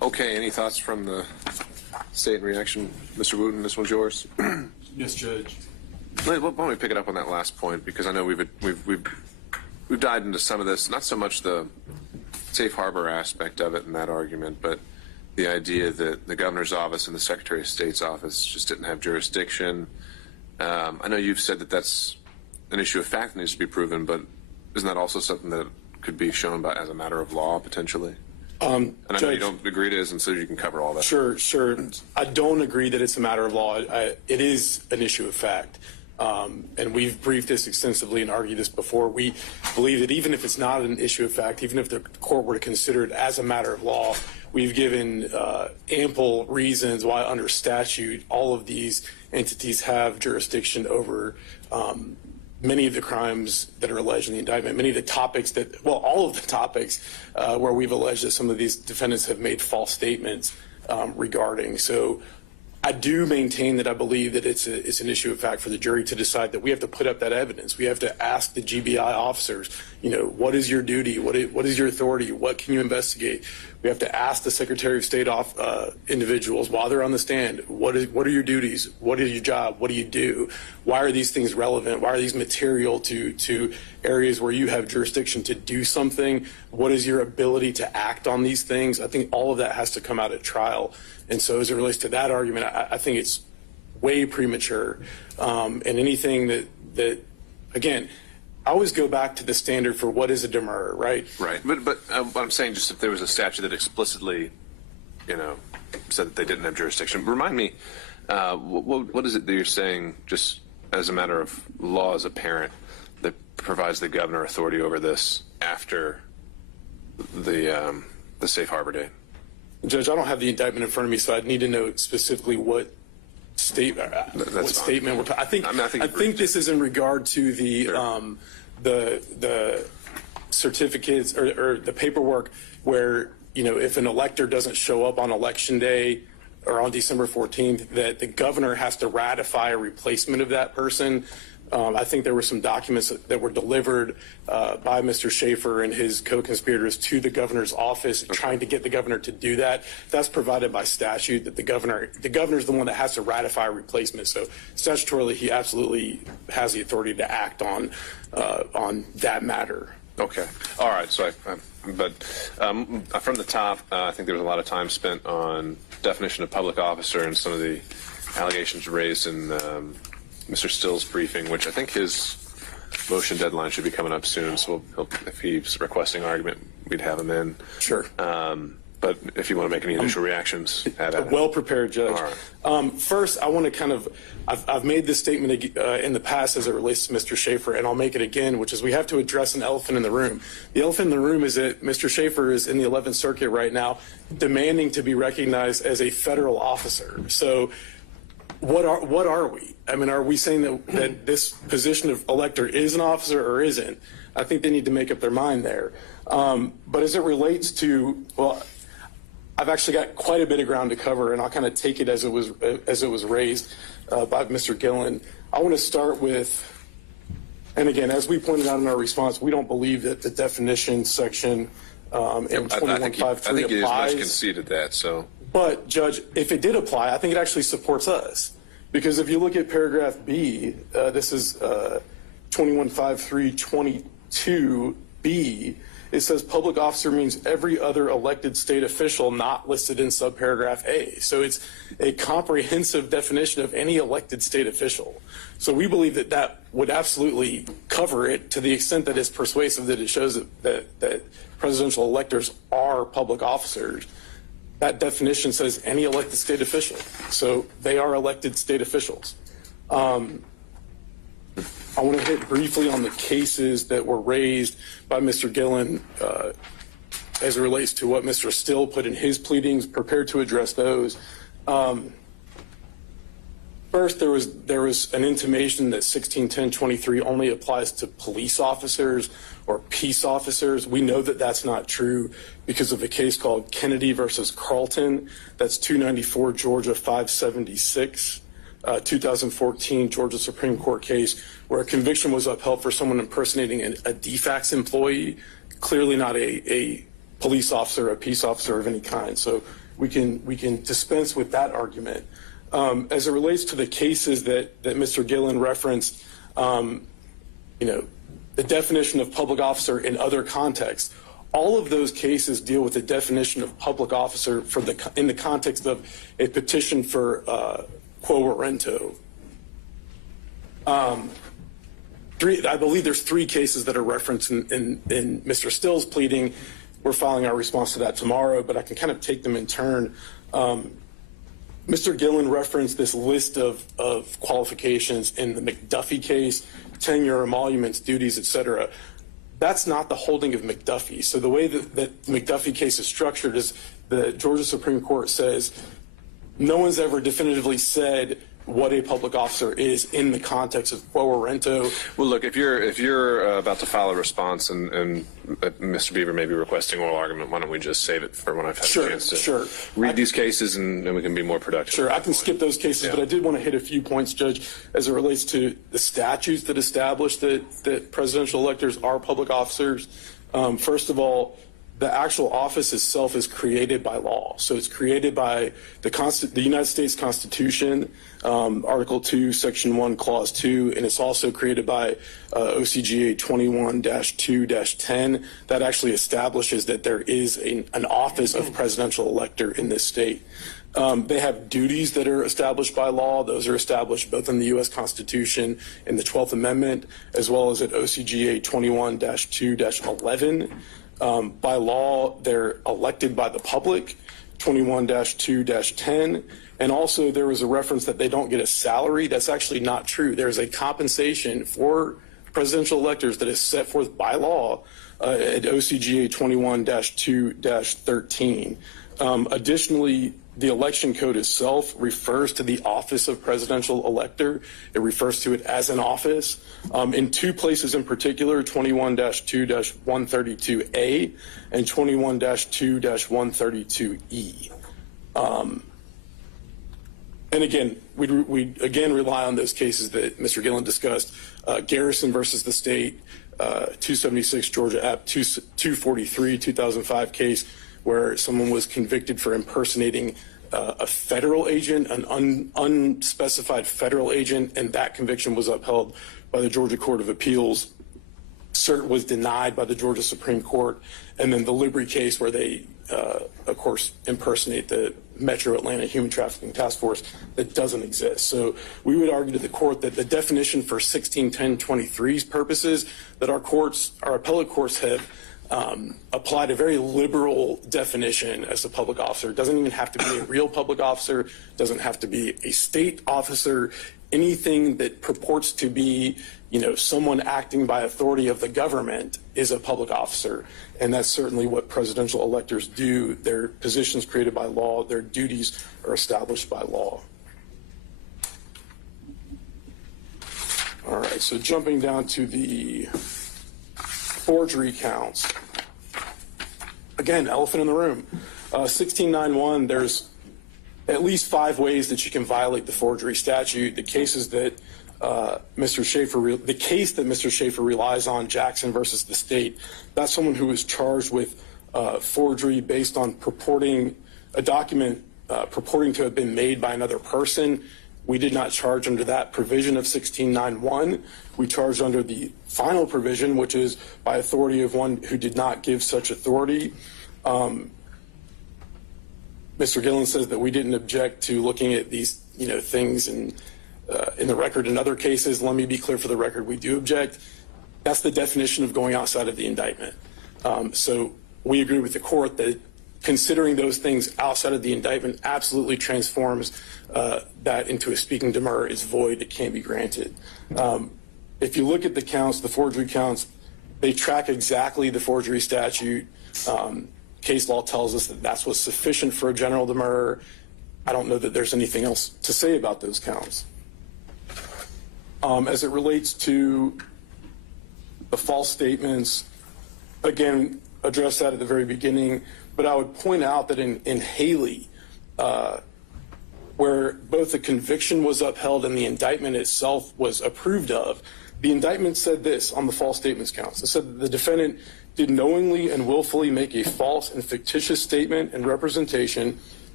Okay, any thoughts from the state in reaction? Mr. Wooten, this one's yours. Yes, Judge. Why don't we pick it up on that last point, because I know we've dived into some of this, not so much the safe harbor aspect of it in that argument, but the idea that the governor's office and the Secretary of State's office just didn't have jurisdiction. I know you've said that that's an issue of fact that needs to be proven, but isn't that also something that could be shown by as a matter of law potentially? And I know you don't agree it is, and so you can cover all that. Sure. I don't agree that it's a matter of law. It is an issue of fact. And we've briefed this extensively and argued this before. We believe that even if it's not an issue of fact, even if the court were to consider it as a matter of law, we've given ample reasons why under statute all of these entities have jurisdiction over many of the crimes that are alleged in the indictment, many of the topics that, well, all of the topics where we've alleged that some of these defendants have made false statements regarding. So I do maintain that I believe that it's an issue of fact for the jury to decide that we have to put up that evidence. We have to ask the GBI officers, what is your duty? What is your authority? What can you investigate? We have to ask the Secretary of State individuals while they're on the stand, what are your duties? What is your job? What do you do? Why are these things relevant? Why are these material to areas where you have jurisdiction to do something? What is your ability to act on these things? I think all of that has to come out at trial. And so as it relates to that argument, I think it's way premature. And anything that again, I always go back to the standard for what is a demur, right? Right. But I'm saying just if there was a statute that explicitly, said that they didn't have jurisdiction. Remind me, what is it that you're saying just as a matter of law as a parent that provides the governor authority over this after the safe harbor date? Judge, I don't have the indictment in front of me, so I'd need to know specifically what statement we're talking. I think this is in regard to the certificates or the paperwork where if an elector doesn't show up on election day or on December 14th, that the governor has to ratify a replacement of that person. I think there were some documents that were delivered by Mr. Schaefer and his co-conspirators to the governor's office, trying to get the governor to do that. That's provided by statute that the governor is the one that has to ratify a replacement. So statutorily, he absolutely has the authority to act on that matter. Okay. All right. So, from the top, I think there was a lot of time spent on definition of public officer and some of the allegations raised in Mr. Still's briefing, which I think his motion deadline should be coming up soon. So if he's requesting argument, we'd have him in. Sure. But if you want to make any initial reactions, well prepared, Judge. All right. First, I want to I've made this statement in the past as it relates to Mr. Schaefer, and I'll make it again, which is we have to address an elephant in the room. The elephant in the room is that Mr. Schaefer is in the 11th Circuit right now, demanding to be recognized as a federal officer. So what are we? I mean, are we saying that this position of elector is an officer or isn't? I think they need to make up their mind there. But as it relates to, well, I've actually got quite a bit of ground to cover, and I'll kind of take it as it was raised by Mr. Gillen. I want to start with, and again, as we pointed out in our response, we don't believe that the definition section in 21.5.3 applies. I think he has much conceded that. So, but Judge, if it did apply, I think it actually supports us, because if you look at paragraph B, this is 21.5.3.22b. It says public officer means every other elected state official not listed in subparagraph A. So it's a comprehensive definition of any elected state official. So we believe that that would absolutely cover it to the extent that it's persuasive, that it shows that presidential electors are public officers. That definition says any elected state official. So they are elected state officials. I want to hit briefly on the cases that were raised by Mr. Gillen as it relates to what Mr. Still put in his pleadings, prepared to address those. First, there was an intimation that 1610.23 only applies to police officers or peace officers. We know that that's not true because of a case called Kennedy versus Carlton. That's 294 Georgia 576. 2014 Georgia Supreme Court case where a conviction was upheld for someone impersonating a DFAX employee, clearly not a police officer, a peace officer of any kind. So we can dispense with that argument. As it relates to the cases that Mr. Gillen referenced, the definition of public officer in other contexts, all of those cases deal with the definition of public officer in the context of a petition for quo warranto. I believe there's 3 cases that are referenced in Mr. Still's pleading. We're filing our response to that tomorrow, but I can kind of take them in turn. Mr. Gillen referenced this list of qualifications in the McDuffie case, tenure, emoluments, duties, etc. That's not the holding of McDuffie. So the way that the McDuffie case is structured is the Georgia Supreme Court says no one's ever definitively said what a public officer is in the context of quo warranto. Well, look, if you're about to file a response and Mr. Beaver may be requesting oral argument, why don't we just save it for when I've had a chance to read these cases and we can be more productive. Sure, I can skip those cases, but I did want to hit a few points, Judge, as it relates to the statutes that establish that presidential electors are public officers. First of all, the actual office itself is created by law. So it's created by the United States Constitution, Article 2, Section 1, Clause 2, and it's also created by OCGA 21-2-10 that actually establishes that there is an office of presidential elector in this state. They have duties that are established by law. Those are established both in the U.S. Constitution and the 12th Amendment, as well as at OCGA 21-2-11. By law, they're elected by the public, 21-2-10. And also there was a reference that they don't get a salary. That's actually not true. There's a compensation for presidential electors that is set forth by law at OCGA 21-2-13. Additionally, the election code itself refers to the office of presidential elector. It refers to it as an office. In 2 places in particular, 21-2-132A and 21-2-132E. And again, we again rely on those cases that Mr. Gillen discussed. Garrison versus the state, 276 Georgia App 243, 2005 case where someone was convicted for impersonating a federal agent, an unspecified federal agent, and that conviction was upheld by the Georgia Court of Appeals. Cert was denied by the Georgia Supreme Court. And then the Libri case where they, of course, impersonate the Metro Atlanta Human Trafficking Task Force that doesn't exist. So we would argue to the court that the definition for 161023's purposes that our appellate courts have applied a very liberal definition as a public officer. It doesn't even have to be a real public officer, doesn't have to be a state officer. Anything that purports to be, someone acting by authority of the government is a public officer. And that's certainly what presidential electors do. Their positions created by law, their duties are established by law. All right, so jumping down to the forgery counts. Again, elephant in the room. 1691, there's at least 5 ways that you can violate the forgery statute. The cases that Mr. Schaefer relies on, Jackson versus the state, that's someone who was charged with forgery based on purporting a document purporting to have been made by another person. We did not charge under that provision of 1691. We charged under the final provision, which is by authority of one who did not give such authority. Mr. Gillen says that we didn't object to looking at these, things in the record in other cases. Let me be clear for the record, we do object. That's the definition of going outside of the indictment. So we agree with the court that considering those things outside of the indictment absolutely transforms that into a speaking demur is void, it can't be granted. If you look at the counts, the forgery counts, they track exactly the forgery statute. Case law tells us that that's what's sufficient for a general demur. I don't know that there's anything else to say about those counts. As it relates to the false statements, again, address that at the very beginning, but I would point out that in Haley, where both the conviction was upheld and the indictment itself was approved of, the indictment said this on the false statements counts. It said that the defendant did knowingly and willfully make a false and fictitious statement and representation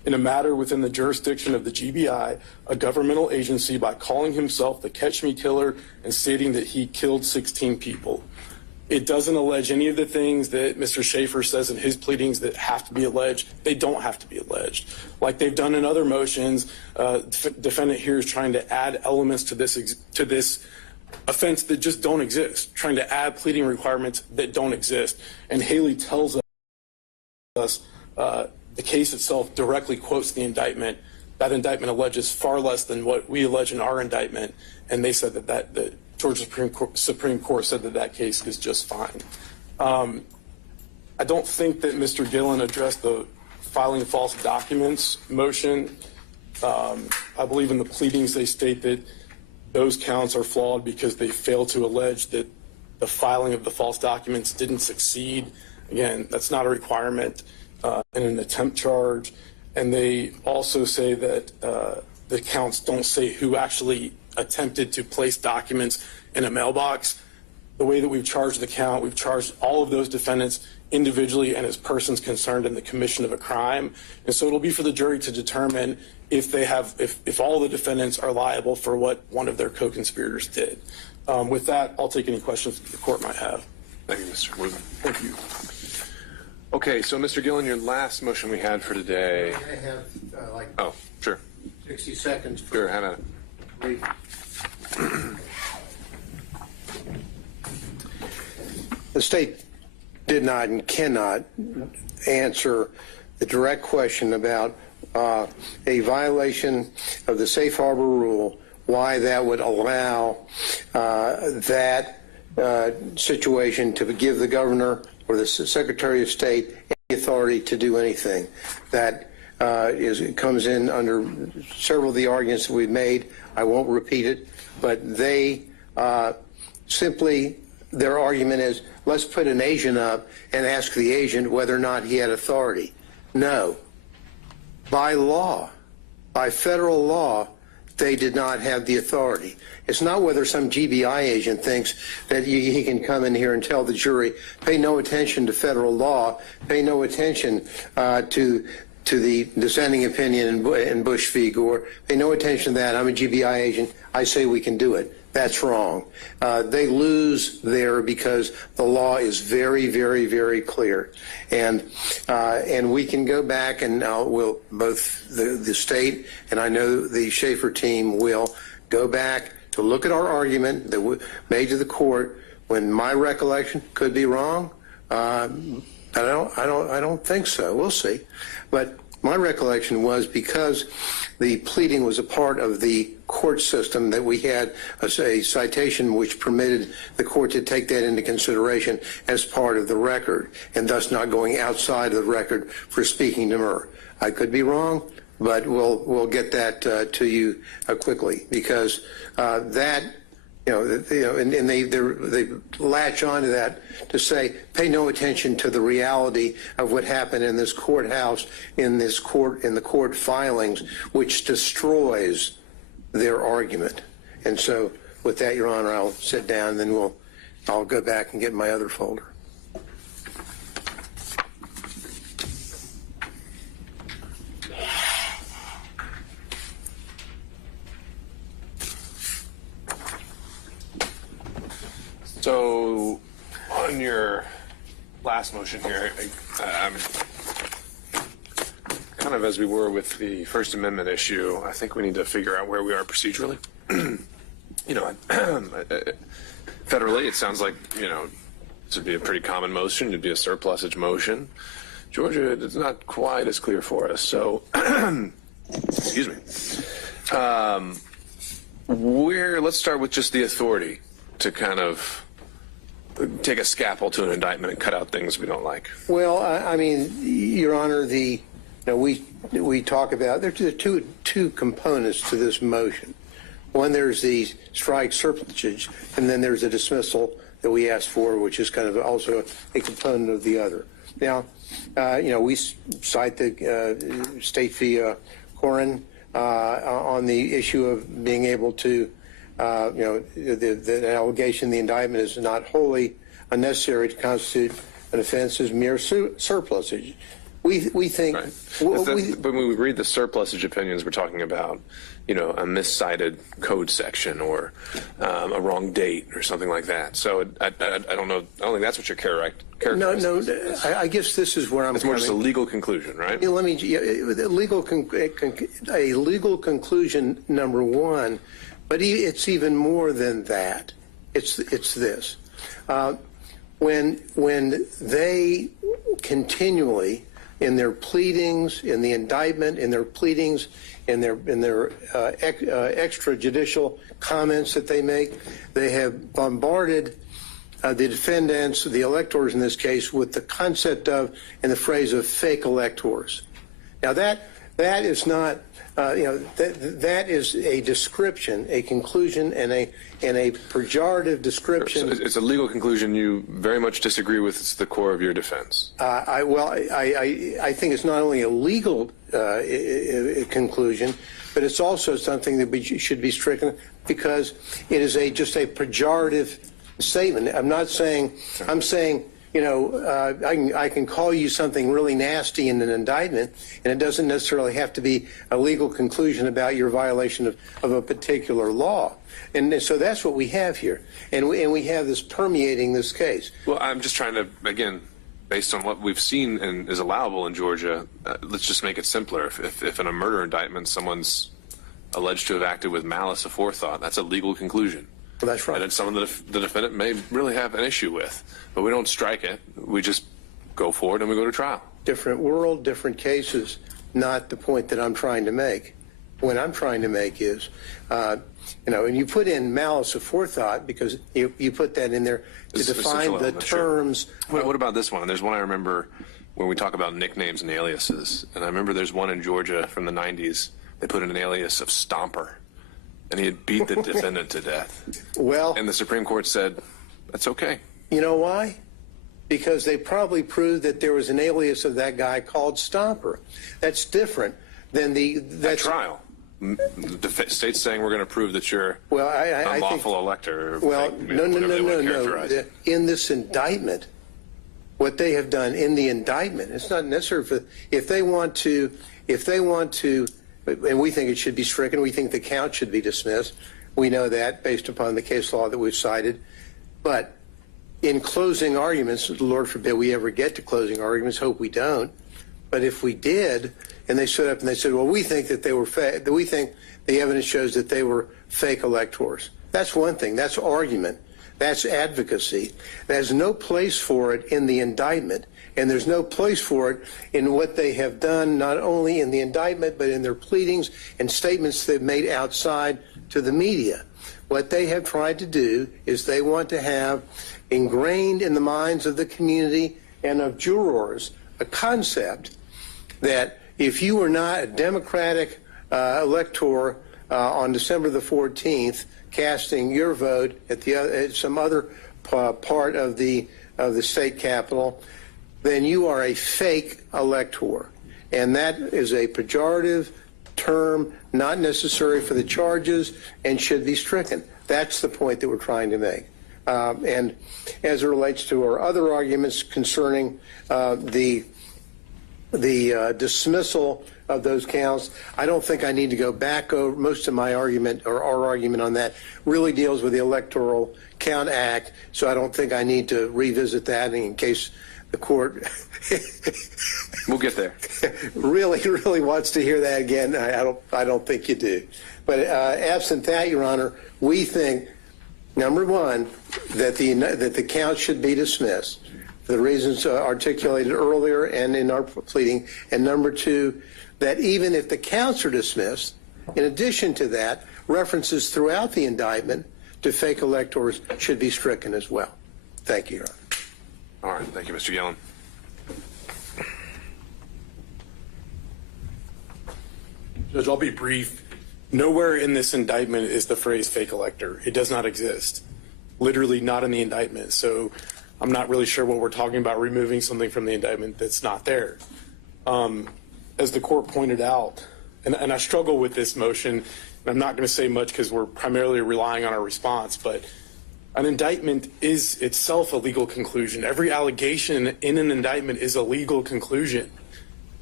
in a matter within the jurisdiction of the GBI, a governmental agency, by calling himself the Catch Me Killer and stating that he killed 16 people. It doesn't allege any of the things that Mr. Schaefer says in his pleadings that have to be alleged. They don't have to be alleged. Like they've done in other motions, defendant here is trying to add elements to this offense that just don't exist, trying to add pleading requirements that don't exist. And Haley tells us the case itself directly quotes the indictment. That indictment alleges far less than what we allege in our indictment, and they said that the Georgia Supreme Court said that case is just fine. I don't think that Mr. Gillen addressed the filing false documents motion. I believe in the pleadings they state that those counts are flawed because they fail to allege that the filing of the false documents didn't succeed. Again, that's not a requirement in an attempt charge. And they also say that the counts don't say who actually attempted to place documents in a mailbox. The way that we've charged the count, we've charged all of those defendants individually and as persons concerned in the commission of a crime. And so it'll be for the jury to determine if all the defendants are liable for what one of their co-conspirators did. With that, I'll take any questions that the court might have. Thank you, Mr. Woodman. Thank you. Okay, so Mr. Gillen, your last motion we had for today. I have like Oh, sure. 60 seconds. Sure, have at it. Brief. The state did not and cannot answer the direct question about a violation of the safe harbor rule, why that would allow that situation to give the governor or the Secretary of State any authority to do anything. That it comes in under several of the arguments that we've made. I won't repeat it, but they simply, their argument is, let's put an agent up and ask the agent whether or not he had authority. No. By law, by federal law, they did not have the authority. It's not whether some GBI agent thinks that he can come in here and tell the jury, pay no attention to federal law, pay no attention to the dissenting opinion in Bush v. Gore, pay no attention to that. I'm a GBI agent. I say we can do it. That's wrong. They lose there because the law is very, very, very clear. And we can go back and we'll, both the state and I know the Schaefer team will go back to look at our argument that we made to the court when my recollection could be wrong. I don't think so. We'll see. But my recollection was because the pleading was a part of the court system that we had a citation which permitted the court to take that into consideration as part of the record and thus not going outside of the record for speaking demur. I could be wrong, but we'll get that to you quickly because that. And they latch onto that to say, pay no attention to the reality of what happened in this courthouse, in the court filings, which destroys their argument. And so, with that, Your Honor, I'll sit down, and then I'll go back and get my other folder. So, on your last motion here, kind of as we were with the First Amendment issue, I think we need to figure out where we are procedurally. Federally, it sounds like, this would be a pretty common motion. It'd be a surplusage motion. Georgia, it's not quite as clear for us. So, excuse me. Let's start with just the authority to kind of take a scalpel to an indictment and cut out things we don't like. Well, I mean, Your Honor, we talk about there are two components to this motion. One, there's the strike surplusage, and then there's a dismissal that we asked for, which is kind of also a component of the other. Now, we cite the State v. Corin on the issue of being able to. The allegation in the indictment is not wholly unnecessary to constitute an offense as mere surplusage. We think, Right. we- But when we read the surplusage opinions, we're talking about, a miscited code section or a wrong date or something like that. So I don't know. I don't think that's what you're characterizing. no, I guess this is where I'm It's more just a coming. legal conclusion, right? Let me, a legal conclusion, number one, but it's even more than that. It's this. When they continually, in their pleadings, in the indictment, in their pleadings, in their extrajudicial comments that they make, they have bombarded the defendants, the electors in this case, with the concept of and the phrase of fake electors. Now that is not, that is a description, a conclusion, and a pejorative description. So it's a legal conclusion you very much disagree with. It's the core of your defense. I think it's not only a legal conclusion, but it's also something that should be stricken because it is just a pejorative statement. I'm not saying, I'm saying, I can call you something really nasty in an indictment, and it doesn't necessarily have to be a legal conclusion about your violation of a particular law. And so that's what we have here. And we have this permeating this case. Well, I'm just trying to, again, based on what we've seen and is allowable in Georgia, let's just make it simpler. If in a murder indictment someone's alleged to have acted with malice aforethought, that's a legal conclusion. Well, that's right. And it's someone that the defendant may really have an issue with. But we don't strike it. We just go forward and we go to trial. Different world, different cases, not the point that I'm trying to make. What I'm trying to make is, and you put in malice aforethought because you put that in there to It's define the element, sure. terms. What about this one? There's one I remember when we talk about nicknames and aliases. And I remember there's one in Georgia from the 90s. They put in an alias of Stomper. And he had beat the defendant to death. Well, And the Supreme Court said, that's okay. you know why? Because they probably proved that there was an alias of that guy called Stomper. That's different than At trial. The state's saying we're going to prove that you're Well, an I think, unlawful elector. Or well, fake, no. whatever they want to characterize it. In this indictment, what they have done in the indictment, it's not necessary for, if they want to, and we think it should be stricken, we think the count should be dismissed. We know that based upon the case law that we've cited. But in closing arguments, Lord forbid we ever get to closing arguments, hope we don't. But if we did, and they stood up and they said, well, we think that they were fake, we think the evidence shows that they were fake electors. That's one thing. That's argument. That's advocacy. There's no place for it in the indictment. And there's no place for it in what they have done, not only in the indictment, but in their pleadings and statements they've made outside to the media. What they have tried to do is they want to have ingrained in the minds of the community and of jurors a concept that if you were not a Democratic elector on December the 14th, casting your vote at some other part of the state capitol, then you are a fake elector. And that is a pejorative term, not necessary for the charges, and should be stricken. That's the point that we're trying to make. And as it relates to our other arguments concerning the dismissal of those counts, I don't think I need to go back over most of my argument, or our argument on that really deals with the Electoral Count Act, so I don't think I need to revisit that in case the court We'll get there. really wants to hear that again. I don't think you do. But absent that, Your Honor, we think, number one, that the count should be dismissed for the reasons articulated earlier and in our pleading, and number two, that even if the counts are dismissed, in addition to that, references throughout the indictment to fake electors should be stricken as well. Thank you, Your Honor. All right. Thank you, Mr. Gillen. Judge, I'll be brief. Nowhere in this indictment is the phrase fake elector. It does not exist. Literally not in the indictment. So I'm not really sure what we're talking about, removing something from the indictment that's not there. As the court pointed out, and I struggle with this motion, and I'm not going to say much because we're primarily relying on our response, but an indictment is itself a legal conclusion. Every allegation in an indictment is a legal conclusion.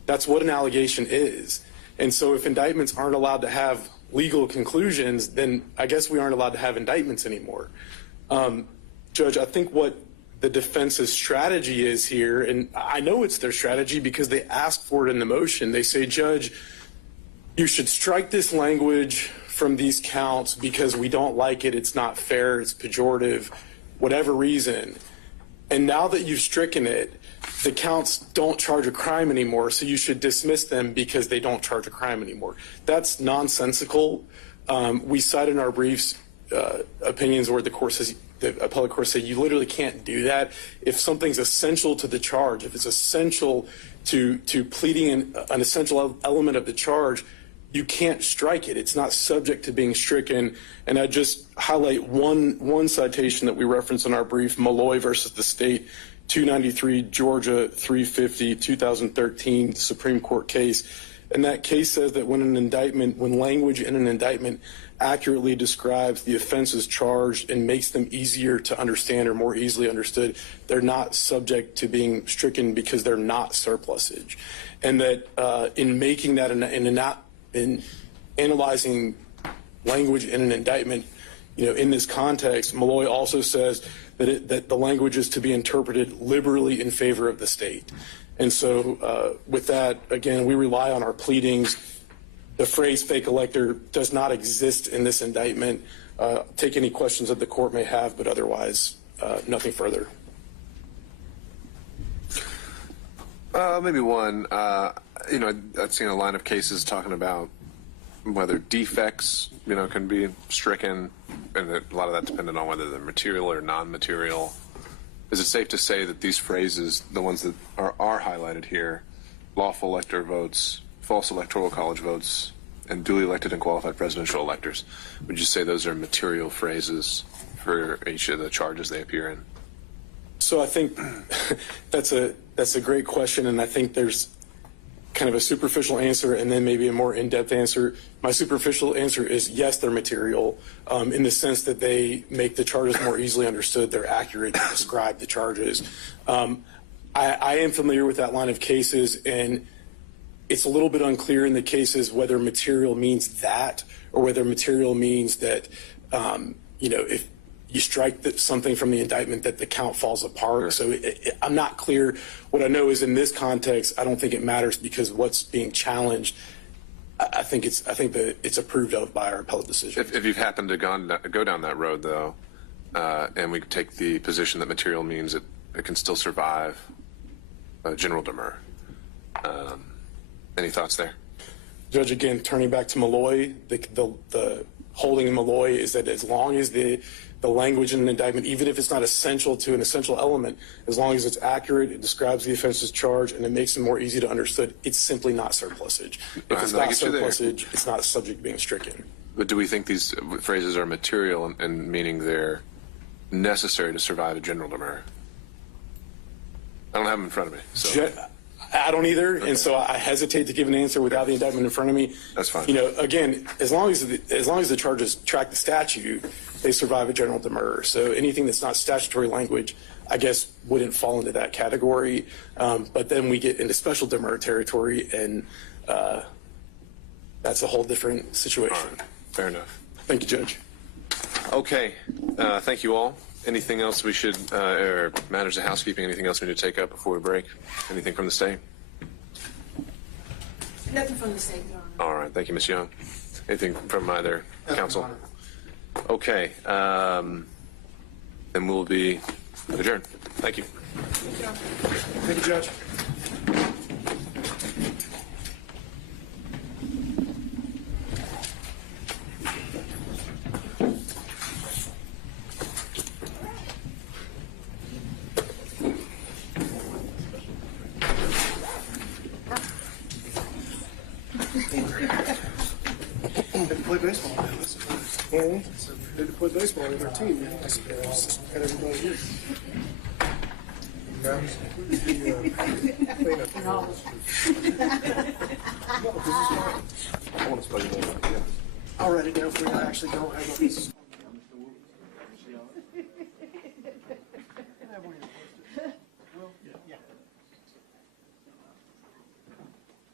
That's what an allegation is. And so if indictments aren't allowed to have legal conclusions, then I guess we aren't allowed to have indictments anymore. Judge, I think what the defense's strategy is here, and I know it's their strategy because they asked for it in the motion. They say, Judge, you should strike this language from these counts because we don't like it, it's not fair, it's pejorative, whatever reason. And now that you've stricken it, the counts don't charge a crime anymore, so you should dismiss them because they don't charge a crime anymore. That's nonsensical. We cite in our briefs opinions where the appellate court said you literally can't do that. If something's essential to the charge, if it's essential to pleading an essential element of the charge, you can't strike it. It's not subject to being stricken. And I just highlight one citation that we reference in our brief, Malloy versus the state, 293 Georgia 350 2013 Supreme Court case. And that case says that when language in an indictment accurately describes the offenses charged and makes them easier to understand or more easily understood, they're not subject to being stricken because they're not surplusage. And that in making that in analyzing language in an indictment, in this context, Malloy also says that the language is to be interpreted liberally in favor of the state. And so with that, again, we rely on our pleadings. The phrase fake elector does not exist in this indictment. Take any questions that the court may have, but otherwise, nothing further. Maybe one. I've seen a line of cases talking about whether defects, can be stricken, and a lot of that dependent on whether they're material or non-material. Is it safe to say that these phrases, the ones that are highlighted here, lawful elector votes, false electoral college votes, and duly elected and qualified presidential electors, would you say those are material phrases for each of the charges they appear in? So I think that's a great question, and I think there's kind of a superficial answer and then maybe a more in-depth answer. My superficial answer is yes, they're material in the sense that they make the charges more easily understood. They're accurate to describe the charges. I am familiar with that line of cases, and it's a little bit unclear in the cases whether material means that or whether material means that, if you strike something from the indictment that the count falls apart. Sure. So I'm not clear. What I know is in this context, I don't think it matters because what's being challenged, I think that it's approved of by our appellate decision. If you've happened to go down that road, though, and we take the position that material means it can still survive general demur. Any thoughts there? Judge, again, turning back to Malloy, the holding in Malloy is that as long as the language in an indictment, even if it's not essential to an essential element, as long as it's accurate, it describes the offense's charge, and it makes it more easy to understand, it's simply not surplusage. If it's not surplusage, it's not subject to being stricken. But do we think these phrases are material and meaning they're necessary to survive a general demur? I don't have them in front of me. So. I don't either, okay. And so I hesitate to give an answer without the indictment in front of me. That's fine. Again, as long as the charges track the statute, they survive a general demur. So anything that's not statutory language, I guess, wouldn't fall into that category. But then we get into special demur territory, and that's a whole different situation. All right. Fair enough. Thank you, Judge. Okay. Thank you all. Anything else we should, or matters of housekeeping, anything else we need to take up before we break? Anything from the state? Nothing from the state, Your Honor. All right. Thank you, Ms. Young. Anything from either counsel? Okay. Then we'll be adjourned. Thank you. Thank you, Judge. Play baseball. They play baseball with their team. And everybody here. I want to spell your name out. Yeah. I'll write it down for you. I actually don't have a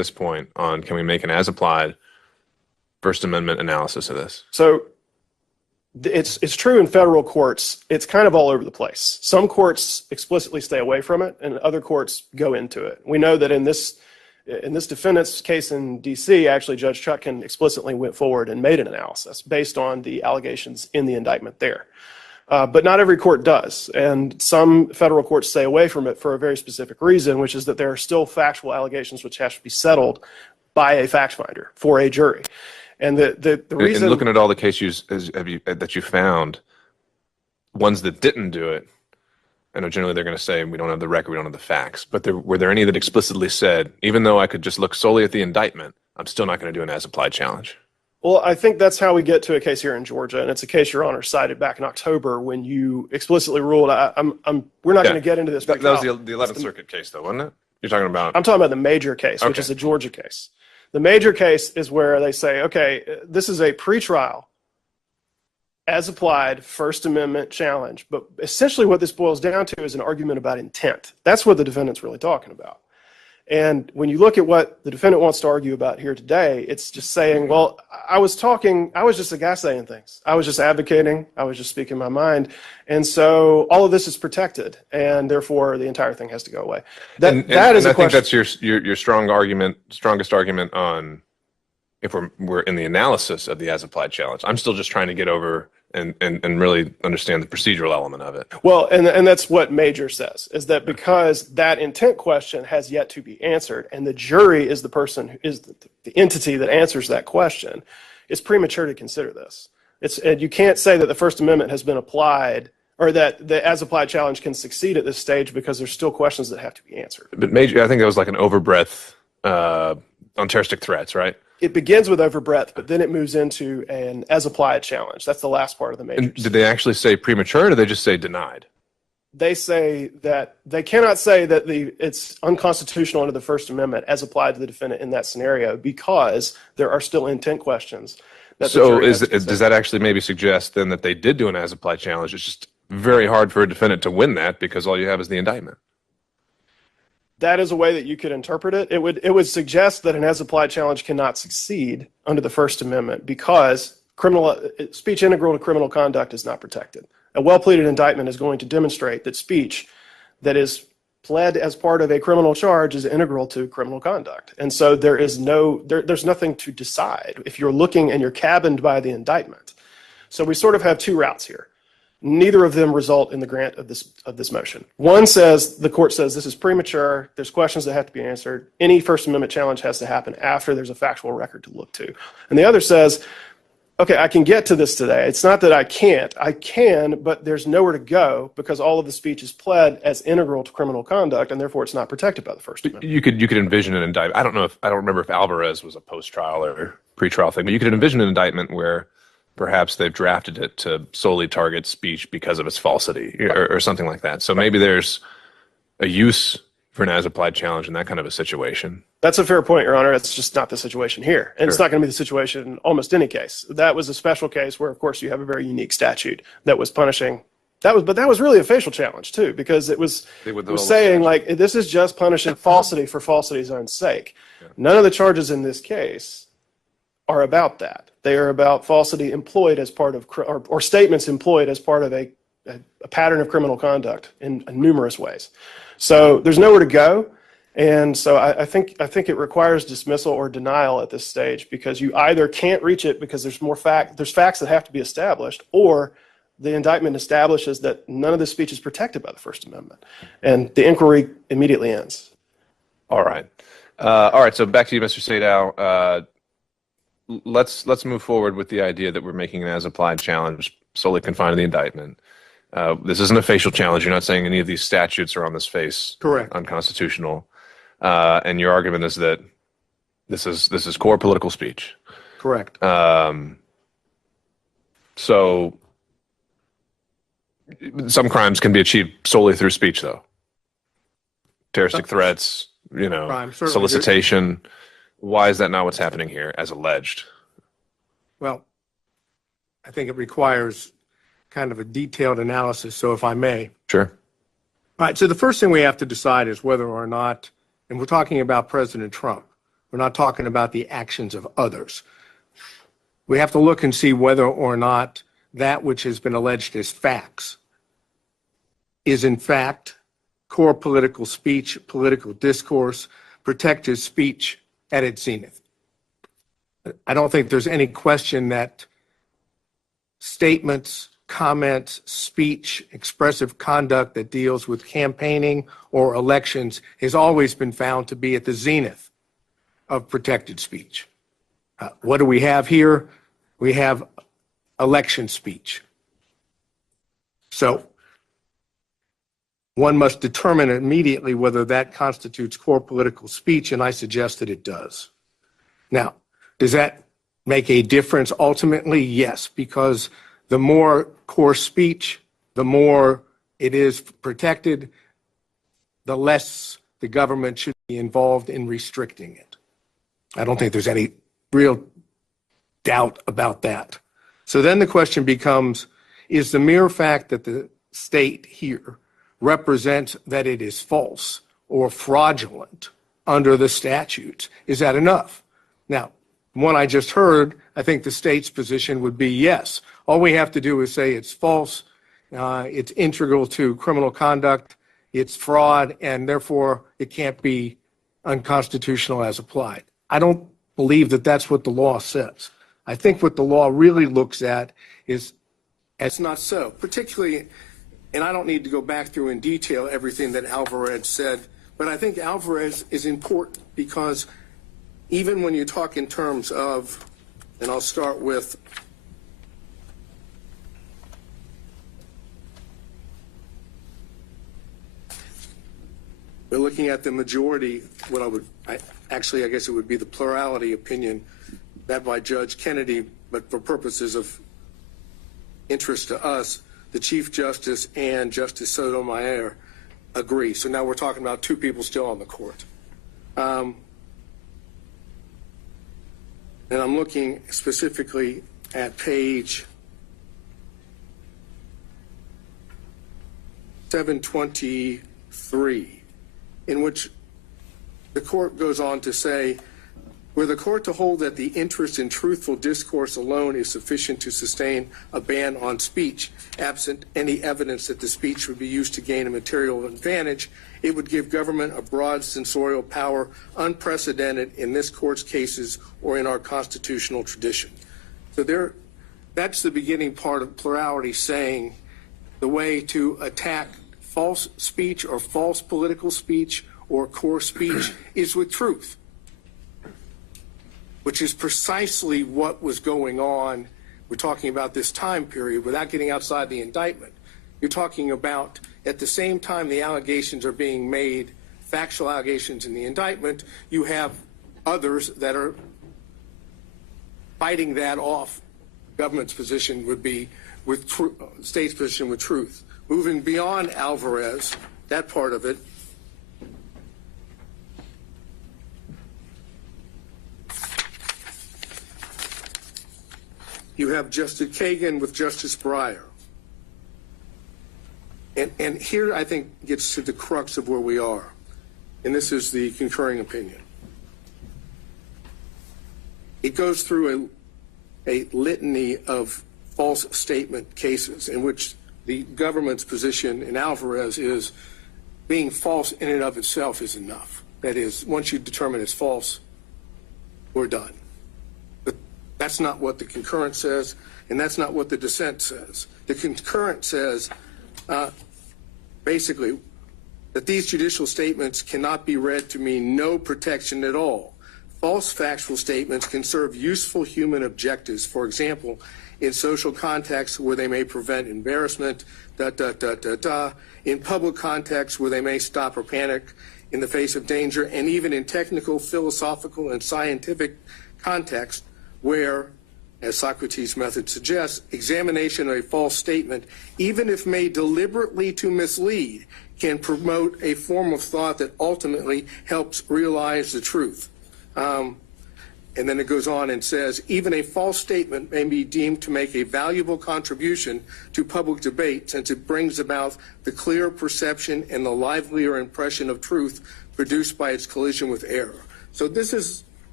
this point on can we make an as-applied First Amendment analysis of this? So it's true in federal courts. It's kind of all over the place. Some courts explicitly stay away from it, and other courts go into it. We know that in this defendant's case in D.C., actually Judge Chutkan explicitly went forward and made an analysis based on the allegations in the indictment there. But not every court does, and some federal courts stay away from it for a very specific reason, which is that there are still factual allegations which have to be settled by a fact finder for a jury. And the reason... And looking at all the cases that you found, ones that didn't do it, I know generally they're going to say we don't have the record, we don't have the facts, but were there any that explicitly said, even though I could just look solely at the indictment, I'm still not going to do an as-applied challenge? Well, I think that's how we get to a case here in Georgia, and it's a case Your Honor cited back in October when you explicitly ruled. We're not going to get into this. That was the 11th Circuit case, though, wasn't it? You're talking about? I'm talking about the major case, which is a Georgia case. The major case is where they say, okay, this is a pretrial, as applied First Amendment challenge, but essentially what this boils down to is an argument about intent. That's what the defendant's really talking about. And when you look at what the defendant wants to argue about here today, it's just saying, well, I was just a guy saying things. I was just advocating. I was just speaking my mind. And so all of this is protected, and therefore the entire thing has to go away. That is a question. I think that's your strongest argument on if we're in the analysis of the as-applied challenge. I'm still just trying to get over and really understand the procedural element of it. Well, and that's what Major says, is that because that intent question has yet to be answered, and the jury is the person, is the entity that answers that question, it's premature to consider this. And you can't say that the First Amendment has been applied, or that the as-applied challenge can succeed at this stage because there's still questions that have to be answered. But Major, I think that was like an overbreadth on terroristic threats, right? It begins with overbreadth, but then it moves into an as-applied challenge. That's the last part of the Major. And did they actually say premature, or did they just say denied? They say that they cannot say that it's unconstitutional under the First Amendment as applied to the defendant in that scenario because there are still intent questions. So does that actually maybe suggest then that they did do an as-applied challenge? It's just very hard for a defendant to win that because all you have is the indictment. That is a way that you could interpret it. It would suggest that an as-applied challenge cannot succeed under the First Amendment because speech integral to criminal conduct is not protected. A well-pleaded indictment is going to demonstrate that speech that is pled as part of a criminal charge is integral to criminal conduct. And so there's nothing to decide if you're looking and you're cabined by the indictment. So we sort of have two routes here. Neither of them result in the grant of this motion. One says, the court says this is premature, there's questions that have to be answered, any First Amendment challenge has to happen after there's a factual record to look to. And the other says, okay, I can get to this today. It's not that I can't. I can, but there's nowhere to go because all of the speech is pled as integral to criminal conduct, and therefore it's not protected by the First Amendment. You could envision an indictment. I don't remember if Alvarez was a post-trial or pre-trial thing, but you could envision an indictment where perhaps they've drafted it to solely target speech because of its falsity or something like that. So maybe there's a use for an as-applied challenge in that kind of a situation. That's a fair point, Your Honor. It's just not the situation here. And It's not going to be the situation in almost any case. That was a special case where, of course, you have a very unique statute that was punishing. But that was really a facial challenge, too, because it was saying, like, this is just punishing falsity for falsity's own sake. Yeah. None of the charges in this case are about that. They are about falsity employed as part of, or statements employed as part of a pattern of criminal conduct in numerous ways. So there's nowhere to go. And so I think it requires dismissal or denial at this stage because you either can't reach it because there's facts that have to be established, or the indictment establishes that none of the speech is protected by the First Amendment. And the inquiry immediately ends. All right. So back to you, Mr. Sadow. Let's move forward with the idea that we're making an as-applied challenge solely confined to the indictment. This isn't a facial challenge. You're not saying any of these statutes are on this face correct, unconstitutional. And your argument is that this is core political speech. Correct. So some crimes can be achieved solely through speech, though. Terroristic threats, solicitation. Why is that not what's happening here, as alleged? Well, I think it requires kind of a detailed analysis, so if I may. Sure. All right, so the first thing we have to decide is whether or not, and we're talking about President Trump, We're not talking about the actions of others. We have to look and see whether or not that which has been alleged as facts is in fact core political speech, political discourse, protected speech at its zenith. I don't think there's any question that statements, comments, speech, expressive conduct that deals with campaigning or elections has always been found to be at the zenith of protected speech. What do we have here? We have election speech. So one must determine immediately whether that constitutes core political speech, and I suggest that it does. Now, does that make a difference ultimately? Yes, because the more core speech, the more it is protected, the less the government should be involved in restricting it. I don't think there's any real doubt about that. So then the question becomes, is the mere fact that the state here represents that it is false or fraudulent under the statutes, is that enough? Now, from what I just heard, I think the state's position would be yes. All we have to do is say it's false, it's integral to criminal conduct, it's fraud, and therefore it can't be unconstitutional as applied. I don't believe that that's what the law says. I think what the law really looks at is, it's not so, particularly, and I don't need to go back through in detail everything that Alvarez said, but I think Alvarez is important because even when you talk in terms of, and I'll start with we're looking at the majority, I guess it would be the plurality opinion that by Judge Kennedy, but for purposes of interest to us, the Chief Justice and Justice Sotomayor agree. So now we're talking about two people still on the court. And I'm looking specifically at page 723, in which the court goes on to say, were the court to hold that the interest in truthful discourse alone is sufficient to sustain a ban on speech, absent any evidence that the speech would be used to gain a material advantage, it would give government a broad censorial power unprecedented in this court's cases or in our constitutional tradition. So that's the beginning part of plurality, saying the way to attack false speech or false political speech or core speech is with truth, which is precisely what was going on. We're talking about this time period without getting outside the indictment. You're talking about at the same time the allegations are being made, factual allegations in the indictment, you have others that are fighting that off. Government's position would be with state's position with truth. Moving beyond Alvarez, that part of it, you have Justice Kagan with Justice Breyer. And here I think gets to the crux of where we are. And this is the concurring opinion. It goes through a litany of false statement cases in which the government's position in Alvarez is being false in and of itself is enough. That is, once you determine it's false, we're done. But that's not what the concurrent says, and that's not what the dissent says. The concurrent says, basically, that these judicial statements cannot be read to mean no protection at all. False factual statements can serve useful human objectives. For example, in social contexts where they may prevent embarrassment, in public contexts where they may stop or panic in the face of danger, and even in technical, philosophical, and scientific contexts where, as Socrates' method suggests, examination of a false statement, even if made deliberately to mislead, can promote a form of thought that ultimately helps realize the truth. And then it goes on and says, even a false statement may be deemed to make a valuable contribution to public debate since it brings about the clear perception and the livelier impression of truth produced by its collision with error. So this is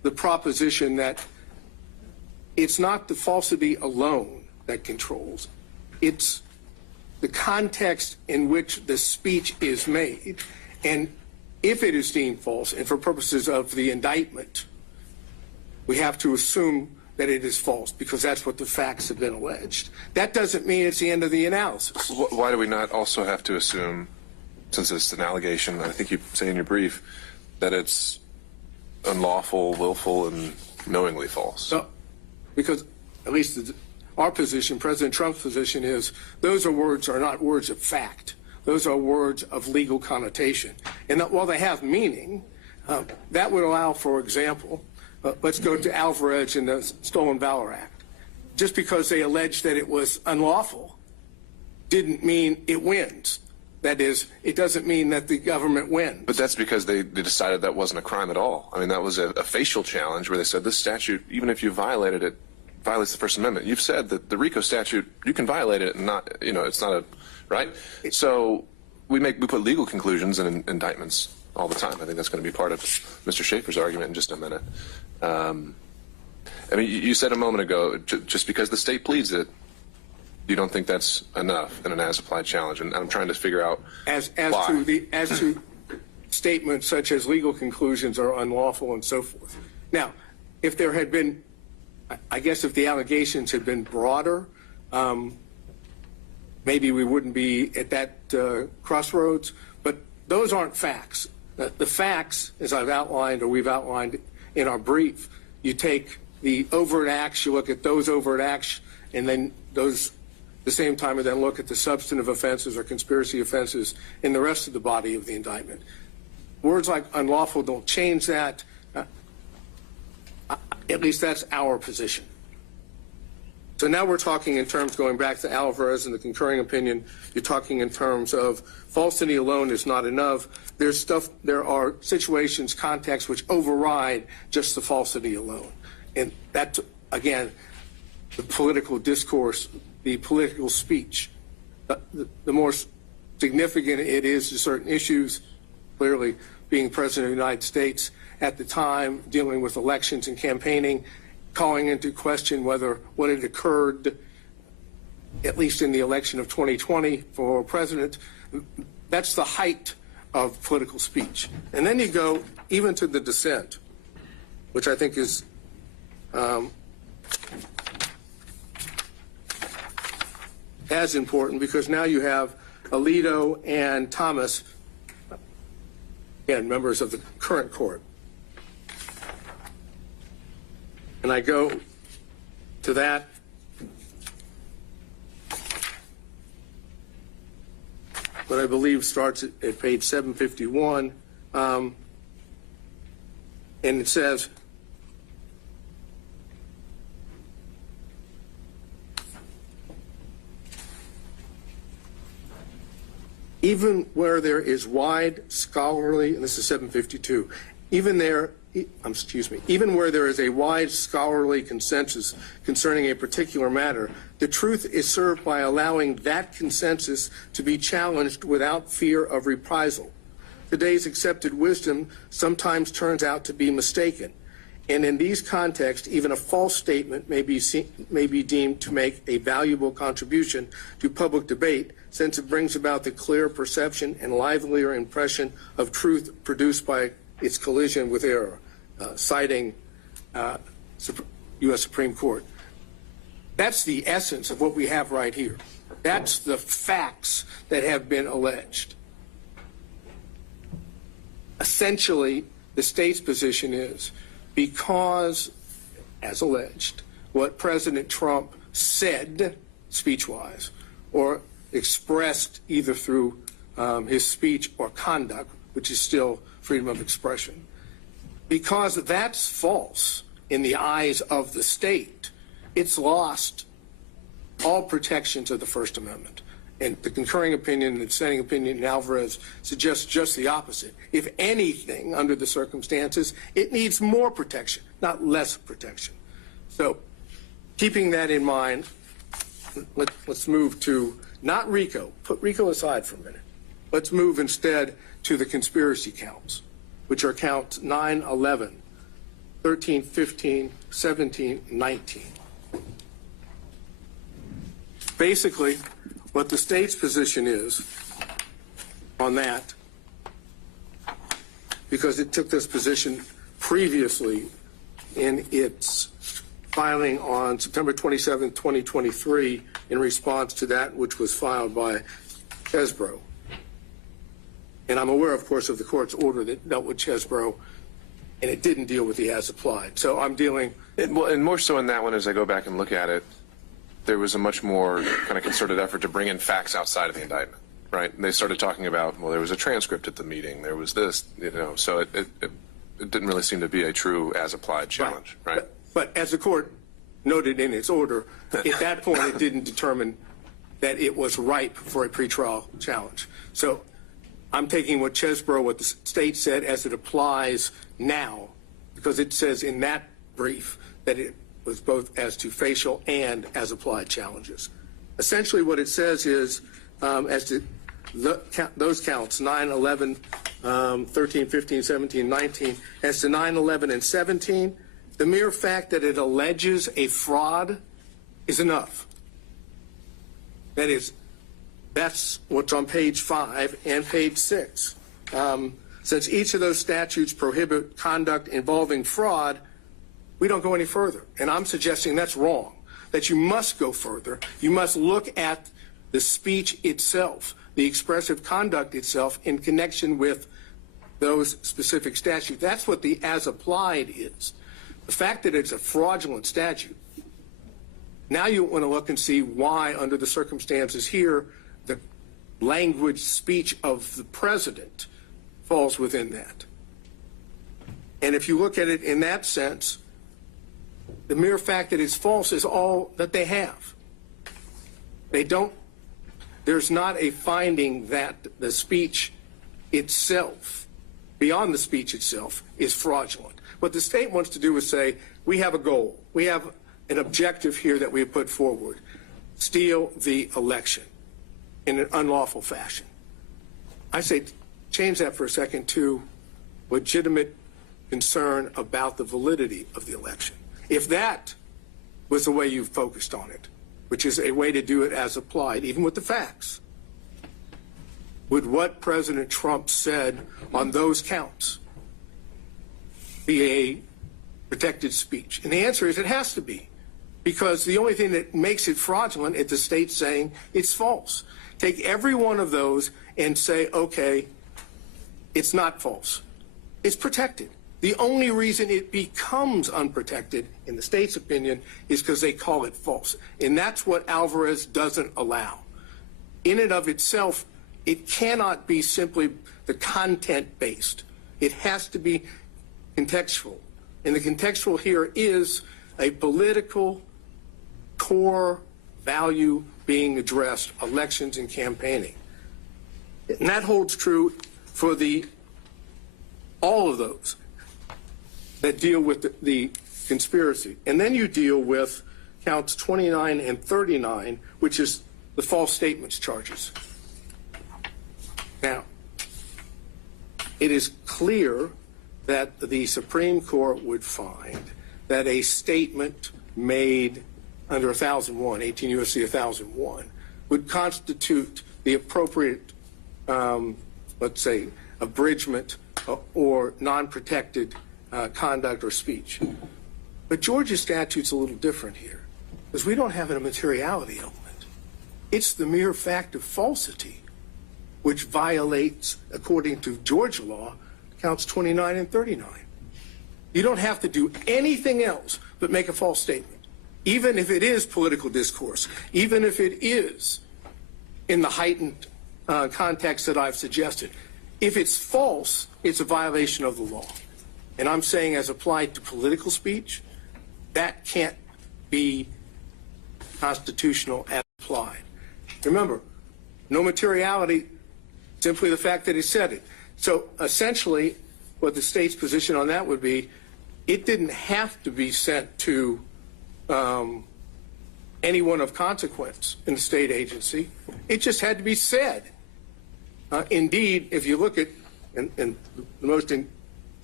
the proposition that it's not the falsity alone that controls. It's the context in which the speech is made. And if it is deemed false, and for purposes of the indictment, we have to assume that it is false because that's what the facts have been alleged. That doesn't mean it's the end of the analysis. Why do we not also have to assume, since it's an allegation, I think you say in your brief, that it's unlawful, willful, and knowingly false? So, because at least our position, President Trump's position is those are not words of fact. Those are words of legal connotation. And that while they have meaning, that would allow, for example, let's go to Alvarez in the Stolen Valor Act. Just because they alleged that it was unlawful didn't mean it wins. That is, it doesn't mean that the government wins. But that's because they decided that wasn't a crime at all. I mean, that was a facial challenge where they said this statute, even if you violated it, violates the First Amendment. You've said that the RICO statute, you can violate it and not, it's not a, right? So we put legal conclusions in indictments all the time. I think that's going to be part of Mr. Schaefer's argument in just a minute. I mean, you said a moment ago, just because the state pleads it, you don't think that's enough in an as-applied challenge, and I'm trying to figure out why. As to statements such as legal conclusions are unlawful and so forth. Now, if there had been, I guess if the allegations had been broader, maybe we wouldn't be at that crossroads, but those aren't facts. The facts, as I've outlined or we've outlined in our brief, you take the overt acts, you look at those overt acts, and then those at the same time, and then look at the substantive offenses or conspiracy offenses in the rest of the body of the indictment. Words like unlawful don't change that. At least that's our position. So now we're talking in terms, going back to Alvarez and the concurring opinion, you're talking in terms of falsity alone is not enough. There are situations, contexts which override just the falsity alone. And that, again, the political discourse, the political speech, the more significant it is to certain issues, clearly being President of the United States at the time, dealing with elections and campaigning, calling into question whether what had occurred, at least in the election of 2020 for president, that's the height of political speech. And then you go even to the dissent, which I think is as important, because now you have Alito and Thomas, again, members of the current court. And I go to that. What I believe starts at page 751. And it says, even where there is wide scholarly, and this is 752, even where there is a wide scholarly consensus concerning a particular matter, the truth is served by allowing that consensus to be challenged without fear of reprisal. Today's accepted wisdom sometimes turns out to be mistaken, and in these contexts, even a false statement may be deemed to make a valuable contribution to public debate, since it brings about the clear perception and livelier impression of truth produced by its collision with error, citing U.S. Supreme Court. That's the essence of what we have right here. That's the facts that have been alleged. Essentially, the state's position is because, as alleged, what President Trump said speech-wise or expressed either through his speech or conduct, which is still freedom of expression, because that's false in the eyes of the state, it's lost all protections of the First Amendment. And the concurring opinion and the dissenting opinion in Alvarez suggests just the opposite. If anything, under the circumstances, it needs more protection, not less protection. So keeping that in mind, let's move to not RICO. Put RICO aside for a minute. Let's move instead to the conspiracy counts, which are counts 9, 11, 13, 15, 17, 19. Basically, what the state's position is on that, because it took this position previously in its filing on September 27, 2023, in response to that which was filed by Chesbrough. And I'm aware, of course, of the court's order that dealt with Chesbrough, and it didn't deal with the as applied. So I'm dealing. And more so in that one, as I go back and look at it, there was a much more kind of concerted effort to bring in facts outside of the indictment, right? And they started talking about, well, there was a transcript at the meeting, there was this, so it didn't really seem to be a true as applied challenge, right? But as the court noted in its order, at that point it didn't determine that it was ripe for a pretrial challenge. So I'm taking what Chesbrough, what the state said as it applies now, because it says in that brief that it was both as to facial and as applied challenges. Essentially what it says is, as to those counts, 9, 11, 13, 15, 17, 19, as to 9, 11, and 17, the mere fact that it alleges a fraud is enough. That is, that's what's on page 5 and page 6. Since each of those statutes prohibit conduct involving fraud, we don't go any further. And I'm suggesting that's wrong, that you must go further. You must look at the speech itself, the expressive conduct itself in connection with those specific statutes. That's what the as applied is. The fact that it's a fraudulent statute, now you want to look and see why, under the circumstances here, the language speech of the president falls within that. And if you look at it in that sense, the mere fact that it's false is all that they have. There's not a finding that the speech itself, beyond the speech itself, is fraudulent. What the state wants to do is say, we have a goal. We have an objective here that we have put forward. Steal the election in an unlawful fashion. I say change that for a second to legitimate concern about the validity of the election. If that was the way you focused on it, which is a way to do it as applied, even with the facts, would what President Trump said on those counts be a protected speech? And the answer is it has to be, because the only thing that makes it fraudulent is the state saying it's false. Take every one of those and say, okay, it's not false. It's protected. The only reason it becomes unprotected, in the state's opinion, is because they call it false. And that's what Alvarez doesn't allow. In and of itself, it cannot be simply the content-based. It has to be contextual. And the contextual here is a political core value being addressed, elections and campaigning. And that holds true for all of those that deal with the conspiracy. And then you deal with counts 29 and 39, which is the false statements charges. Now, it is clear that the Supreme Court would find that a statement made under 1001, 18 U.S.C. 1001, would constitute the appropriate, let's say, abridgment or non-protected conduct or speech. But Georgia's statute's a little different here, because we don't have a materiality element. It's the mere fact of falsity, which violates, according to Georgia law, counts 29 and 39. You don't have to do anything else but make a false statement, even if it is political discourse, even if it is in the heightened context that I've suggested. If it's false, it's a violation of the law. And I'm saying, as applied to political speech, that can't be constitutional as applied. Remember, no materiality, simply the fact that he said it. So essentially, what the state's position on that would be, it didn't have to be sent to anyone of consequence in the state agency. It just had to be said. Indeed, if you look at, and the most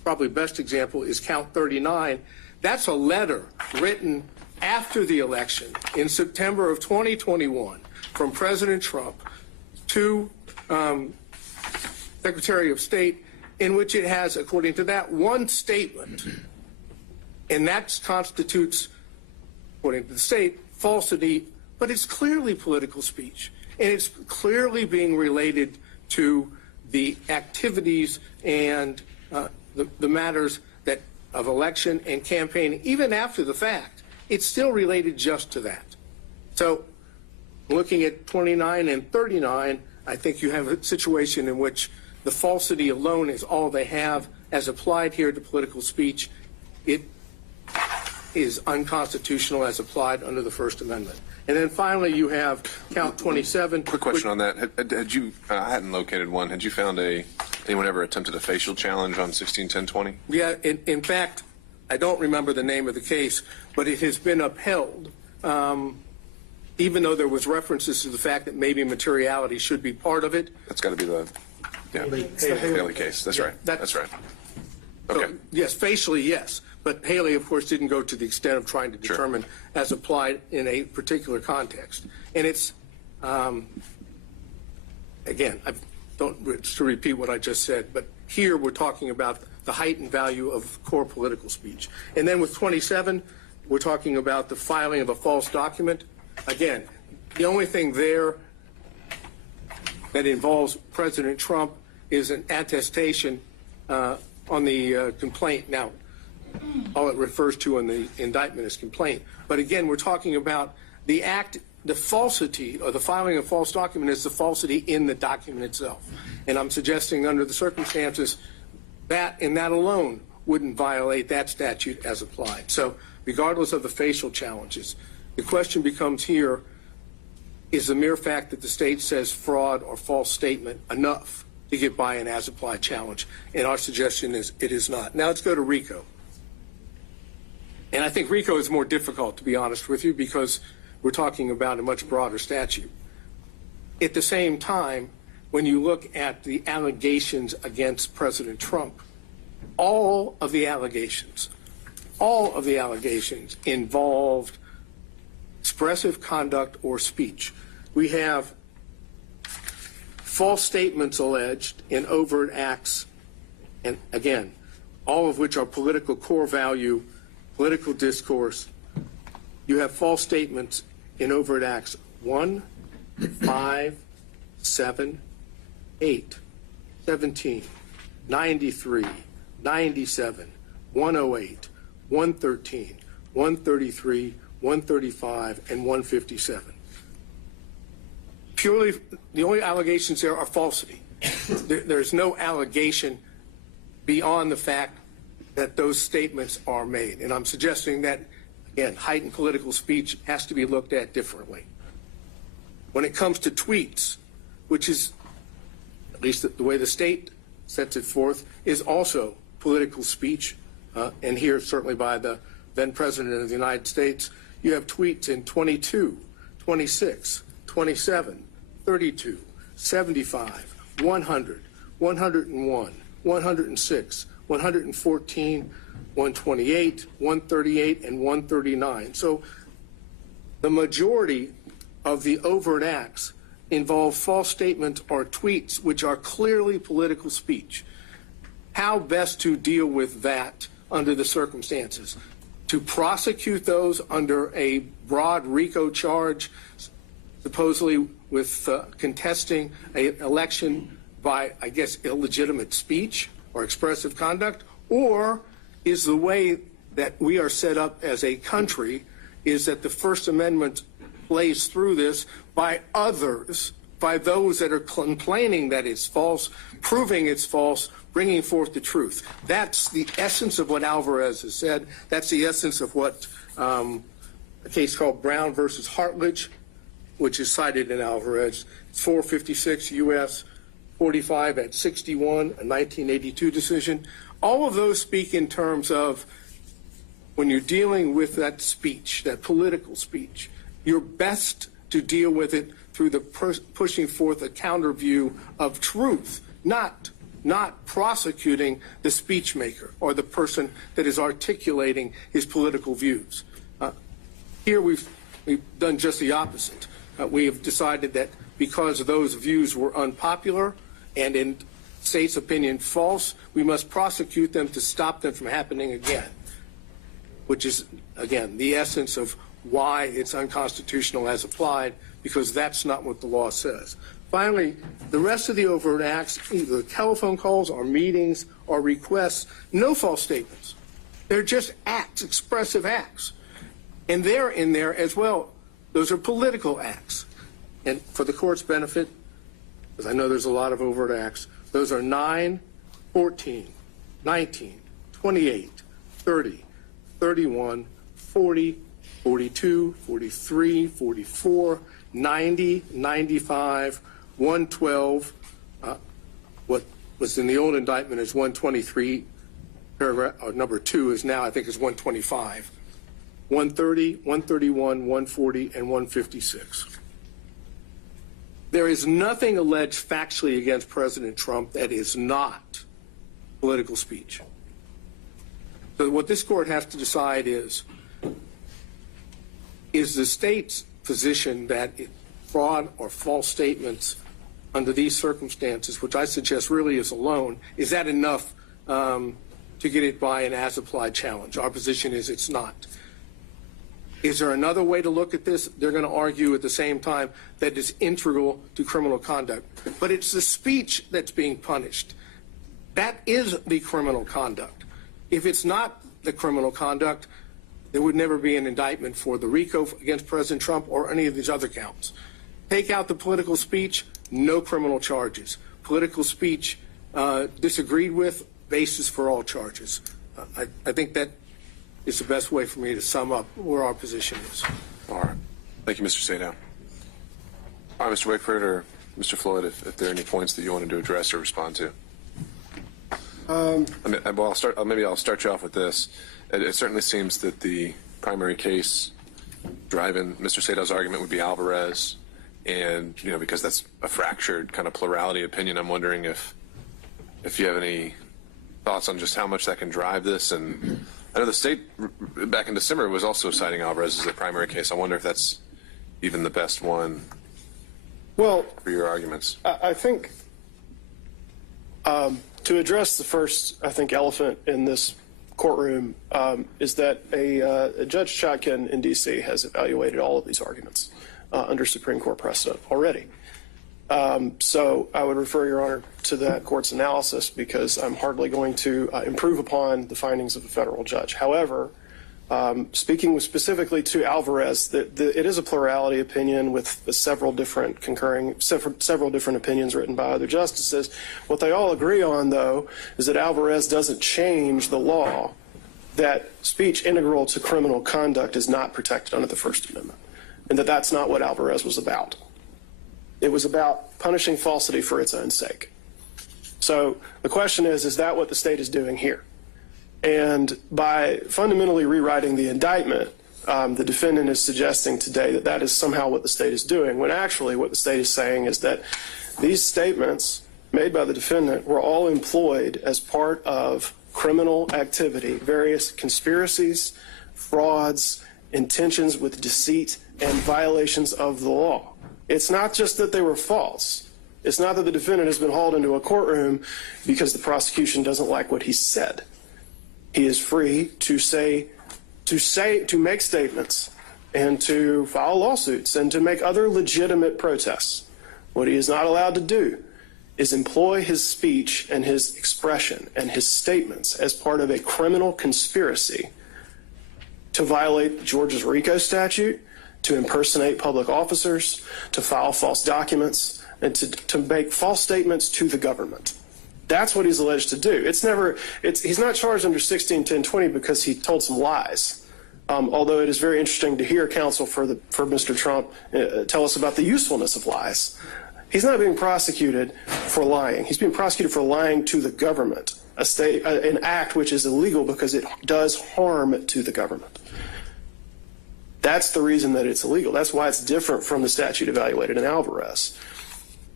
probably best example is count 39. That's a letter written after the election in September of 2021 from President Trump to Secretary of State, in which it has, according to that, one statement, and that constitutes, according to the state, falsity, but it's clearly political speech, and it's clearly being related to the activities and the matters that of election and campaigning, even after the fact. It's still related just to that. So looking at 29 and 39, I think you have a situation in which the falsity alone is all they have as applied here to political speech. It is unconstitutional as applied under the First Amendment. And then finally, you have count 27. Quick question on that. Had you, I hadn't located one. Had you found anyone ever attempted a facial challenge on 161020? Yeah, in fact, I don't remember the name of the case, but it has been upheld, even though there was references to the fact that maybe materiality should be part of it. That's got to be the Haley case. That's right. That's right. Okay. So, yes, facially, yes. But Haley, of course, didn't go to the extent of trying to determine as applied in a particular context. And it's, again, I don't to repeat what I just said, but here we're talking about the heightened value of core political speech. And then with 27, we're talking about the filing of a false document. Again, the only thing there that involves President Trump is an attestation on the complaint. Now, all it refers to in the indictment is complaint. But again, we're talking about the act, the falsity, or the filing of a false document is the falsity in the document itself. And I'm suggesting under the circumstances, that and that alone wouldn't violate that statute as applied. So regardless of the facial challenges, the question becomes here, is the mere fact that the state says fraud or false statement enough to get by an as-applied challenge? And our suggestion is it is not. Now let's go to RICO. And I think RICO is more difficult, to be honest with you, because we're talking about a much broader statute. At the same time, when you look at the allegations against President Trump, all of the allegations involved expressive conduct or speech. We have false statements alleged in overt acts, and again, all of which are political core value, political discourse. You have false statements in overt acts 1, 5, 7, 8, 17, 93, 97, 108, 113, 133, 135, and 157. Purely, the only allegations there are falsity. There's no allegation beyond the fact that those statements are made. And I'm suggesting that, again, heightened political speech has to be looked at differently. When it comes to tweets, which is, at least the way the state sets it forth, is also political speech, and here certainly by the then President of the United States, you have tweets in 22, 26, 27, 32, 75, 100, 101, 106, 114, 128, 138, and 139. So the majority of the overt acts involve false statements or tweets which are clearly political speech. How best to deal with that under the circumstances? To prosecute those under a broad RICO charge, supposedly with contesting an election by, I guess, illegitimate speech or expressive conduct? Or is the way that we are set up as a country is that the First Amendment plays through this by others, by those that are complaining that it's false, proving it's false, bringing forth the truth? That's the essence of what Alvarez has said. That's the essence of what a case called Brown versus Hartledge, which is cited in Alvarez. It's 456 U.S. 45 at 61, a 1982 decision. All of those speak in terms of when you're dealing with that speech, that political speech, you're best to deal with it through the pushing forth a counter view of truth, not not prosecuting the speech maker or the person that is articulating his political views. Here we've done just the opposite. We have decided that because those views were unpopular and in state's opinion false, we must prosecute them to stop them from happening again, which is, again, the essence of why it's unconstitutional as applied, because that's not what the law says. Finally, the rest of the overt acts, either telephone calls or meetings or requests, no false statements. They're just acts, expressive acts. And they're in there as well. Those are political acts. And for the court's benefit, because I know there's a lot of overt acts, those are 9, 14, 19, 28, 30, 31, 40, 42, 43, 44, 90, 95, 112. What was in the old indictment is 123. Paragraph number 2 is now, I think, is 125. 130, 131, 140, and 156. There is nothing alleged factually against President Trump that is not political speech. So what this court has to decide is the state's position that fraud or false statements under these circumstances, which I suggest really is alone, is that enough to get it by an as-applied challenge? Our position is it's not. Is there another way to look at this? They're going to argue at the same time that it's integral to criminal conduct. But it's the speech that's being punished. That is the criminal conduct. If it's not the criminal conduct, there would never be an indictment for the RICO against President Trump or any of these other counts. Take out the political speech, no criminal charges. Political speech disagreed with, basis for all charges. I think that is the best way for me to sum up where our position is. All right. Thank you, Mr. Sadow. All right, Mr. Wakeford or Mr. Floyd, if there are any points that you wanted to address or respond to. Maybe I'll start you off with this. It certainly seems that the primary case driving Mr. Sadow's argument would be Alvarez, and because that's a fractured kind of plurality opinion, I'm wondering if you have any thoughts on just how much that can drive this. And I know the state back in December was also citing Alvarez as the primary case. I wonder if that's even the best one for your arguments. I think to address the first, elephant in this courtroom is that a Judge Chotkin in D.C. has evaluated all of these arguments under Supreme Court precedent already. So I would refer, Your Honor, to that court's analysis because I'm hardly going to improve upon the findings of a federal judge. However, speaking specifically to Alvarez, it is a plurality opinion with several different opinions written by other justices. What they all agree on, though, is that Alvarez doesn't change the law that speech integral to criminal conduct is not protected under the First Amendment, and that that's not what Alvarez was about. It was about punishing falsity for its own sake. So the question is that what the state is doing here? And by fundamentally rewriting the indictment, the defendant is suggesting today that that is somehow what the state is doing, when actually what the state is saying is that these statements made by the defendant were all employed as part of criminal activity, various conspiracies, frauds, intentions with deceit, and violations of the law. It's not just that they were false. It's not that the defendant has been hauled into a courtroom because the prosecution doesn't like what he said. He is free to make statements and to file lawsuits and to make other legitimate protests. What he is not allowed to do is employ his speech and his expression and his statements as part of a criminal conspiracy to violate Georgia's RICO statute, to impersonate public officers, to file false documents, and to make false statements to the government. That's what he's alleged to do. He's not charged under 16-10-20 because he told some lies. Although it is very interesting to hear counsel for Mr. Trump tell us about the usefulness of lies. He's not being prosecuted for lying. He's being prosecuted for lying to the government, an act which is illegal because it does harm to the government. That's the reason that it's illegal. That's why it's different from the statute evaluated in Alvarez.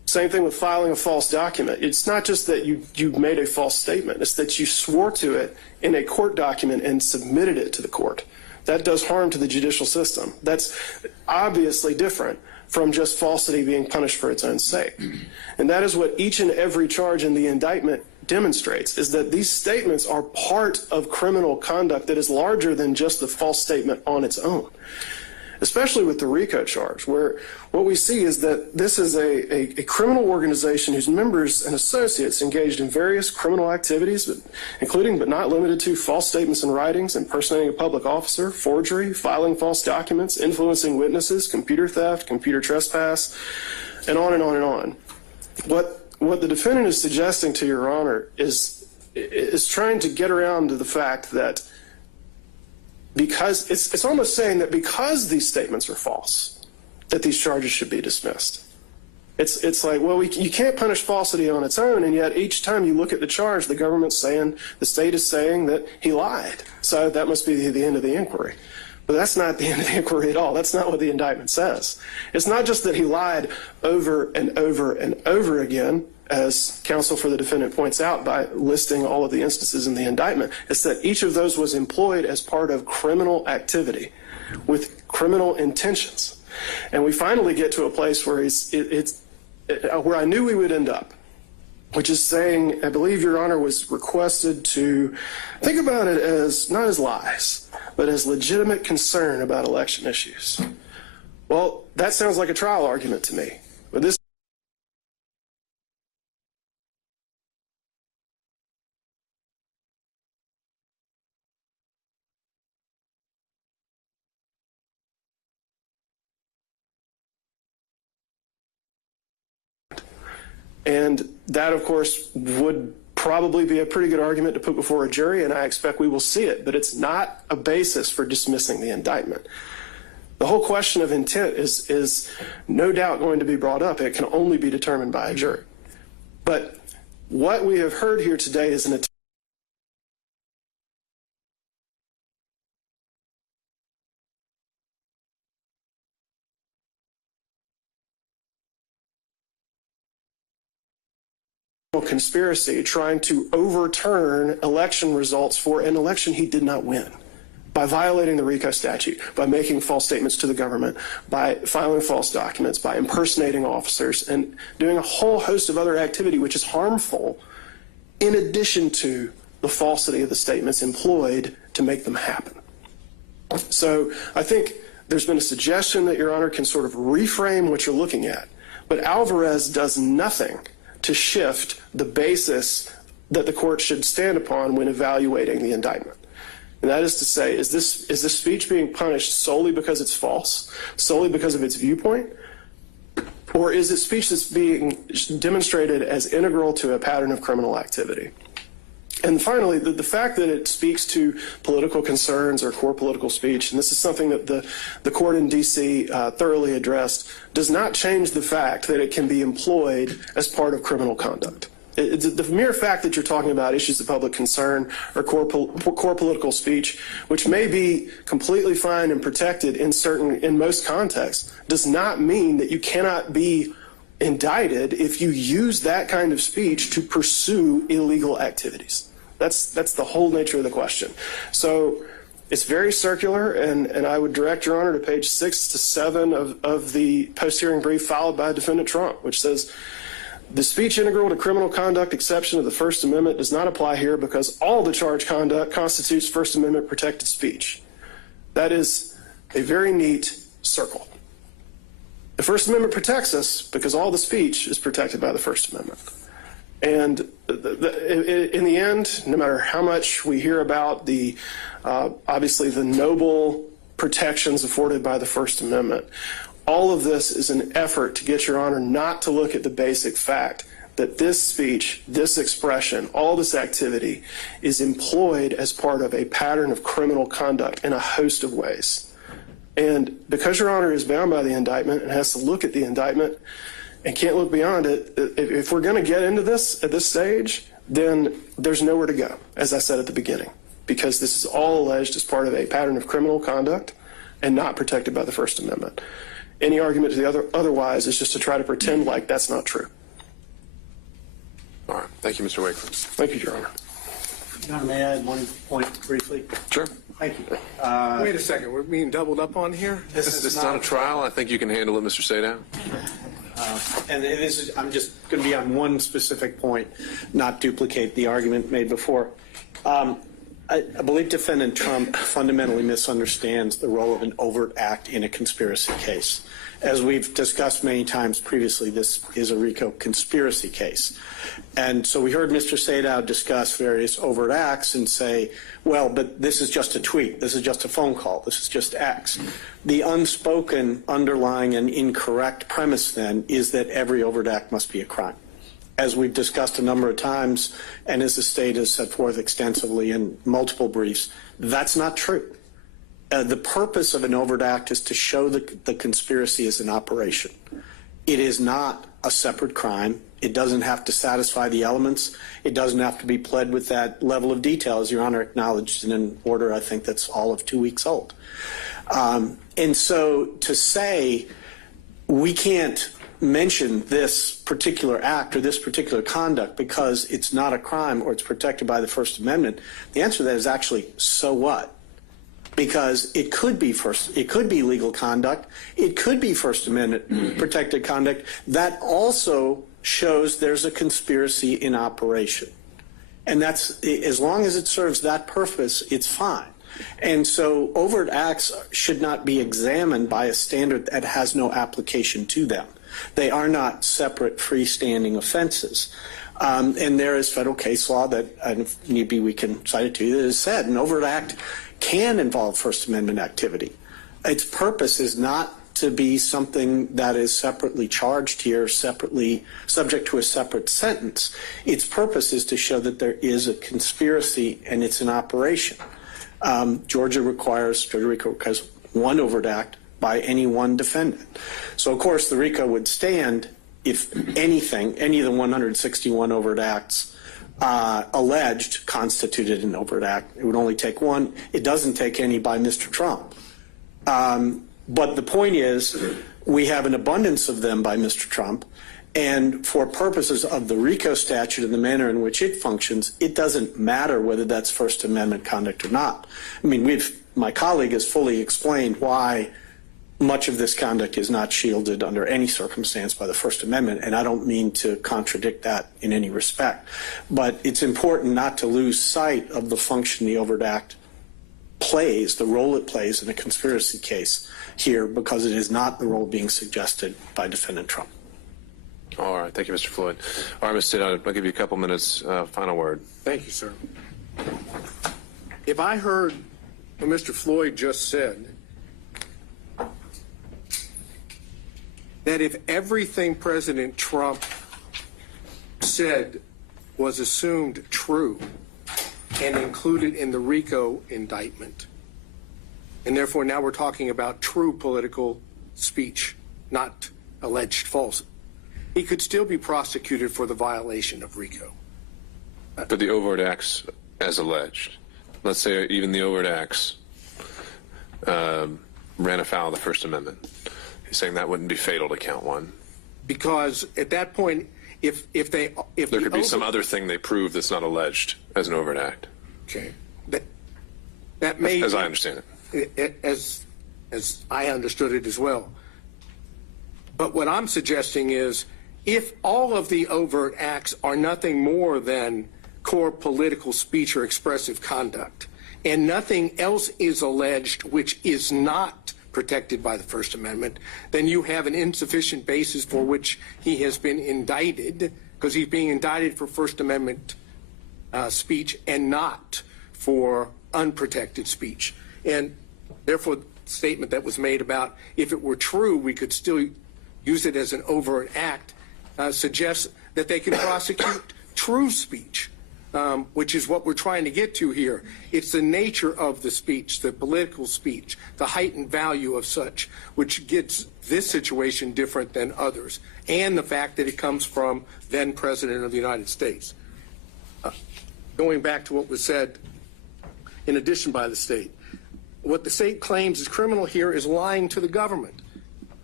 Same thing with filing a false document. It's not just that you made a false statement. It's that you swore to it in a court document and submitted it to the court. That does harm to the judicial system. That's obviously different from just falsity being punished for its own sake. And that is what each and every charge in the indictment demonstrates, is that these statements are part of criminal conduct that is larger than just the false statement on its own. Especially with the RICO charge, where what we see is that this is a criminal organization whose members and associates engaged in various criminal activities, including but not limited to false statements and writings, impersonating a public officer, forgery, filing false documents, influencing witnesses, computer theft, computer trespass, and on and on and on. What the defendant is suggesting to Your Honor is trying to get around to the fact that because it's almost saying that because these statements are false, that these charges should be dismissed. It's like, well, you can't punish falsity on its own, and yet each time you look at the charge, the state is saying that he lied. So that must be the end of the inquiry. But that's not the end of the inquiry at all. That's not what the indictment says. It's not just that he lied over and over and over again, as counsel for the defendant points out by listing all of the instances in the indictment. It's that each of those was employed as part of criminal activity with criminal intentions. And we finally get to a place where where I knew we would end up, which is saying, I believe Your Honor was requested to think about it as not as lies, but as legitimate concern about election issues. Well, that sounds like a trial argument to me. But this and that, of course, would probably be a pretty good argument to put before a jury, and I expect we will see it, but it's not a basis for dismissing the indictment. The whole question of intent is no doubt going to be brought up. It can only be determined by a jury. But what we have heard here today is an attempt conspiracy trying to overturn election results for an election he did not win by violating the RICO statute, by making false statements to the government, by filing false documents, by impersonating officers, and doing a whole host of other activity which is harmful in addition to the falsity of the statements employed to make them happen. So I think there's been a suggestion that Your Honor can sort of reframe what you're looking at, but Alvarez does nothing to shift the basis that the court should stand upon when evaluating the indictment. And that is to say, is this speech being punished solely because it's false, solely because of its viewpoint, or is it speech that's being demonstrated as integral to a pattern of criminal activity? And finally, the fact that it speaks to political concerns or core political speech, and this is something that the court in D.C. Thoroughly addressed, does not change the fact that it can be employed as part of criminal conduct. The mere fact that you're talking about issues of public concern or core political speech, which may be completely fine and protected in most contexts, does not mean that you cannot be indicted if you use that kind of speech to pursue illegal activities. That's the whole nature of the question. So it's very circular, and I would direct Your Honor to page 6 to 7 of the post-hearing brief filed by Defendant Trump, which says, the speech integral to criminal conduct exception of the First Amendment does not apply here because all the charged conduct constitutes First Amendment protected speech. That is a very neat circle. The First Amendment protects us because all the speech is protected by the First Amendment. And in the end, no matter how much we hear about obviously the noble protections afforded by the First Amendment, all of this is an effort to get Your Honor not to look at the basic fact that this speech, this expression, all this activity is employed as part of a pattern of criminal conduct in a host of ways. And because Your Honor is bound by the indictment and has to look at the indictment and can't look beyond it, if we're going to get into this at this stage, then there's nowhere to go, as I said at the beginning, because this is all alleged as part of a pattern of criminal conduct and not protected by the First Amendment. Any argument to the otherwise is just to try to pretend like that's not true. All right. Thank you, Mr. Wakeland. Thank you, Your Honor. Your Honor, may I add one point briefly? Sure. Thank you. Wait a second, we're being doubled up on here? This is not a trial. I think you can handle it, Mr. Sadow. And this is, I'm just going to be on one specific point, not duplicate the argument made before. I believe Defendant Trump fundamentally misunderstands the role of an overt act in a conspiracy case. As we've discussed many times previously, this is a RICO conspiracy case. And so we heard Mr. Sadow discuss various overt acts and say, well, but this is just a tweet, this is just a phone call, this is just X. The unspoken, underlying, and incorrect premise then is that every overt act must be a crime. As we've discussed a number of times, and as the state has set forth extensively in multiple briefs, that's not true. The purpose of an overt act is to show the conspiracy is an operation. It is not a separate crime. It doesn't have to satisfy the elements. It doesn't have to be pled with that level of detail, as Your Honor acknowledged in an order I think that's all of 2 weeks old. And so to say we can't mention this particular act or this particular conduct because it's not a crime or it's protected by the First Amendment, the answer to that is actually, so what? Because it could be legal conduct, it could be First Amendment protected conduct. That also shows there's a conspiracy in operation. And that's, as long as it serves that purpose, it's fine. And so overt acts should not be examined by a standard that has no application to them. They are not separate freestanding offenses. And there is federal case law that, if need be, we can cite it to you, that has said an overt act can involve First Amendment activity. Its purpose is not to be something that is separately charged here, separately subject to a separate sentence. Its purpose is to show that there is a conspiracy and it's an operation. Georgia requires one overt act by any one defendant. So, of course, the RICO would stand if anything, any of the 161 overt acts alleged constituted an overt act. It would only take one. It doesn't take any by Mr. Trump. But the point is, we have an abundance of them by Mr. Trump, and for purposes of the RICO statute and the manner in which it functions, it doesn't matter whether that's First Amendment conduct or not. I mean, my colleague has fully explained why much of this conduct is not shielded under any circumstance by the First Amendment, and I don't mean to contradict that in any respect. But it's important not to lose sight of the function the overt act plays, the role it plays in a conspiracy case here, because it is not the role being suggested by Defendant Trump. All right. Thank you, Mr. Floyd. All right, Mr. Sadow, I'll give you a couple minutes. Final word. Thank you, sir. If I heard what Mr. Floyd just said, that if everything President Trump said was assumed true and included in the RICO indictment, and therefore now we're talking about true political speech, not alleged false, he could still be prosecuted for the violation of RICO. For the overt acts as alleged. Let's say even the overt acts ran afoul of the First Amendment. He's saying that wouldn't be fatal to count one. Because at that point, if there could be some other thing they prove that's not alleged as an overt act. Okay, that may, as I understand it, as I understood it as well. But what I'm suggesting is, if all of the overt acts are nothing more than core political speech or expressive conduct, and nothing else is alleged which is not protected by the First Amendment, then you have an insufficient basis for which he has been indicted, because he's being indicted for First Amendment speech and not for unprotected speech. And therefore, the statement that was made about if it were true, we could still use it as an overt act, suggests that they can prosecute true speech, which is what we're trying to get to here. It's the nature of the speech, the political speech, the heightened value of such, which gets this situation different than others, and the fact that it comes from then President of the United States. Going back to what was said in addition by the state, what the state claims is criminal here is lying to the government.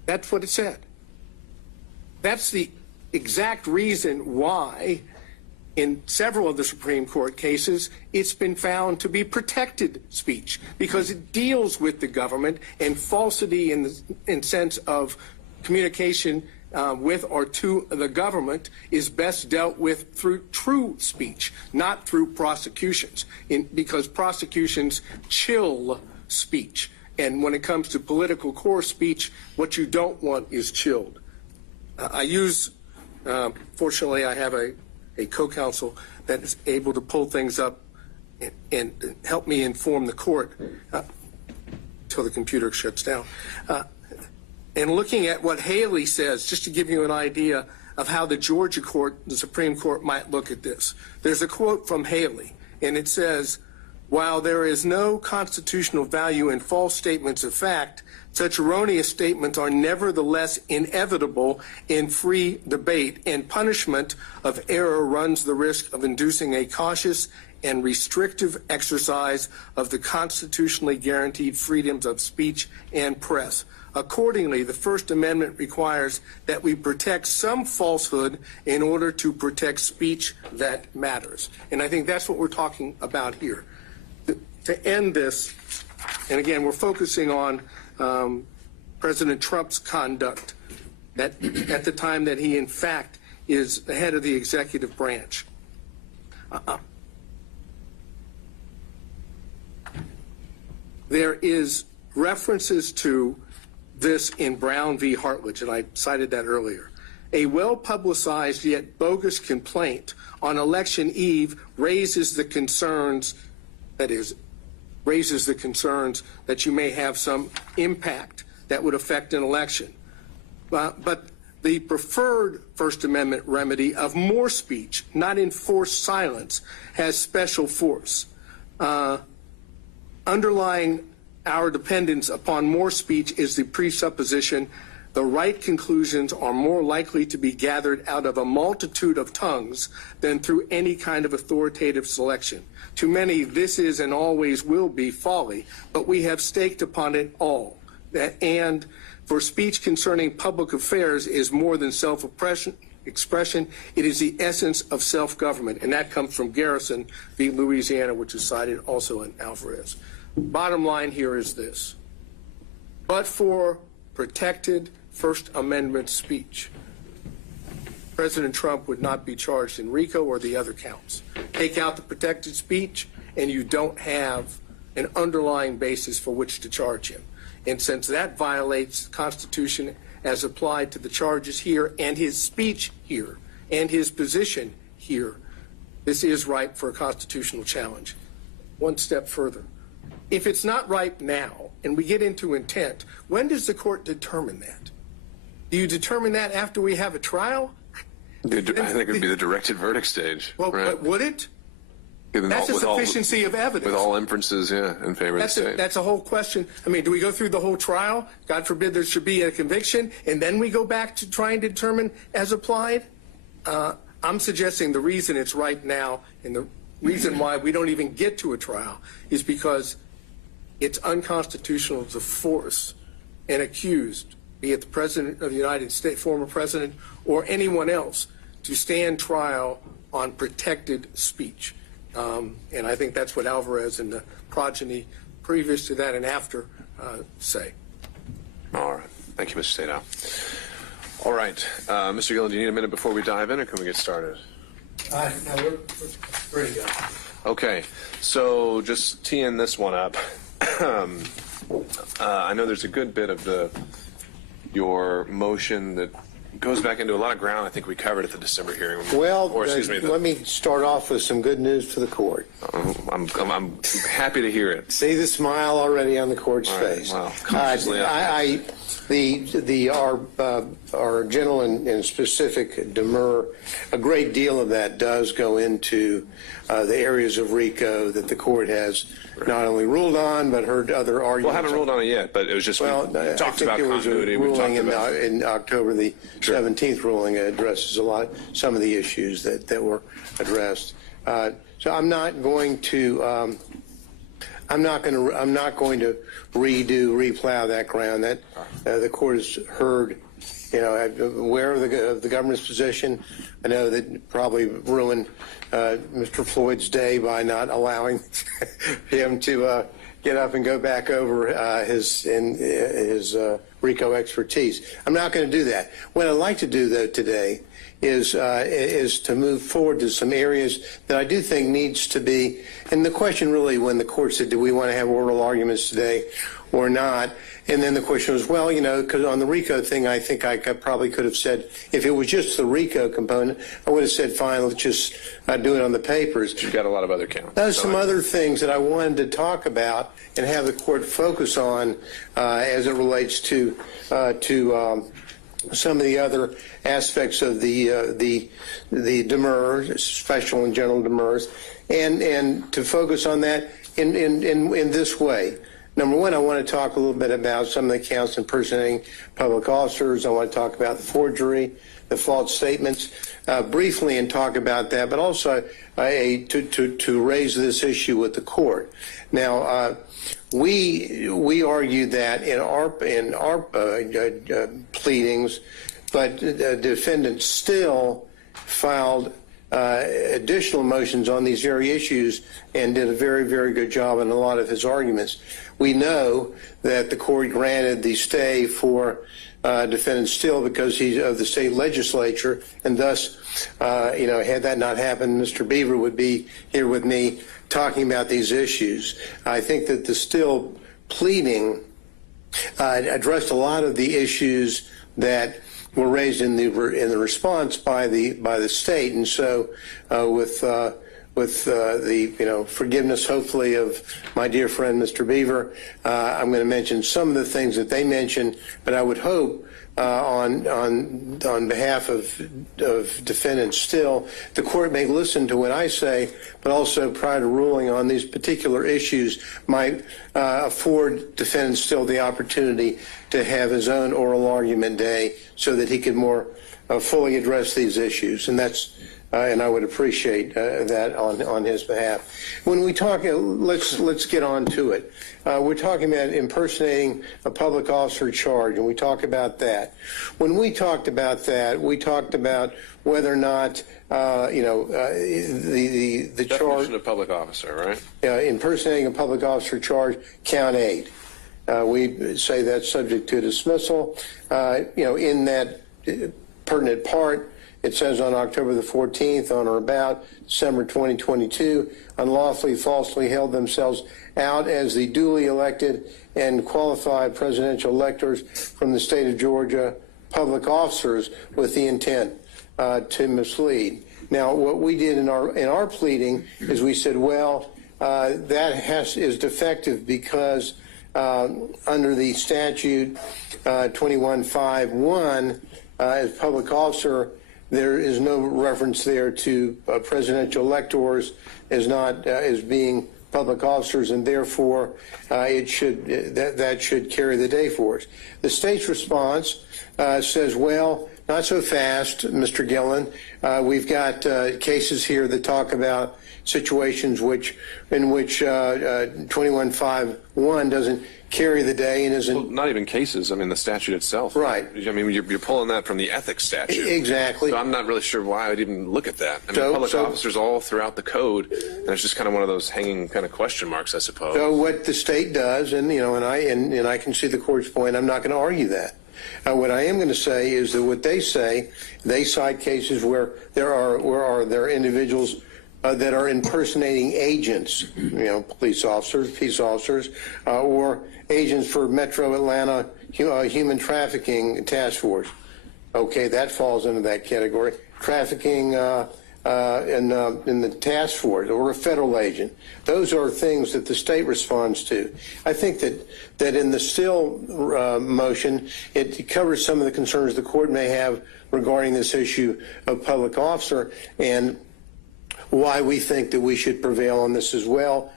That's what it said. That's the exact reason why in several of the Supreme Court cases, it's been found to be protected speech because it deals with the government, and falsity in sense of communication with or to the government is best dealt with through true speech, not through prosecutions, because prosecutions chill speech. And when it comes to political core speech, what you don't want is chilled. Fortunately, I have a co-counsel that is able to pull things up and help me inform the court until the computer shuts down. And looking at what Haley says, just to give you an idea of how the Georgia court, the Supreme Court, might look at this. There's a quote from Haley, and it says, "While there is no constitutional value in false statements of fact, such erroneous statements are nevertheless inevitable in free debate, and punishment of error runs the risk of inducing a cautious and restrictive exercise of the constitutionally guaranteed freedoms of speech and press. Accordingly, the First Amendment requires that we protect some falsehood in order to protect speech that matters." And I think that's what we're talking about here. To end this, and again, we're focusing on President Trump's conduct at the time that he, in fact, is the head of the executive branch. There is references to this in Brown v. Hartledge, and I cited that earlier. A well-publicized yet bogus complaint on election eve raises the concerns that you may have some impact that would affect an election. But the preferred First Amendment remedy of more speech, not enforced silence, has special force. Underlying our dependence upon more speech is the presupposition the right conclusions are more likely to be gathered out of a multitude of tongues than through any kind of authoritative selection. To many, this is and always will be folly, but we have staked upon it all. And for speech concerning public affairs is more than self-expression, it is the essence of self-government. And that comes from Garrison v. Louisiana, which is cited also in Alvarez. Bottom line here is this. But for protected First Amendment speech, President Trump would not be charged in RICO or the other counts. Take out the protected speech, and you don't have an underlying basis for which to charge him. And since that violates the Constitution as applied to the charges here and his speech here and his position here, this is ripe for a constitutional challenge. One step further. If it's not ripe now, and we get into intent, when does the court determine that? Do you determine that after we have a trial? I think it would be the directed verdict stage. Well, right? but would it? That's a sufficiency of evidence. With all inferences, in favor of the state. That's a whole question. I mean, do we go through the whole trial? God forbid there should be a conviction, and then we go back to trying to determine as applied? I'm suggesting the reason it's ripe now, and the reason why we don't even get to a trial, is because it's unconstitutional to force an accused, be it the President of the United States, former President, or anyone else, to stand trial on protected speech. And I think that's what Alvarez and the progeny previous to that and after say. All right. Thank you, Mr. Sadow. All right. Mr. Gillen, do you need a minute before we dive in, or can we get started? No, we're ready to go. Okay. So just teeing this one up. I know there's a good bit of your motion that goes back into a lot of ground I think we covered at the December hearing. Well, let me start off with some good news for the court. I'm happy to hear it. See the smile already on the court's face. Well, cautiously our general and specific demur, a great deal of that does go into the areas of RICO that the court has not only ruled on but heard other arguments. Well, haven't ruled on it yet, but it was just we talked about continuity. There was a ruling in October the 17th ruling addresses some of the issues that were addressed. So I'm not going to I'm not going to replow that ground. That the court has heard. I'm aware of the government's position. I know that probably ruined Mr. Floyd's day by not allowing him to get up and go back over his RICO expertise. I'm not going to do that. What I'd like to do, though, today is to move forward to some areas that I do think needs to be. And the question really, when the court said, do we want to have oral arguments today or not? And then the question was, well, because on the RICO thing, I think I probably could have said, if it was just the RICO component, I would have said, fine, let's just do it on the papers. You've got a lot of other counts. There's some other things that I wanted to talk about and have the court focus on as it relates to some of the other aspects of the demurs, special and general demurs, and to focus on that in this way. Number one, I want to talk a little bit about some of the counts impersonating public officers. I want to talk about the forgery, the false statements, briefly, and talk about that, but also to raise this issue with the court. Now, we argued that in our pleadings, but the defendant still filed additional motions on these very issues and did a very, very good job in a lot of his arguments. We know that the court granted the stay for defendant Still because he's of the state legislature, and thus, had that not happened, Mr. Beaver would be here with me talking about these issues. I think that the Still pleading addressed a lot of the issues that were raised in the response by the state, and so with the forgiveness, hopefully, of my dear friend Mr. Beaver, I'm going to mention some of the things that they mentioned, but I would hope on behalf of defendants Still, the court may listen to what I say, but also prior to ruling on these particular issues might afford defendant Still the opportunity to have his own oral argument day so that he can more fully address these issues. And that's and I would appreciate that on his behalf. When we talk, let's get on to it. We're talking about impersonating a public officer charge, and we talk about that. When we talked about that, we talked about whether or not the Definition of public officer, right? Impersonating a public officer charge, count 8. We say that's subject to dismissal. In that pertinent part, it says on October the 14th, on or about December 2022, unlawfully, falsely held themselves out as the duly elected and qualified presidential electors from the state of Georgia, public officers with the intent to mislead. Now, what we did in our pleading is we said, well, that is defective because under the statute 2151, as public officer, there is no reference there to presidential electors as being public officers, and therefore that should carry the day for us. The state's response says, well, not so fast, Mr. Gillen. We've got cases here that talk about situations in which 2151 doesn't carry the day and isn't. Well, not even cases. I mean, the statute itself. Right. I mean, you're pulling that from the ethics statute. Exactly. So I'm not really sure why I'd even look at that. I mean, public officers all throughout the code, and it's just kind of one of those hanging kind of question marks, I suppose. So what the state does, and I can see the court's point. I'm not going to argue that. What I am going to say is that what they say, they cite cases where there are individuals that are impersonating agents, police officers, peace officers, or agents for Metro Atlanta Human Trafficking Task Force. Okay, that falls into that category. Trafficking in the task force, or a federal agent. Those are things that the state responds to. I think that in the Still motion, it covers some of the concerns the court may have regarding this issue of public officer and why we think that we should prevail on this as well,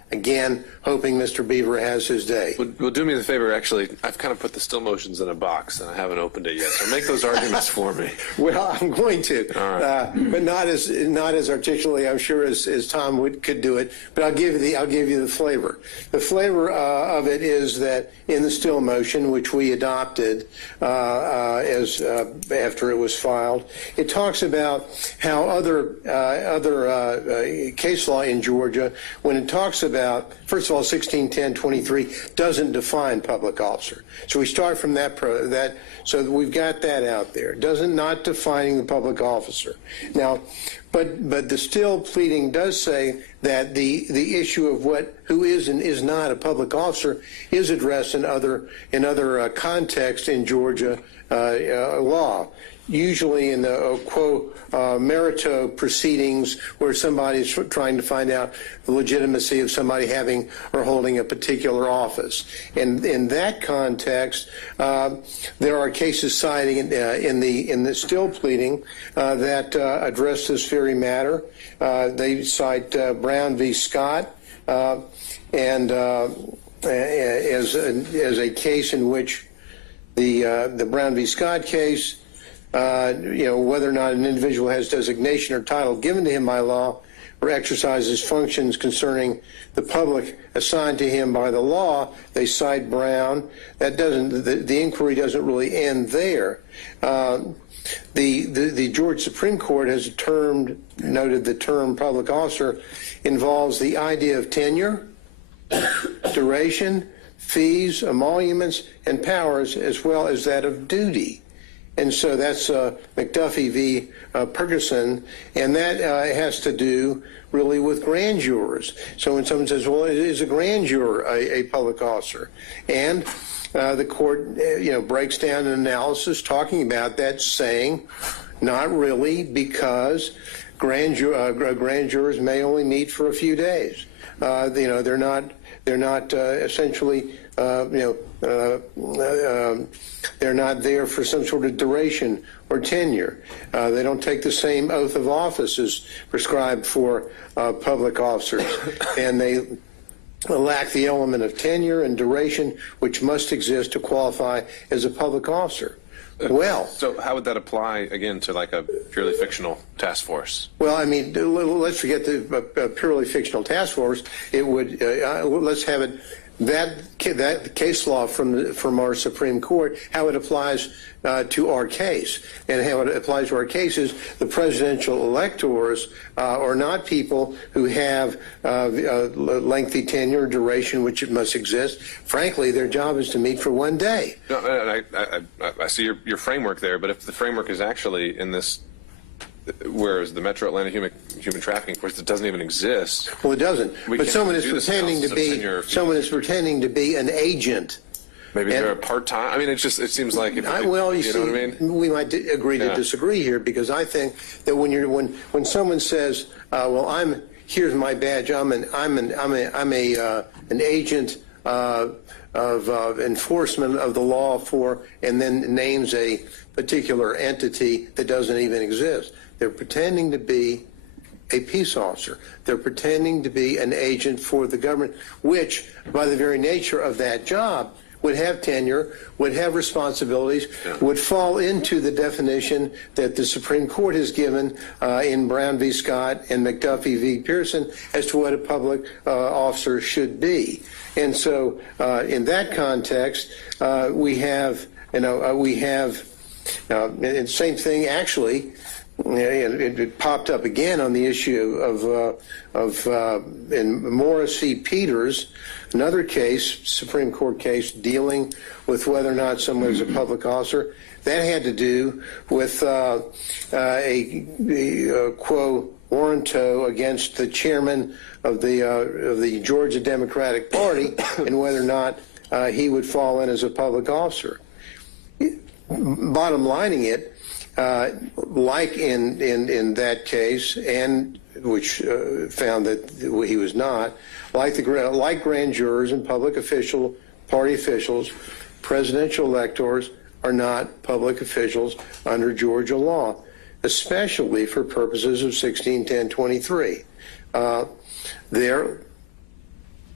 Again, hoping Mr. Beaver has his day. Well, do me the favor, actually, I've kind of put the still motions in a box, and I haven't opened it yet, so make those arguments for me. Well, I'm going to, but not as articulately, I'm sure, as Tom could do it. But I'll give you the flavor. The flavor of it is that in the still motion, which we adopted as after it was filed, it talks about how other case law in Georgia, when it talks about, first of all, 1610-23 doesn't define public officer. So we start from that, so that we've got that out there. Not defining the public officer. Now, but the still pleading does say that the issue of who is and is not a public officer is addressed in other contexts in Georgia law. Usually in the quo merito proceedings where somebody's trying to find out the legitimacy of somebody having or holding a particular office. And in that context, there are cases citing in the still pleading that address this very matter. They cite Brown v. Scott and as a case in which the Brown v. Scott case, whether or not an individual has designation or title given to him by law or exercises functions concerning the public assigned to him by the law, they cite Brown. That doesn't, the inquiry doesn't really end there. The Georgia Supreme Court has noted the term public officer involves the idea of tenure, duration, fees, emoluments, and powers, as well as that of duty. And so that's McAfee v. Ferguson, and that has to do really with grand jurors. So when someone says, well, is a grand juror a public officer? And the court breaks down an analysis talking about that, saying not really, because grand jurors may only meet for a few days. They're not essentially they're not there for some sort of duration or tenure. They don't take the same oath of office as prescribed for public officers, and they lack the element of tenure and duration which must exist to qualify as a public officer. Well, so how would that apply again to like a purely fictional task force? Well, I mean, let's forget the purely fictional task force. It would let's have it that case law from our Supreme Court, how it applies to our case, and how it applies to our case is the presidential electors are not people who have lengthy tenure, duration, which it must exist. Frankly, their job is to meet for one day. No, I see your framework there, but if the framework is actually in this, whereas the Metro Atlanta human trafficking force, it doesn't even exist. Well, it doesn't. But someone is pretending to be an agent. Maybe they're a part-time. I mean, it seems like you know what I mean. We might agree to disagree here, because I think that when someone says, "Well, here's my badge. I'm an agent of enforcement of the law for," and then names a particular entity that doesn't even exist. They're pretending to be a peace officer. They're pretending to be an agent for the government, which, by the very nature of that job, would have tenure, would have responsibilities, would fall into the definition that the Supreme Court has given in Brown v. Scott and McAfee v. Pearson as to what a public officer should be. And so in that context, we have, and same thing actually, it popped up again on the issue in Morris v. Peters, another case, Supreme Court case, dealing with whether or not someone is a public officer. That had to do with a quo warranto against the chairman of the Georgia Democratic Party and whether or not he would fall in as a public officer. Bottom lining it, like in that case, and which found that he was not, like grand jurors and public party officials, presidential electors are not public officials under Georgia law, especially for purposes of 1610-23.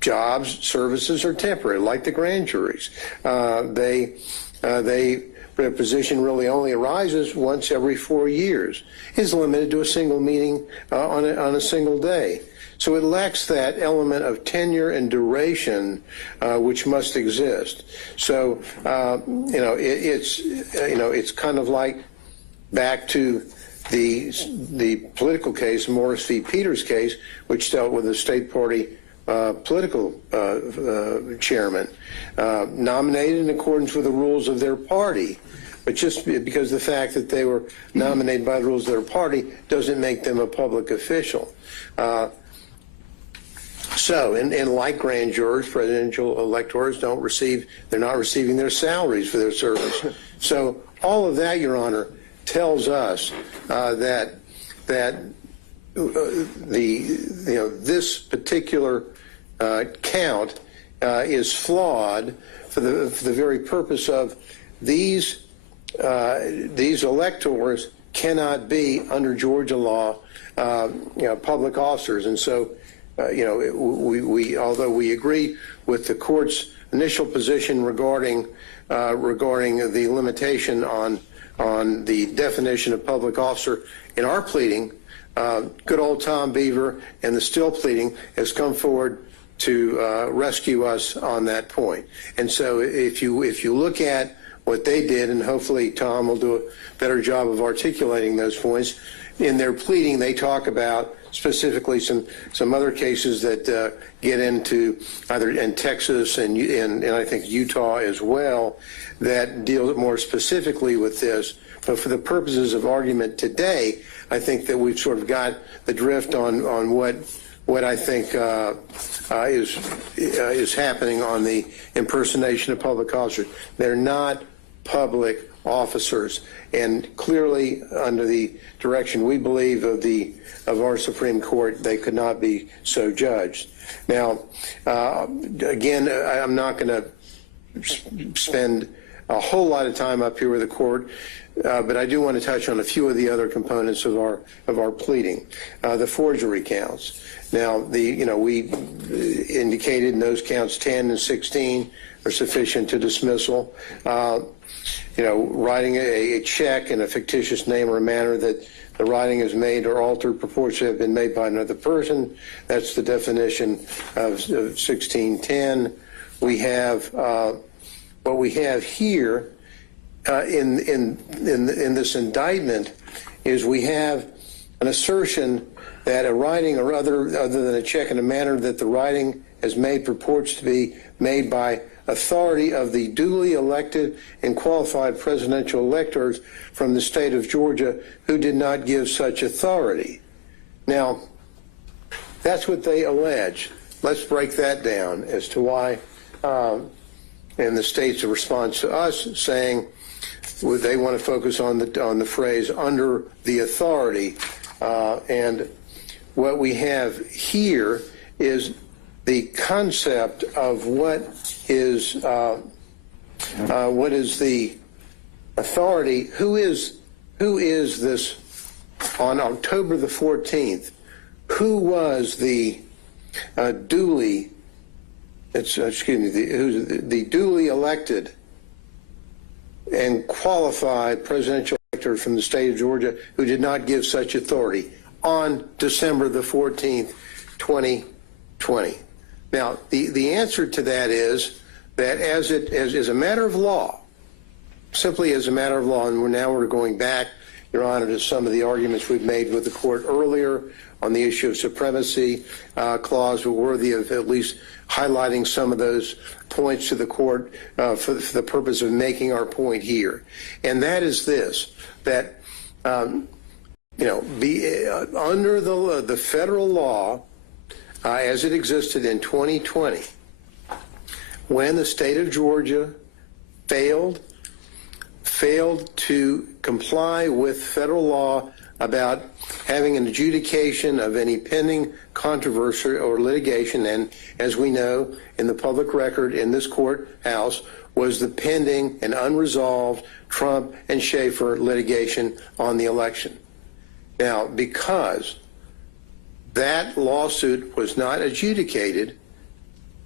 jobs, services are temporary, like the grand juries. Their position really only arises once every 4 years, is limited to a single meeting on a single day. So it lacks that element of tenure and duration which must exist. So it's kind of like back to the political case, Morris v. Peters case, which dealt with a state party political chairman nominated in accordance with the rules of their party. But just because the fact that they were nominated by the rules of their party doesn't make them a public official. So, and like grand jurors, presidential electors they're not receiving their salaries for their service. So all of that, Your Honor, tells us that this particular count is flawed for the very purpose of these electors cannot be, under Georgia law, public officers. And so, although we agree with the court's initial position regarding the limitation on the definition of public officer in our pleading, good old Tom Beaver and the Still pleading has come forward to rescue us on that point. And so if you look at what they did, and hopefully Tom will do a better job of articulating those points, in their pleading they talk about specifically some other cases that get into either in Texas and I think Utah as well, that deal more specifically with this. But for the purposes of argument today, I think that we've sort of got the drift on what I think is happening on the impersonation of public officers. They're not public officers, and clearly under the direction we believe of our Supreme Court, they could not be so judged. Now, again, I'm not going to spend a whole lot of time up here with the court, but I do want to touch on a few of the other components of our pleading. The forgery counts. Now, we indicated in those counts 10 and 16 are sufficient to dismissal. Writing a check in a fictitious name or a manner that the writing is made or altered proportionally to have been made by another person. That's the definition of 1610. We have what we have here in this indictment is we have an assertion that a writing or other than a check in a manner that the writing has made purports to be made by authority of the duly elected and qualified presidential electors from the state of Georgia who did not give such authority. Now, that's what they allege. Let's break that down as to why, and the state's response to us saying they want to focus on the phrase under the authority, and what we have here is the concept of what is the authority. Who is this on October the 14th? Who was the duly elected and qualified presidential elector from the state of Georgia who did not give such authority on December the 14th, 2020? Now, the answer to that is that as a matter of law, simply as a matter of law, and we're going back, Your Honor, to some of the arguments we've made with the court earlier on the issue of supremacy clause, we're worthy of at least highlighting some of those points to the court for the purpose of making our point here. And that is this, that, under the federal law, as it existed in 2020, when the state of Georgia failed to comply with federal law about having an adjudication of any pending controversy or litigation, and as we know, in the public record in this courthouse was the pending and unresolved Trump and Schaefer litigation on the election. Now, because that lawsuit was not adjudicated,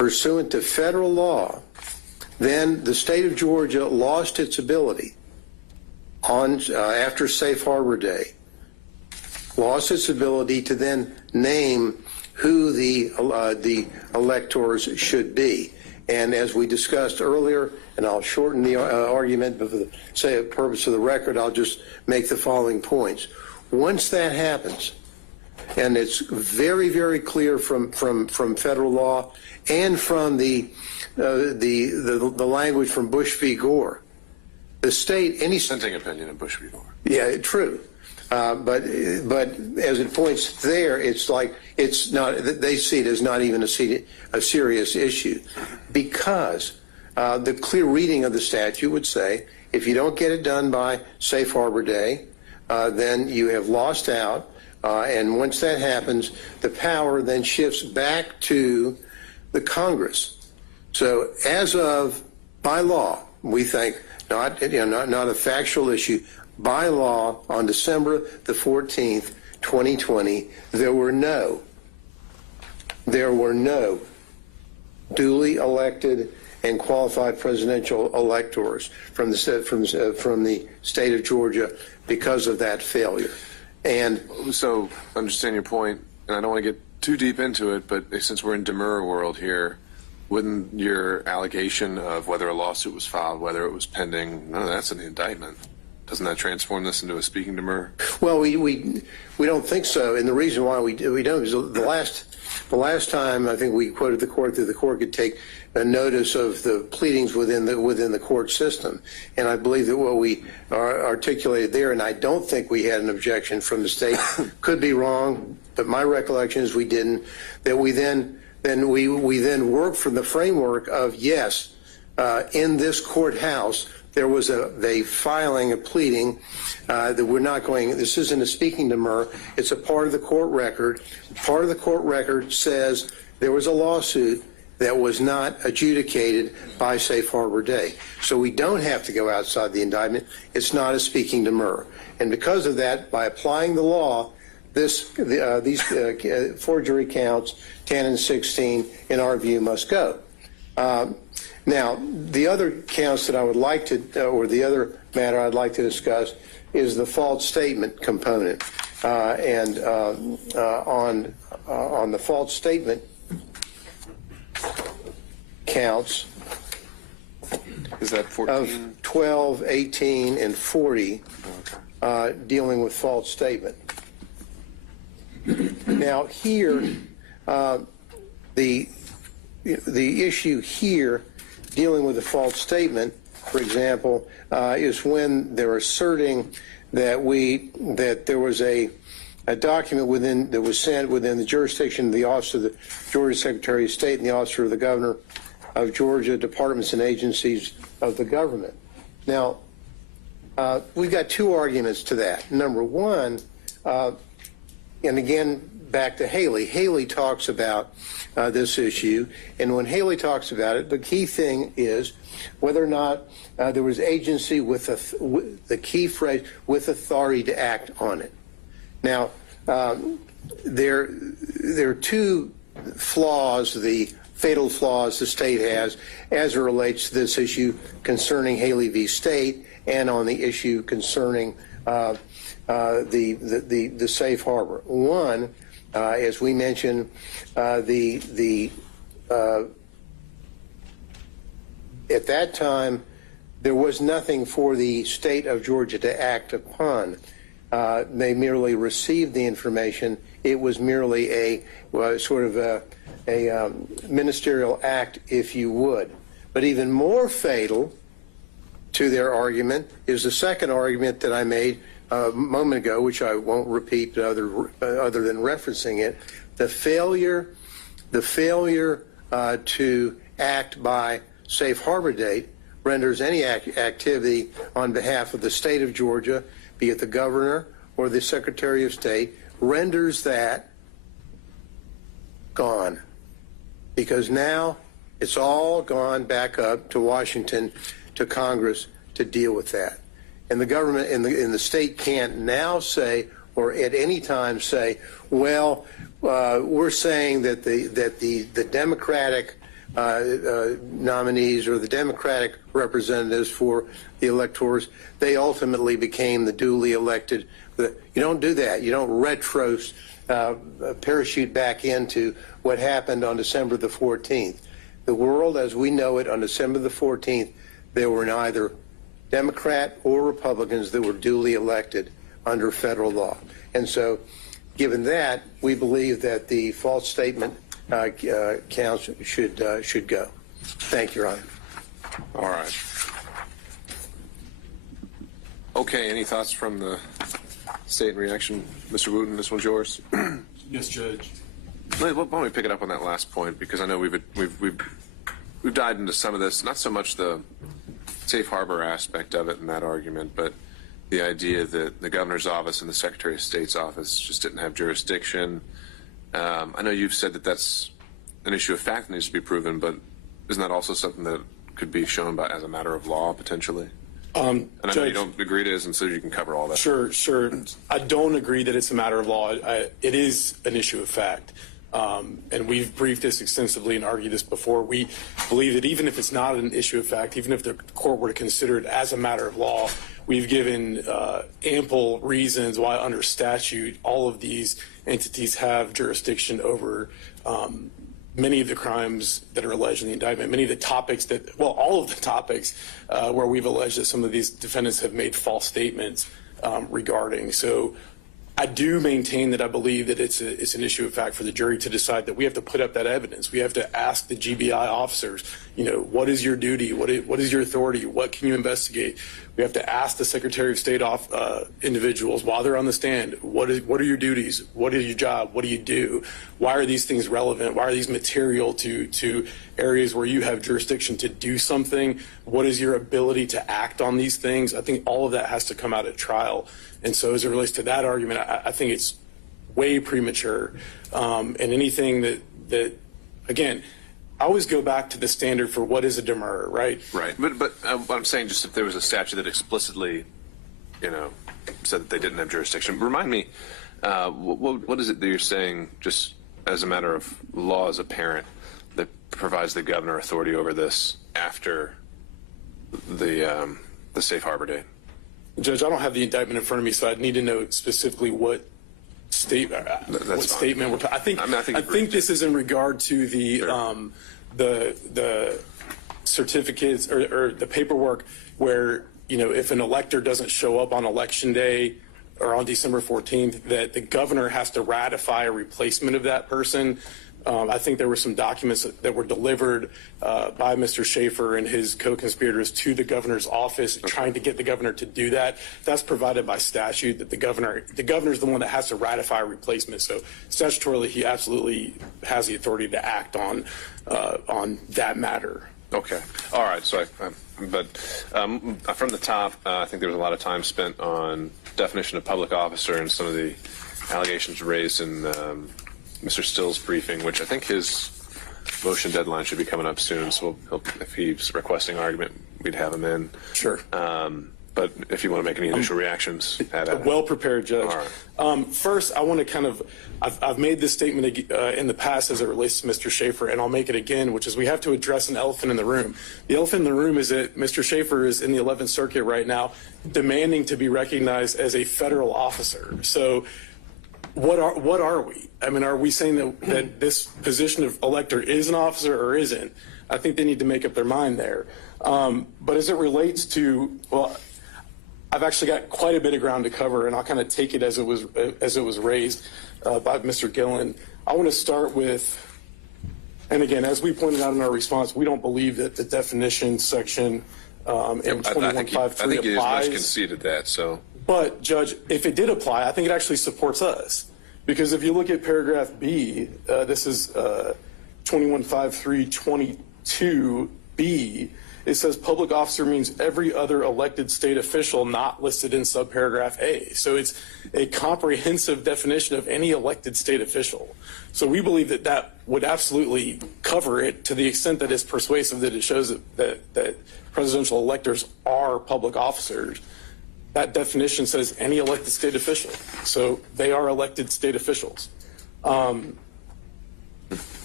pursuant to federal law, then the state of Georgia lost its ability after Safe Harbor Day, lost its ability to then name who the electors should be. And as we discussed earlier, and I'll shorten the argument, but for the purpose of the record, I'll just make the following points. Once that happens, and it's very, very clear from federal law and from the language from Bush v. Gore, the state, any Dissenting opinion of Bush v. Gore. yeah, true. But as it points there, it's like it's not. They see it as not even a serious issue, because the clear reading of the statute would say if you don't get it done by Safe Harbor Day, then you have lost out. And once that happens, the power then shifts back to the Congress. So as of by law, we think not a factual issue. By law, on December the 14th, 2020, there were no duly elected and qualified presidential electors from the state of Georgia because of that failure. And so, understand your point, and I don't want to get too deep into it, but since we're in demurrer world here, wouldn't your allegation of whether a lawsuit was filed, whether it was pending, none of that's in the indictment? Doesn't that transform this into a speaking demurrer? Well, we don't think so, and the reason why we don't is the last time I think we quoted the court that the court could take a notice of the pleadings within the court system, and I believe that what we articulated there, and I don't think we had an objection from the state, could be wrong, but my recollection is we didn't. That we then worked from the framework of yes, in this courthouse. There was a filing, a pleading that we're not going, this isn't a speaking demurrer, it's a part of the court record. Part of the court record says there was a lawsuit that was not adjudicated by Safe Harbor Day. So we don't have to go outside the indictment. It's not a speaking demurrer. And because of that, by applying the law, these forgery counts, 10 and 16, in our view, must go. Now, the other counts that I would like to, or the other matter I'd like to discuss is the false statement component. On the false statement counts is that 14? Of 12, 18, and 40 dealing with false statement. Now, here, the issue here dealing with a false statement, for example, is when they're asserting that there was a document that was sent within the jurisdiction of the Office of the Georgia Secretary of State and the Office of the Governor of Georgia, departments and agencies of the government. Now, we've got two arguments to that. Number one, and again, back to Haley. Haley talks about this issue, and when Haley talks about it, the key thing is whether or not there was agency with the key phrase, with authority to act on it. Now, there are two flaws, the fatal flaws the state has as it relates to this issue concerning Haley v. State and on the issue concerning the safe harbor. One, as we mentioned, at that time, there was nothing for the state of Georgia to act upon. They merely received the information. It was merely a ministerial act, if you would. But even more fatal to their argument is the second argument that I made a moment ago, which I won't repeat other than referencing it. The failure to act by safe harbor date renders any activity on behalf of the state of Georgia, be it the governor or the Secretary of State, renders that gone. Because now it's all gone back up to Washington, to Congress to deal with that. And the government and the state can't now say, or at any time say, well, we're saying that the Democratic nominees or the Democratic representatives for the electors, they ultimately became the duly elected. You don't do that. You don't parachute back into what happened on December the 14th. The world as we know it on December the 14th, there were neither Democrat or Republicans that were duly elected under federal law. And so, given that, we believe that the false statement counts should go. Thank you, Your Honor. All right. Okay, any thoughts from the state in reaction? Mr. Wooten, this one's yours. Yes, Judge. Why don't we pick it up on that last point, because I know we've dived into some of this, not so much the safe harbor aspect of it in that argument, but the idea that the governor's office and the Secretary of State's office just didn't have jurisdiction. I know you've said that that's an issue of fact that needs to be proven, but isn't that also something that could be shown by as a matter of law potentially? And I know Judge, you don't agree it is, and so you can cover all that. Sure. I don't agree that it's a matter of law. It is an issue of fact. And we've briefed this extensively and argued this before. We believe that even if it's not an issue of fact, even if the court were to consider it as a matter of law, we've given ample reasons why under statute all of these entities have jurisdiction over many of the crimes that are alleged in the indictment, many of the topics that, well, all of the topics where we've alleged that some of these defendants have made false statements regarding. So I do maintain that I believe that it's an issue of fact for the jury to decide that we have to put up that evidence. We have to ask the GBI officers, what is your duty? What is your authority? What can you investigate? We have to ask the Secretary of State individuals while they're on the stand, what are your duties? What is your job? What do you do? Why are these things relevant? Why are these material to areas where you have jurisdiction to do something? What is your ability to act on these things? I think all of that has to come out at trial. And so as it relates to that argument, I think it's way premature. And anything that again, I always go back to the standard for what is a demurrer, right? Right. But I'm saying just if there was a statute that explicitly, said that they didn't have jurisdiction. Remind me, what is it that you're saying just as a matter of law as a parent that provides the governor authority over this after the safe harbor date? Judge, I don't have the indictment in front of me, so I'd need to know specifically what statement we're talking. I think this is in regard to the certificates or the paperwork where if an elector doesn't show up on election day or on December 14th, that the governor has to ratify a replacement of that person. I think there were some documents that were delivered by Mr. Schaefer and his co-conspirators to the governor's office, trying to get the governor to do that. That's provided by statute that the governor is the one that has to ratify a replacement. So statutorily, he absolutely has the authority to act on that matter. Okay. All right. So, from the top, I think there was a lot of time spent on definition of public officer and some of the allegations raised in Mr. Still's briefing, which I think his motion deadline should be coming up soon. So if he's requesting argument, we'd have him in. Sure. But if you want to make any initial reactions, well prepared, Judge. All right. First, I want to I've made this statement in the past as it relates to Mr. Schaefer, and I'll make it again, which is we have to address an elephant in the room. The elephant in the room is that Mr. Schaefer is in the 11th Circuit right now demanding to be recognized as a federal officer. So what are we? I mean, are we saying that this position of elector is an officer or isn't? I think they need to make up their mind there. But as it relates to, well, I've actually got quite a bit of ground to cover, and I'll kind of take it as it was raised by Mr. Gillen. I want to start with, and again, as we pointed out in our response, we don't believe that the definition section in 2153 I think you applies. much conceded that. So, but Judge, if it did apply, I think it actually supports us, because if you look at paragraph B, this is 215322B. It says public officer means every other elected state official not listed in subparagraph A. So it's a comprehensive definition of any elected state official. So we believe that that would absolutely cover it to the extent that it's persuasive that it shows that presidential electors are public officers. That definition says any elected state official. So they are elected state officials.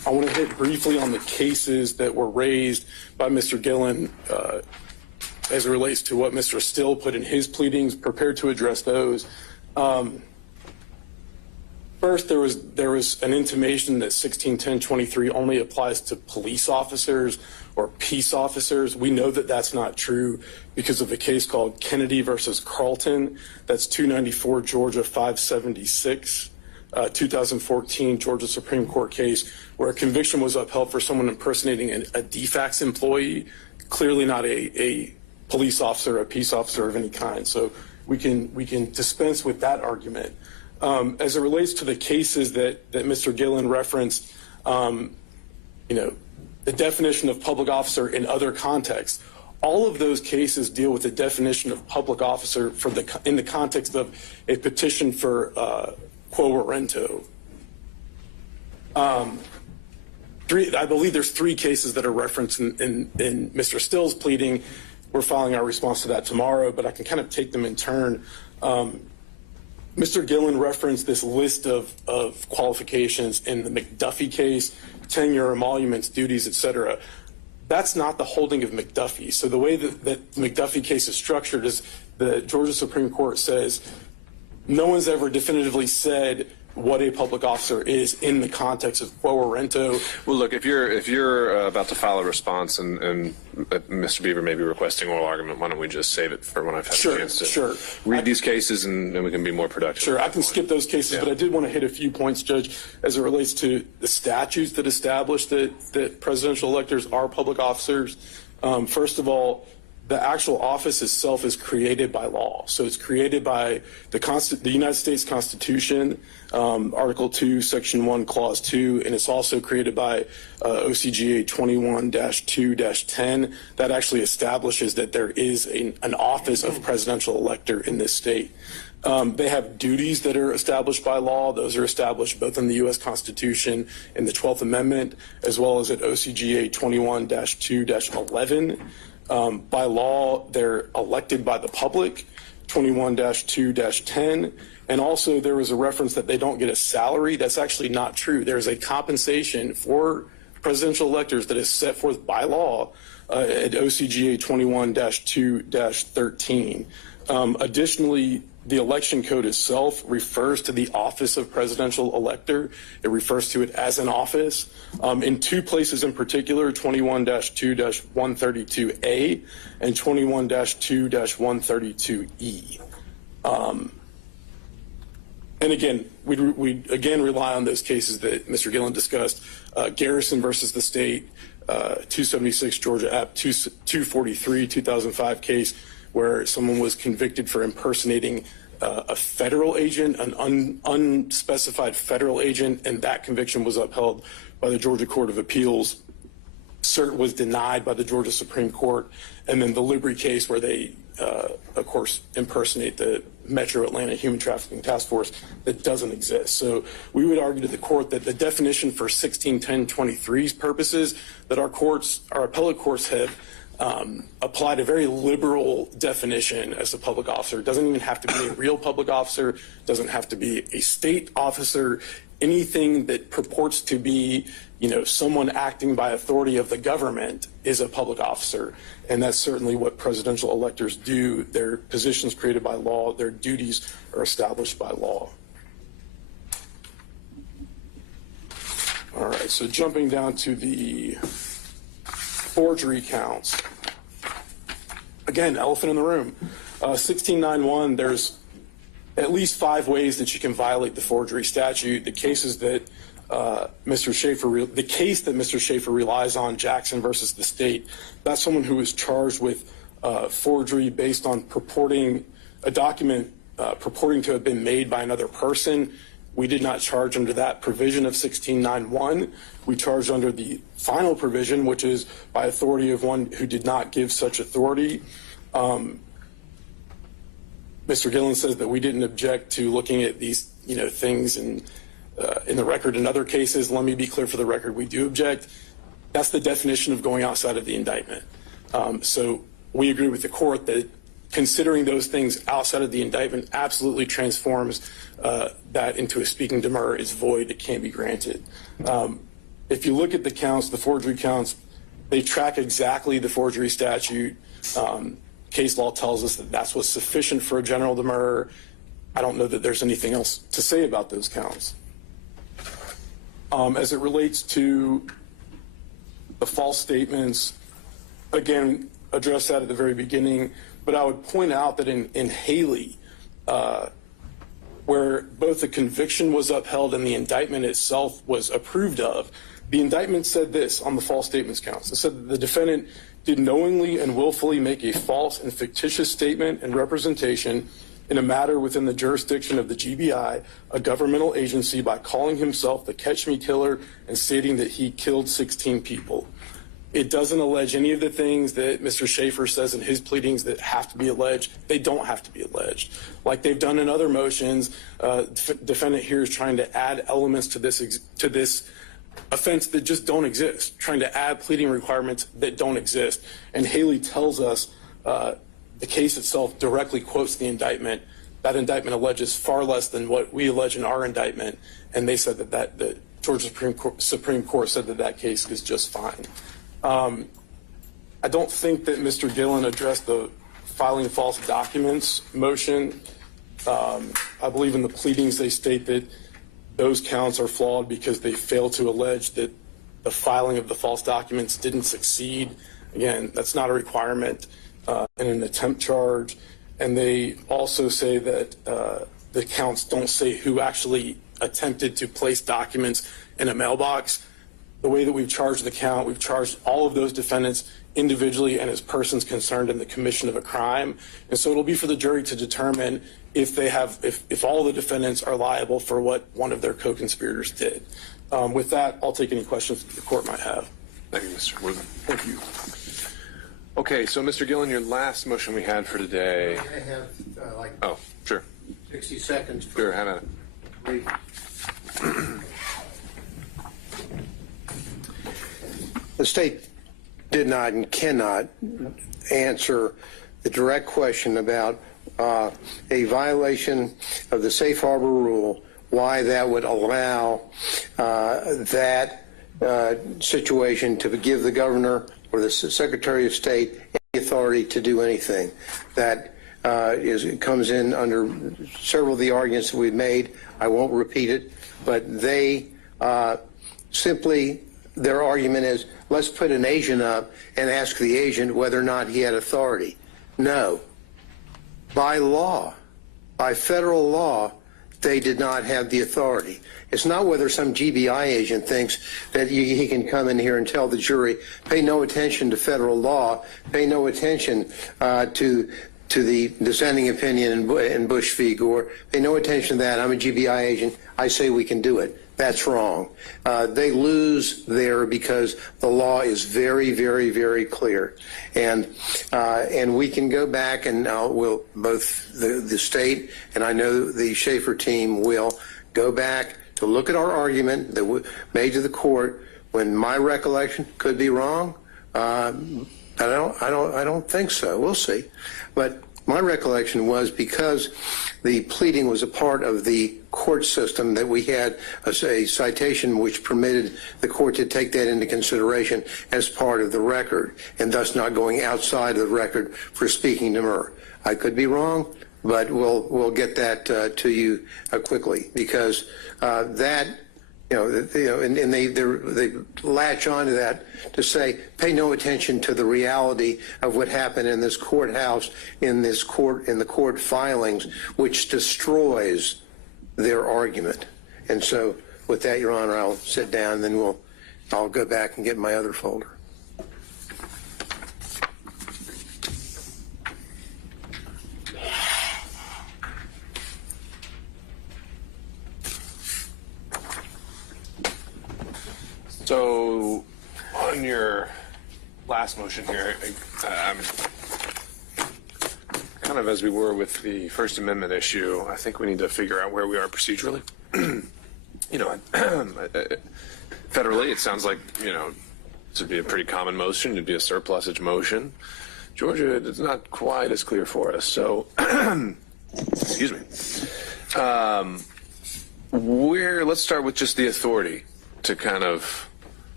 I want to hit briefly on the cases that were raised by Mr. Gillen as it relates to what Mr. Still put in his pleadings, prepared to address those. First, there was an intimation that 161023 only applies to police officers or peace officers. We know that that's not true because of a case called Kennedy versus Carlton. That's 294 Georgia 576, 2014 Georgia Supreme Court case where a conviction was upheld for someone impersonating a DFACS employee, clearly not a police officer, a peace officer of any kind. So we can dispense with that argument. As it relates to the cases that Mr. Gillen referenced, the definition of public officer in other contexts, all of those cases deal with the definition of public officer in the context of a petition for quo warranto. I believe there's 3 cases that are referenced in Mr. Still's pleading. We're filing our response to that tomorrow, but I can kind of take them in turn. Mr. Gillen referenced this list of qualifications in the McDuffie case, tenure, emoluments, duties, etc. That's not the holding of McDuffie. So the way that the McDuffie case is structured is the Georgia Supreme Court says no one's ever definitively said what a public officer is in the context of quo warranto. Well, look, if you're about to file a response and Mr. Beaver may be requesting oral argument, why don't we just save it for when I've had a chance to read these cases and we can be more productive. Sure, I can skip those cases, but I did want to hit a few points, Judge, as it relates to the statutes that establish that presidential electors are public officers. First of all, the actual office itself is created by law. So it's created by the United States Constitution, Article 2, Section 1, Clause 2, and it's also created by OCGA 21-2-10. That actually establishes that there is an office of presidential elector in this state. They have duties that are established by law. Those are established both in the U.S. Constitution in the 12th Amendment, as well as at OCGA 21-2-11. By law, they're elected by the public, 21-2-10. And also there was a reference that they don't get a salary. That's actually not true. There's a compensation for presidential electors that is set forth by law at OCGA 21-2-13. Additionally, the election code itself refers to the office of presidential elector. It refers to it as an office. In 2 places in particular, 21-2-132A and 21-2-132E. And again, we again rely on those cases that Mr. Gillen discussed. Garrison versus the state, 276 Georgia App 243, 2005 case, where someone was convicted for impersonating a federal agent, an unspecified federal agent, and that conviction was upheld by the Georgia Court of Appeals. Cert was denied by the Georgia Supreme Court. And then the Libri case where they, of course, impersonate the Metro Atlanta Human Trafficking Task Force that doesn't exist. So we would argue to the court that the definition for 161023's purposes that our appellate courts have applied a very liberal definition as a public officer. It doesn't even have to be a real public officer, doesn't have to be a state officer, anything that purports to be, someone acting by authority of the government is a public officer. And that's certainly what presidential electors do. Their positions created by law, their duties are established by law. All right, so jumping down to the forgery counts. Again, elephant in the room. 1691, there's at least 5 ways that you can violate the forgery statute. The cases that the case that Mr. Schaefer relies on, Jackson versus the state, that's someone who is charged with forgery based on purporting a document purporting to have been made by another person. We did not charge under that provision of 1691. We charged under the final provision, which is by authority of one who did not give such authority. Mr. Gillen says that we didn't object to looking at these, things in the record in other cases. Let me be clear for the record, we do object. That's the definition of going outside of the indictment. So we agree with the court that considering those things outside of the indictment absolutely transforms that into a speaking demur is void, it can't be granted. if you look at the counts, the forgery counts, they track exactly the forgery statute. Case law tells us that that's what's sufficient for a general demurrer. I don't know that there's anything else to say about those counts. As it relates to the false statements, again, address that at the very beginning, but I would point out that in Haley, where both the conviction was upheld and the indictment itself was approved of, the indictment said this on the false statements counts. It said that the defendant did knowingly and willfully make a false and fictitious statement and representation in a matter within the jurisdiction of the GBI, a governmental agency, by calling himself the Catch Me Killer and stating that he killed 16 people. It doesn't allege any of the things that Mr. Schaefer says in his pleadings that have to be alleged. They don't have to be alleged. Like they've done in other motions, defendant here is trying to add elements to this offense that just don't exist, trying to add pleading requirements that don't exist. And Haley tells us the case itself directly quotes the indictment. That indictment alleges far less than what we allege in our indictment, and they said that the Georgia Supreme Court said that case is just fine. I don't think that Mr. Gillen addressed the filing false documents motion. I believe in the pleadings they state that those counts are flawed because they fail to allege that the filing of the false documents didn't succeed. Again, that's not a requirement in an attempt charge. And they also say that the counts don't say who actually attempted to place documents in a mailbox. The way that we've charged the count, we've charged all of those defendants individually and as persons concerned in the commission of a crime. And so it'll be for the jury to determine if all the defendants are liable for what one of their co-conspirators did. With that, I'll take any questions that the court might have. Thank you, Mr. Woodman. Thank you. Okay, so Mr. Gillen, your last motion we had for today. I have like Oh, sure. 60 seconds. Sure, have at it. The state did not and cannot answer the direct question about a violation of the safe harbor rule, why that would allow that situation to give the governor or the Secretary of State any authority to do anything. That comes in under several of the arguments that we've made. I won't repeat it, but they simply, their argument is, let's put an agent up and ask the agent whether or not he had authority. No. By law, by federal law, they did not have the authority. It's not whether some GBI agent thinks that he can come in here and tell the jury, pay no attention to federal law, pay no attention to the dissenting opinion in Bush v. Gore, pay no attention to that. I'm a GBI agent. I say we can do it. That's wrong. They lose there because the law is very, very, very clear. And we can go back and we'll both the state and I know the Schaefer team will go back to look at our argument that we made to the court. When my recollection could be wrong, I don't think so. We'll see. But my recollection was because the pleading was a part of the court system that we had a citation which permitted the court to take that into consideration as part of the record and thus not going outside of the record for speaking demur. I could be wrong, but we'll get that to you quickly because that. And they latch onto that to say, pay no attention to the reality of what happened in this courthouse, in the court filings, which destroys their argument. And so, with that, Your Honor, I'll sit down, and then I'll go back and get my other folder. So, on your last motion here, kind of as we were with the First Amendment issue, I think we need to figure out where we are procedurally. Federally, it sounds like, this would be a pretty common motion. It'd be a surplusage motion. Georgia, it's not quite as clear for us. So, excuse me. Let's start with just the authority to kind of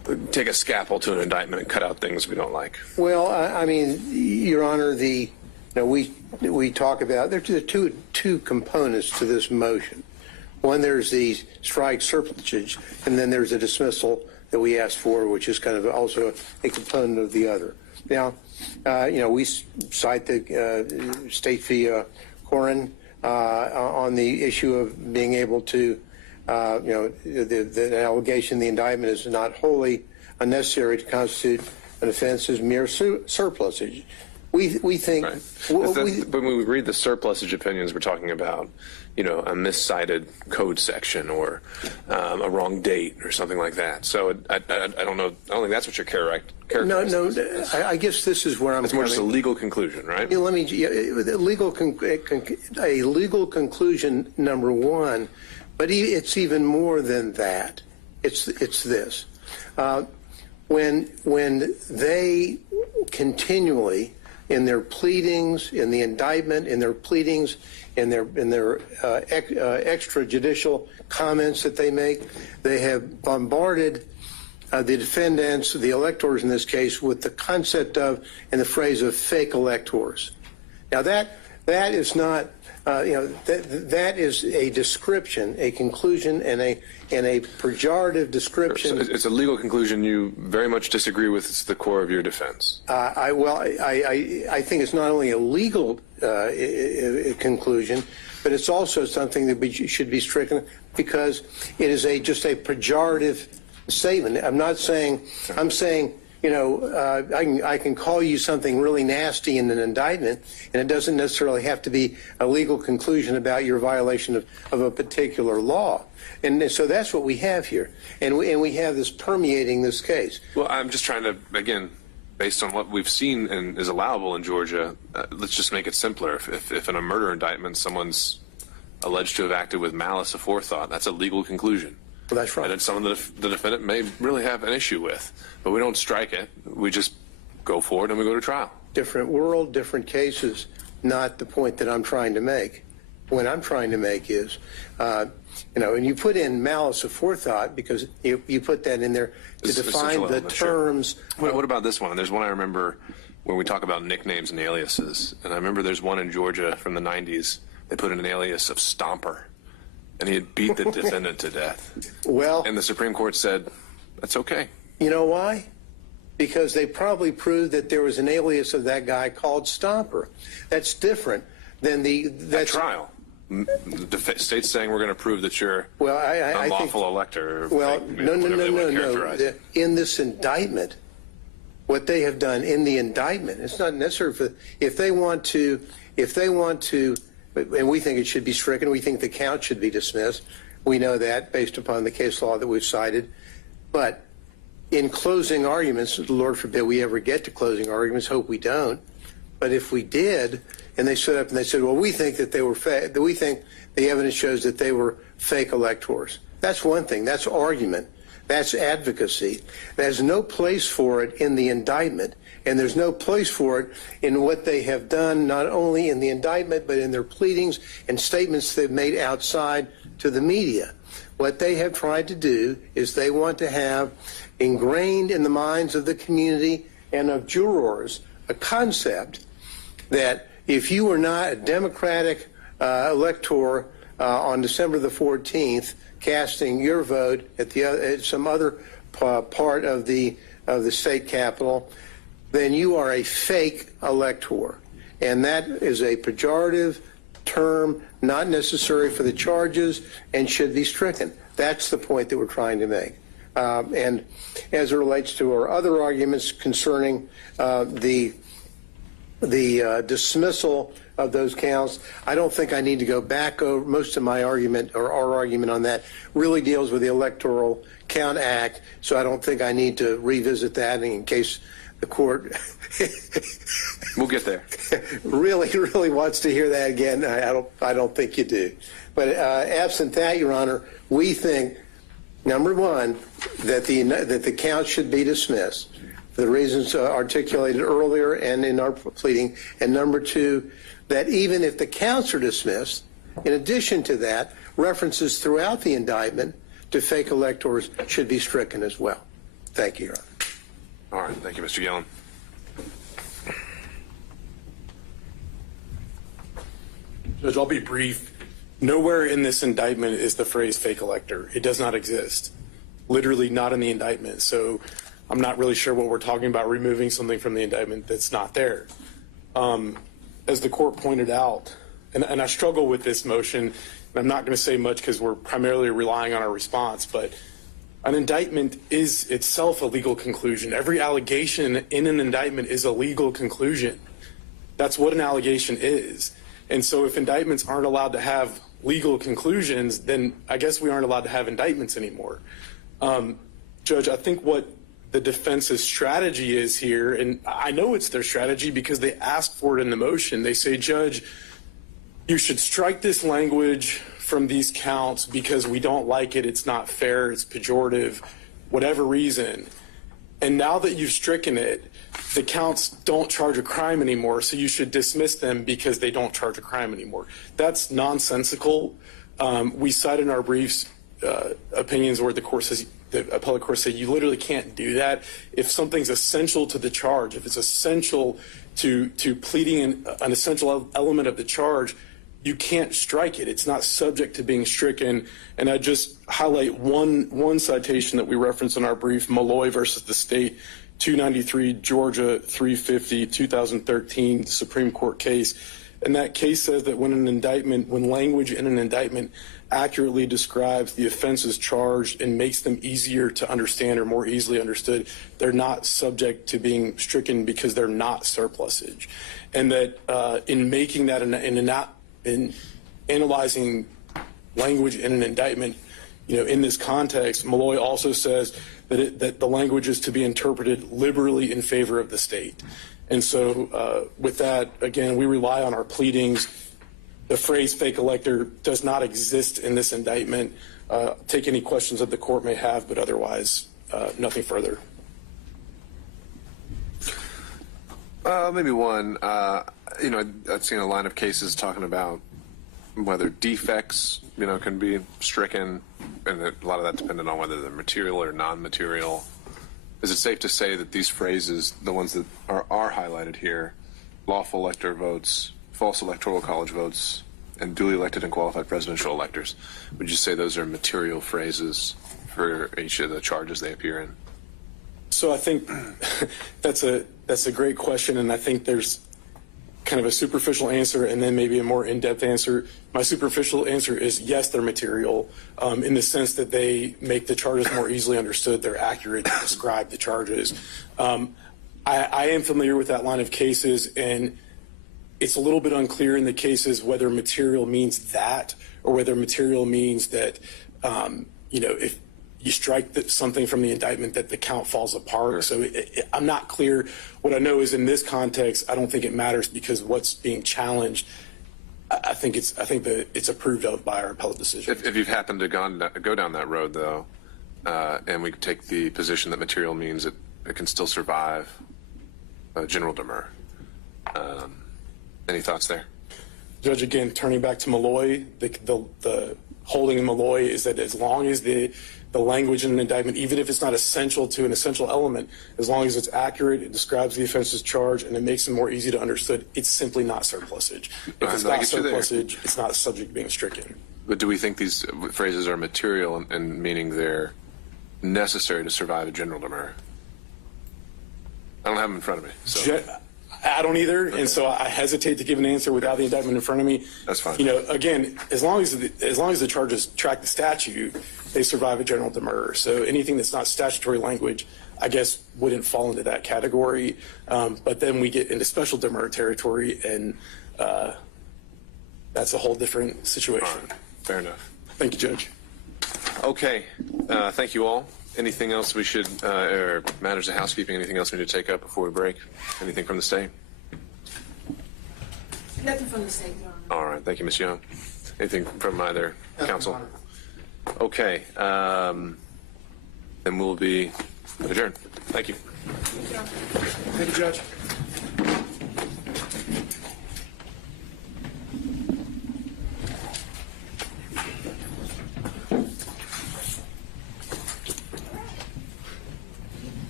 take a scalpel to an indictment and cut out things we don't like. Well, I mean, Your Honor, we talk about there are two components to this motion. One, there's the strike surplusage, and then there's a dismissal that we asked for, which is kind of also a component of the other. Now, we cite the State v. Corin on the issue of being able to, the allegation, the indictment is not wholly unnecessary to constitute an offense as mere surplusage. We think. Right. But when we read the surplusage opinions, we're talking about, a miscited code section or a wrong date or something like that. So I don't know. I don't think that's what you're characterizing. No. I guess this is where I'm. It's more just a legal conclusion, right? Let me. A legal conclusion, number one, but it's even more than that. It's this. When they continually, in their pleadings, in the indictment, in their pleadings, in their extrajudicial comments that they make, they have bombarded the defendants, the electors in this case, with the concept of and the phrase of fake electors. Now that is not, that is a description, a conclusion, and a pejorative description. So it's a legal conclusion you very much disagree with. It's the core of your defense. I think it's not only a legal conclusion, but it's also something that should be stricken because it is just a pejorative statement. I'm not saying. I'm saying. I can call you something really nasty in an indictment, and it doesn't necessarily have to be a legal conclusion about your violation of a particular law. And so that's what we have here. And we have this permeating this case. Well, I'm just trying to, again, based on what we've seen and is allowable in Georgia, let's just make it simpler. If in a murder indictment someone's alleged to have acted with malice aforethought, that's a legal conclusion. Well, that's right. And it's something that the defendant may really have an issue with. But we don't strike it. We just go forward and we go to trial. Different world, different cases, not the point that I'm trying to make. The point I'm trying to make is, and you put in malice aforethought because you put that in there to define the terms. Sure. What about this one? There's one I remember when we talk about nicknames and aliases. And I remember there's one in Georgia from the 90s. They put in an alias of Stomper. And he had beat the defendant to death. Well, and the Supreme Court said, that's okay. You know why? Because they probably proved that there was an alias of that guy called Stomper. That's different than that trial. The state's saying we're going to prove that you're unlawful elector. Well, no. In this indictment, what they have done in the indictment, it's not necessary if they want to. And we think it should be stricken. We think the count should be dismissed. We know that based upon the case law that we've cited. But in closing arguments, Lord forbid we ever get to closing arguments, hope we don't. But if we did, and they stood up and they said, well, we think that they were we think the evidence shows that they were fake electors. That's one thing. That's argument. That's advocacy. There's no place for it in the indictment. And there's no place for it in what they have done, not only in the indictment, but in their pleadings and statements they've made outside to the media. What they have tried to do is they want to have ingrained in the minds of the community and of jurors a concept that if you were not a Democratic elector on December the 14th, casting your vote at some other part of the state capitol, then you are a fake elector. And that is a pejorative term, not necessary for the charges, and should be stricken. That's the point that we're trying to make. And as it relates to our other arguments concerning the dismissal of those counts, I don't think I need to go back over most of my argument, or our argument on that really deals with the Electoral Count Act, so I don't think I need to revisit that in case the court we'll get there. really wants to hear that again. I don't think you do. But absent that, Your Honor, we think, number one, that the count should be dismissed for the reasons articulated earlier and in our pleading, and number two, that even if the counts are dismissed, in addition to that, references throughout the indictment to fake electors should be stricken as well. Thank you, Your Honor. All right. Thank you, Mr. Yellen. Judge, I'll be brief. Nowhere in this indictment is the phrase fake elector. It does not exist. Literally not in the indictment. So I'm not really sure what we're talking about, removing something from the indictment that's not there. As the court pointed out, and I struggle with this motion, and I'm not going to say much because we're primarily relying on our response, but an indictment is itself a legal conclusion. Every allegation in an indictment is a legal conclusion. That's what an allegation is. And so if indictments aren't allowed to have legal conclusions, then I guess we aren't allowed to have indictments anymore. Judge, I think what the defense's strategy is here, and I know it's their strategy because they asked for it in the motion. They say, Judge, you should strike this language from these counts because we don't like it, it's not fair, it's pejorative, whatever reason. And now that you've stricken it, the counts don't charge a crime anymore, so you should dismiss them because they don't charge a crime anymore. That's nonsensical. We cite in our briefs opinions where the court says, the appellate court said, you literally can't do that. If something's essential to the charge, if it's essential to pleading an essential element of the charge, you can't strike it. It's not subject to being stricken. And I just highlight one citation that we reference in our brief, Malloy versus the state, 293 Georgia 350 2013 Supreme Court case. And that case says that when language in an indictment accurately describes the offenses charged and makes them easier to understand or more easily understood, they're not subject to being stricken because they're not surplusage. And that in making that in analyzing language in an indictment, in this context, Malloy also says that the language is to be interpreted liberally in favor of the state. And so with that, again, we rely on our pleadings. The phrase fake elector does not exist in this indictment. Take any questions that the court may have, but otherwise, nothing further. Maybe one. I've seen a line of cases talking about whether defects, can be stricken, and a lot of that dependent on whether they're material or non-material. Is it safe to say that these phrases, the ones that are highlighted here, lawful elector votes, false electoral college votes, and duly elected and qualified presidential electors, would you say those are material phrases for each of the charges they appear in? So I think that's a great question, and I think there's kind of a superficial answer and then maybe a more in-depth answer. My superficial answer is yes, they're material in the sense that they make the charges more easily understood. They're accurate to describe the charges. I am familiar with that line of cases, and it's a little bit unclear in the cases whether material means that or whether material means that, if you strike something from the indictment that the count falls apart. So I'm not clear. What I know is in this context, I don't think it matters because what's being challenged, I think that it's approved of by our appellate decision. If you've happened to go down that road, though, and we take the position that material means it can still survive general demur, any thoughts there? Judge, again, turning back to Malloy, the holding in Malloy is that as long as the language in an indictment, even if it's not essential to an essential element, as long as it's accurate, it describes the offense's charge, and it makes it more easy to understood, it's simply not surplusage. If it's not surplusage, it's not subject to being stricken. But do we think these phrases are material and meaning they're necessary to survive a general demur? I don't have them in front of me. So. I don't either, okay. And so I hesitate to give an answer without the indictment in front of me. That's fine. Again, as long as the charges track the statute, they survive a general demur. So anything that's not statutory language, I guess, wouldn't fall into that category. But then we get into special demur territory, and that's a whole different situation. Right. Fair enough. Thank you, Judge. Okay. Thank you all. Anything else we should, or matters of housekeeping, anything else we need to take up before we break? Anything from the state? Nothing from the state, Your Honor. All right. Thank you, Ms. Young. Anything from either counsel? Okay. Then we'll be adjourned. Thank you. Thank you, Judge.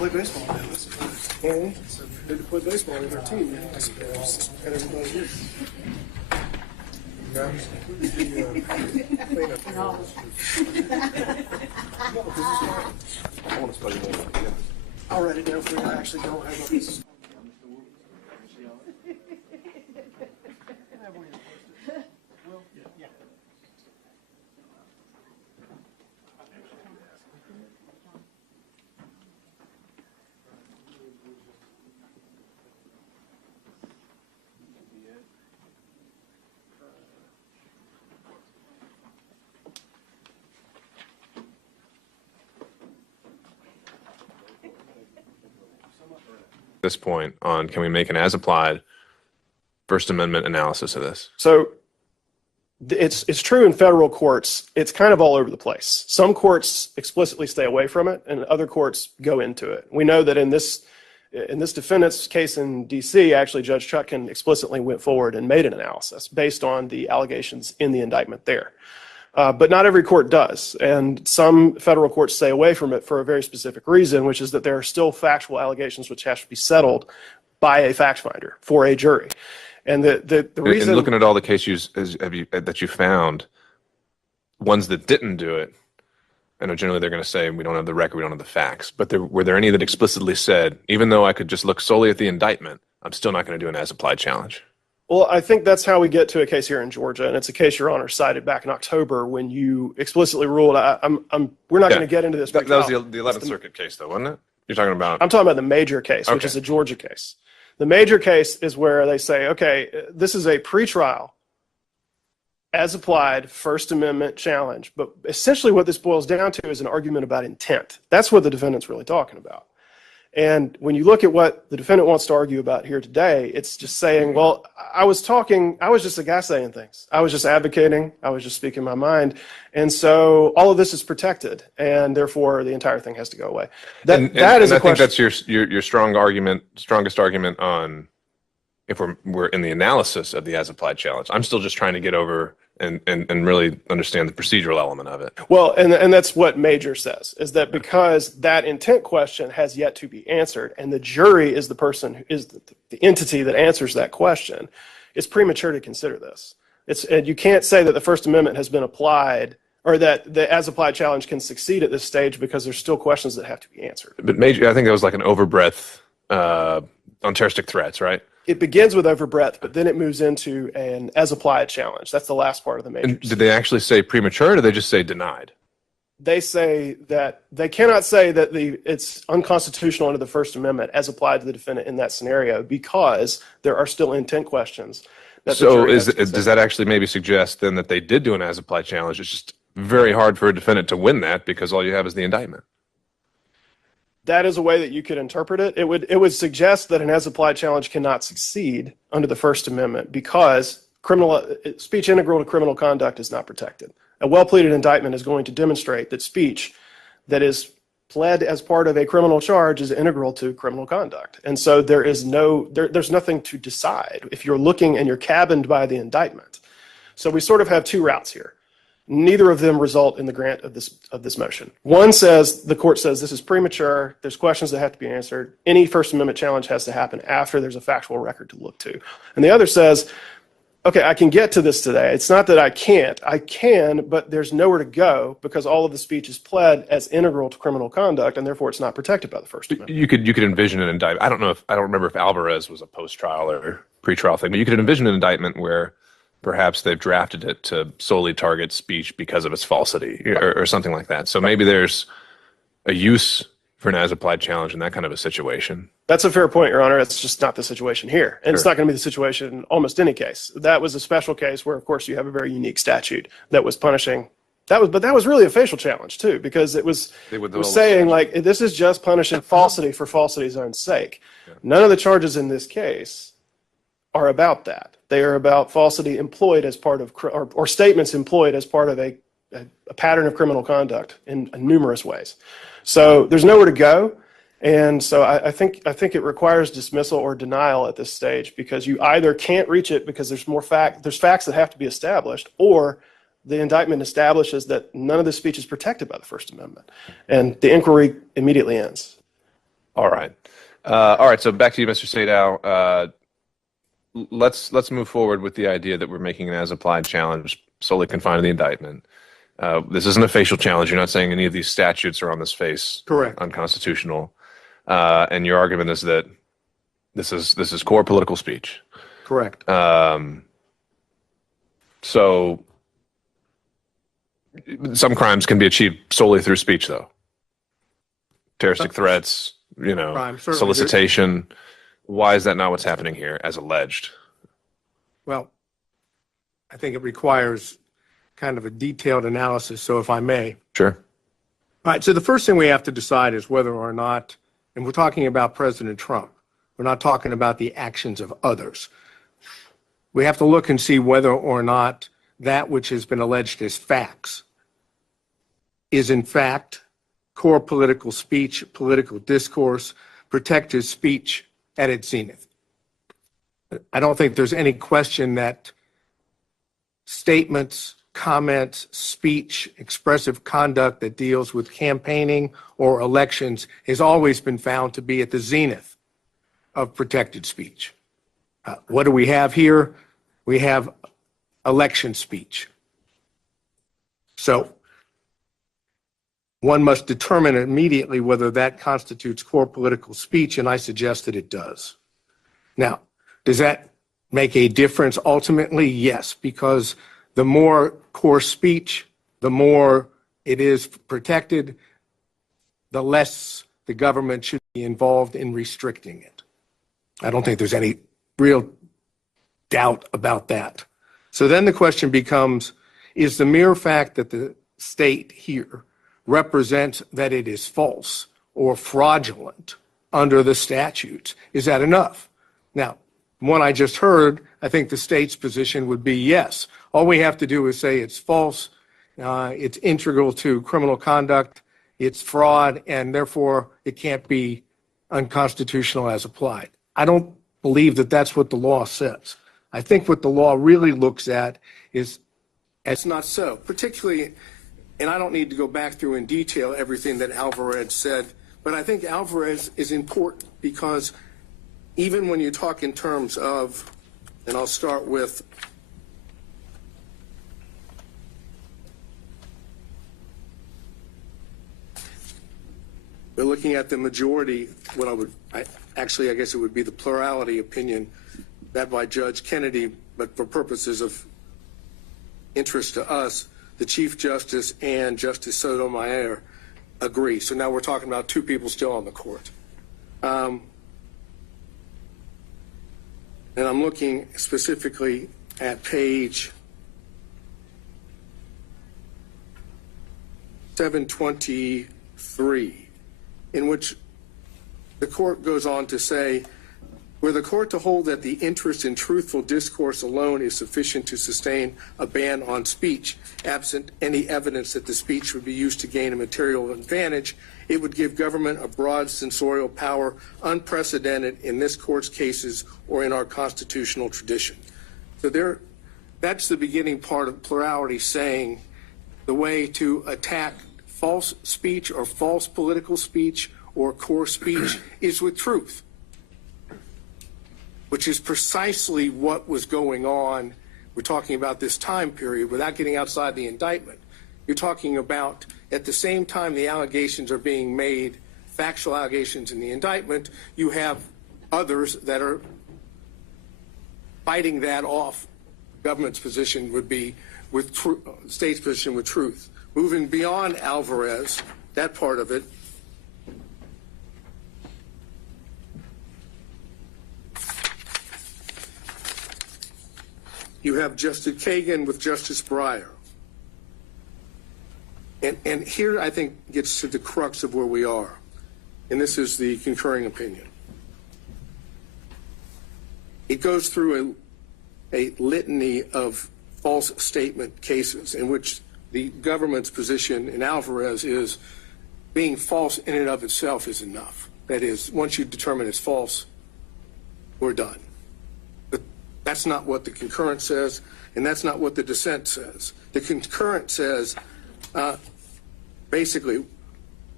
play baseball now. So good to play baseball with our team, I suppose. And everybody here. I'll write it down for you. I actually don't have a piece. This point on can we make an as applied First Amendment analysis of this? So it's true in federal courts. It's kind of all over the place. Some courts explicitly stay away from it, and other courts go into it. We know that in this defendant's case in D.C., actually Judge Chutkan explicitly went forward and made an analysis based on the allegations in the indictment there. But not every court does, and some federal courts stay away from it for a very specific reason, which is that there are still factual allegations which have to be settled by a fact finder for a jury. And the reason... And looking at all the cases that you found, ones that didn't do it, I know generally they're going to say, we don't have the record, we don't have the facts, but were there any that explicitly said, even though I could just look solely at the indictment, I'm still not going to do an as-applied challenge? Well, I think that's how we get to a case here in Georgia, and it's a case Your Honor cited back in October when you explicitly ruled. We're not going to get into this. That was the 11th Circuit case, though, wasn't it? You're talking about? I'm talking about the major case, which is a Georgia case. The major case is where they say, okay, this is a pretrial, as applied First Amendment challenge, but essentially what this boils down to is an argument about intent. That's what the defendant's really talking about. And when you look at what the defendant wants to argue about here today, it's just saying, well, I was just a guy saying things. I was just advocating. I was just speaking my mind. And so all of this is protected, and therefore the entire thing has to go away. I think that's your strongest argument on if we're in the analysis of the as-applied challenge. I'm still just trying to get over and really understand the procedural element of it. Well, and that's what Major says, is that because that intent question has yet to be answered, and the jury is the person who is the entity that answers that question, it's premature to consider this. And you can't say that the First Amendment has been applied, or that the as-applied challenge can succeed at this stage because there's still questions that have to be answered. But Major, I think that was like an overbreadth on terroristic threats, right? It begins with overbreadth, but then it moves into an as-applied challenge. That's the last part of the major. And did they actually say premature, or did they just say denied? They say that they cannot say that it's unconstitutional under the First Amendment as applied to the defendant in that scenario because there are still intent questions. So does that actually maybe suggest then that they did do an as-applied challenge? It's just very hard for a defendant to win that because all you have is the indictment. That is a way that you could interpret it. It would suggest that an as-applied challenge cannot succeed under the First Amendment because speech integral to criminal conduct is not protected. A well-pleaded indictment is going to demonstrate that speech that is pled as part of a criminal charge is integral to criminal conduct. And so there's nothing to decide if you're looking and you're cabined by the indictment. So we sort of have two routes here. Neither of them result in the grant of this motion. One says, the court says this is premature, there's questions that have to be answered, any First Amendment challenge has to happen after there's a factual record to look to. And the other says, okay, I can get to this today. It's not that I can't. I can, but there's nowhere to go because all of the speech is pled as integral to criminal conduct, and therefore it's not protected by the First Amendment. You could envision an indictment. I don't remember if Alvarez was a post-trial or pre-trial thing, but you could envision an indictment where perhaps they've drafted it to solely target speech because of its falsity or something like that. So maybe there's a use for an as-applied challenge in that kind of a situation. That's a fair point, Your Honor. It's just not the situation here. And It's not going to be the situation in almost any case. That was a special case where, of course, you have a very unique statute that was punishing. But that was really a facial challenge, too, because it was saying, like, this is just punishing falsity for falsity's own sake. Yeah. None of the charges in this case are about that. They are about falsity employed as part of, or statements employed as part of a pattern of criminal conduct in numerous ways. So there's nowhere to go. And so I think it requires dismissal or denial at this stage because you either can't reach it because there's facts that have to be established, or the indictment establishes that none of the speech is protected by the First Amendment. And the inquiry immediately ends. All right. All right. So back to you, Mr. Sadow. Let's move forward with the idea that we're making an as-applied challenge solely confined to the indictment. This isn't a facial challenge. You're not saying any of these statutes are on this face Correct. unconstitutional. And your argument is that this is core political speech. Correct. So some crimes can be achieved solely through speech, though. Terroristic threats, solicitation. Why is that not what's happening here, as alleged? Well, I think it requires kind of a detailed analysis, so if I may. Sure. All right, so the first thing we have to decide is whether or not, and we're talking about President Trump, we're not talking about the actions of others. We have to look and see whether or not that which has been alleged as facts is in fact core political speech, political discourse, protected speech at its zenith. I don't think there's any question that statements, comments, speech, expressive conduct that deals with campaigning or elections has always been found to be at the zenith of protected speech. What do we have here? We have election speech. So one must determine immediately whether that constitutes core political speech, and I suggest that it does. Now, does that make a difference ultimately? Yes, because the more core speech, the more it is protected, the less the government should be involved in restricting it. I don't think there's any real doubt about that. So then the question becomes, is the mere fact that the state here represents that it is false or fraudulent under the statutes, is that enough? Now, from what I just heard, I think the state's position would be yes. All we have to do is say it's false, it's integral to criminal conduct, it's fraud, and therefore it can't be unconstitutional as applied. I don't believe that that's what the law says. I think what the law really looks at is it's not so, particularly, and I don't need to go back through in detail everything that Alvarez said, but I think Alvarez is important because even when you talk in terms of, and I'll start with we're looking at the majority, I guess it would be the plurality opinion that by Judge Kennedy, but for purposes of interest to us, the Chief Justice and Justice Sotomayor agree. So now we're talking about two people still on the court. And I'm looking specifically at page 723, in which the court goes on to say, were the court to hold that the interest in truthful discourse alone is sufficient to sustain a ban on speech, absent any evidence that the speech would be used to gain a material advantage, it would give government a broad censorial power unprecedented in this court's cases or in our constitutional tradition. So that's the beginning part of plurality, saying the way to attack false speech or false political speech or core speech is with truth, which is precisely what was going on. We're talking about this time period without getting outside the indictment. You're talking about at the same time the allegations are being made, factual allegations in the indictment, you have others that are fighting that off. Government's position would be with state's position with truth. Moving beyond Alvarez, that part of it, you have Justice Kagan with Justice Breyer. And here I think gets to the crux of where we are. And this is the concurring opinion. It goes through a litany of false statement cases in which the government's position in Alvarez is being false in and of itself is enough. That is, once you determine it's false, we're done. But that's not what the concurrent says, and that's not what the dissent says. The concurrent says, basically,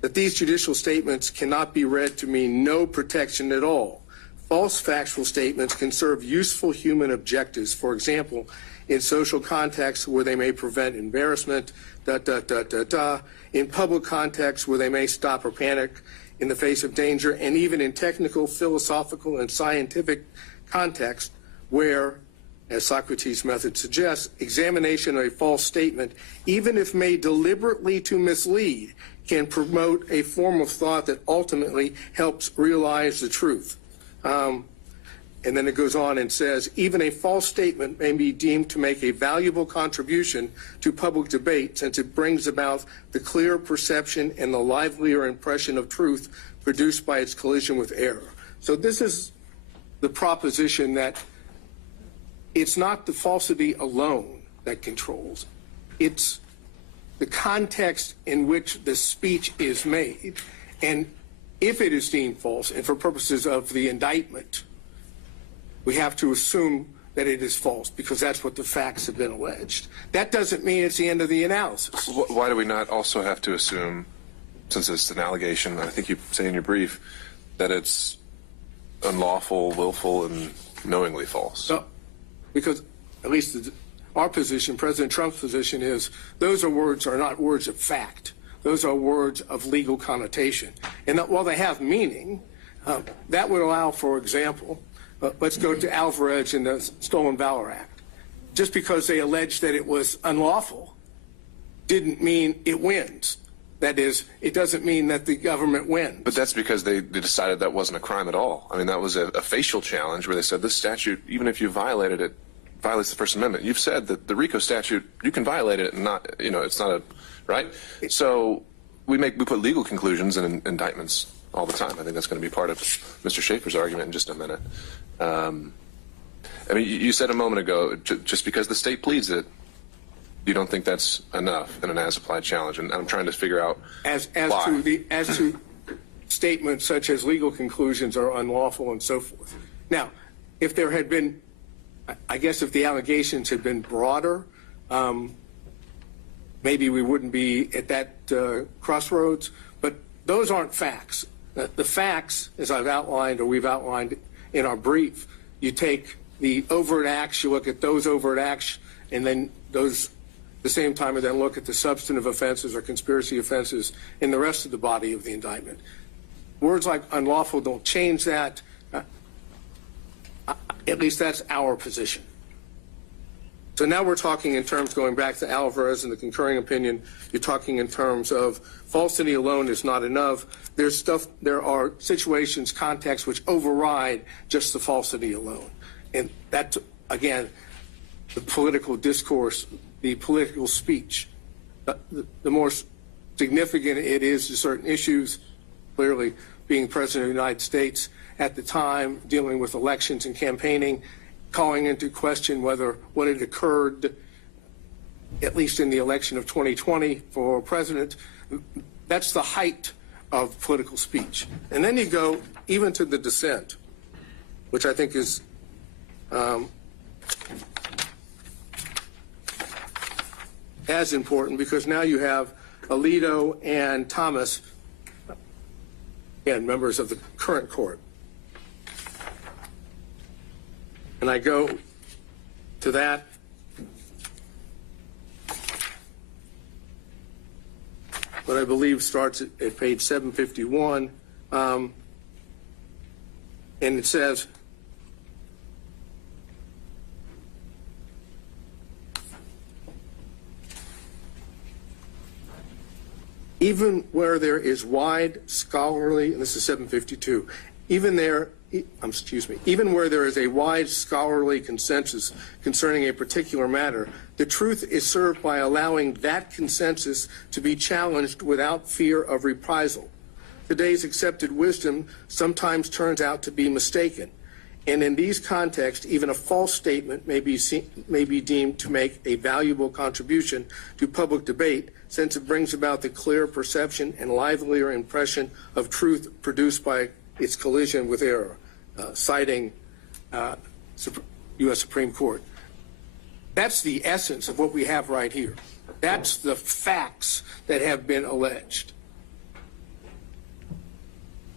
that these judicial statements cannot be read to mean no protection at all. False factual statements can serve useful human objectives, for example, in social contexts where they may prevent embarrassment, in public contexts where they may stop or panic in the face of danger, and even in technical, philosophical, and scientific contexts where, as Socrates' method suggests, examination of a false statement, even if made deliberately to mislead, can promote a form of thought that ultimately helps realize the truth. And then it goes on and says, even a false statement may be deemed to make a valuable contribution to public debate since it brings about the clear perception and the livelier impression of truth produced by its collision with error. So this is the proposition that it's not the falsity alone that controls. It's the context in which the speech is made. And if it is deemed false, and for purposes of the indictment, we have to assume that it is false because that's what the facts have been alleged. That doesn't mean it's the end of the analysis. Why do we not also have to assume, since it's an allegation, I think you say in your brief, that it's unlawful, willful, and knowingly false? Because at least our position, President Trump's position is those are not words of fact. Those are words of legal connotation. And that while they have meaning, that would allow, for example, let's go to Alvarez in the Stolen Valor Act. Just because they alleged that it was unlawful didn't mean it wins. That is, it doesn't mean that the government wins. But that's because they decided that wasn't a crime at all. I mean, that was a facial challenge where they said this statute, even if you violated it, violates the First Amendment. You've said that the RICO statute, you can violate it and not, it's not a, right? So we put legal conclusions in indictments all the time. I think that's going to be part of Mr. Schaefer's argument in just a minute. I mean, you said a moment ago, just because the state pleads it, you don't think that's enough in an as-applied challenge, and I'm trying to figure out as why. As to statements such as legal conclusions are unlawful and so forth. Now, if there had been, I guess if the allegations had been broader, maybe we wouldn't be at that crossroads, but those aren't facts. The facts, as I've outlined or we've outlined in our brief, you take the overt acts, you look at those overt acts, and then those at the same time and then look at the substantive offenses or conspiracy offenses in the rest of the body of the indictment. Words like unlawful don't change that. At least that's our position. So now we're talking in terms, going back to Alvarez and the concurring opinion, you're talking in terms of falsity alone is not enough. There are situations, contexts which override just the falsity alone. And that, again, the political discourse, the political speech, the more significant it is to certain issues, clearly being President of the United States at the time, dealing with elections and campaigning, calling into question whether what had occurred, at least in the election of 2020 for president, that's the height of political speech. And then you go even to the dissent, which I think is as important, because now you have Alito and Thomas, again, members of the current court. And I go to that. What I believe starts at page 751. And it says, even where there is wide scholarly, and this is 752, even where there is a wide scholarly consensus concerning a particular matter, the truth is served by allowing that consensus to be challenged without fear of reprisal. Today's accepted wisdom sometimes turns out to be mistaken, and in these contexts, even a false statement may be deemed to make a valuable contribution to public debate, since it brings about the clear perception and livelier impression of truth produced by its collision with error, citing U.S. Supreme Court. That's the essence of what we have right here. That's the facts that have been alleged.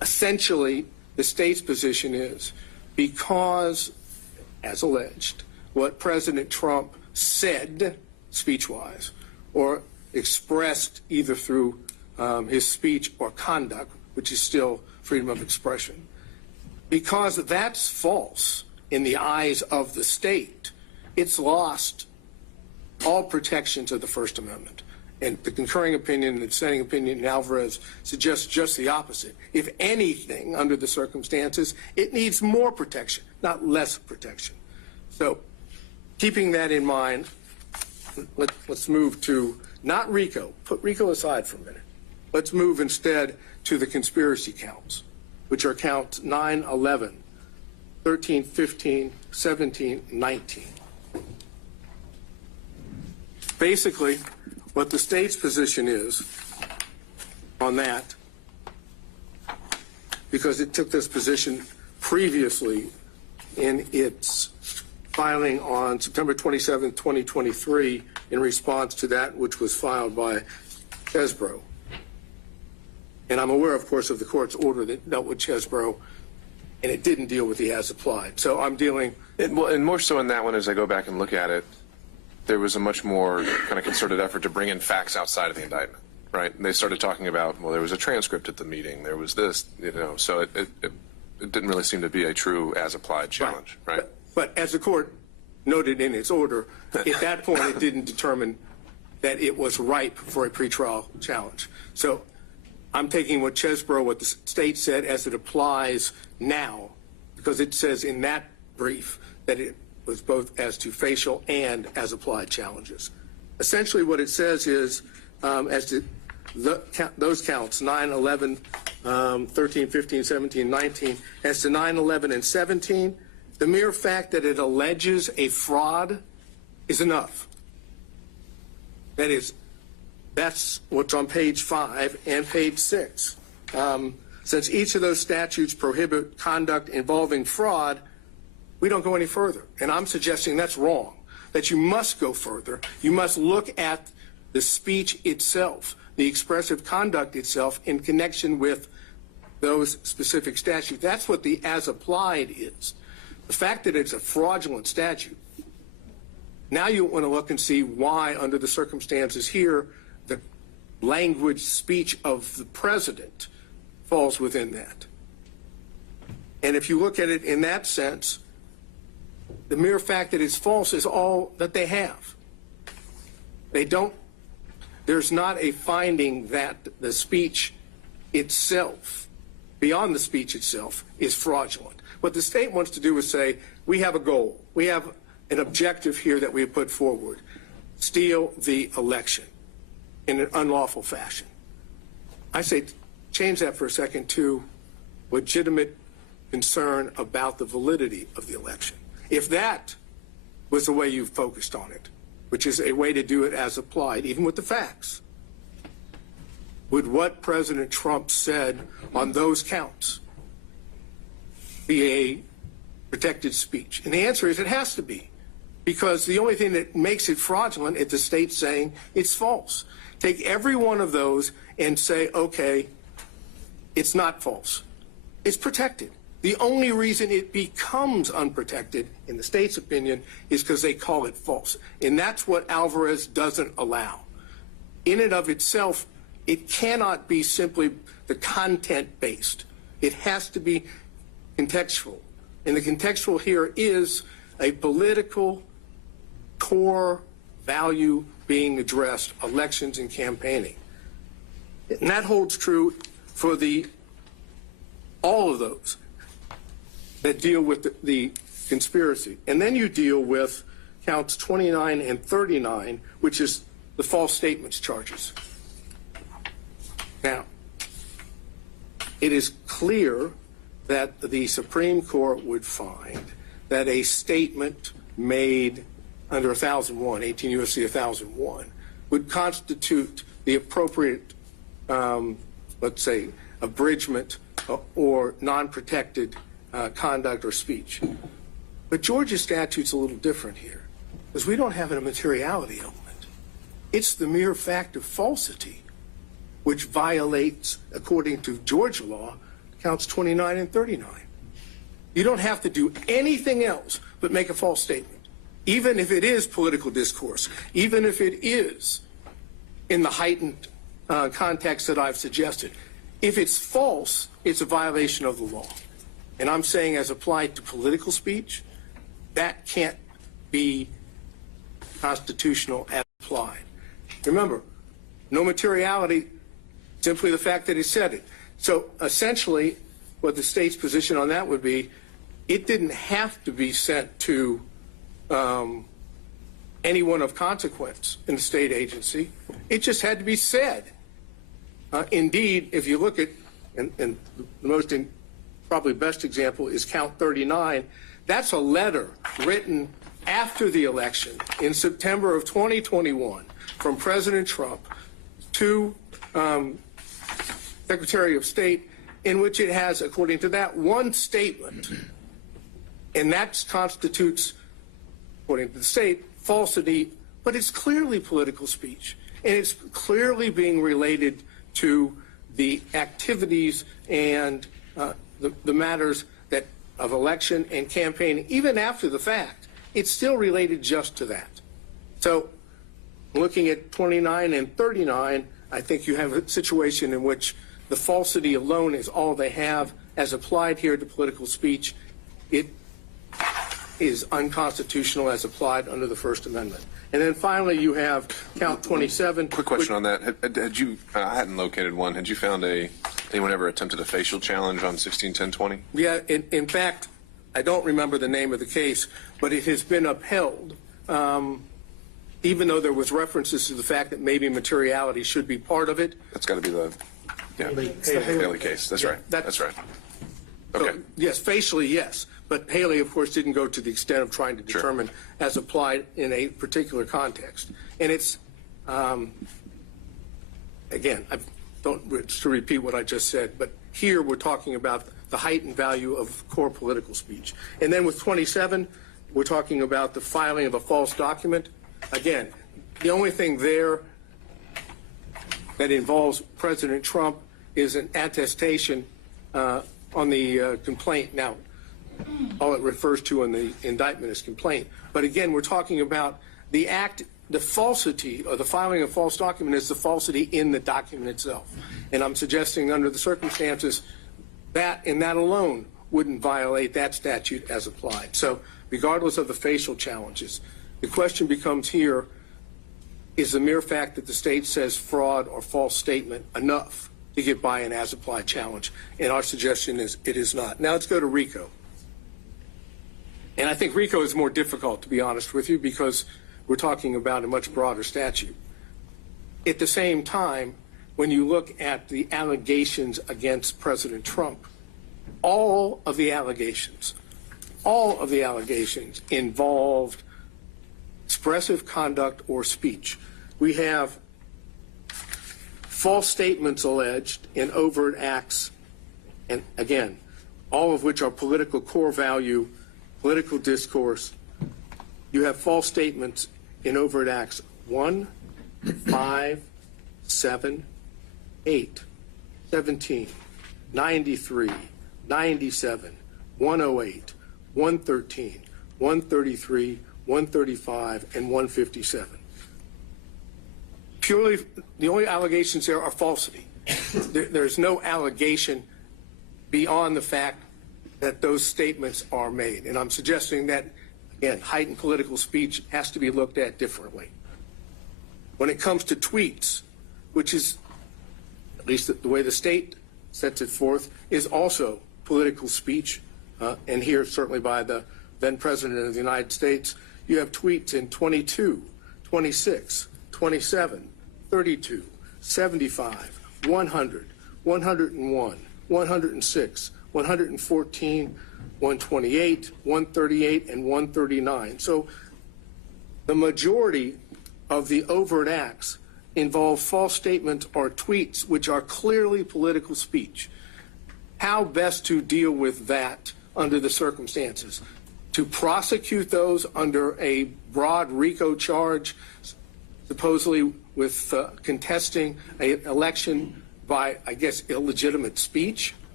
essentially, the state's position is because, as alleged, what President Trump said speech-wise or expressed either through his speech or conduct, which is still freedom of expression, because that's false in the eyes of the state, it's lost all protections of the First Amendment. And the concurring opinion and the dissenting opinion in Alvarez suggests just the opposite. If anything, under the circumstances, it needs more protection, not less protection. So keeping that in mind, let's move to not RICO. Put RICO aside for a minute. Let's move instead to the conspiracy counts, which are counts 9, 11, 13, 15, 17, 19. Basically, what the state's position is on that, because it took this position previously in its filing on September 27, 2023, in response to that which was filed by Chesbrough. And I'm aware, of course, of the court's order that dealt with Chesbrough, and it didn't deal with the as applied. So I'm dealing. And more so in that one, as I go back and look at it, there was a much more kind of concerted effort to bring in facts outside of the indictment, right? And they started talking about, well, there was a transcript at the meeting, there was this, so it didn't really seem to be a true as-applied challenge, right? But as the court noted in its order, at that point it didn't determine that it was ripe for a pretrial challenge. So I'm taking what Chesbrough, what the state said, as it applies now, because it says in that brief that it was both as to facial and as applied challenges. Essentially what it says is, as to those counts, 9, 11, 13, 15, 17, 19, as to 9, 11, and 17, the mere fact that it alleges a fraud is enough. That is, that's what's on page 5 and page 6. Since each of those statutes prohibit conduct involving fraud, we don't go any further. And I'm suggesting that's wrong, that you must go further. You must look at the speech itself, the expressive conduct itself in connection with those specific statutes. That's what the as applied is. The fact that it's a fraudulent statute, now you want to look and see why, under the circumstances here, the language speech of the president falls within that. And if you look at it in that sense, the mere fact that it's false is all that they have. There's not a finding that the speech itself, beyond the speech itself, is fraudulent. What the state wants to do is say, we have a goal. We have an objective here that we have put forward. Steal the election in an unlawful fashion. I say change that for a second to legitimate concern about the validity of the election. If that was the way you focused on it, which is a way to do it as applied, even with the facts, would what President Trump said on those counts be a protected speech? And the answer is it has to be, because the only thing that makes it fraudulent is the state saying it's false. Take every one of those and say, okay, it's not false. It's protected. The only reason it becomes unprotected, in the state's opinion, is because they call it false. And that's what Alvarez doesn't allow. In and of itself, it cannot be simply the content-based. It has to be contextual. And the contextual here is a political core value being addressed, elections and campaigning. And that holds true for all of those that deal with the conspiracy. And then you deal with counts 29 and 39, which is the false statements charges. Now, it is clear that the Supreme Court would find that a statement made under 1001, 18 U.S.C. 1001, would constitute the appropriate, let's say, abridgment or non-protected conduct or speech. But Georgia's statute's a little different here, because we don't have a materiality element. It's the mere fact of falsity, which violates, according to Georgia law, counts 29 and 39. You don't have to do anything else but make a false statement, even if it is political discourse, even if it is in the heightened context that I've suggested. If it's false, it's a violation of the law. And I'm saying as applied to political speech, that can't be constitutional as applied. Remember, no materiality, simply the fact that he said it. So essentially, what the state's position on that would be, it didn't have to be sent to anyone of consequence in the state agency. It just had to be said. Indeed, if you look at, and the most probably best example is count 39, that's a letter written after the election in September of 2021 from President Trump to Secretary of State, in which it has, according to that, one statement, and that constitutes, according to the state, falsity, but it's clearly political speech, and it's clearly being related to the activities and the matters that of election and campaigning, even after the fact. It's still related just to that. So looking at 29 and 39, I think you have a situation in which the falsity alone is all they have as applied here to political speech. It is unconstitutional as applied under the First Amendment. And then finally, you have count 27. Quick question on that. Had you, I hadn't located one. Had you found anyone ever attempted a facial challenge on 161020? Yeah, in fact, I don't remember the name of the case, but it has been upheld, even though there was references to the fact that maybe materiality should be part of it. That's got to be the Haley case. That's right. That's right. Okay. So, yes, facially, yes. But Haley, of course, didn't go to the extent of trying to determine as applied in a particular context. And it's, again, I don't to repeat what I just said, but here we're talking about the heightened value of core political speech. And then with 27, we're talking about the filing of a false document. Again, the only thing there that involves President Trump is an attestation on the complaint. Now, all it refers to in the indictment is complaint. But again, we're talking about the act, the falsity, or the filing of false document is the falsity in the document itself. And I'm suggesting under the circumstances that and that alone wouldn't violate that statute as applied. So regardless of the facial challenges, the question becomes here, is the mere fact that the state says fraud or false statement enough to get by an as applied challenge? And our suggestion is it is not. Now let's go to RICO. And I think RICO is more difficult, to be honest with you, because we're talking about a much broader statute. At the same time, when you look at the allegations against President Trump, all of the allegations involved expressive conduct or speech. We have false statements alleged in overt acts, and again, all of which are political core value, political discourse. You have false statements in overt acts 1, 5, 7, 8, 17, 93, 97, 108, 113, 133, 135, and 157. Purely, the only allegations there are falsity. There's no allegation beyond the fact that those statements are made. And I'm suggesting that, again, heightened political speech has to be looked at differently. When it comes to tweets, which is, at least the way the state sets it forth, is also political speech, and here certainly by the then President of the United States, you have tweets in 22, 26, 27, 32, 75, 100, 101, 106, 114, 128, 138, and 139. So the majority of the overt acts involve false statements or tweets which are clearly political speech. How best to deal with that under the circumstances? To prosecute those under a broad RICO charge, supposedly with contesting an election by, I guess, illegitimate speech,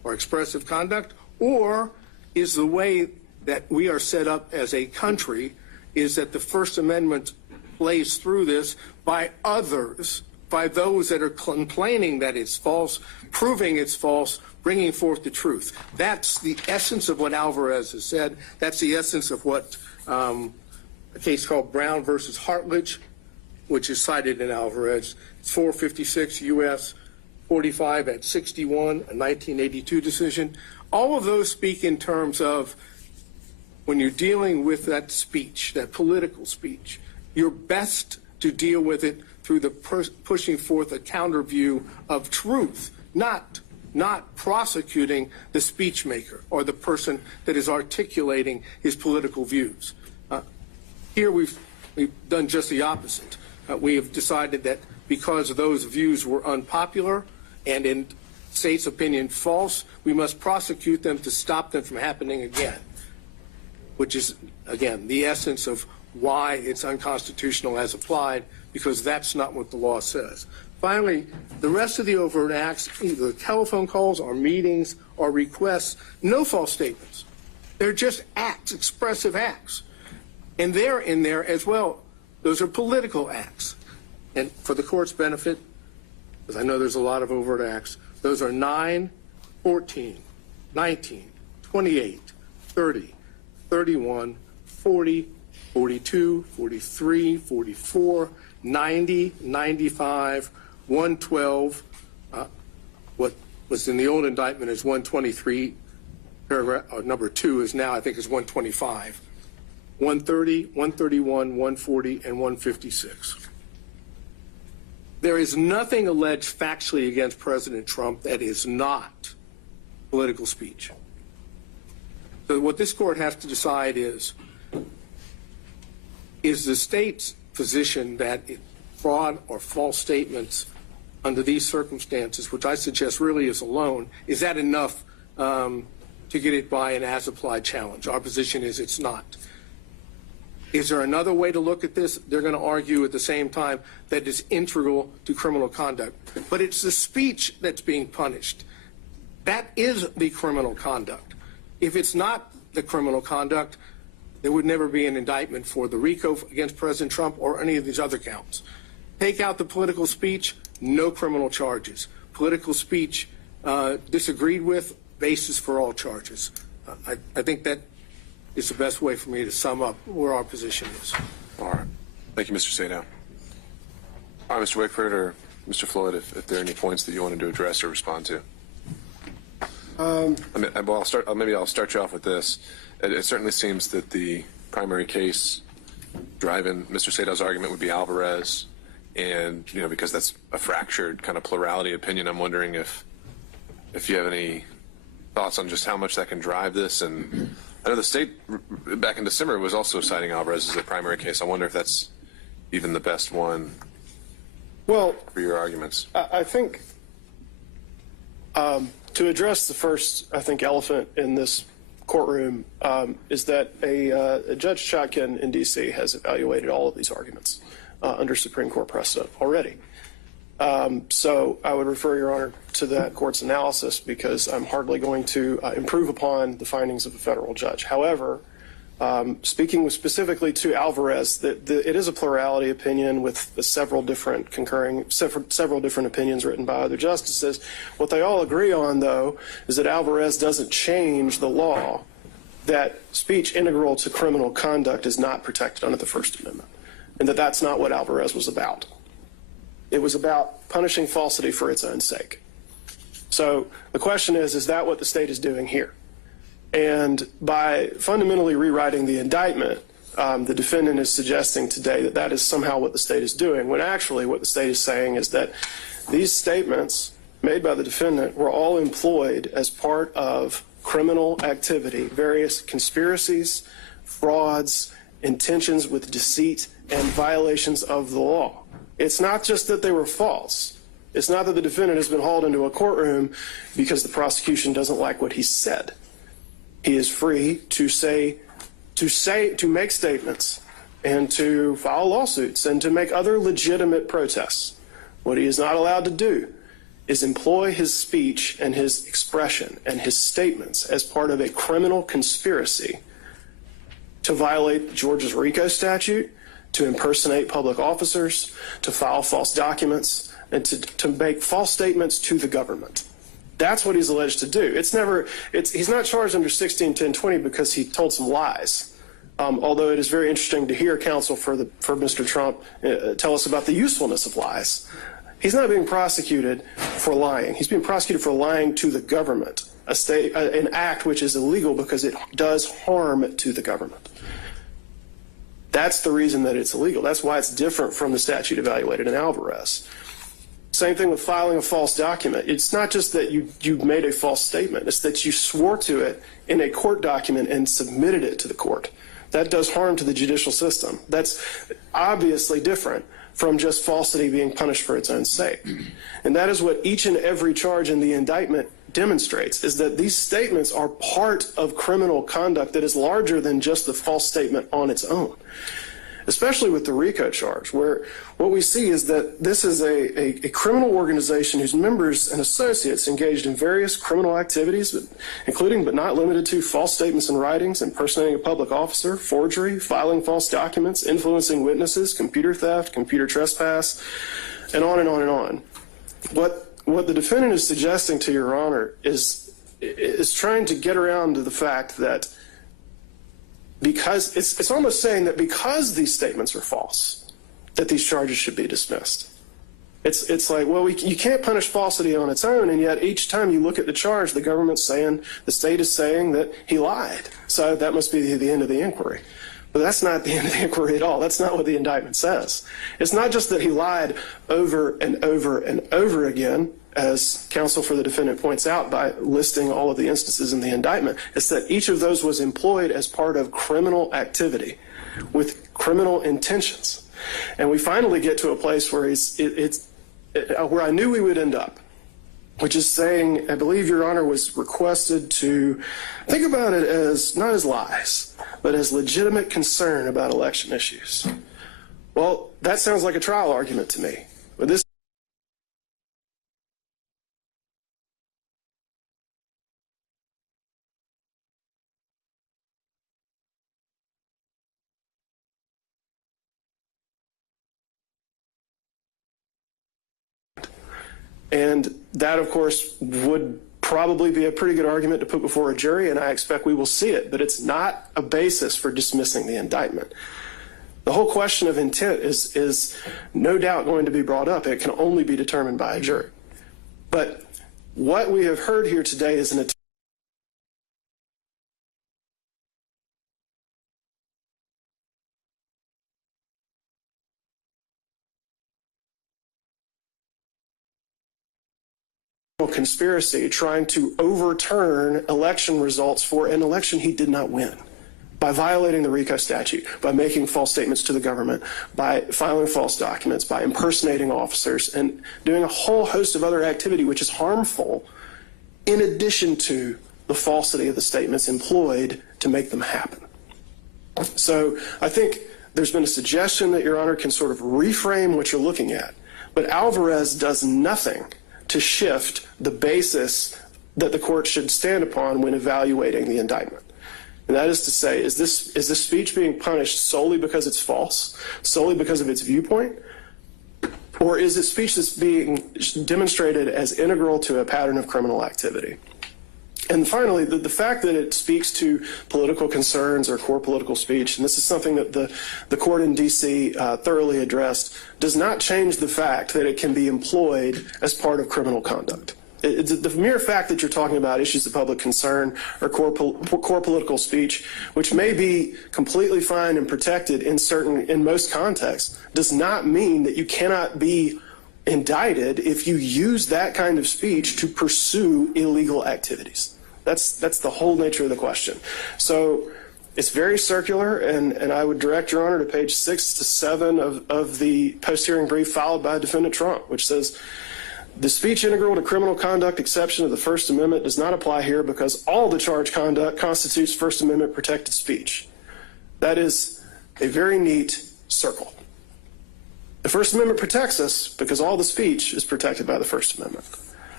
or expressive conduct, or is the way that we are set up as a country is that the First Amendment plays through this by others, by those that are complaining that it's false, proving it's false, bringing forth the truth. That's the essence of what Alvarez has said. That's the essence of what a case called Brown versus Hartledge, which is cited in Alvarez. It's 456 U.S. 45 at 61, a 1982 decision. All of those speak in terms of when you're dealing with that speech, that political speech, you're best to deal with it through the pushing forth a counter view of truth, not prosecuting the speech maker or the person that is articulating his political views. Here we've done just the opposite. We have decided that because those views were unpopular and in state's opinion false, we must prosecute them to stop them from happening again, which is, again, the essence of why it's unconstitutional as applied, because that's not what the law says. Finally, the rest of the overt acts, either telephone calls or meetings or requests, no false statements. They're just acts, expressive acts. And they're in there as well. Those are political acts. And for the court's benefit, because I know there's a lot of overt acts, those are 9, 14, 19, 28, 30, 31, 40, 42, 43, 44, 90, 95, 112. What was in the old indictment is 123. Paragraph number 2 is now, I think, is 125. 130, 131, 140, and 156. There is nothing alleged factually against President Trump that is not political speech. So what this court has to decide is the state's position that fraud or false statements under these circumstances, which I suggest really is alone, is that enough to get it by an as-applied challenge? Our position is it's not. Is there another way to look at this? They're going to argue at the same time that it's integral to criminal conduct. But it's the speech that's being punished. That is the criminal conduct. If it's not the criminal conduct, there would never be an indictment for the RICO against President Trump or any of these other counts. Take out the political speech, no criminal charges. Political speech disagreed with, basis for all charges. I think that is the best way for me to sum up where our position is. All right. Thank you, Mr. Sadow. All right, Mr. Wickford or Mr. Floyd, if there are any points that you wanted to address or respond to. Maybe I'll start you off with this. It certainly seems that the primary case driving Mr. Sadow's argument would be Alvarez, and because that's a fractured kind of plurality opinion, I'm wondering if you have any thoughts on just how much that can drive this. And I know the state back in December was also citing Alvarez as a primary case. I wonder if that's even the best one for your arguments. I think to address the first, elephant in this courtroom is that a Judge Chotkin in D.C. has evaluated all of these arguments under Supreme Court precedent already. So I would refer Your Honor to that court's analysis, because I'm hardly going to improve upon the findings of a federal judge. However, speaking specifically to Alvarez, it is a plurality opinion with several different opinions written by other justices. What they all agree on, though, is that Alvarez doesn't change the law that speech integral to criminal conduct is not protected under the First Amendment, and that that's not what Alvarez was about. It was about punishing falsity for its own sake. So the question is that what the state is doing here? And by fundamentally rewriting the indictment, the defendant is suggesting today that that is somehow what the state is doing, when actually what the state is saying is that these statements made by the defendant were all employed as part of criminal activity, various conspiracies, frauds, intentions with deceit, and violations of the law. It's not just that they were false. It's not that the defendant has been hauled into a courtroom because the prosecution doesn't like what he said. He is free to make statements and to file lawsuits and to make other legitimate protests. What he is not allowed to do is employ his speech and his expression and his statements as part of a criminal conspiracy to violate Georgia's RICO statute, to impersonate public officers, to file false documents, and to make false statements to the government. That's what he's alleged to do. He's not charged under 16-10-20 because he told some lies. Although it is very interesting to hear counsel for Mr. Trump tell us about the usefulness of lies. He's not being prosecuted for lying. He's being prosecuted for lying to the government, an act which is illegal because it does harm to the government. That's the reason that it's illegal. That's why it's different from the statute evaluated in Alvarez. Same thing with filing a false document. It's not just that you made a false statement. It's that you swore to it in a court document and submitted it to the court. That does harm to the judicial system. That's obviously different from just falsity being punished for its own sake. And that is what each and every charge in the indictment demonstrates, is that these statements are part of criminal conduct that is larger than just the false statement on its own. Especially with the RICO charge, where what we see is that this is a criminal organization whose members and associates engaged in various criminal activities, including but not limited to false statements and writings, impersonating a public officer, forgery, filing false documents, influencing witnesses, computer theft, computer trespass, and on and on and on. What the defendant is suggesting to Your Honor is trying to get around to the fact that because it's almost saying that because these statements are false, that these charges should be dismissed. It's like, well, you can't punish falsity on its own, and yet each time you look at the charge, the government's saying, the state is saying that he lied. So that must be the end of the inquiry. But that's not the end of the inquiry at all. That's not what the indictment says. It's not just that he lied over and over and over again, as counsel for the defendant points out by listing all of the instances in the indictment. It's that each of those was employed as part of criminal activity with criminal intentions. And we finally get to a place where where I knew we would end up, which is saying, I believe Your Honor was requested to think about it as not as lies, but as legitimate concern about election issues. Well, that sounds like a trial argument to me. But this and that, of course, would probably be a pretty good argument to put before a jury, and I expect we will see it, but it's not a basis for dismissing the indictment. The whole question of intent is no doubt going to be brought up. It can only be determined by a jury. But what we have heard here today is an attempt conspiracy trying to overturn election results for an election he did not win by violating the RICO statute, by making false statements to the government, by filing false documents, by impersonating officers, and doing a whole host of other activity which is harmful in addition to the falsity of the statements employed to make them happen. So I think there's been a suggestion that Your Honor can sort of reframe what you're looking at, but Alvarez does nothing to shift the basis that the court should stand upon when evaluating the indictment. And that is to say, is this speech being punished solely because it's false, solely because of its viewpoint, or is it speech that's being demonstrated as integral to a pattern of criminal activity? And finally, the fact that it speaks to political concerns or core political speech, and this is something that the court in D.C. Thoroughly addressed, does not change the fact that it can be employed as part of criminal conduct. The mere fact that you're talking about issues of public concern or core political speech, which may be completely fine and protected in most contexts, does not mean that you cannot be indicted if you use that kind of speech to pursue illegal activities. That's the whole nature of the question. So it's very circular, and I would direct Your Honor to page 6 to 7 of the post-hearing brief filed by Defendant Trump, which says, the speech integral to criminal conduct exception of the First Amendment does not apply here because all the charged conduct constitutes First Amendment protected speech. That is a very neat circle. The First Amendment protects us because all the speech is protected by the First Amendment.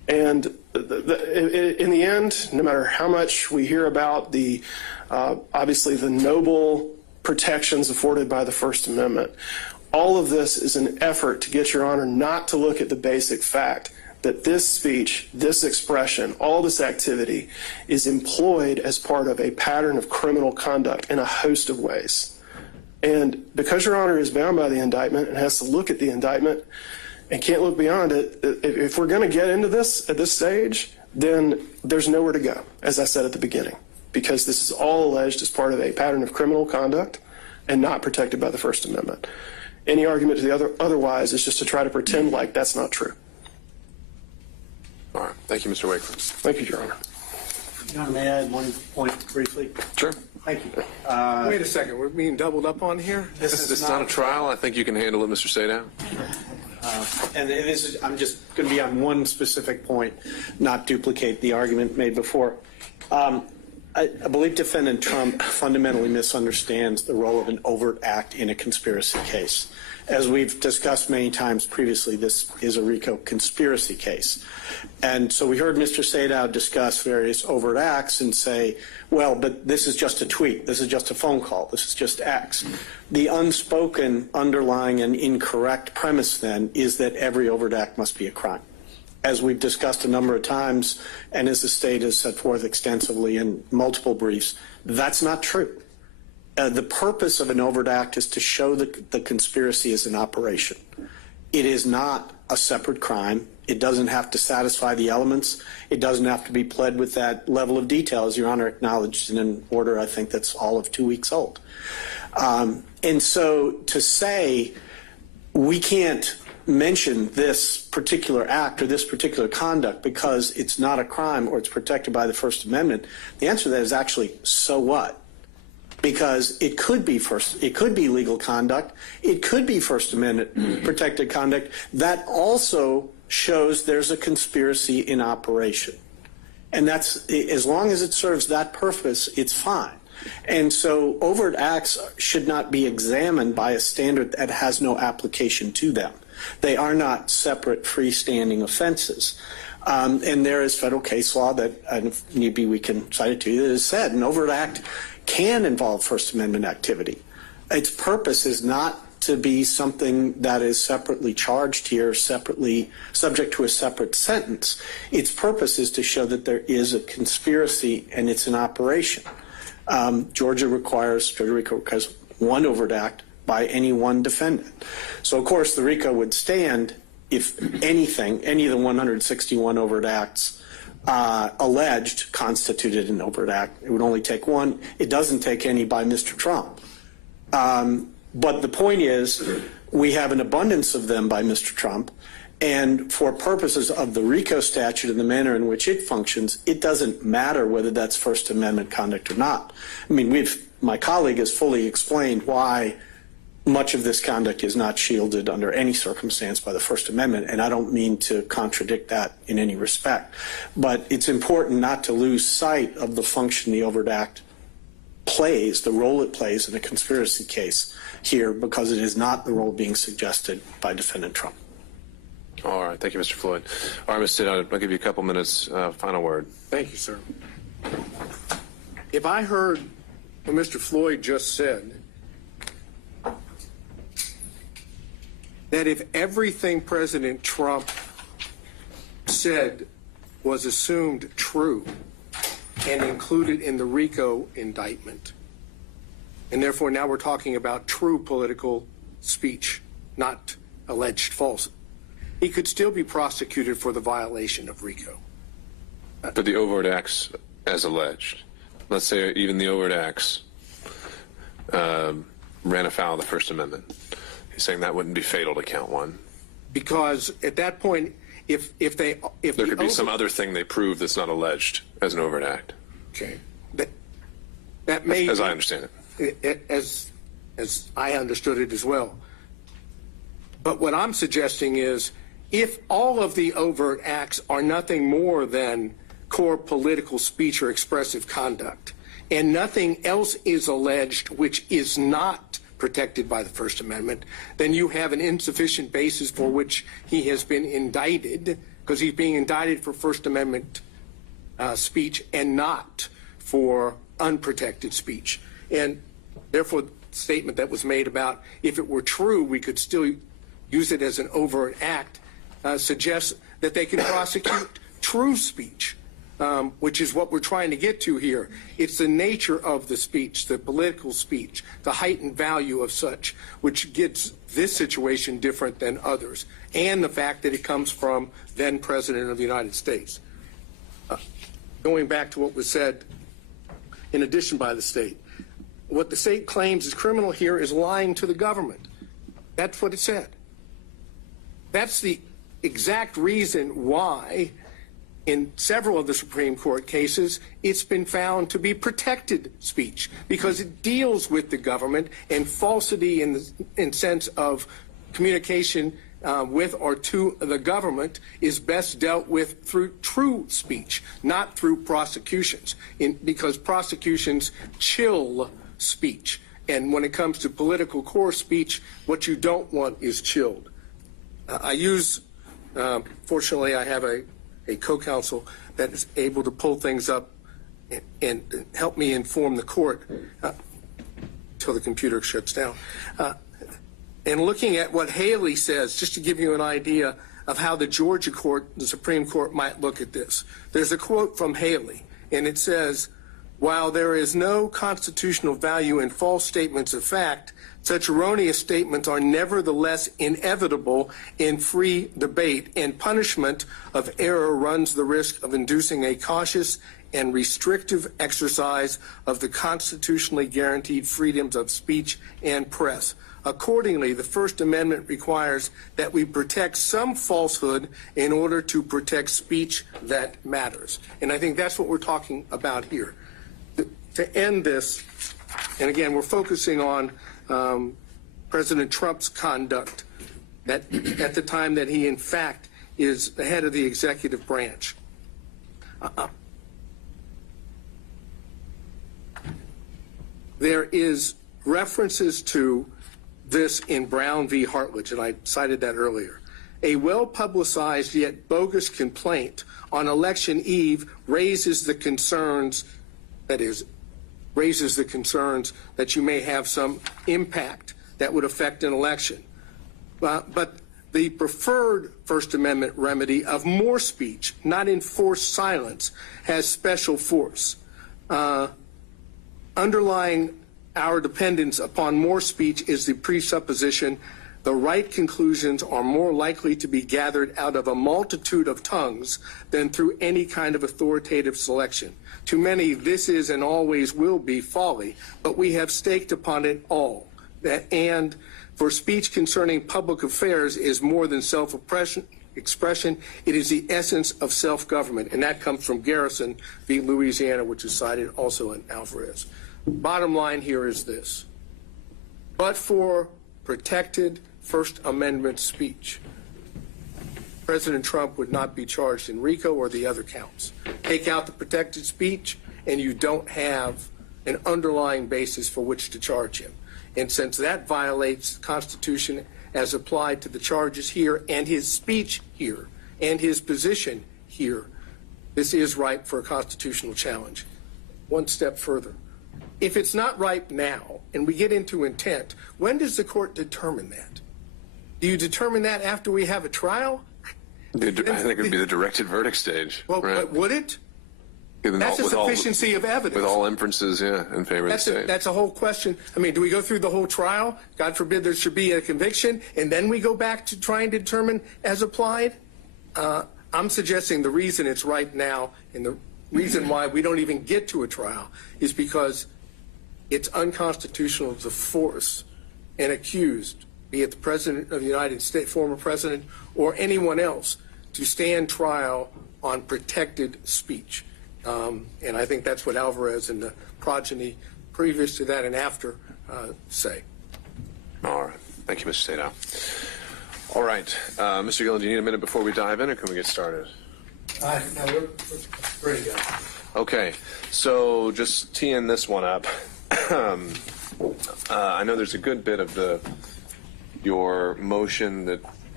And in the end, no matter how much we hear about the, obviously the noble protections afforded by the First Amendment, all of this is an effort to get Your Honor not to look at the basic fact that this speech, this expression, all this activity is employed as part of a pattern of criminal conduct in a host of ways. And because Your Honor is bound by the indictment and has to look at the indictment and can't look beyond it, if we're going to get into this at this stage, then there's nowhere to go, as I said at the beginning, because this is all alleged as part of a pattern of criminal conduct and not protected by the First Amendment. Any argument to the otherwise is just to try to pretend like that's not true. All right. Thank you, Mr. Wakeman. Thank you, Your Honor. Your Honor, may I add one point briefly? Sure. Thank you. Wait a second, we're being doubled up on here? This is not a trial. I think you can handle it, Mr. Sadow. And this is, I'm just going to be on one specific point, not duplicate the argument made before. I believe Defendant Trump fundamentally misunderstands the role of an overt act in a conspiracy case. As we've discussed many times previously, this is a RICO conspiracy case. And so we heard Mr. Sadow discuss various overt acts and say, well, but this is just a tweet, this is just a phone call, this is just X. The unspoken underlying and incorrect premise then is that every overt act must be a crime. As we've discussed a number of times, and as the state has set forth extensively in multiple briefs, that's not true. The purpose of an overt act is to show that the conspiracy is an operation. It is not a separate crime. It doesn't have to satisfy the elements. It doesn't have to be pled with that level of detail, as Your Honor acknowledged in an order I think that's all of 2 weeks old. And so to say we can't mention this particular act or this particular conduct because it's not a crime or it's protected by the First Amendment, the answer to that is actually, so what? Because it could be legal conduct, it could be First Amendment protected conduct. That also shows there's a conspiracy in operation. And that's, as long as it serves that purpose, it's fine. And so overt acts should not be examined by a standard that has no application to them. They are not separate freestanding offenses. And there is federal case law that, if need be, we can cite it to you, that has said an overt act can involve First Amendment activity. Its purpose is not to be something that is separately charged here, separately subject to a separate sentence. Its purpose is to show that there is a conspiracy and it's an operation. Georgia requires one overt act by any one defendant. So, of course, the RICO would stand if anything, any of the 161 overt acts alleged constituted an overt act. It would only take one. It doesn't take any by Mr. Trump. But the point is, we have an abundance of them by Mr. Trump, and for purposes of the RICO statute and the manner in which it functions, it doesn't matter whether that's First Amendment conduct or not. I mean, my colleague has fully explained why much of this conduct is not shielded under any circumstance by the First Amendment, and I don't mean to contradict that in any respect. But it's important not to lose sight of the function the overt act plays, the role it plays in a conspiracy case here, because it is not the role being suggested by Defendant Trump. All right. Thank you, Mr. Floyd. All right, Mr. Sadow, I'll give you a couple minutes. Final word. Thank you, sir. If I heard what Mr. Floyd just said, that if everything President Trump said was assumed true and included in the RICO indictment, and therefore now we're talking about true political speech, not alleged false, he could still be prosecuted for the violation of RICO. For the overt acts as alleged. Let's say even the overt acts ran afoul of the First Amendment. He's saying that wouldn't be fatal to count one. Because at that point, if there could be some other thing they prove that's not alleged as an overt act. Okay. That may, as I understand it. As I understood it as well. But what I'm suggesting is, if all of the overt acts are nothing more than core political speech or expressive conduct, and nothing else is alleged which is not protected by the First Amendment, then you have an insufficient basis for which he has been indicted, because he's being indicted for First Amendment speech and not for unprotected speech. And therefore, the statement that was made about if it were true, we could still use it as an overt act, suggests that they can prosecute true speech, which is what we're trying to get to here. It's the nature of the speech, the political speech, the heightened value of such, which gets this situation different than others, and the fact that it comes from then President of the United States. Going back to what was said in addition by the state, what the state claims is criminal here is lying to the government. That's what it said. That's the exact reason why in several of the Supreme Court cases it's been found to be protected speech, because it deals with the government, and falsity in sense of communication with or to the government is best dealt with through true speech, not through prosecutions, because prosecutions chill speech. And when it comes to political core speech, what you don't want is chilled. Fortunately, I have a co-counsel that is able to pull things up and help me inform the court until the computer shuts down. And looking at what Haley says, just to give you an idea of how the Georgia court, the Supreme Court, might look at this. There's a quote from Haley, and it says, "While there is no constitutional value in false statements of fact, such erroneous statements are nevertheless inevitable in free debate, and punishment of error runs the risk of inducing a cautious and restrictive exercise of the constitutionally guaranteed freedoms of speech and press. Accordingly, the First Amendment requires that we protect some falsehood in order to protect speech that matters." And I think that's what we're talking about here. To end this, and again, we're focusing on President Trump's conduct at the time that he, in fact, is the head of the executive branch. There is references to this in Brown v. Hartledge, and I cited that earlier. A well-publicized yet bogus complaint on election eve raises the concerns, that you may have some impact that would affect an election. But the preferred First Amendment remedy of more speech, not enforced silence, has special force. Underlying our dependence upon more speech is the presupposition the right conclusions are more likely to be gathered out of a multitude of tongues than through any kind of authoritative selection. To many, this is and always will be folly, but we have staked upon it all. And for speech concerning public affairs is more than self-expression, it is the essence of self-government. And that comes from Garrison v. Louisiana, which is cited also in Alvarez. Bottom line here is this. But for protected First Amendment speech, President Trump would not be charged in RICO or the other counts. Take out the protected speech, and you don't have an underlying basis for which to charge him. And since that violates the Constitution as applied to the charges here and his speech here and his position here, this is ripe for a constitutional challenge. One step further. If it's not ripe now, and we get into intent, when does the court determine that? Do you determine that after we have a trial? I think it would be the directed verdict stage. Well, right? but would it? That's a sufficiency of evidence. With all inferences, in favor of the state. That's a whole question. I mean, do we go through the whole trial? God forbid there should be a conviction, and then we go back to try and determine as applied? I'm suggesting the reason it's ripe now, and the reason why we don't even get to a trial, is because it's unconstitutional to force an accused, be it the President of the United States, former President, or anyone else, to stand trial on protected speech. And I think that's what Alvarez and the progeny previous to that and after say. All right. Thank you, Mr. Sadow. All right. Mr. Gillen, do you need a minute before we dive in, or can we get started? No, we're ready to go. Okay. So just teeing this one up. I know there's a good bit of your motion that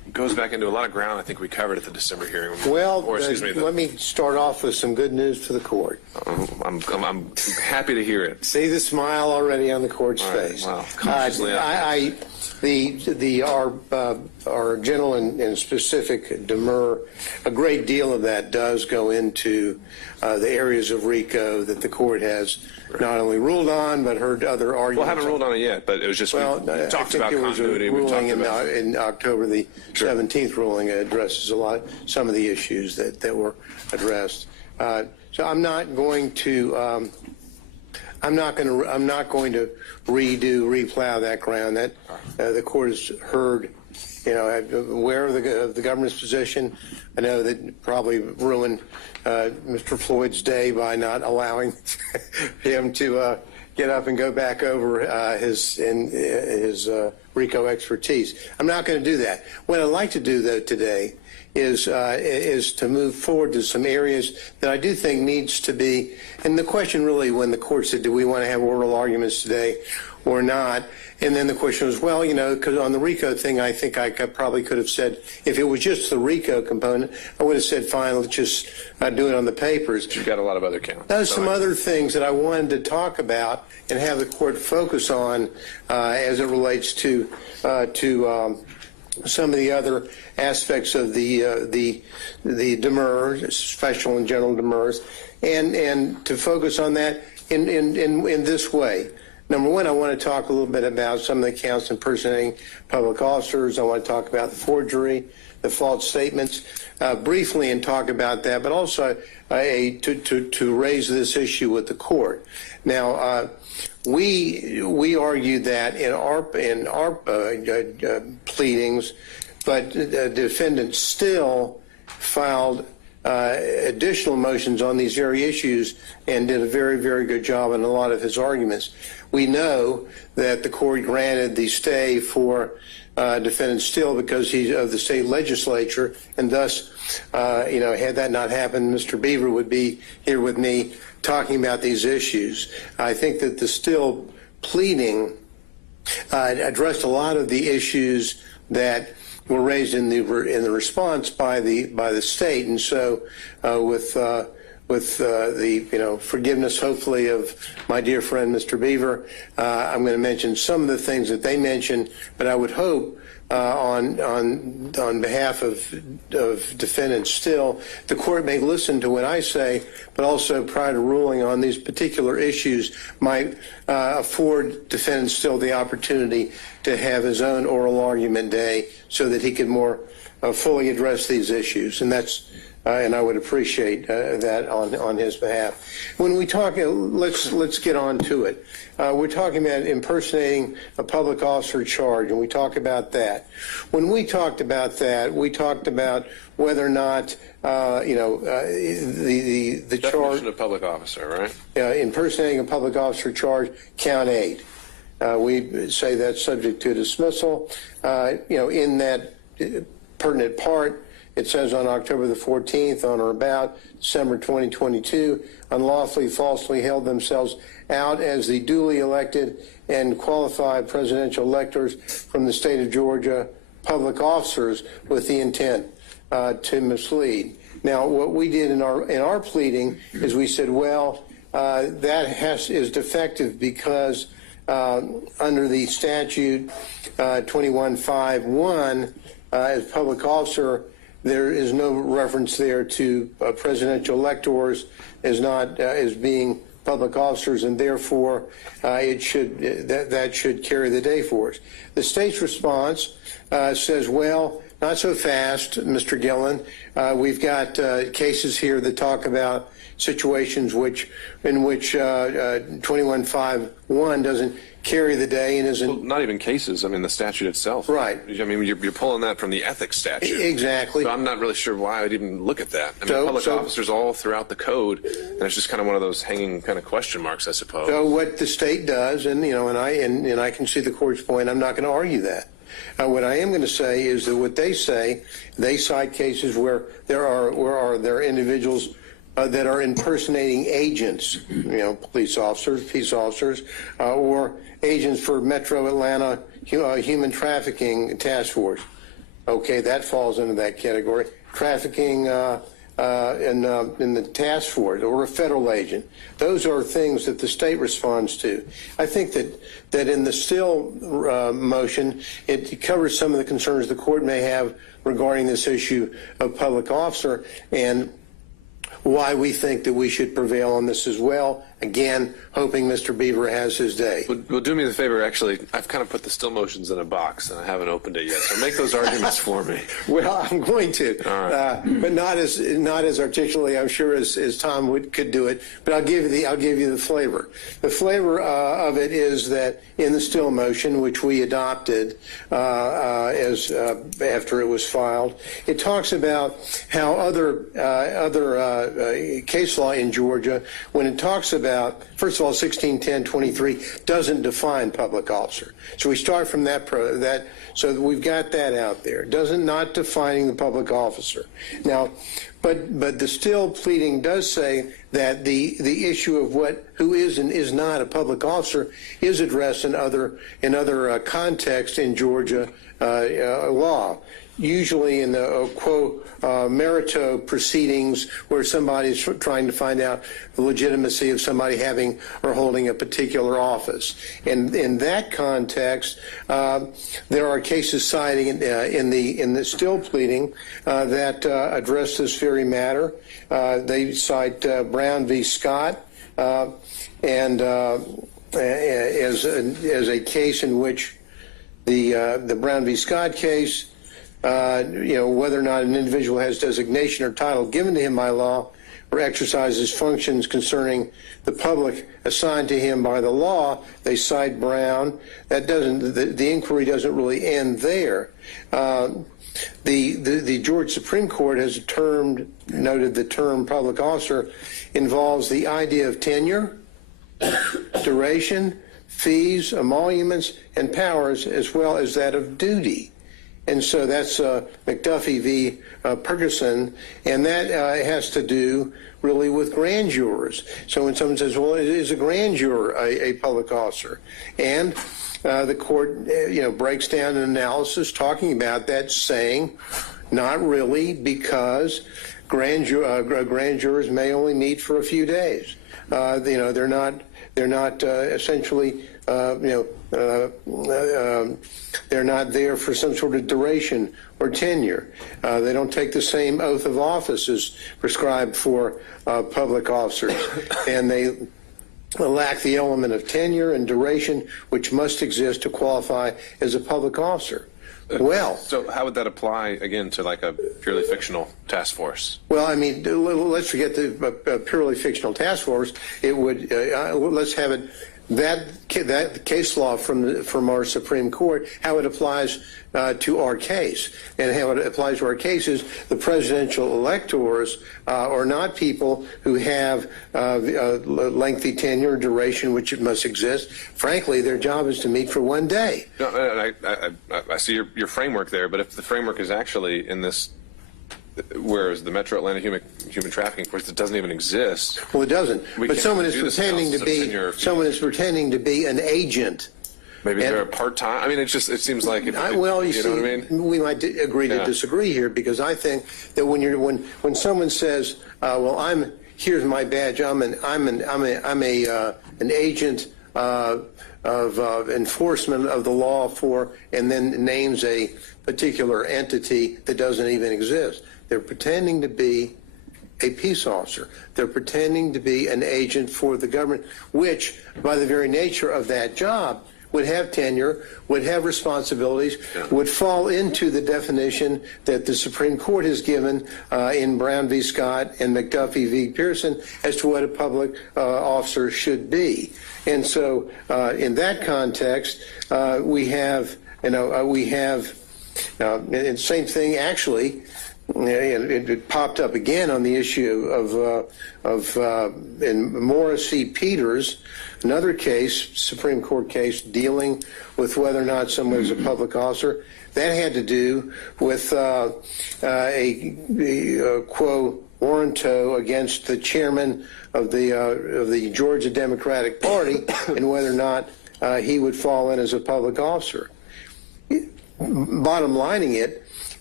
goes back into a lot of ground I think we covered at the December hearing. Well, or excuse me, let me start off with some good news for the court. I'm happy to hear it. See the smile already on the court's All right, face. wow. Consciously Our general and specific demur, a great deal of that does go into the areas of RICO that the court has not only ruled on but heard other arguments. Well, I haven't ruled on it yet, but it was just we talked about continuity. Ruling We talked about in October the 17th ruling addresses some of the issues that were addressed. So I'm not going to replow that ground. That the court has heard, aware of the government's position. I know that probably ruined Mr. Floyd's day by not allowing him to get up and go back over his RICO expertise. I'm not going to do that. What I'd like to do, though, today is to move forward to some areas that I do think needs to be, and the question really when the court said, do we want to have oral arguments today or not? And then the question was, well, because on the RICO thing, I think I probably could have said, if it was just the RICO component, I would have said, fine, let's just do it on the papers. You've got a lot of other counts. There's some other things that I wanted to talk about and have the court focus on as it relates to some of the other aspects of the demur, special and general demurs, and to focus on that in this way. Number one, I want to talk a little bit about some of the counts impersonating public officers. I want to talk about the forgery, the false statements, briefly, and talk about that, but also to raise this issue with the court. Now, we argued that in our pleadings, but the defendant still filed additional motions on these very issues and did a very, very good job in a lot of his arguments. We know that the court granted the stay for defendant Still because he's of the state legislature, and thus, had that not happened, Mr. Beaver would be here with me talking about these issues. I think that the Still pleading addressed a lot of the issues that were raised in the response by the state, and so with the forgiveness, hopefully, of my dear friend Mr. Beaver, I'm going to mention some of the things that they mentioned, but I would hope on behalf of defendants Still, the court may listen to what I say, but also prior to ruling on these particular issues might afford defendant Still the opportunity to have his own oral argument day so that he could more fully address these issues, and that's and I would appreciate that on his behalf. When we talk, let's get on to it. We're talking about impersonating a public officer charge, and we talk about that. When we talked about that, we talked about whether or not the charge Definition of public officer, right? Impersonating a public officer charge, count 8. We say that's subject to dismissal. In that pertinent part, it says on October the 14th, on or about December 2022, unlawfully, falsely held themselves out as the duly elected and qualified presidential electors from the state of Georgia, public officers with the intent to mislead. Now, what we did in our pleading is we said, well, that is defective because under the statute 2151, as public officer, there is no reference there to presidential electors as being public officers, and therefore that should carry the day for us. The state's response says, well, not so fast, Mr. Gillen. We've got cases here that talk about situations in which 2151 doesn't carry the day and isn't. Well, not even cases. I mean, the statute itself. Right. I mean, you're pulling that from the ethics statute. Exactly. So I'm not really sure why I'd even look at that. I mean, public officers all throughout the code, and it's just kind of one of those hanging kind of question marks, I suppose. So what the state does, and I can see the court's point. I'm not going to argue that. What I am going to say is that what they say, they cite cases where there are individuals that are impersonating agents, police officers, peace officers, or agents for Metro Atlanta Human Trafficking Task Force. Okay, that falls into that category. Trafficking in the task force or a federal agent. Those are things that the state responds to. I think that in the still motion, it covers some of the concerns the court may have regarding this issue of public officer and why we think that we should prevail on this as well. Again, hoping Mr. Beaver has his day. Well, do me the favor, actually, I've kind of put the still motions in a box and I haven't opened it yet, so make those arguments for me. Well, I'm going to, but not as articulately, I'm sure, as Tom could do it. But I'll give you the flavor. The flavor of it is that in the still motion, which we adopted as after it was filed, it talks about how other case law in Georgia, when it talks about, first of all, 1610-23 doesn't define public officer. So we start from that, so we've got that out there. Not defining the public officer. Now, but the still pleading does say that the issue of who is and is not a public officer is addressed in other contexts in Georgia law. Usually in the quo merito proceedings where somebody's trying to find out the legitimacy of somebody having or holding a particular office. And in that context, there are cases citing in the still pleading that address this very matter. They cite Brown v. Scott and as a case in which the Brown v. Scott case, whether or not an individual has designation or title given to him by law or exercises functions concerning the public assigned to him by the law, they cite Brown. That the inquiry doesn't really end there. The Georgia Supreme Court has noted the term public officer involves the idea of tenure, duration, fees, emoluments, and powers, as well as that of duty. And so that's McAfee v. Ferguson, and that has to do really with grand jurors. So when someone says, well, is a grand juror a public officer? And the court breaks down an analysis talking about that, saying not really, because grand jurors may only meet for a few days. They're not essentially they're not there for some sort of duration or tenure. They don't take the same oath of office as prescribed for public officers, and they lack the element of tenure and duration which must exist to qualify as a public officer. Well, so how would that apply again to like a purely fictional task force? Well, I mean, let's forget the purely fictional task force. It would let's have it that case law from our Supreme Court, how it applies to our case, and how it applies to our case is the presidential electors are not people who have lengthy tenure, duration, which it must exist. Frankly, their job is to meet for one day. No, I see your framework there, but if the framework is actually in this, whereas the Metro Atlanta Human Trafficking Force, it doesn't even exist. Well, it doesn't. But someone is pretending to be an agent. Maybe they're a part-time. I mean, it seems like. You see, what I mean? We might agree to disagree here, because I think that when someone says, "Well, here's my badge. I'm an agent of enforcement of the law for," and then names a particular entity that doesn't even exist. They're pretending to be a peace officer. They're pretending to be an agent for the government, which, by the very nature of that job, would have tenure, would have responsibilities, would fall into the definition that the Supreme Court has given in Brown v. Scott and McAfee v. Pearson as to what a public officer should be. And so in that context, we have, and same thing actually, it popped up again on the issue in Morris v. Peters, another case, Supreme Court case, dealing with whether or not someone is a public officer. That had to do with a quo warranto against the chairman of the Georgia Democratic Party and whether or not he would fall in as a public officer. Bottom lining it,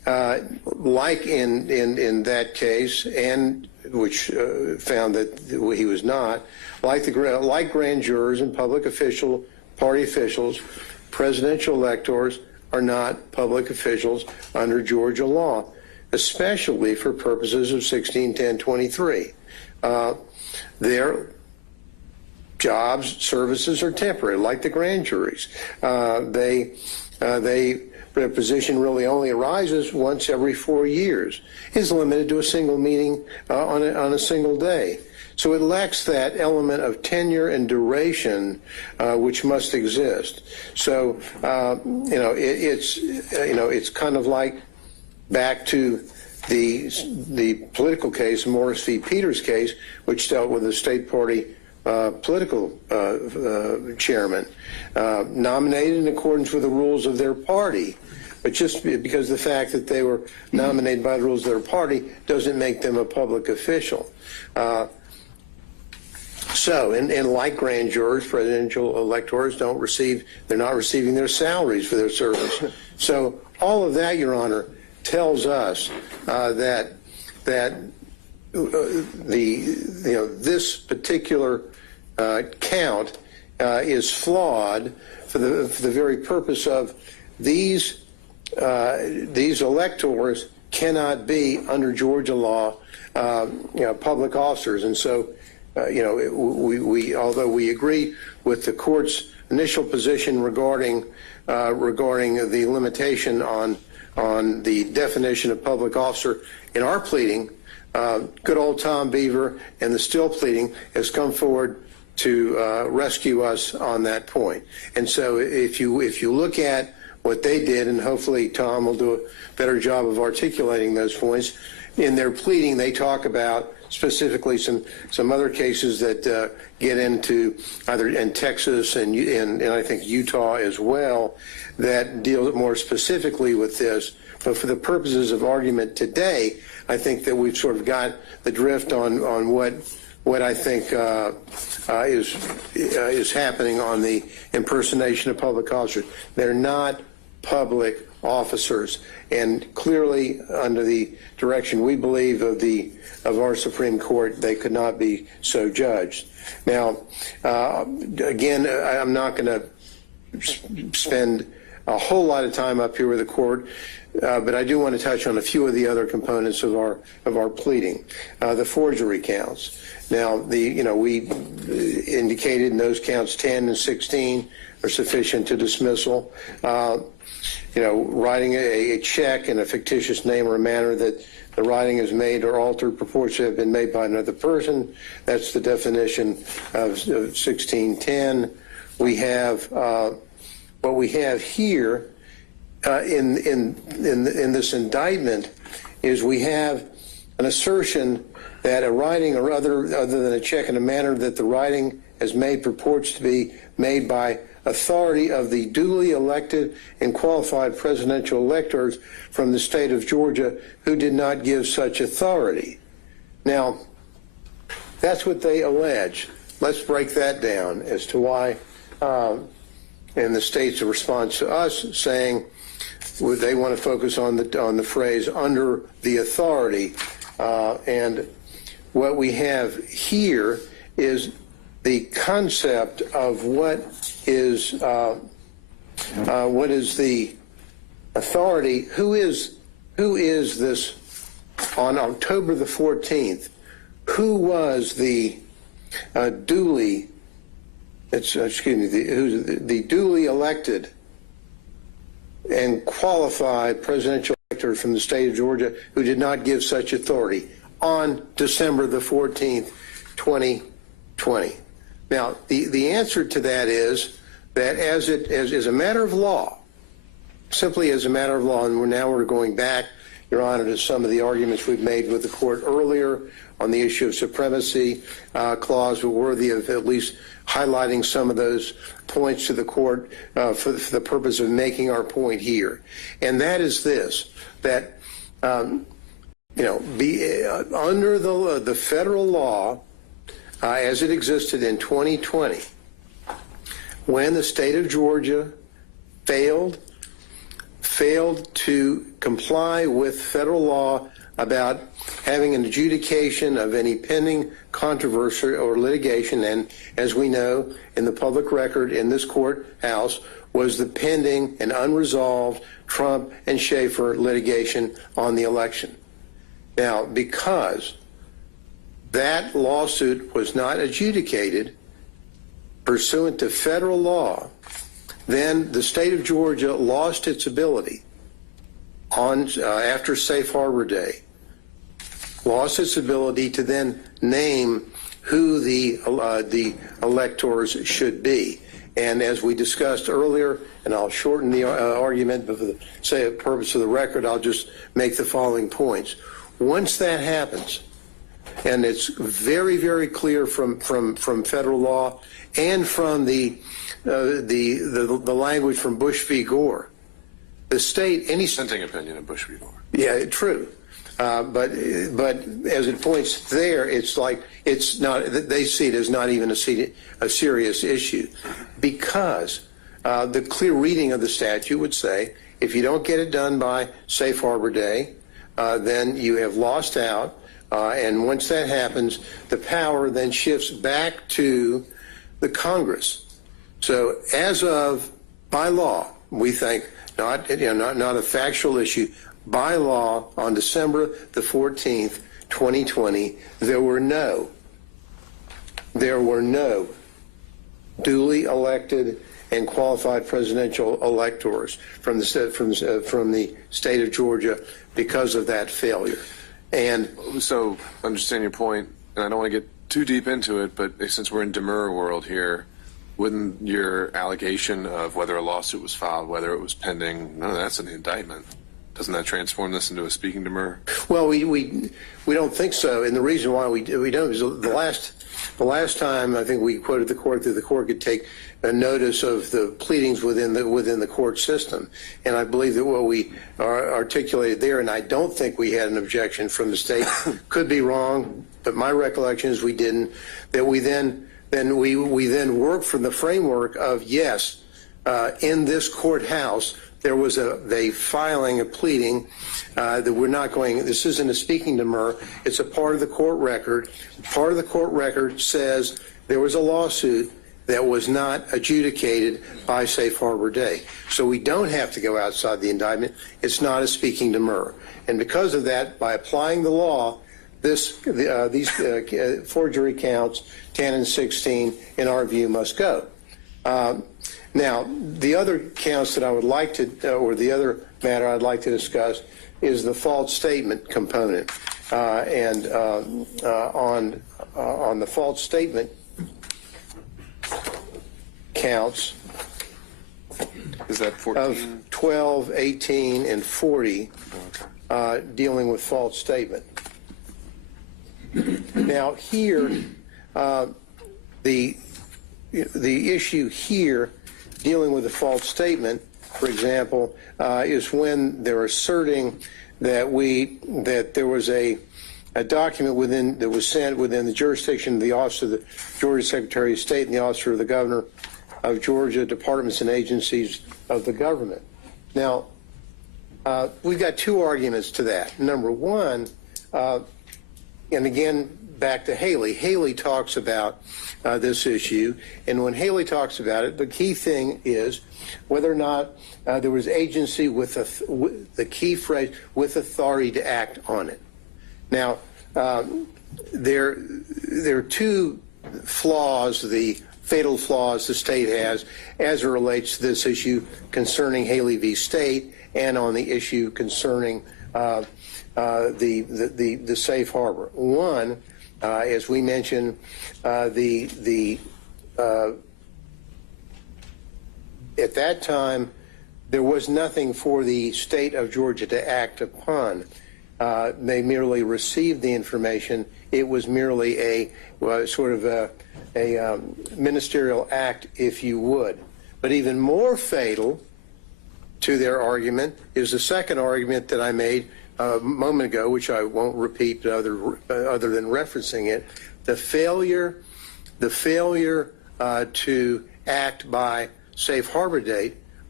like in that case, and which found that he was not, like grand jurors and public party officials, presidential electors are not public officials under Georgia law, especially for purposes of 161023. Their jobs, services are temporary, like the grand juries. Their position really only arises once every 4 years, is limited to a single meeting on a single day. So it lacks that element of tenure and duration which must exist. So it's kind of like back to the political case, Morris v. Peters case, which dealt with the state party political chairman, nominated in accordance with the rules of their party. But just because the fact that they were nominated by the rules of their party doesn't make them a public official. And like grand jurors, presidential electors they're not receiving their salaries for their service. So all of that, Your Honor, tells us that this particular count is flawed for the very purpose of these electors cannot be under Georgia law public officers. And so we although we agree with the court's initial position regarding the limitation on the definition of public officer in our pleading, good old Tom Beaver and the Still pleading has come forward to rescue us on that point. And so if you look at what they did, and hopefully Tom will do a better job of articulating those points, in their pleading they talk about specifically some other cases that get into either in Texas and I think Utah as well that deal more specifically with this. But for the purposes of argument today, I think that we've sort of got the drift on what I think is happening on the impersonation of public officers. They're not public officers, and clearly under the direction we believe of our Supreme Court, they could not be so judged. Now, again, I'm not going to spend a whole lot of time up here with the court, but I do want to touch on a few of the other components of our pleading. The forgery counts. Now, we indicated in those counts 10 and 16 are sufficient to dismissal. Writing a check in a fictitious name or a manner that the writing is made or altered purports to have been made by another person. That's the definition of 1610. We have what we have here in this indictment is we have an assertion that a writing or other than a check in a manner that the writing has made purports to be made by authority of the duly elected and qualified presidential electors from the state of Georgia who did not give such authority. Now, that's what they allege. Let's break that down as to why, and the state's response to us saying they want to focus on the phrase under the authority. And what we have here is the concept of what is the authority. Who is this on October the 14th? Who was the duly elected and qualified presidential elector from the state of Georgia who did not give such authority on December the 14th, 2020? Now, the answer to that is that as a matter of law, simply as a matter of law, and we're going back, Your Honor, to some of the arguments we've made with the court earlier on the issue of supremacy clause, but worthy of at least highlighting some of those points to the court for the purpose of making our point here. And that is this, that, under the federal law, as it existed in 2020, when the state of Georgia failed failed to comply with federal law about having an adjudication of any pending controversy or litigation, and as we know, in the public record in this courthouse was the pending and unresolved Trump and Schaefer litigation on the election. Now, because that lawsuit was not adjudicated pursuant to federal law, then the state of Georgia lost its ability on after Safe Harbor Day, lost its ability to then name who the electors should be. And as we discussed earlier, and I'll shorten the argument, but for the purpose of the record, I'll just make the following points. Once that happens, and it's very, very clear from federal law and from the language from Bush v. Gore, the state, any Dissenting opinion of Bush v. Gore. yeah, true. But as it points there, it's like it's not. They see it as not even a serious issue, because the clear reading of the statute would say if you don't get it done by Safe Harbor Day, then you have lost out. And once that happens, the power then shifts back to the Congress. So as of by law, we think not a factual issue. By law, on December the 14th, 2020, there were no duly elected and qualified presidential electors from the state of Georgia because of that failure. And so, understand your point, and I don't want to get too deep into it, but since we're in demur world here, wouldn't your allegation of whether a lawsuit was filed, whether it was pending, no, that's an indictment. Doesn't that transform this into a speaking demur? Well, we don't think so, and the reason why we don't is the last time I think we quoted the court that the court could take a notice of the pleadings within the court system, and I believe that what we articulated there, and I don't think we had an objection from the state, could be wrong, but my recollection is we didn't. That we then worked from the framework of yes, in this courthouse. There was a filing, a pleading that we're not going, this isn't a speaking demur, it's a part of the court record. Part of the court record says there was a lawsuit that was not adjudicated by Safe Harbor Day. So we don't have to go outside the indictment. It's not a speaking demur. And because of that, by applying the law, these forgery counts, 10 and 16, in our view, must go. Now, the other counts that I would like to, or the other matter I'd like to discuss is the false statement component. And on the false statement counts Is that 14? of 12, 18, and 40 dealing with false statement. Now, here, the issue here dealing with a false statement, for example, is when they're asserting that there was a document that was sent within the jurisdiction of the Office of the Georgia Secretary of State and the Office of the Governor of Georgia, departments and agencies of the government. Now, we've got two arguments to that. Number one, and again, back to Haley. Haley talks about this issue, and when Haley talks about it, the key thing is whether or not there was agency with the key phrase, with authority to act on it. Now, there are two flaws, the fatal flaws the state has as it relates to this issue concerning Haley v. State and on the issue concerning the safe harbor. One, as we mentioned, at that time, there was nothing for the state of Georgia to act upon. They merely received the information. It was merely a sort of a ministerial act, if you would. But even more fatal to their argument is the second argument that I made a moment ago, which I won't repeat other than referencing it, the failure to act by safe harbor date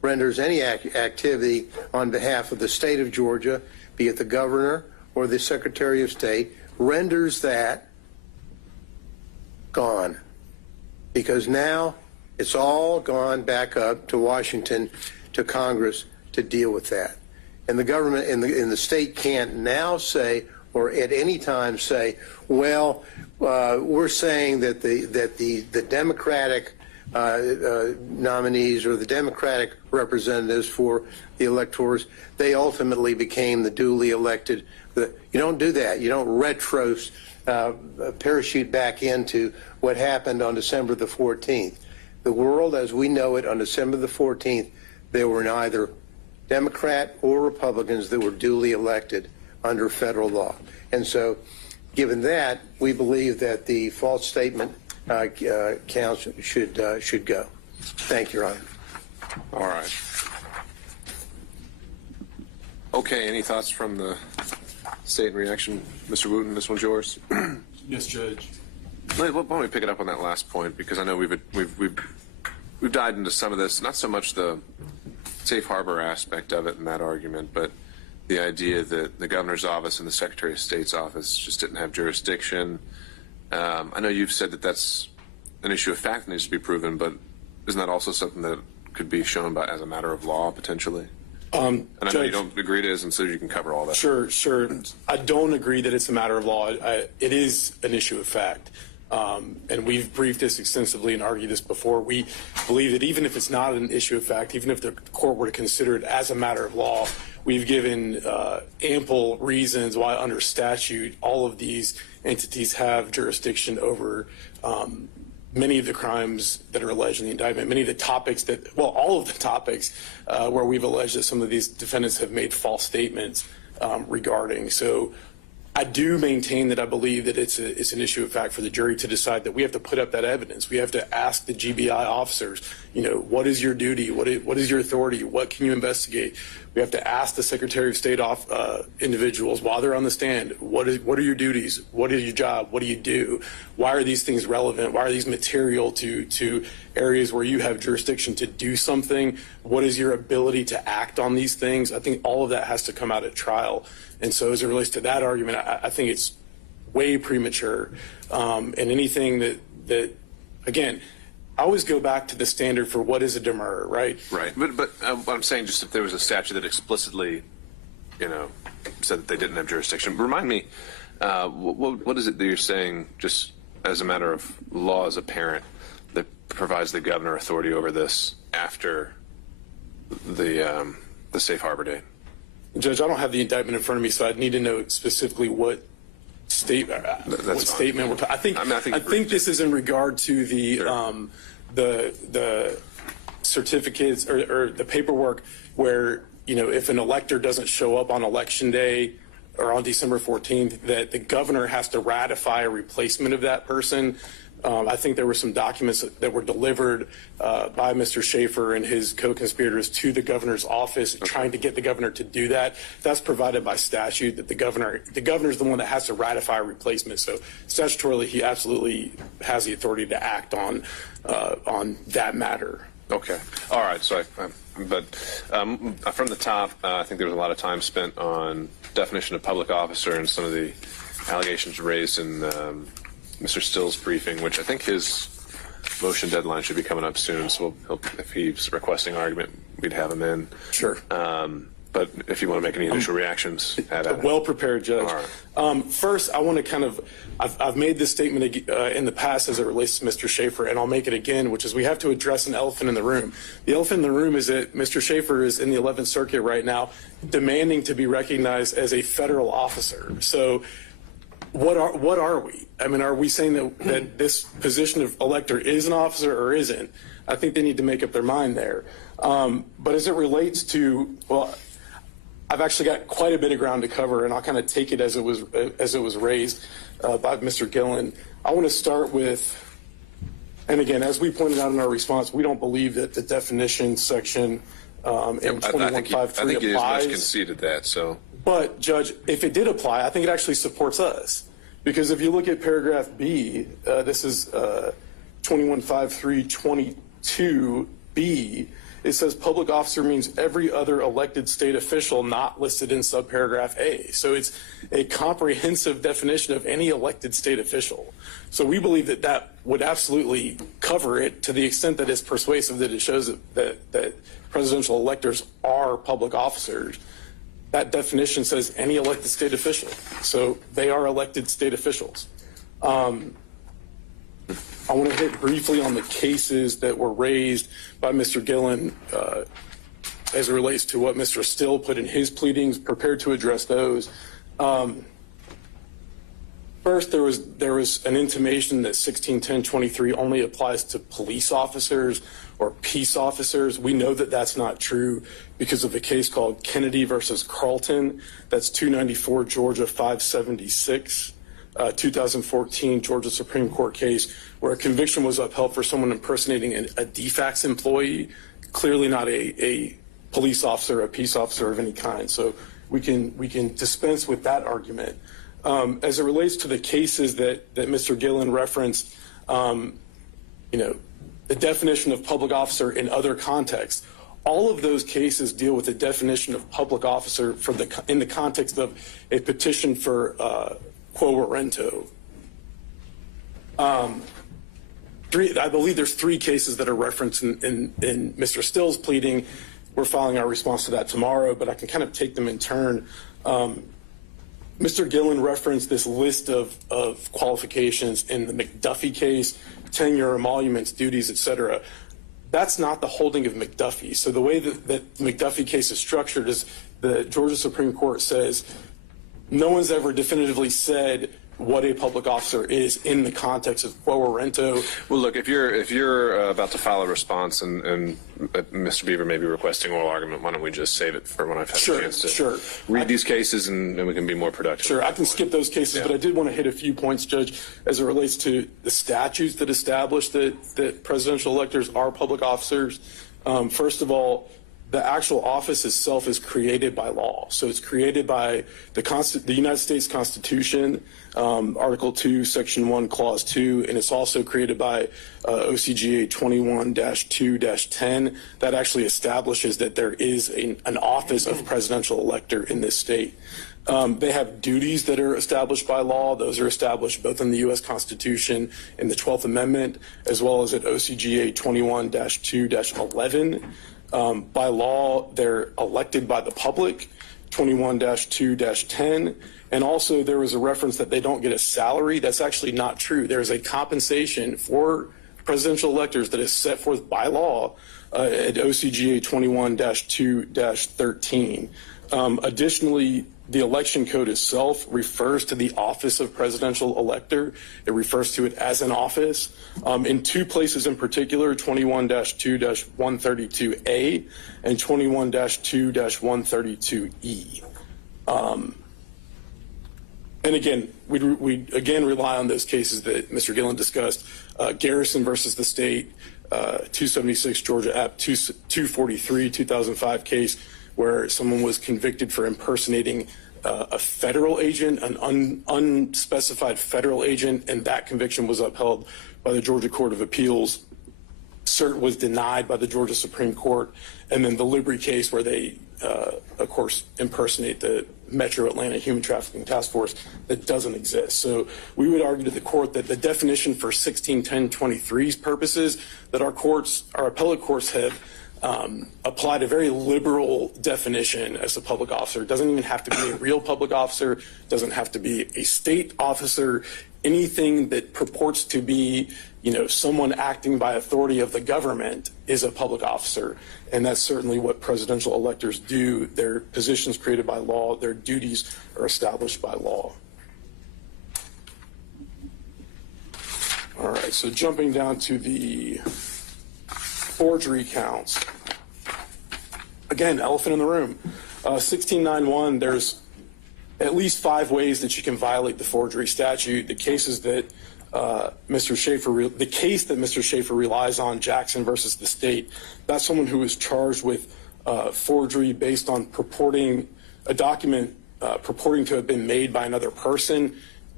renders any activity on behalf of the state of Georgia, be it the governor or the Secretary of State, renders that gone. Because now it's all gone back up to Washington, to Congress to deal with that. And the government in the state can't now say, or at any time say, well, we're saying that the Democratic nominees or the Democratic representatives for the electors, they ultimately became the duly elected. You don't do that. You don't parachute back into what happened on December the 14th. The world as we know it on December the 14th, there were neither Democrat or Republicans that were duly elected under federal law. And so, given that, we believe that the false statement counts should go. Thank you, Your Honor. All right. Okay, any thoughts from the state in reaction? Mr. Wooten, this one's yours. Yes, Judge. Why don't we pick it up on that last point, because I know we've dived into some of this, not so much the safe harbor aspect of it in that argument, but the idea that the governor's office and the Secretary of State's office just didn't have jurisdiction. I know you've said that that's an issue of fact that needs to be proven, but isn't that also something that could be shown as a matter of law potentially? And I know you don't agree it is, and so you can cover all that. Sure. I don't agree that it's a matter of law. It is an issue of fact. And we've briefed this extensively and argued this before. We believe that even if it's not an issue of fact, even if the court were to consider it as a matter of law, we've given ample reasons why under statute all of these entities have jurisdiction over many of the crimes that are alleged in the indictment, many of the topics all of the topics where we've alleged that some of these defendants have made false statements regarding. So I do maintain that I believe that it's an issue of fact for the jury to decide, that we have to put up that evidence. We have to ask the GBI officers, what is your duty? What is your authority? What can you investigate? We have to ask the Secretary of State individuals while they're on the stand, what are your duties? What is your job? What do you do? Why are these things relevant? Why are these material to areas where you have jurisdiction to do something? What is your ability to act on these things? I think all of that has to come out at trial. And so as it relates to that argument, I think it's way premature. And anything that again, I always go back to the standard for what is a demur, right? Right. But I'm saying, just if there was a statute that explicitly, said that they didn't have jurisdiction. Remind me, what is it that you're saying, just as a matter of law as a parent, that provides the governor authority over this after the safe harbor date? Judge, I don't have the indictment in front of me, so I'd need to know specifically what statement we're talking. I think this is in regard to the certificates or the paperwork where, if an elector doesn't show up on election day or on December 14th, that the governor has to ratify a replacement of that person. I think there were some documents that were delivered by Mr. Schaefer and his co-conspirators to the governor's office, trying to get the governor to do that. That's provided by statute, that the governor is the one that has to ratify a replacement. So statutorily, he absolutely has the authority to act on that matter. Okay. All right. So, from the top, I think there was a lot of time spent on definition of public officer and some of the allegations raised in Mr. Still's briefing, which I think his motion deadline should be coming up soon. So if he's requesting argument, we'd have him in. Sure. But if you want to make any initial reactions, add it. Well prepared, Judge. All right. First, I want to I've made this statement in the past as it relates to Mr. Schaefer, and I'll make it again, which is we have to address an elephant in the room. The elephant in the room is that Mr. Schaefer is in the 11th Circuit right now, demanding to be recognized as a federal officer. So what are we? I mean, are we saying that this position of elector is an officer or isn't? I think they need to make up their mind there. But as it relates to, I've actually got quite a bit of ground to cover, and I'll kind of take it as it was raised by Mr. Gillen. I want to start with, and again, as we pointed out in our response, we don't believe that the definition section in 21.5.3 applies. I think he has much conceded that. So, but Judge, if it did apply, I think it actually supports us, because if you look at paragraph B, this is 21.5.3.22B. it says public officer means every other elected state official not listed in subparagraph A. So it's a comprehensive definition of any elected state official. So we believe that that would absolutely cover it to the extent that it's persuasive, that it shows that presidential electors are public officers. That definition says any elected state official. So they are elected state officials. I want to hit briefly on the cases that were raised by Mr. Gillen as it relates to what Mr. Still put in his pleadings, prepared to address those. First, there was an intimation that 161023 only applies to police officers or peace officers. We know that that's not true because of a case called Kennedy versus Carlton. That's 294 Georgia 576, 2014 Georgia Supreme Court case where a conviction was upheld for someone impersonating a DFACS employee, clearly not a police officer, a peace officer of any kind. So we can dispense with that argument. As it relates to the cases that Mr. Gillen referenced, the definition of public officer in other contexts, all of those cases deal with the definition of public officer in the context of a petition for quo warranto. I believe there's 3 cases that are referenced in Mr. Still's pleading. We're filing our response to that tomorrow, but I can kind of take them in turn. Mr. Gillen referenced this list of qualifications in the McDuffie case, tenure, emoluments, duties, etc. That's not the holding of McDuffie. So the way that the McDuffie case is structured is the Georgia Supreme Court says no one's ever definitively said what a public officer is in the context of quo warranto. Well, look, if you're about to file a response and Mr. Beaver may be requesting oral argument, why don't we just save it for when I've had a chance to read these cases and we can be more productive. Sure, I can skip those cases, but I did want to hit a few points, Judge, as it relates to the statutes that establish that presidential electors are public officers. First of all, the actual office itself is created by law. So it's created by the United States Constitution, Article 2, Section 1, Clause 2, and it's also created by OCGA 21-2-10. That actually establishes that there is an office of presidential elector in this state. They have duties that are established by law. Those are established both in the U.S. Constitution in the 12th Amendment, as well as at OCGA 21-2-11. By law, they're elected by the public, 21-2-10. And also there was a reference that they don't get a salary. That's actually not true. There's a compensation for presidential electors that is set forth by law at OCGA 21-2-13. Additionally, the election code itself refers to the office of presidential elector. It refers to it as an office. In 2 places in particular, 21-2-132A and 21-2-132E. And again, we again rely on those cases that Mr. Gillen discussed. Garrison versus the state, 276 Georgia App 243, 2005 case where someone was convicted for impersonating a federal agent, an unspecified federal agent, and that conviction was upheld by the Georgia Court of Appeals. Cert was denied by the Georgia Supreme Court. And then the Libri case where they, of course, impersonate the Metro Atlanta Human Trafficking Task Force that doesn't exist. So we would argue to the court that the definition for 161023's purposes that our appellate courts have applied a very liberal definition as a public officer. It doesn't even have to be a real public officer, doesn't have to be a state officer, anything that purports to be, someone acting by authority of the government is a public officer. And that's certainly what presidential electors do. Their positions created by law, their duties are established by law. All right, so jumping down to the forgery counts. Again, elephant in the room. 1691, there's at least 5 ways that you can violate the forgery statute. The cases that Mr. Schaefer relies on, Jackson versus the state, that's someone who is charged with forgery based on purporting a document purporting to have been made by another person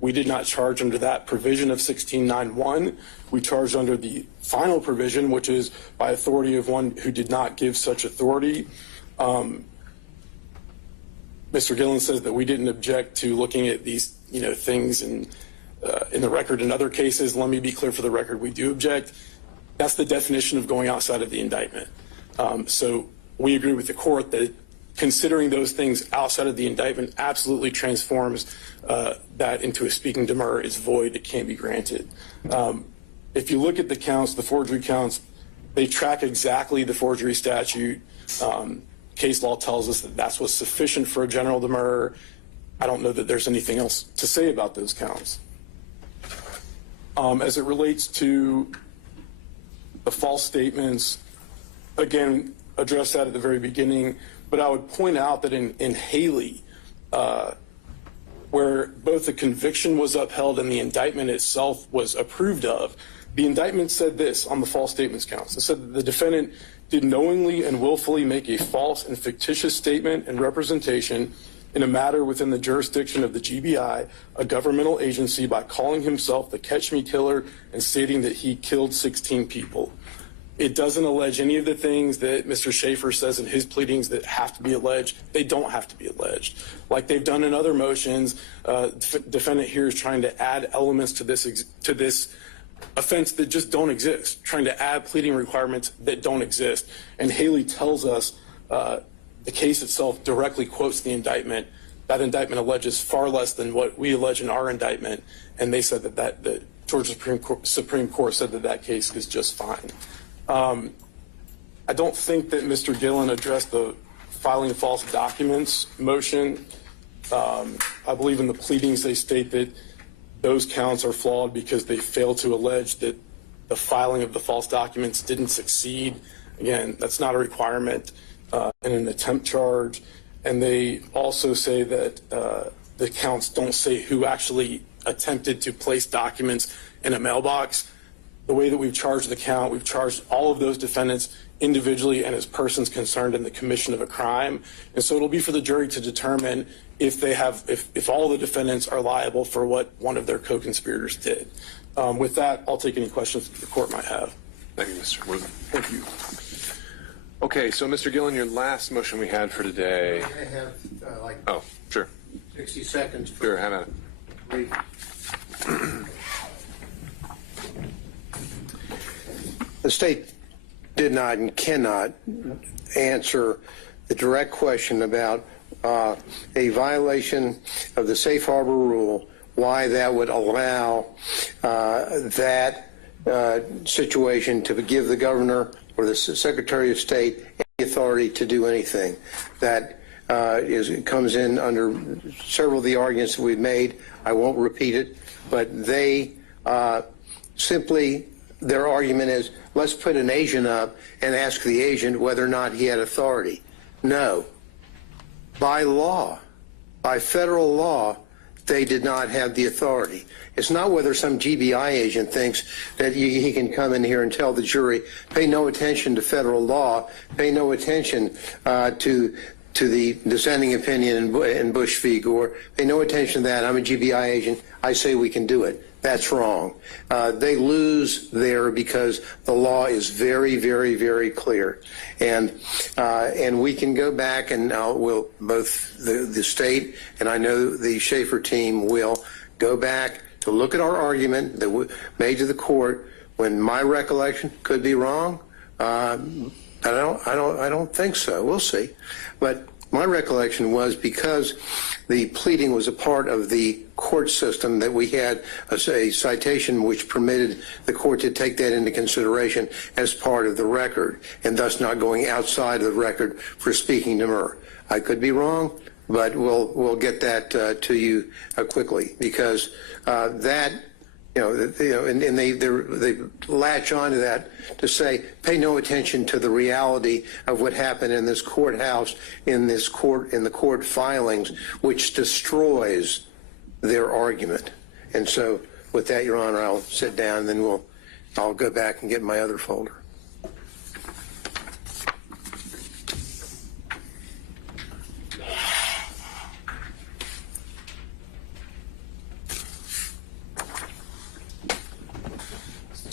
We did not charge under that provision of 1691. We charged under the final provision, which is by authority of one who did not give such authority. Mr. Gillen says that we didn't object to looking at these, things in the record in other cases. Let me be clear for the record, we do object. That's the definition of going outside of the indictment. So we agree with the court that considering those things outside of the indictment absolutely transforms that into a speaking demur. Is void, it can't be granted. If you look at the counts, the forgery counts, they track exactly the forgery statute. Case law tells us that that's what's sufficient for a general demur. I don't know that there's anything else to say about those counts. As it relates to the false statements, again, addressed that at the very beginning, but I would point out that in Haley, where both the conviction was upheld and the indictment itself was approved of, the indictment said this on the false statements counts. It said that the defendant did knowingly and willfully make a false and fictitious statement and representation in a matter within the jurisdiction of the GBI, a governmental agency, by calling himself the Catch Me Killer and stating that he killed 16 people. It doesn't allege any of the things that Mr. Schaefer says in his pleadings that have to be alleged. They don't have to be alleged. Like they've done in other motions, defendant here is trying to add elements to this offense that just don't exist, trying to add pleading requirements that don't exist. And Haley tells us the case itself directly quotes the indictment. That indictment alleges far less than what we allege in our indictment, and they said that the Georgia Supreme Court said that case is just fine. I don't think that Mr. Gillen addressed the filing false documents motion. I believe in the pleadings they state that those counts are flawed because they fail to allege that the filing of the false documents didn't succeed. Again, that's not a requirement in an attempt charge. And they also say that the counts don't say who actually attempted to place documents in a mailbox. The way that we've charged the count, we've charged all of those defendants individually and as persons concerned in the commission of a crime. And so it'll be for the jury to determine if all the defendants are liable for what one of their co-conspirators did. With that, I'll take any questions that the court might have. Thank you, Mr. Wood. Thank you. Okay, so Mr. Gillen, your last motion we had for today. I have like Oh, sure. 60 seconds. Sure, have at it. The state did not and cannot answer the direct question about a violation of the safe harbor rule, why that would allow that situation to give the governor or the Secretary of State any authority to do anything. That comes in under several of the arguments that we've made. I won't repeat it, but they simply, their argument is, let's put an agent up and ask the agent whether or not he had authority. No. By law, by federal law, they did not have the authority. It's not whether some GBI agent thinks that he can come in here and tell the jury, pay no attention to federal law, pay no attention to the dissenting opinion in Bush v. Gore, pay no attention to that. I'm a GBI agent. I say we can do it. That's wrong. They lose there because the law is very, very, very clear. And we can go back and we'll both the state and I know the Schaefer team will go back to look at our argument that we made to the court when my recollection could be wrong. I don't think so. We'll see. But my recollection was because the pleading was a part of the court system that we had a citation which permitted the court to take that into consideration as part of the record and thus not going outside of the record for speaking demur. I could be wrong, but we'll get that to you quickly because that. And they latch onto that to say, pay no attention to the reality of what happened in this courthouse, in the court filings, which destroys their argument. And so, with that, Your Honor, I'll sit down, and then I'll go back and get my other folder.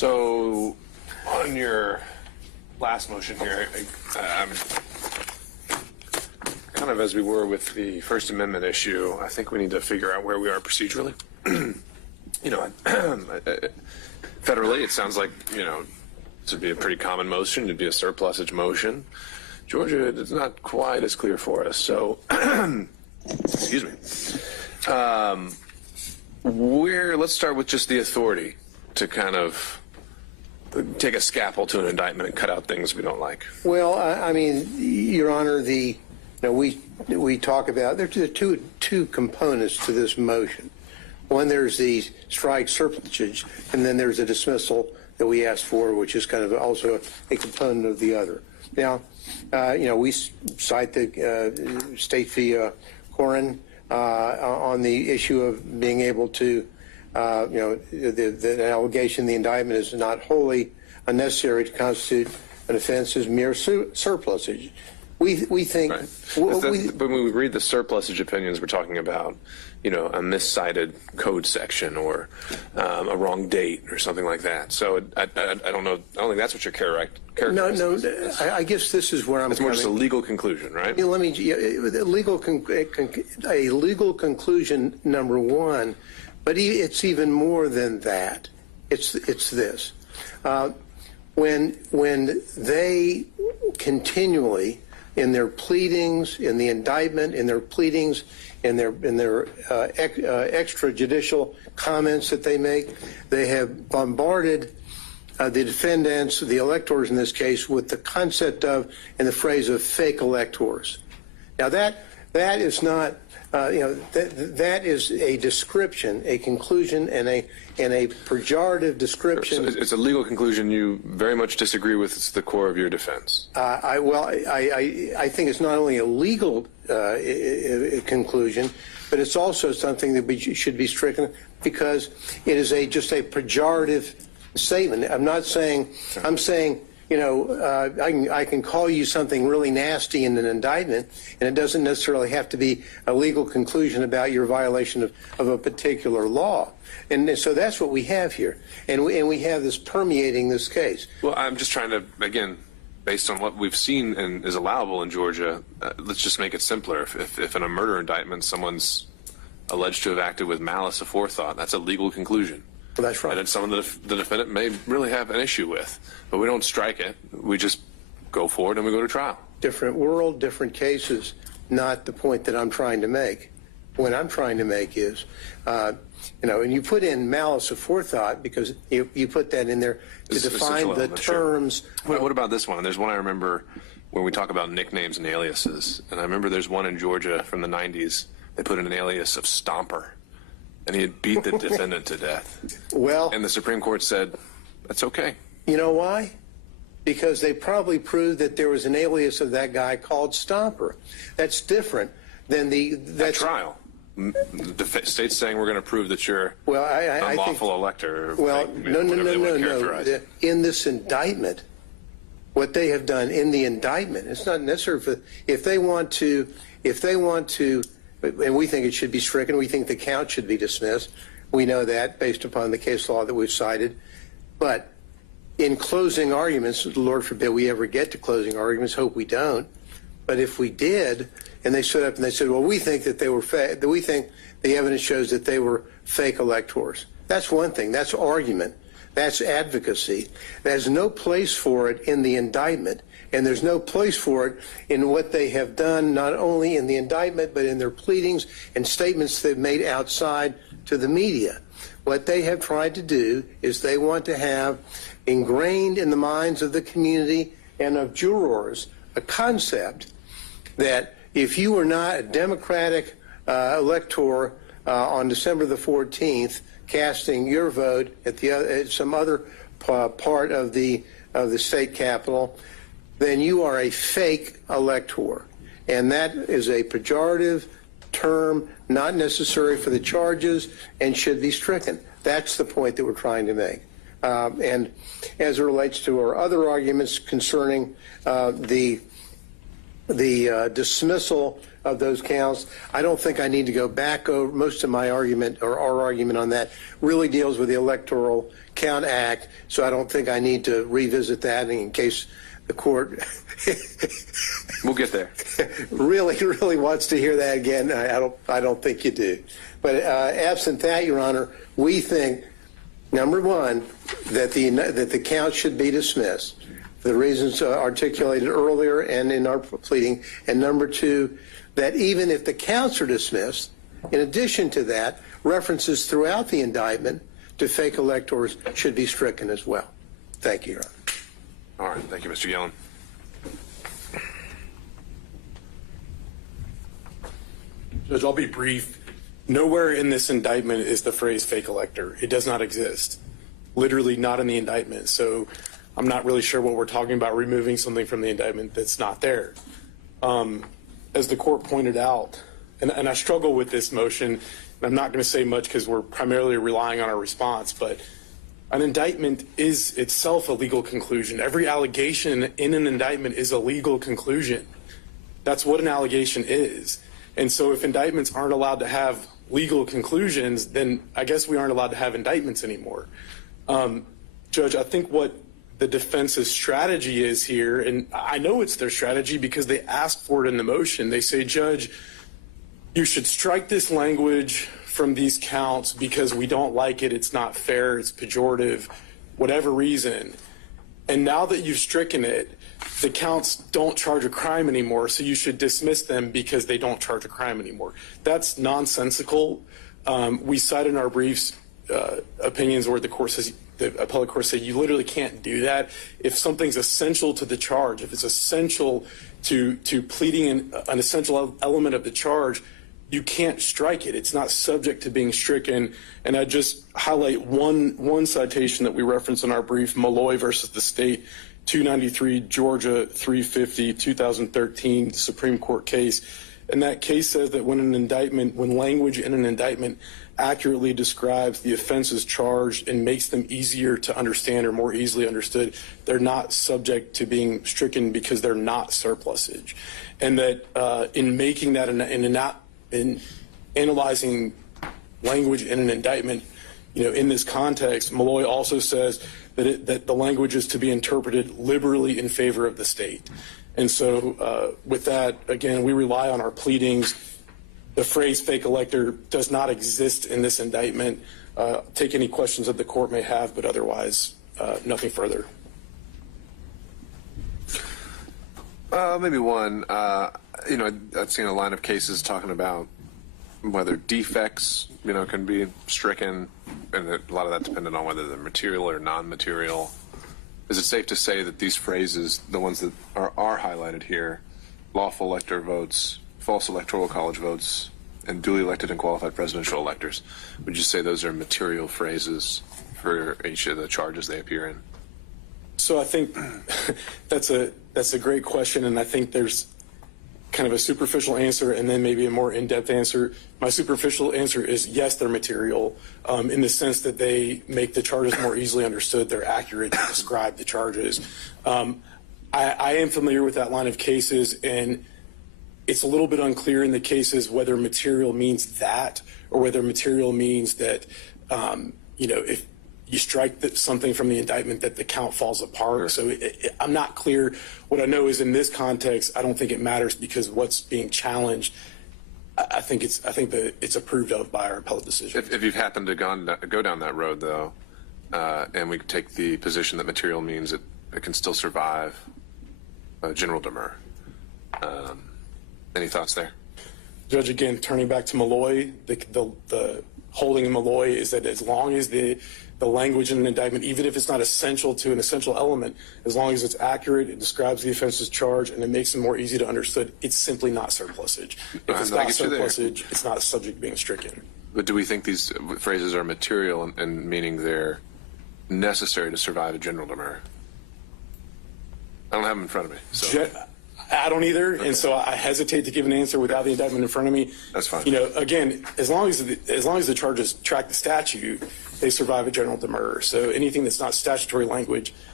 So, on your last motion here, I'm kind of as we were with the First Amendment issue, I think we need to figure out where we are procedurally. Federally, it sounds like, this would be a pretty common motion. It'd be a surplusage motion. Georgia, it's not quite as clear for us. So, excuse me. Let's start with just the authority to kind of take a scalpel to an indictment and cut out things we don't like. Well, I mean, Your Honor, we talk about there are two components to this motion. One, there's the strike surplusage, and then there's a dismissal that we asked for, which is kind of also a component of the other. Now, we cite the State v. Corin on the issue of being able to, the allegation, the indictment is not wholly unnecessary to constitute an offense as mere surplusage. We think. Right. But when we read the surplusage opinions, we're talking about, a miscited code section or a wrong date or something like that. So I don't know. I don't think that's what you're characterizing. No. I guess this is where I'm. It's more just a legal conclusion, right? Let me. A legal conclusion, number one, but it's even more than that. It's this. When they continually, in their pleadings, in the indictment, in their pleadings, in their extrajudicial comments that they make, they have bombarded the defendants, the electors in this case, with the concept of and the phrase of fake electors. Now that is not, that is a description, a conclusion, and a pejorative description. So it's a legal conclusion you very much disagree with. It's the core of your defense. I think it's not only a legal conclusion, but it's also something that should be stricken because it is just a pejorative statement. I'm not saying. I'm saying. I can call you something really nasty in an indictment, and it doesn't necessarily have to be a legal conclusion about your violation of a particular law. And so that's what we have here. And we have this permeating this case. Well, I'm just trying to, again, based on what we've seen and is allowable in Georgia, let's just make it simpler. If in a murder indictment someone's alleged to have acted with malice aforethought, that's a legal conclusion. Well, that's right. And it's someone that the defendant may really have an issue with. But we don't strike it. We just go forward and we go to trial. Different world, different cases, not the point that I'm trying to make. What I'm trying to make is, and you put in malice aforethought because you put that in there to define the terms. Sure. What about this one? There's one I remember when we talk about nicknames and aliases. And I remember there's one in Georgia from the 90s. They put in an alias of Stomper. And he had beat the defendant to death. Well, and the Supreme Court said, that's okay. You know why? Because they probably proved that there was an alias of that guy called Stomper. That's different than that trial. The state's saying we're going to prove that you're an unlawful elector. Well, no. In this indictment, what they have done in the indictment, it's not necessary if they want to, and we think it should be stricken. We think the count should be dismissed. We know that based upon the case law that we've cited. But in closing arguments, Lord forbid we ever get to closing arguments, hope we don't. But if we did, and they stood up and they said, well, we think that they were that we think the evidence shows that they were fake electors. That's one thing. That's argument. That's advocacy. There's no place for it in the indictment. And there's no place for it in what they have done, not only in the indictment, but in their pleadings and statements they've made outside to the media. What they have tried to do is they want to have ingrained in the minds of the community and of jurors a concept that if you were not a Democratic elector on December the 14th, casting your vote at some other part of the state capitol, then you are a fake elector. And that is a pejorative term, not necessary for the charges, and should be stricken. That's the point that we're trying to make. And as it relates to our other arguments concerning the the dismissal of those counts. I don't think I need to go back over most of my argument, or our argument on that really deals with the Electoral Count Act, so I don't think I need to revisit that in case the court We'll get there. really wants to hear that again. I don't think you do. But absent that, Your Honor, we think, number one, that the count should be dismissed for the reasons articulated earlier and in our pleading, and number two, that even if the counts are dismissed, in addition to that, references throughout the indictment to fake electors should be stricken as well. Thank you, Your Honor. All right. Thank you, Mr. Yellen. Judge, I'll be brief. Nowhere in this indictment is the phrase fake elector. It does not exist. Literally not in the indictment. So I'm not really sure what we're talking about, removing something from the indictment that's not there. As the court pointed out, and I struggle with this motion, and I'm not going to say much because we're primarily relying on our response, but an indictment is itself a legal conclusion. Every allegation in an indictment is a legal conclusion. That's what an allegation is. And so if indictments aren't allowed to have legal conclusions, then I guess we aren't allowed to have indictments anymore. Judge, I think what the defense's strategy is here, and I know it's their strategy because they asked for it in the motion. They say, Judge, you should strike this language from these counts because we don't like it, it's not fair, it's pejorative, whatever reason. And now that you've stricken it, the counts don't charge a crime anymore, so you should dismiss them because they don't charge a crime anymore. That's nonsensical. We cite in our briefs opinions where the appellate court said you literally can't do that. If something's essential to the charge, if it's essential to pleading an essential element of the charge, you can't strike it. It's not subject to being stricken. And I just highlight one citation that we reference in our brief, Malloy versus the state, 293 Georgia 350 2013 Supreme Court case. And that case says that when language in an indictment accurately describes the offenses charged and makes them easier to understand or more easily understood, they're not subject to being stricken because they're not surplusage. And that in making that in analyzing language in an indictment, in this context, Malloy also says that the language is to be interpreted liberally in favor of the state. And so with that, again, we rely on our pleadings. The phrase fake elector does not exist in this indictment. Take any questions that the court may have, but otherwise, nothing further. Maybe one. I've seen a line of cases talking about whether defects, can be stricken, and a lot of that dependent on whether they're material or non-material. Is it safe to say that these phrases, the ones that are highlighted here, lawful elector votes, false electoral college votes, and duly elected and qualified presidential electors, would you say those are material phrases for each of the charges they appear in? So I think that's a great question, and I think there's kind of a superficial answer and then maybe a more in-depth answer. My superficial answer is yes, they're material in the sense that they make the charges more easily understood. They're accurate to describe the charges. I am familiar with that line of cases, and it's a little bit unclear in the cases whether material means that or whether material means that, if you strike something from the indictment that the count falls apart. So I'm not clear. What I know is in this context, I don't think it matters because what's being challenged, I think that it's approved of by our appellate decision. If you've happened to go down that road, though, and we take the position that material means it can still survive general demur. Any thoughts there? Judge, again, turning back to Malloy, the holding in Malloy is that as long as the language in an indictment, even if it's not essential to an essential element, as long as it's accurate, it describes the offense's charge, and it makes it more easy to understand, it's simply not surplusage. If it's not surplusage, it's not subject to being stricken. But do we think these phrases are material and meaning they're necessary to survive a general demur? I don't have them in front of me. So. I don't either, okay. And so I hesitate to give an answer without the indictment in front of me. That's fine. Again, as long as the charges track the statute, they survive a general demur. So anything that's not statutory language,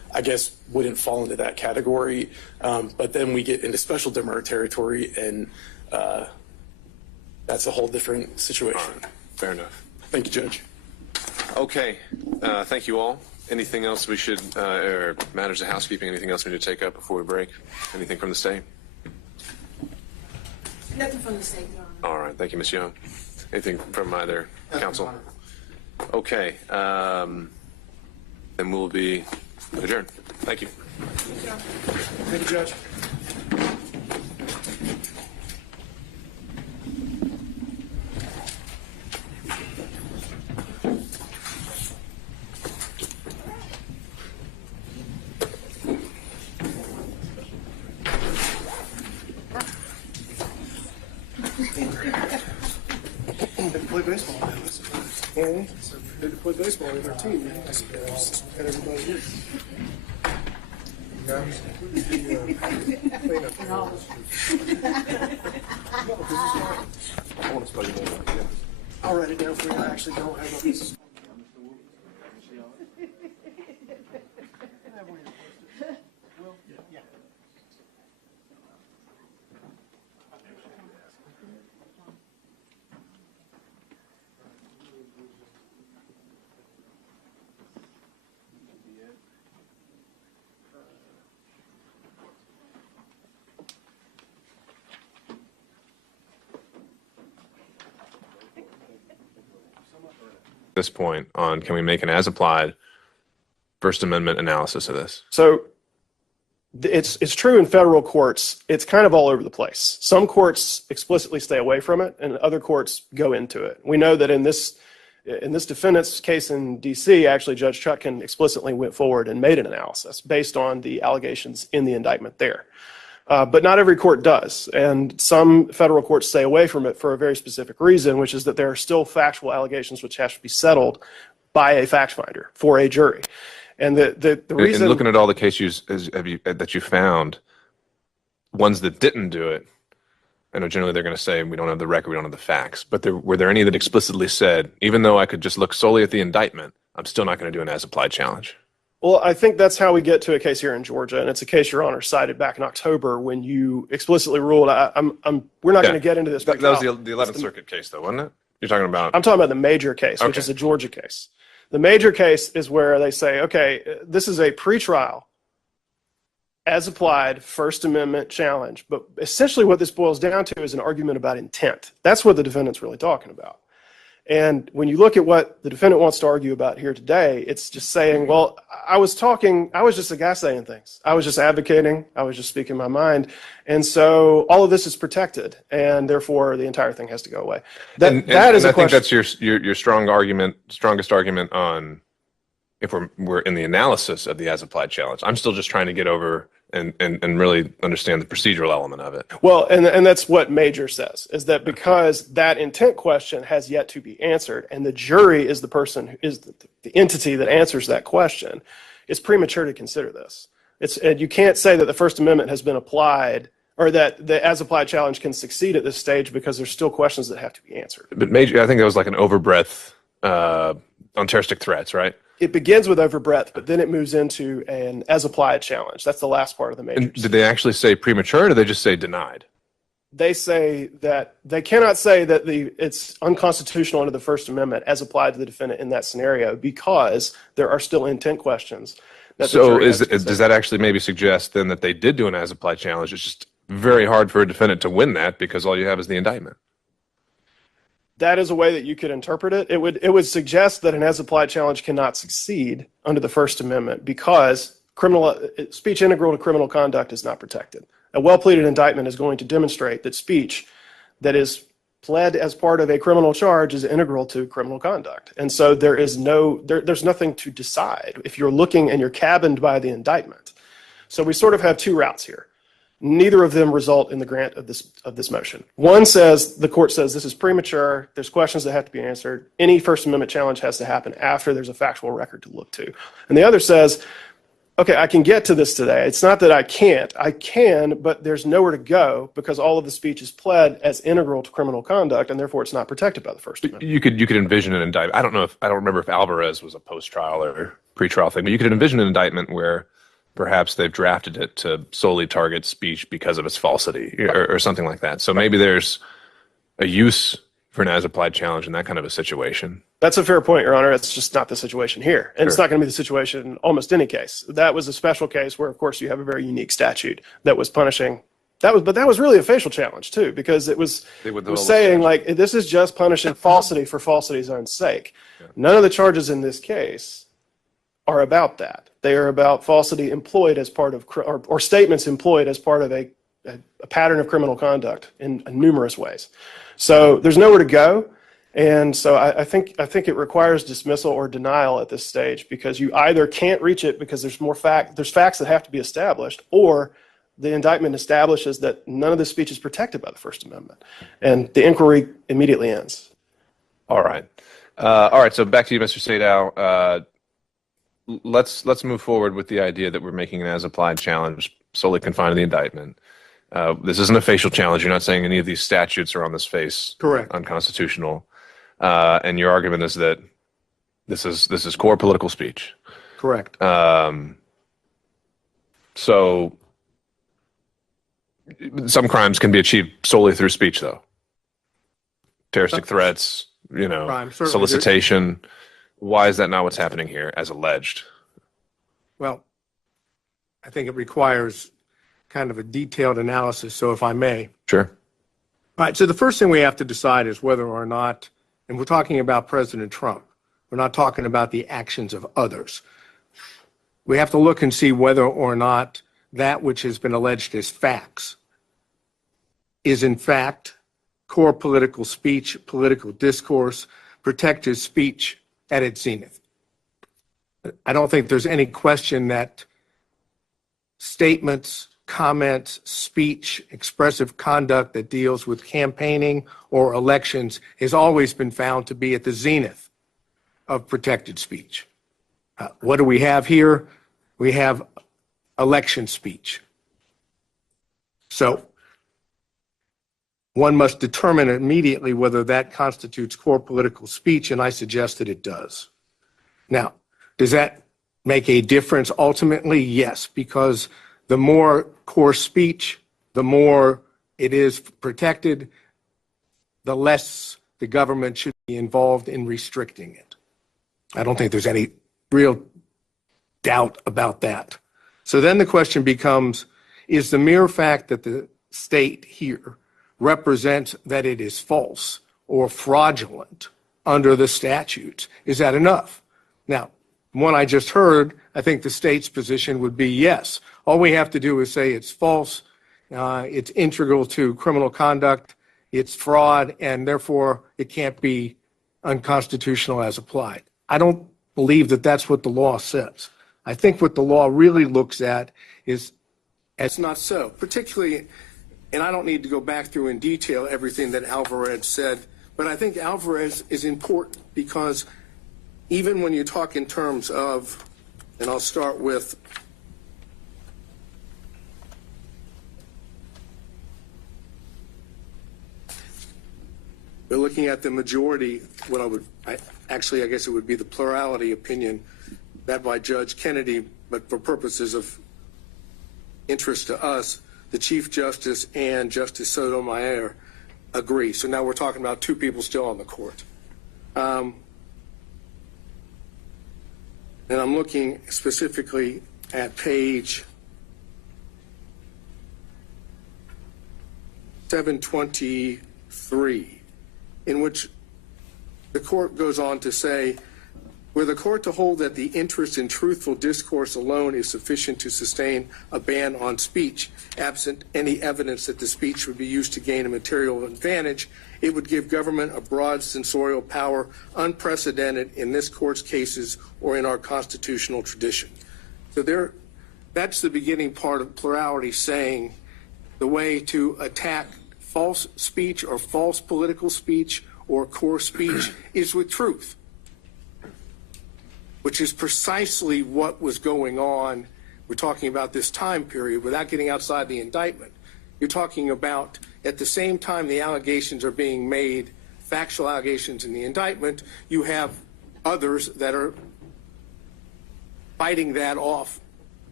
I guess wouldn't fall into that category. But then we get into special demurrer territory, and that's a whole different situation. All right. Fair enough. Thank you, Judge. Okay. Thank you all. Anything else we should, or matters of housekeeping, anything else we need to take up before we break? Anything from the state? Nothing from the state, Your Honor. All right. Thank you, Ms. Young. Anything from either counsel? Okay. Then we'll be adjourned. Thank you. Thank you, Judge. Had to play baseball, man. So had to play baseball with our team, man. I suppose. Had everybody here. I'll write it down for you. I actually don't have this. This point on can we make an as applied First Amendment analysis of this? So it's true in federal courts. It's kind of all over the place. Some courts explicitly stay away from it, and other courts go into it. We know that in this defendant's case in D.C., actually Judge Chutkan explicitly went forward and made an analysis based on the allegations in the indictment there. But not every court does, and some federal courts stay away from it for a very specific reason, which is that there are still factual allegations which have to be settled by a fact finder for a jury. And the reason, and looking at all the cases that you found, ones that didn't do it, I know generally they're going to say we don't have the record, we don't have the facts. But were there any that explicitly said, even though I could just look solely at the indictment, I'm still not going to do an as-applied challenge? Well, I think that's how we get to a case here in Georgia, and it's a case Your Honor cited back in October when you explicitly ruled. We're not going to get into this. That was the 11th Circuit case, though, wasn't it? You're talking about? I'm talking about the major case, which is a Georgia case. The major case is where they say, okay, this is a pretrial, as applied First Amendment challenge, but essentially what this boils down to is an argument about intent. That's what the defendant's really talking about. And when you look at what the defendant wants to argue about here today, it's just saying, well, I was just a guy saying things. I was just advocating. I was just speaking my mind. And so all of this is protected, and therefore the entire thing has to go away. That is a question. I think that's your strongest argument on if we're in the analysis of the as-applied challenge. I'm still just trying to get over and really understand the procedural element of it. Well, and that's what Major says, is that because that intent question has yet to be answered, and the jury is the person who is the entity that answers that question, it's premature to consider this. And you can't say that the First Amendment has been applied or that the as-applied challenge can succeed at this stage because there's still questions that have to be answered. But Major, I think that was like an overbreadth on terroristic threats, right? It begins with overbreadth, but then it moves into an as-applied challenge. That's the last part of the major. And did they actually say premature, or did they just say denied? They say that they cannot say that it's unconstitutional under the First Amendment as applied to the defendant in that scenario because there are still intent questions. So does that actually maybe suggest then that they did do an as-applied challenge? It's just very hard for a defendant to win that because all you have is the indictment. That is a way that you could interpret it. It would suggest that an as-applied challenge cannot succeed under the First Amendment because speech integral to criminal conduct is not protected. A well-pleaded indictment is going to demonstrate that speech that is pled as part of a criminal charge is integral to criminal conduct. And so there's nothing to decide if you're looking and you're cabined by the indictment. So we sort of have two routes here. Neither of them result in the grant of this motion. One says, the court says this is premature, there's questions that have to be answered, any First Amendment challenge has to happen after there's a factual record to look to. And the other says, okay, I can get to this today. It's not that I can't. I can, but there's nowhere to go because all of the speech is pled as integral to criminal conduct, and therefore it's not protected by the First Amendment. You could envision an indictment. I don't remember if Alvarez was a post-trial or pre-trial thing, but you could envision an indictment where perhaps they've drafted it to solely target speech because of its falsity or something like that. So maybe there's a use for an as-applied challenge in that kind of a situation. That's a fair point, Your Honor. It's just not the situation here. And it's not going to be the situation in almost any case. That was a special case where, of course, you have a very unique statute that was punishing. But that was really a facial challenge, too, because it was saying, like, this is just punishing falsity for falsity's own sake. Yeah. None of the charges in this case are about that. They are about falsity employed as part of, or statements employed as part of a pattern of criminal conduct in numerous ways. So there's nowhere to go. And so I think it requires dismissal or denial at this stage, because you either can't reach it because there's facts that have to be established, or the indictment establishes that none of the speech is protected by the First Amendment, and the inquiry immediately ends. All right. So back to you, Mr. Sadow. Let's move forward with the idea that we're making an as-applied challenge solely confined to the indictment. This isn't a facial challenge. You're not saying any of these statutes are on this face Correct. Unconstitutional. And your argument is that this is core political speech. Correct. So some crimes can be achieved solely through speech, though. Terroristic threats, solicitation. Why is that not what's happening here, as alleged? Well, I think it requires kind of a detailed analysis, so if I may. Sure. All right, so the first thing we have to decide is whether or not, and we're talking about President Trump, we're not talking about the actions of others. We have to look and see whether or not that which has been alleged as facts is in fact core political speech, political discourse, protected speech at its zenith. I don't think there's any question that statements, comments, speech, expressive conduct that deals with campaigning or elections has always been found to be at the zenith of protected speech. What do we have here? We have election speech. So one must determine immediately whether that constitutes core political speech, and I suggest that it does. Now, does that make a difference ultimately? Yes, because the more core speech, the more it is protected, the less the government should be involved in restricting it. I don't think there's any real doubt about that. So then the question becomes, is the mere fact that the state here represents that it is false or fraudulent under the statutes, is that enough? Now, one I just heard, I think the state's position would be yes. All we have to do is say it's false, it's integral to criminal conduct, it's fraud, and therefore it can't be unconstitutional as applied. I don't believe that that's what the law says. I think what the law really looks at is, it's not so, particularly, and I don't need to go back through in detail everything that Alvarez said, but I think Alvarez is important because even when you talk in terms of, and I'll start with we're looking at the majority, I guess it would be the plurality opinion that by Judge Kennedy, but for purposes of interest to us, the Chief Justice and Justice Sotomayor agree. So now we're talking about two people still on the court. And I'm looking specifically at page 723, in which the court goes on to say, were the court to hold that the interest in truthful discourse alone is sufficient to sustain a ban on speech, absent any evidence that the speech would be used to gain a material advantage, it would give government a broad censorial power unprecedented in this court's cases or in our constitutional tradition. So that's the beginning part of plurality, saying the way to attack false speech or false political speech or core speech is with truth, which is precisely what was going on. We're talking about this time period without getting outside the indictment. You're talking about at the same time the allegations are being made, factual allegations in the indictment, you have others that are fighting that off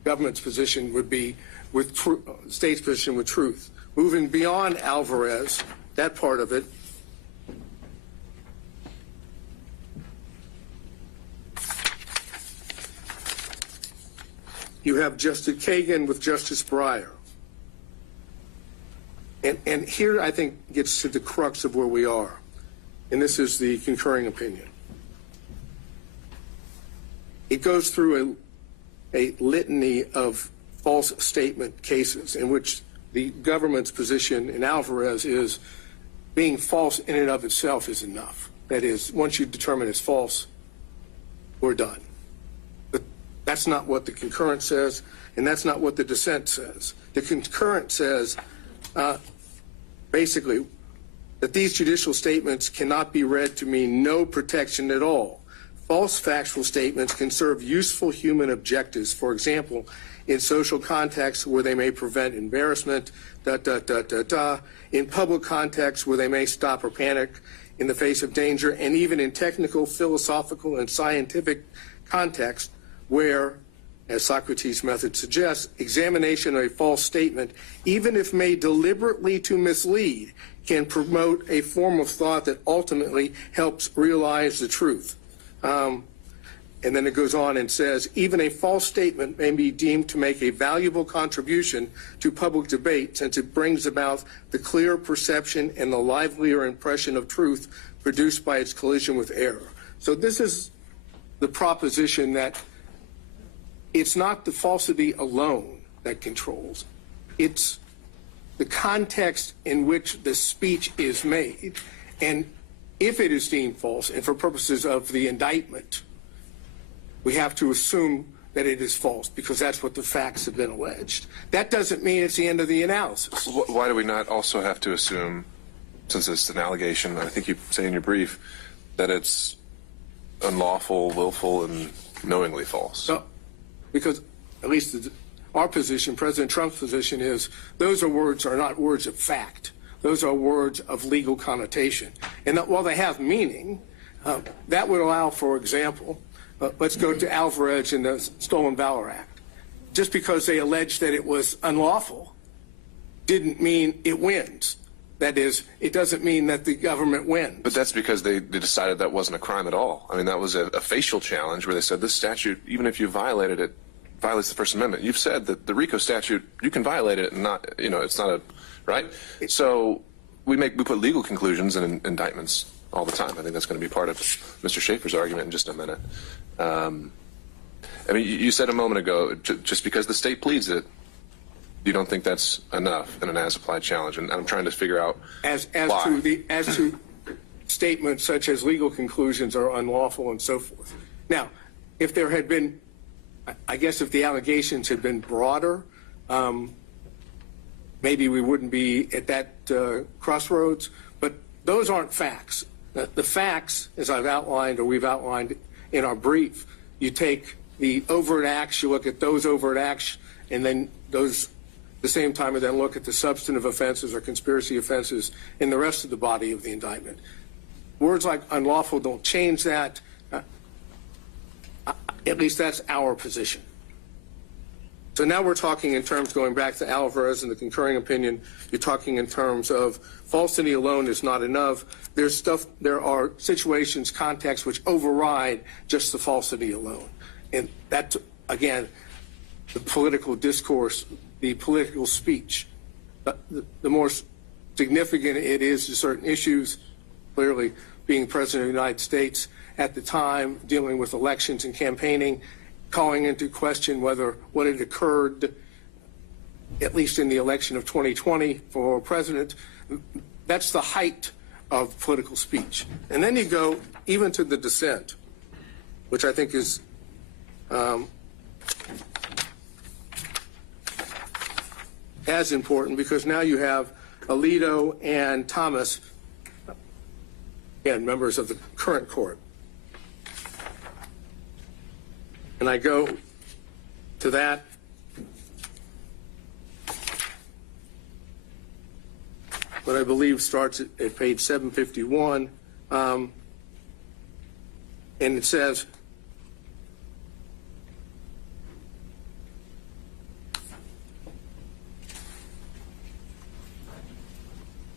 government's position would be with state's position with truth. Moving beyond Alvarez, that part of it, you have Justice Kagan with Justice Breyer. And here I think gets to the crux of where we are. And this is the concurring opinion. It goes through a litany of false statement cases in which the government's position in Alvarez is being false in and of itself is enough. That is, once you determine it's false, we're done. But that's not what the concurrent says, and that's not what the dissent says. The concurrent says, basically, that these judicial statements cannot be read to mean no protection at all. False factual statements can serve useful human objectives, for example, in social contexts where they may prevent embarrassment, in public contexts where they may stop or panic in the face of danger, and even in technical, philosophical, and scientific contexts where, as Socrates' method suggests, examination of a false statement, even if made deliberately to mislead, can promote a form of thought that ultimately helps realize the truth. And then it goes on and says, even a false statement may be deemed to make a valuable contribution to public debate since it brings about the clear perception and the livelier impression of truth produced by its collision with error. So this is the proposition that it's not the falsity alone that controls. It's the context in which the speech is made. And if it is deemed false, and for purposes of the indictment, we have to assume that it is false because that's what the facts have been alleged. That doesn't mean it's the end of the analysis. Why do we not also have to assume, since it's an allegation, I think you say in your brief, that it's unlawful, willful, and knowingly false? No, because at least our position, President Trump's position is those are not words of fact. Those are words of legal connotation. And that while they have meaning, that would allow, for example, let's go to Alvarez and the Stolen Valor Act. Just because they alleged that it was unlawful didn't mean it wins. That is, it doesn't mean that the government wins. But that's because they decided that wasn't a crime at all. I mean, that was a facial challenge where they said this statute, even if you violated it, violates the First Amendment. You've said that the RICO statute, you can violate it and not, it's not a, right? So we put legal conclusions in indictments all the time. I think that's going to be part of Mr. Schaefer's argument in just a minute. I mean, you said a moment ago, just because the state pleads it, you don't think that's enough in an as-applied challenge, and I'm trying to figure out as why. to statements such as legal conclusions are unlawful and so forth. Now, if there had been, I guess, if the allegations had been broader, maybe we wouldn't be at that crossroads. But those aren't facts. The facts, as I've outlined or we've outlined in our brief, you take the overt acts, you look at those overt acts, and then those. At the same time, and then look at the substantive offenses or conspiracy offenses in the rest of the body of the indictment. Words like unlawful don't change that. At least that's our position. So now we're talking in terms, going back to Alvarez and the concurring opinion, you're talking in terms of falsity alone is not enough. There are situations, contexts which override just the falsity alone. And that, again, the political discourse, the political speech, the more significant it is to certain issues, clearly being President of the United States at the time, dealing with elections and campaigning, calling into question whether what had occurred, at least in the election of 2020 for president, that's the height of political speech. And then you go even to the dissent, which I think is as important, because now you have Alito and Thomas, again, members of the current court. And I go to that. What I believe starts at page 751. And it says,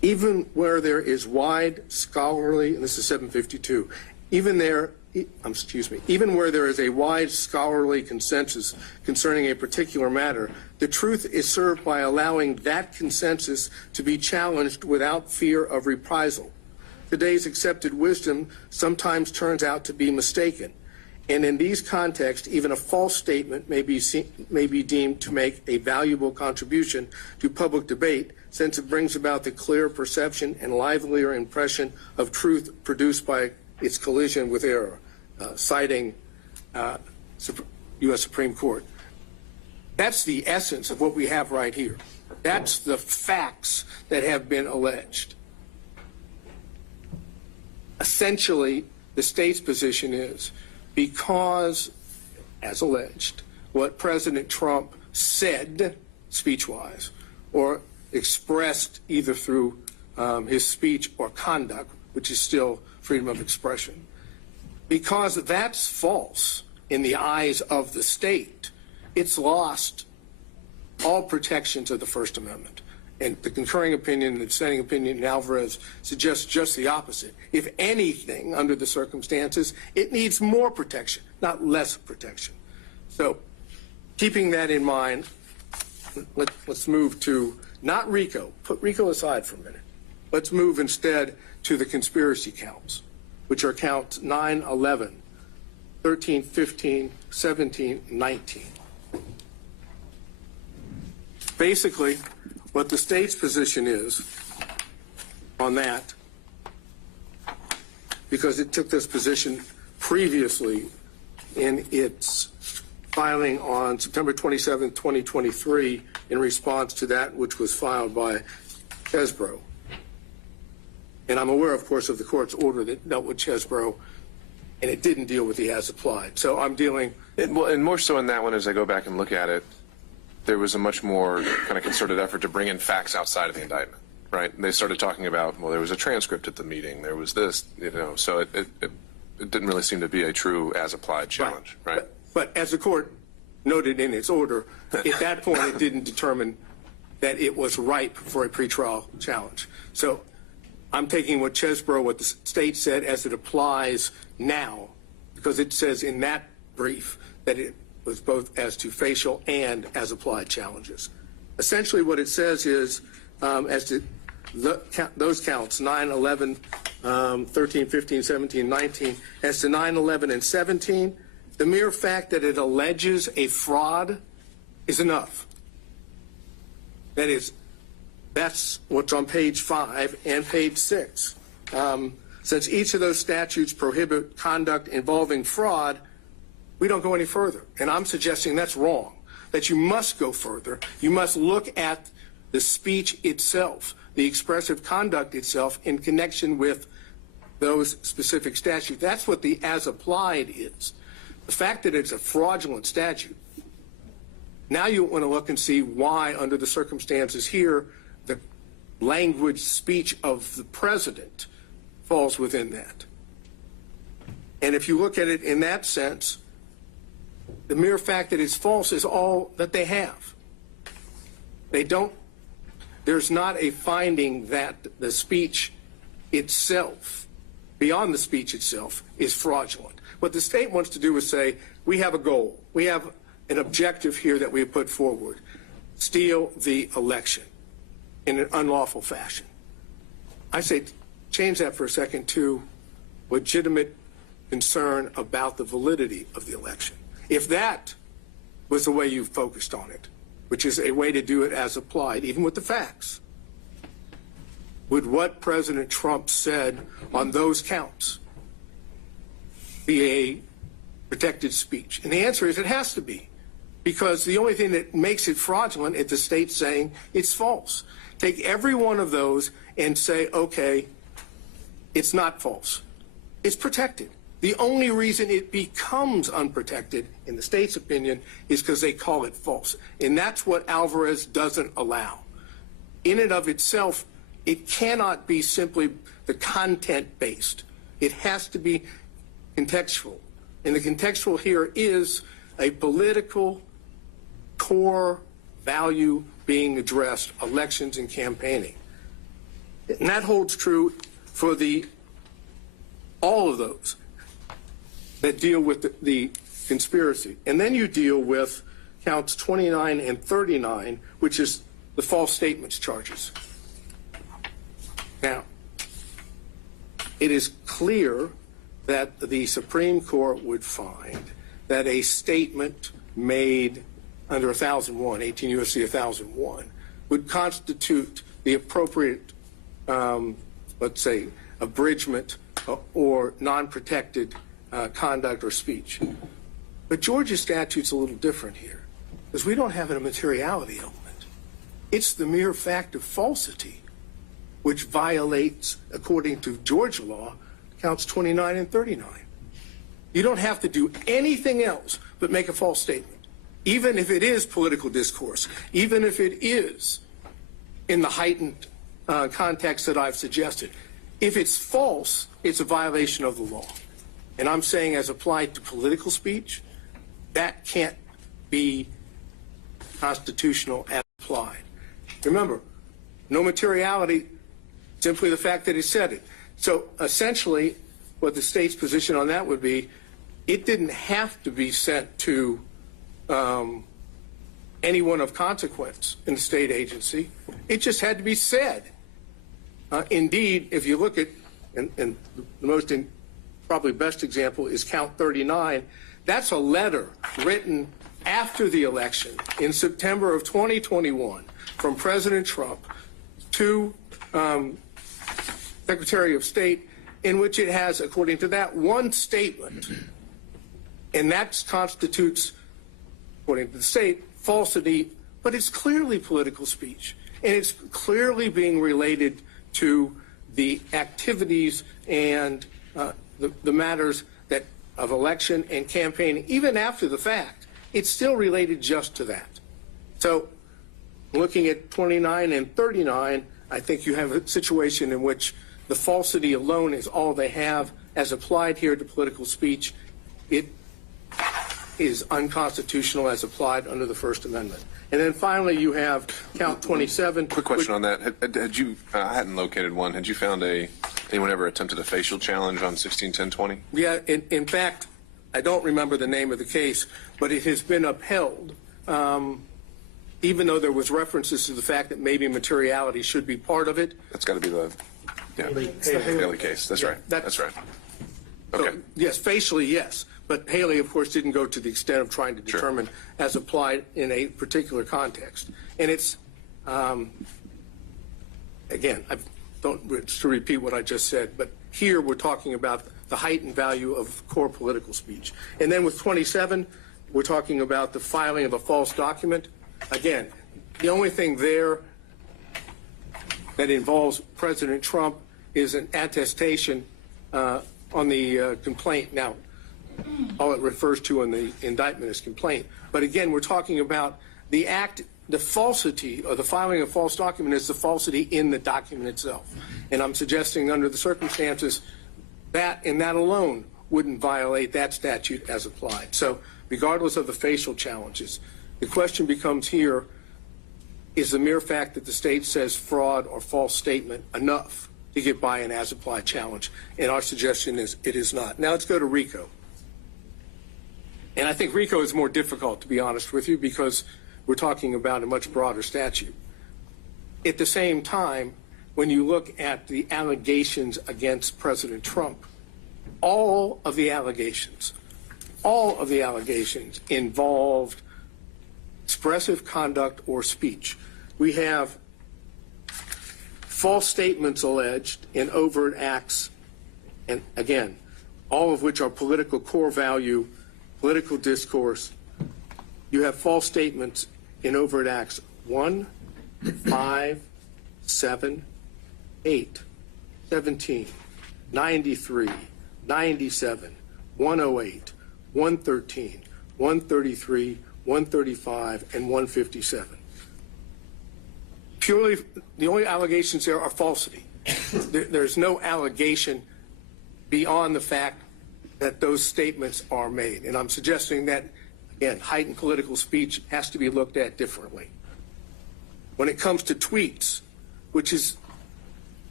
even where there is wide scholarly, and this is 752, even where there is a wide scholarly consensus concerning a particular matter, the truth is served by allowing that consensus to be challenged without fear of reprisal. Today's accepted wisdom sometimes turns out to be mistaken, and in these contexts, even a false statement may be deemed to make a valuable contribution to public debate, since it brings about the clear perception and livelier impression of truth produced by its collision with error, citing U.S. Supreme Court. That's the essence of what we have right here. That's the facts that have been alleged. Essentially, the state's position is because, as alleged, what President Trump said speech-wise or expressed either through his speech or conduct, which is still freedom of expression, because that's false in the eyes of the state, it's lost all protections of the First Amendment. And the concurring opinion and the dissenting opinion in Alvarez suggests just the opposite. If anything, under the circumstances, it needs more protection, not less protection. So, keeping that in mind, let's move to not RICO. Put RICO aside for a minute. Let's move instead to the conspiracy counts, which are counts 9, 11, 13, 15, 17, 19. Basically, what the state's position is on that, because it took this position previously in its filing on September 27, 2023, in response to that which was filed by Chesbrough. And I'm aware, of course, of the court's order that dealt with Chesbrough, and it didn't deal with the as applied. So I'm dealing... And more so in that one, as I go back and look at it, there was a much more kind of concerted effort to bring in facts outside of the indictment, right? And they started talking about, well, there was a transcript at the meeting, there was this, so it didn't really seem to be a true as-applied challenge, right? But as the court noted in its order, at that point it didn't determine that it was ripe for a pretrial challenge. So I'm taking what Chesbrough, what the state said as it applies now, because it says in that brief that it was both as to facial and as applied challenges. Essentially what it says is, as to those counts, 9, 11, 13, 15, 17, 19, as to 9, 11, and 17, the mere fact that it alleges a fraud is enough. That's what's on page 5 and page 6. Since each of those statutes prohibit conduct involving fraud, we don't go any further. And I'm suggesting that's wrong, that you must go further. You must look at the speech itself, the expressive conduct itself in connection with those specific statutes. That's what the as applied is. The fact that it's a fraudulent statute, now you want to look and see why, under the circumstances here, the language speech of the president falls within that. And if you look at it in that sense, the mere fact that it's false is all that they have. There's not a finding that the speech itself, beyond the speech itself, is fraudulent. What the state wants to do is say, we have a goal. We have an objective here that we have put forward. Steal the election in an unlawful fashion. I say change that for a second to legitimate concern about the validity of the election. If that was the way you focused on it, which is a way to do it as applied, even with the facts, would what President Trump said on those counts be a protected speech? And the answer is it has to be, because the only thing that makes it fraudulent is the state saying it's false. Take every one of those and say, okay, it's not false. It's protected. The only reason it becomes unprotected, in the state's opinion, is because they call it false. And that's what Alvarez doesn't allow. In and of itself, it cannot be simply the content-based. It has to be contextual. And the contextual here is a political core value being addressed, elections and campaigning. And that holds true for all of those that deal with the conspiracy. And then you deal with counts 29 and 39, which is the false statements charges. Now, it is clear that the Supreme Court would find that a statement made under 1001, 18 U.S.C. 1001, would constitute the appropriate, let's say, abridgment or non-protected conduct or speech. But Georgia's statute's a little different here, because we don't have a materiality element. It's the mere fact of falsity, which violates, according to Georgia law, counts 29 and 39. You don't have to do anything else but make a false statement, even if it is political discourse, even if it is in the heightened context that I've suggested. If it's false, it's a violation of the law. And I'm saying, as applied to political speech, that can't be constitutional as applied. Remember, no materiality, simply the fact that he said it. So essentially, what the state's position on that would be, it didn't have to be sent to anyone of consequence in the state agency. It just had to be said. Indeed, if you look at, and the most probably best example is count 39, that's a letter written after the election in September of 2021 from President Trump to Secretary of State, in which it has, according to that, one statement, and that constitutes, according to the state, falsity, but it's clearly political speech, and it's clearly being related to the activities and the matters that of election and campaigning. Even after the fact, it's still related just to that. So looking at 29 and 39, I think you have a situation in which the falsity alone is all they have as applied here to political speech. It is unconstitutional as applied under the First Amendment. And then finally, you have count 27. Quick question on that. Had you, I hadn't located one. Had you found anyone ever attempted a facial challenge on 161020? Yeah, in fact, I don't remember the name of the case, but it has been upheld, even though there was references to the fact that maybe materiality should be part of it. That's got to be the Haley case. That's right. That's right. Okay. So, yes, facially, yes. But Haley, of course, didn't go to the extent of trying to determine as applied in a particular context. And it's, again, I don't to repeat what I just said, but here we're talking about the heightened value of core political speech. And then with 27, we're talking about the filing of a false document. Again, the only thing there that involves President Trump is an attestation on the complaint. Now, all it refers to in the indictment is complaint. But again, we're talking about the act, the falsity, or the filing of a false document is the falsity in the document itself. And I'm suggesting under the circumstances that and that alone wouldn't violate that statute as applied. So regardless of the facial challenges, the question becomes here, is the mere fact that the state says fraud or false statement enough to get by an as applied challenge? And our suggestion is it is not. Now let's go to RICO. And I think RICO is more difficult, to be honest with you, because we're talking about a much broader statute. At the same time, when you look at the allegations against President Trump, all of the allegations involved expressive conduct or speech. We have false statements alleged in overt acts, and again, all of which are political core value, political discourse. You have false statements in overt acts 1, 5, 7, 8, 17, 93, 97, 108, 113, 133, 135, and 157. Purely, the only allegations there are falsity. There's no allegation beyond the fact that those statements are made. And I'm suggesting that, again, heightened political speech has to be looked at differently. When it comes to tweets, which is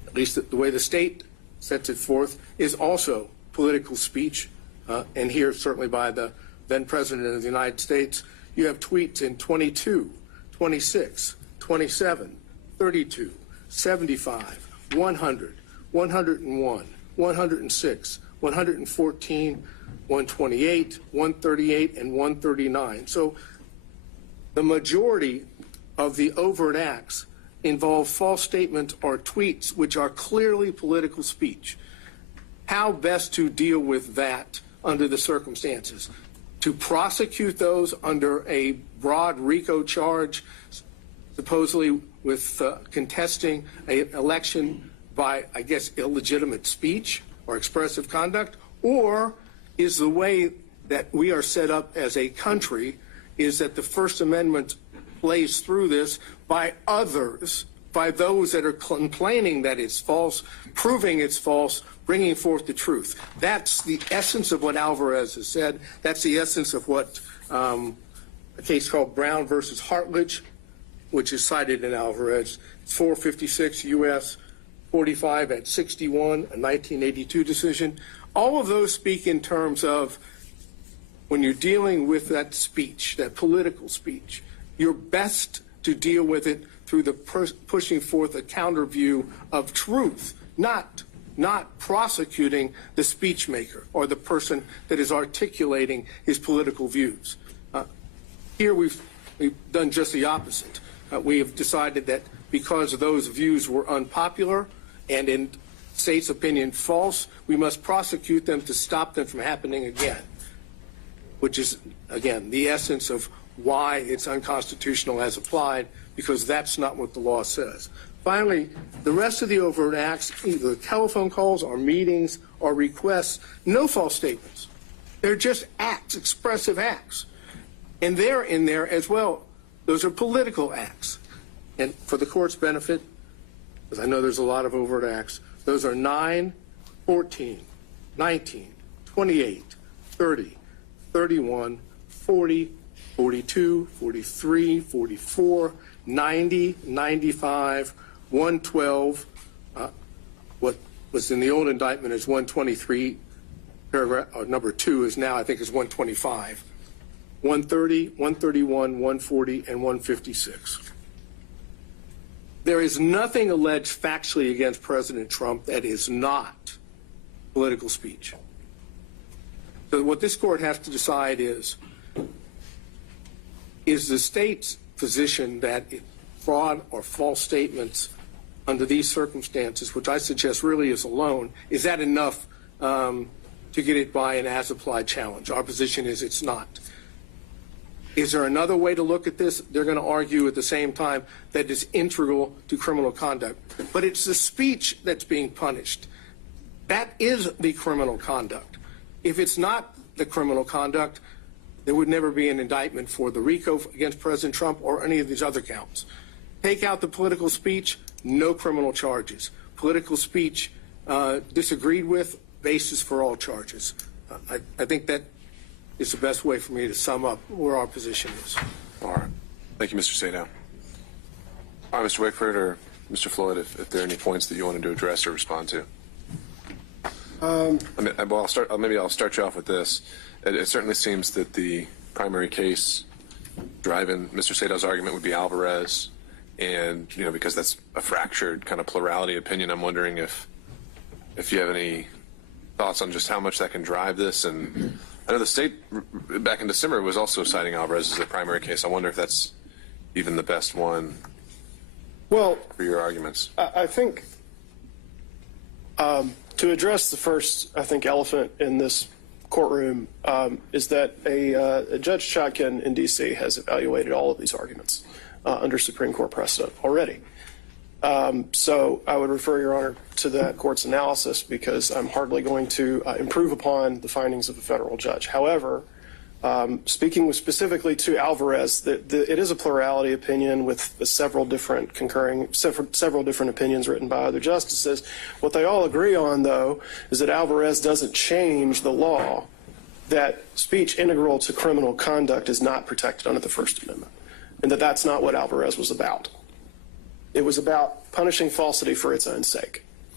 at least the way the state sets it forth, is also political speech, and here certainly by the then President of the United States. You have tweets in 22, 26, 27, 32, 75, 100, 101, 106, 114, 128, 138, and 139. So the majority of the overt acts involve false statements or tweets which are clearly political speech. How best to deal with that under the circumstances? To prosecute those under a broad RICO charge, supposedly with contesting an election by, I guess, illegitimate speech or expressive conduct? Or is the way that we are set up as a country is that the First Amendment plays through this by others, by those that are complaining that it's false, proving it's false, bringing forth the truth? That's the essence of what Alvarez has said. That's the essence of what a case called Brown versus Hartledge, which is cited in Alvarez. It's 456 U.S. 45 at 61, a 1982 decision. All of those speak in terms of when you're dealing with that speech, that political speech, you're best to deal with it through the pushing forth a counter view of truth, not prosecuting the speech maker or the person that is articulating his political views. Here we've done just the opposite. We have decided that because those views were unpopular and in state's opinion false, we must prosecute them to stop them from happening again, which is, again, the essence of why it's unconstitutional as applied, because that's not what the law says. Finally, the rest of the overt acts, either telephone calls or meetings or requests, no false statements. They're just acts, expressive acts. And they're in there as well. Those are political acts. And for the court's benefit, because I know there's a lot of overt acts, those are 9, 14, 19, 28, 30, 31, 40, 42, 43, 44, 90, 95, 112. What was in the old indictment is 123, paragraph number 2 is now, I think, is 125. 130, 131, 140, and 156. There is nothing alleged factually against President Trump that is not political speech. So what this court has to decide is the state's position that fraud or false statements under these circumstances, which I suggest really is alone, is that enough to get it by an as-applied challenge? Our position is it's not. Is there another way to look at this? They're going to argue at the same time that it's integral to criminal conduct. But it's the speech that's being punished. That is the criminal conduct. If it's not the criminal conduct, there would never be an indictment for the RICO against President Trump or any of these other counts. Take out the political speech, no criminal charges. Political speech disagreed with, basis for all charges. I think that is the best way for me to sum up where our position is. All right. Thank you, Mr. Sadow. All right, Mr. Wakeford or Mr. Floyd, if there are any points that you wanted to address or respond to. Maybe I'll start you off with this. It certainly seems that the primary case driving Mr. Sadow's argument would be Alvarez, and because that's a fractured kind of plurality opinion, I'm wondering if you have any thoughts on just how much that can drive this. And I know the state back in December was also citing Alvarez as a primary case. I wonder if that's even the best one for your arguments. I think to address the first, elephant in this courtroom is that a Judge Chotkin in D.C. has evaluated all of these arguments under Supreme Court precedent already. So I would refer, Your Honor, to that court's analysis because I'm hardly going to improve upon the findings of a federal judge. However, speaking specifically to Alvarez, it is a plurality opinion with several different opinions written by other justices. What they all agree on, though, is that Alvarez doesn't change the law that speech integral to criminal conduct is not protected under the First Amendment, and that that's not what Alvarez was about. It was about punishing falsity for its own sake.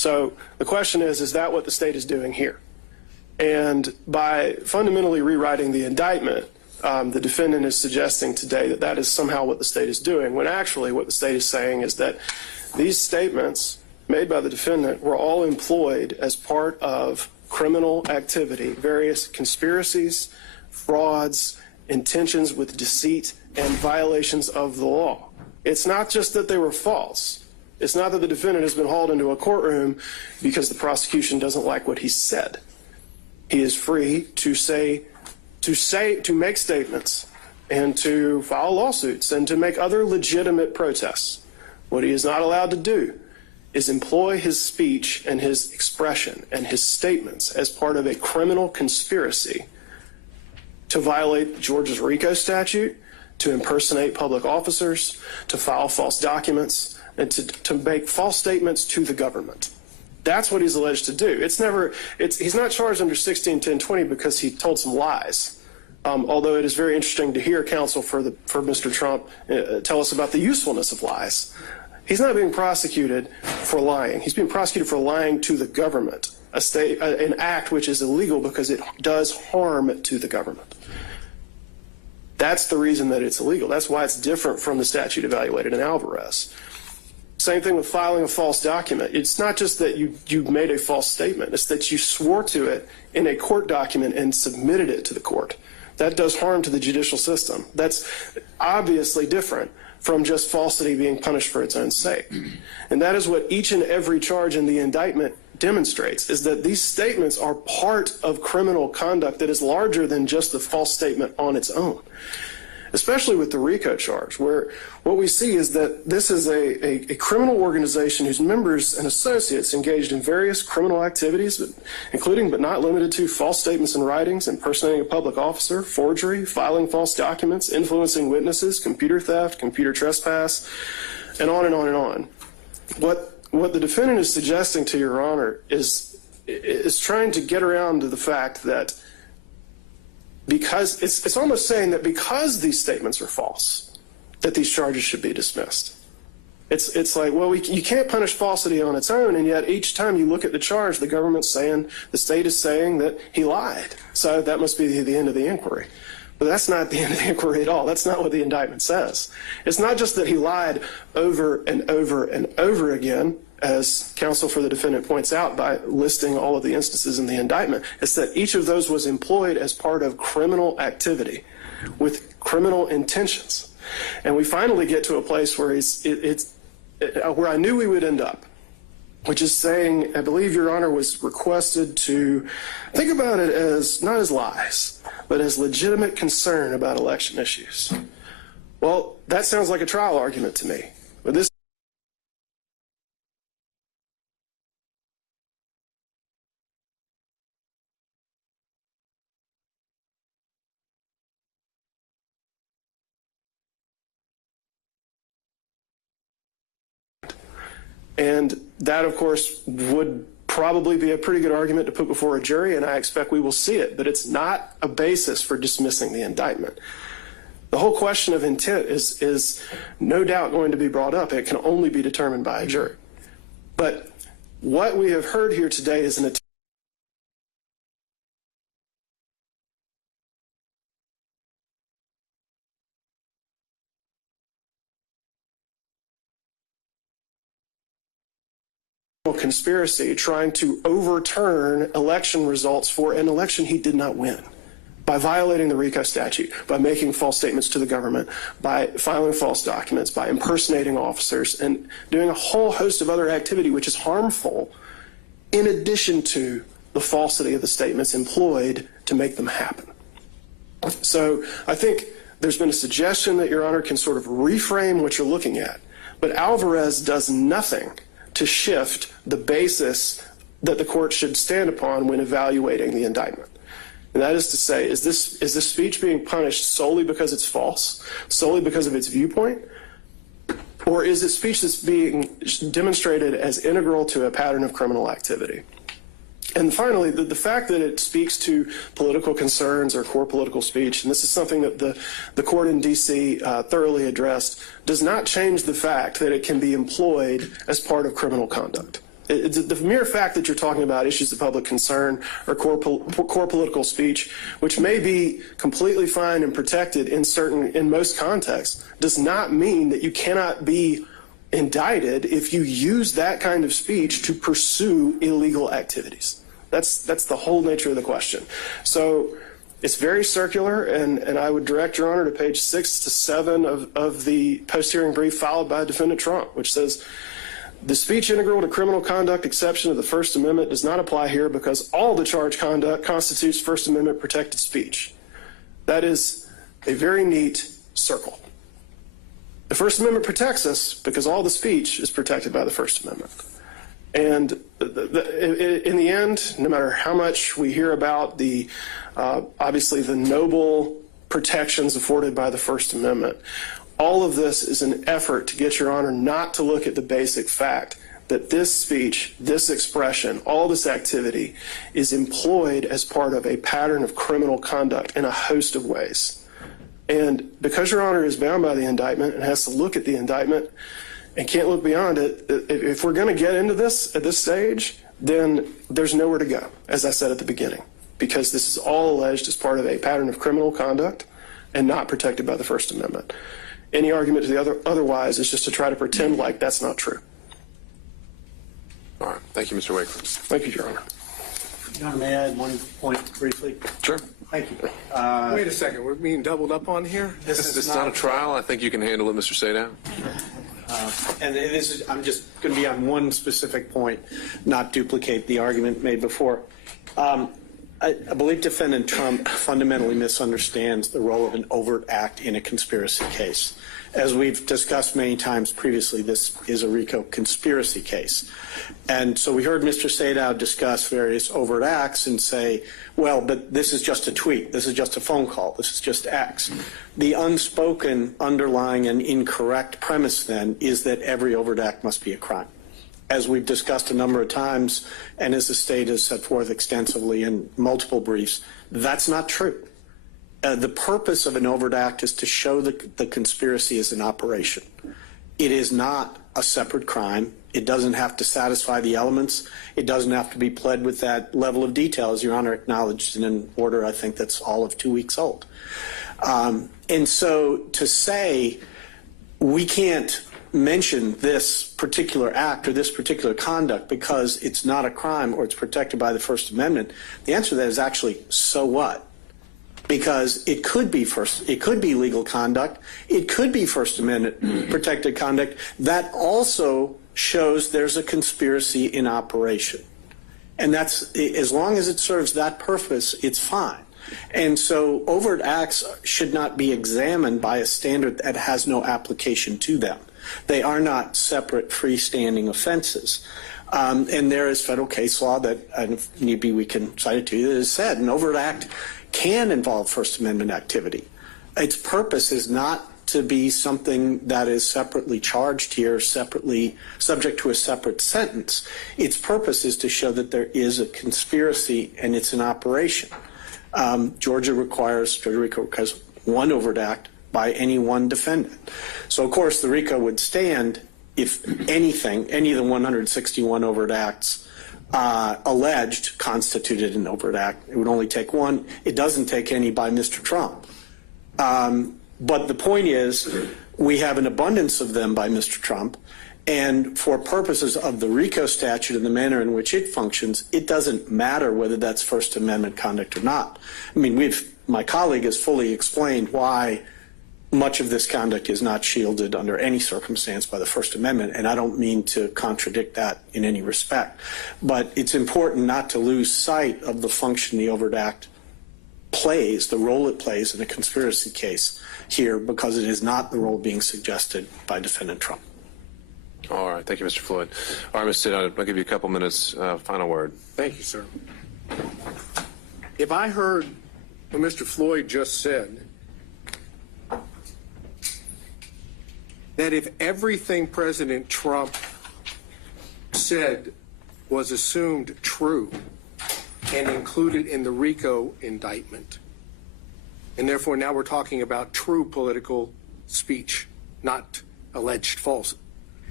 So the question is that what the state is doing here? And by fundamentally rewriting the indictment, the defendant is suggesting today that that is somehow what the state is doing, when actually what the state is saying is that these statements made by the defendant were all employed as part of criminal activity, various conspiracies, frauds, intentions with deceit, and violations of the law. It's not just that they were false. It's not that the defendant has been hauled into a courtroom because the prosecution doesn't like what he said. He is free to make statements and to file lawsuits and to make other legitimate protests. What he is not allowed to do is employ his speech and his expression and his statements as part of a criminal conspiracy to violate Georgia's RICO statute, to impersonate public officers, to file false documents, and to make false statements to the government. That's what he's alleged to do. He's not charged under 161020 because he told some lies. Although it is very interesting to hear counsel for Mr. Trump tell us about the usefulness of lies. He's not being prosecuted for lying. He's being prosecuted for lying to the government, an act which is illegal because it does harm to the government. That's the reason that it's illegal. That's why it's different from the statute evaluated in Alvarez. Same thing with filing a false document. It's not just that you made a false statement. It's that you swore to it in a court document and submitted it to the court. That does harm to the judicial system. That's obviously different from just falsity being punished for its own sake. And that is what each and every charge in the indictment demonstrates, is that these statements are part of criminal conduct that is larger than just the false statement on its own. Especially with the RICO charge, where what we see is that this is a criminal organization whose members and associates engaged in various criminal activities, including but not limited to false statements and writings, impersonating a public officer, forgery, filing false documents, influencing witnesses, computer theft, computer trespass, and on and on and on. What the defendant is suggesting to Your Honor is trying to get around to the fact that because it's almost saying that because these statements are false, that these charges should be dismissed. It's like, well, you can't punish falsity on its own, and yet each time you look at the charge, the state is saying that he lied. So that must be the end of the inquiry. But that's not the end of the inquiry at all. That's not what the indictment says. It's not just that he lied over and over and over again, as counsel for the defendant points out by listing all of the instances in the indictment. It's that each of those was employed as part of criminal activity with criminal intentions. And we finally get to a place where where I knew we would end up, which is saying, I believe Your Honor was requested to think about it as not as lies, but as legitimate concern about election issues. Well, that sounds like a trial argument to me. But this and that, of course, would probably be a pretty good argument to put before a jury, and I expect we will see it, but it's not a basis for dismissing the indictment. The whole question of intent is no doubt going to be brought up. It can only be determined by a jury. But what we have heard here today is an attempt conspiracy trying to overturn election results for an election he did not win by violating the RICO statute, by making false statements to the government, by filing false documents, by impersonating officers, and doing a whole host of other activity which is harmful in addition to the falsity of the statements employed to make them happen. So I think there's been a suggestion that Your Honor can sort of reframe what you're looking at, but Alvarez does nothing to shift the basis that the court should stand upon when evaluating the indictment. And that is to say, is this speech being punished solely because it's false, solely because of its viewpoint, or is it speech that's being demonstrated as integral to a pattern of criminal activity? And finally, the fact that it speaks to political concerns or core political speech, and this is something that the court in D.C. Thoroughly addressed, does not change the fact that it can be employed as part of criminal conduct. The mere fact that you're talking about issues of public concern or core political speech, which may be completely fine and protected in most contexts, does not mean that you cannot be indicted if you use that kind of speech to pursue illegal activities. That's the whole nature of the question. So it's very circular, and I would direct Your Honor to page 6 to 7 of the post-hearing brief filed by Defendant Trump, which says, the speech integral to criminal conduct exception of the First Amendment does not apply here because all the charged conduct constitutes First Amendment protected speech. That is a very neat circle. The First Amendment protects us because all the speech is protected by the First Amendment. And in the end, no matter how much we hear about obviously the noble protections afforded by the First Amendment, all of this is an effort to get Your Honor not to look at the basic fact that this speech, this expression, all this activity is employed as part of a pattern of criminal conduct in a host of ways. And because Your Honor is bound by the indictment and has to look at the indictment and can't look beyond it, if we're going to get into this at this stage, then there's nowhere to go, as I said at the beginning, because this is all alleged as part of a pattern of criminal conduct and not protected by the First Amendment. Any argument to the otherwise is just to try to pretend like that's not true. All right. Thank you, Mr. Wakeland. Thank you, Your Honor. Your Honor, may I add one point briefly? Sure. Thank you. Wait a second, we're being doubled up on here? This is not a trial. I think you can handle it, Mr. Sadow. And I'm just going to be on one specific point, not duplicate the argument made before. I believe Defendant Trump fundamentally misunderstands the role of an overt act in a conspiracy case. As we've discussed many times previously, this is a RICO conspiracy case. And so we heard Mr. Sadow discuss various overt acts and say, well, but this is just a tweet, this is just a phone call, this is just X. The unspoken underlying and incorrect premise then is that every overt act must be a crime. As we've discussed a number of times, and as the state has set forth extensively in multiple briefs, that's not true. The purpose of an overt act is to show that the conspiracy is an operation. It is not a separate crime. It doesn't have to satisfy the elements. It doesn't have to be pled with that level of detail, as Your Honor acknowledged in an order I think that's all of 2 weeks old. And so to say we can't mention this particular act or this particular conduct because it's not a crime or it's protected by the First Amendment, the answer to that is actually, so what? Because it could be legal conduct, it could be First Amendment protected conduct that also shows there's a conspiracy in operation. And that's, as long as it serves that purpose, it's fine. And so overt acts should not be examined by a standard that has no application to them. They are not separate freestanding offenses. And there is federal case law that, if need be, we can cite it to you, that has said an overt act can involve First Amendment activity. Its purpose is not to be something that is separately charged here, separately subject to a separate sentence. Its purpose is to show that there is a conspiracy and it's an operation. Georgia requires one overt act by any one defendant. So, of course, the RICO would stand if anything, any of the 161 overt acts alleged constituted an overt act. It would only take one. It doesn't take any by Mr. Trump. But the point is, we have an abundance of them by Mr. Trump, and for purposes of the RICO statute and the manner in which it functions, it doesn't matter whether that's First Amendment conduct or not. I mean, my colleague has fully explained why much of this conduct is not shielded under any circumstance by the First Amendment, and I don't mean to contradict that in any respect. But it's important not to lose sight of the function the overt act plays, the role it plays in a conspiracy case here, because it is not the role being suggested by Defendant Trump. All right. Thank you, Mr. Floyd. All right, Mr. Sadow, I'll give you a couple minutes. Final word. Thank you, sir. If I heard what Mr. Floyd just said, that if everything President Trump said was assumed true and included in the RICO indictment, and therefore now we're talking about true political speech, not alleged false,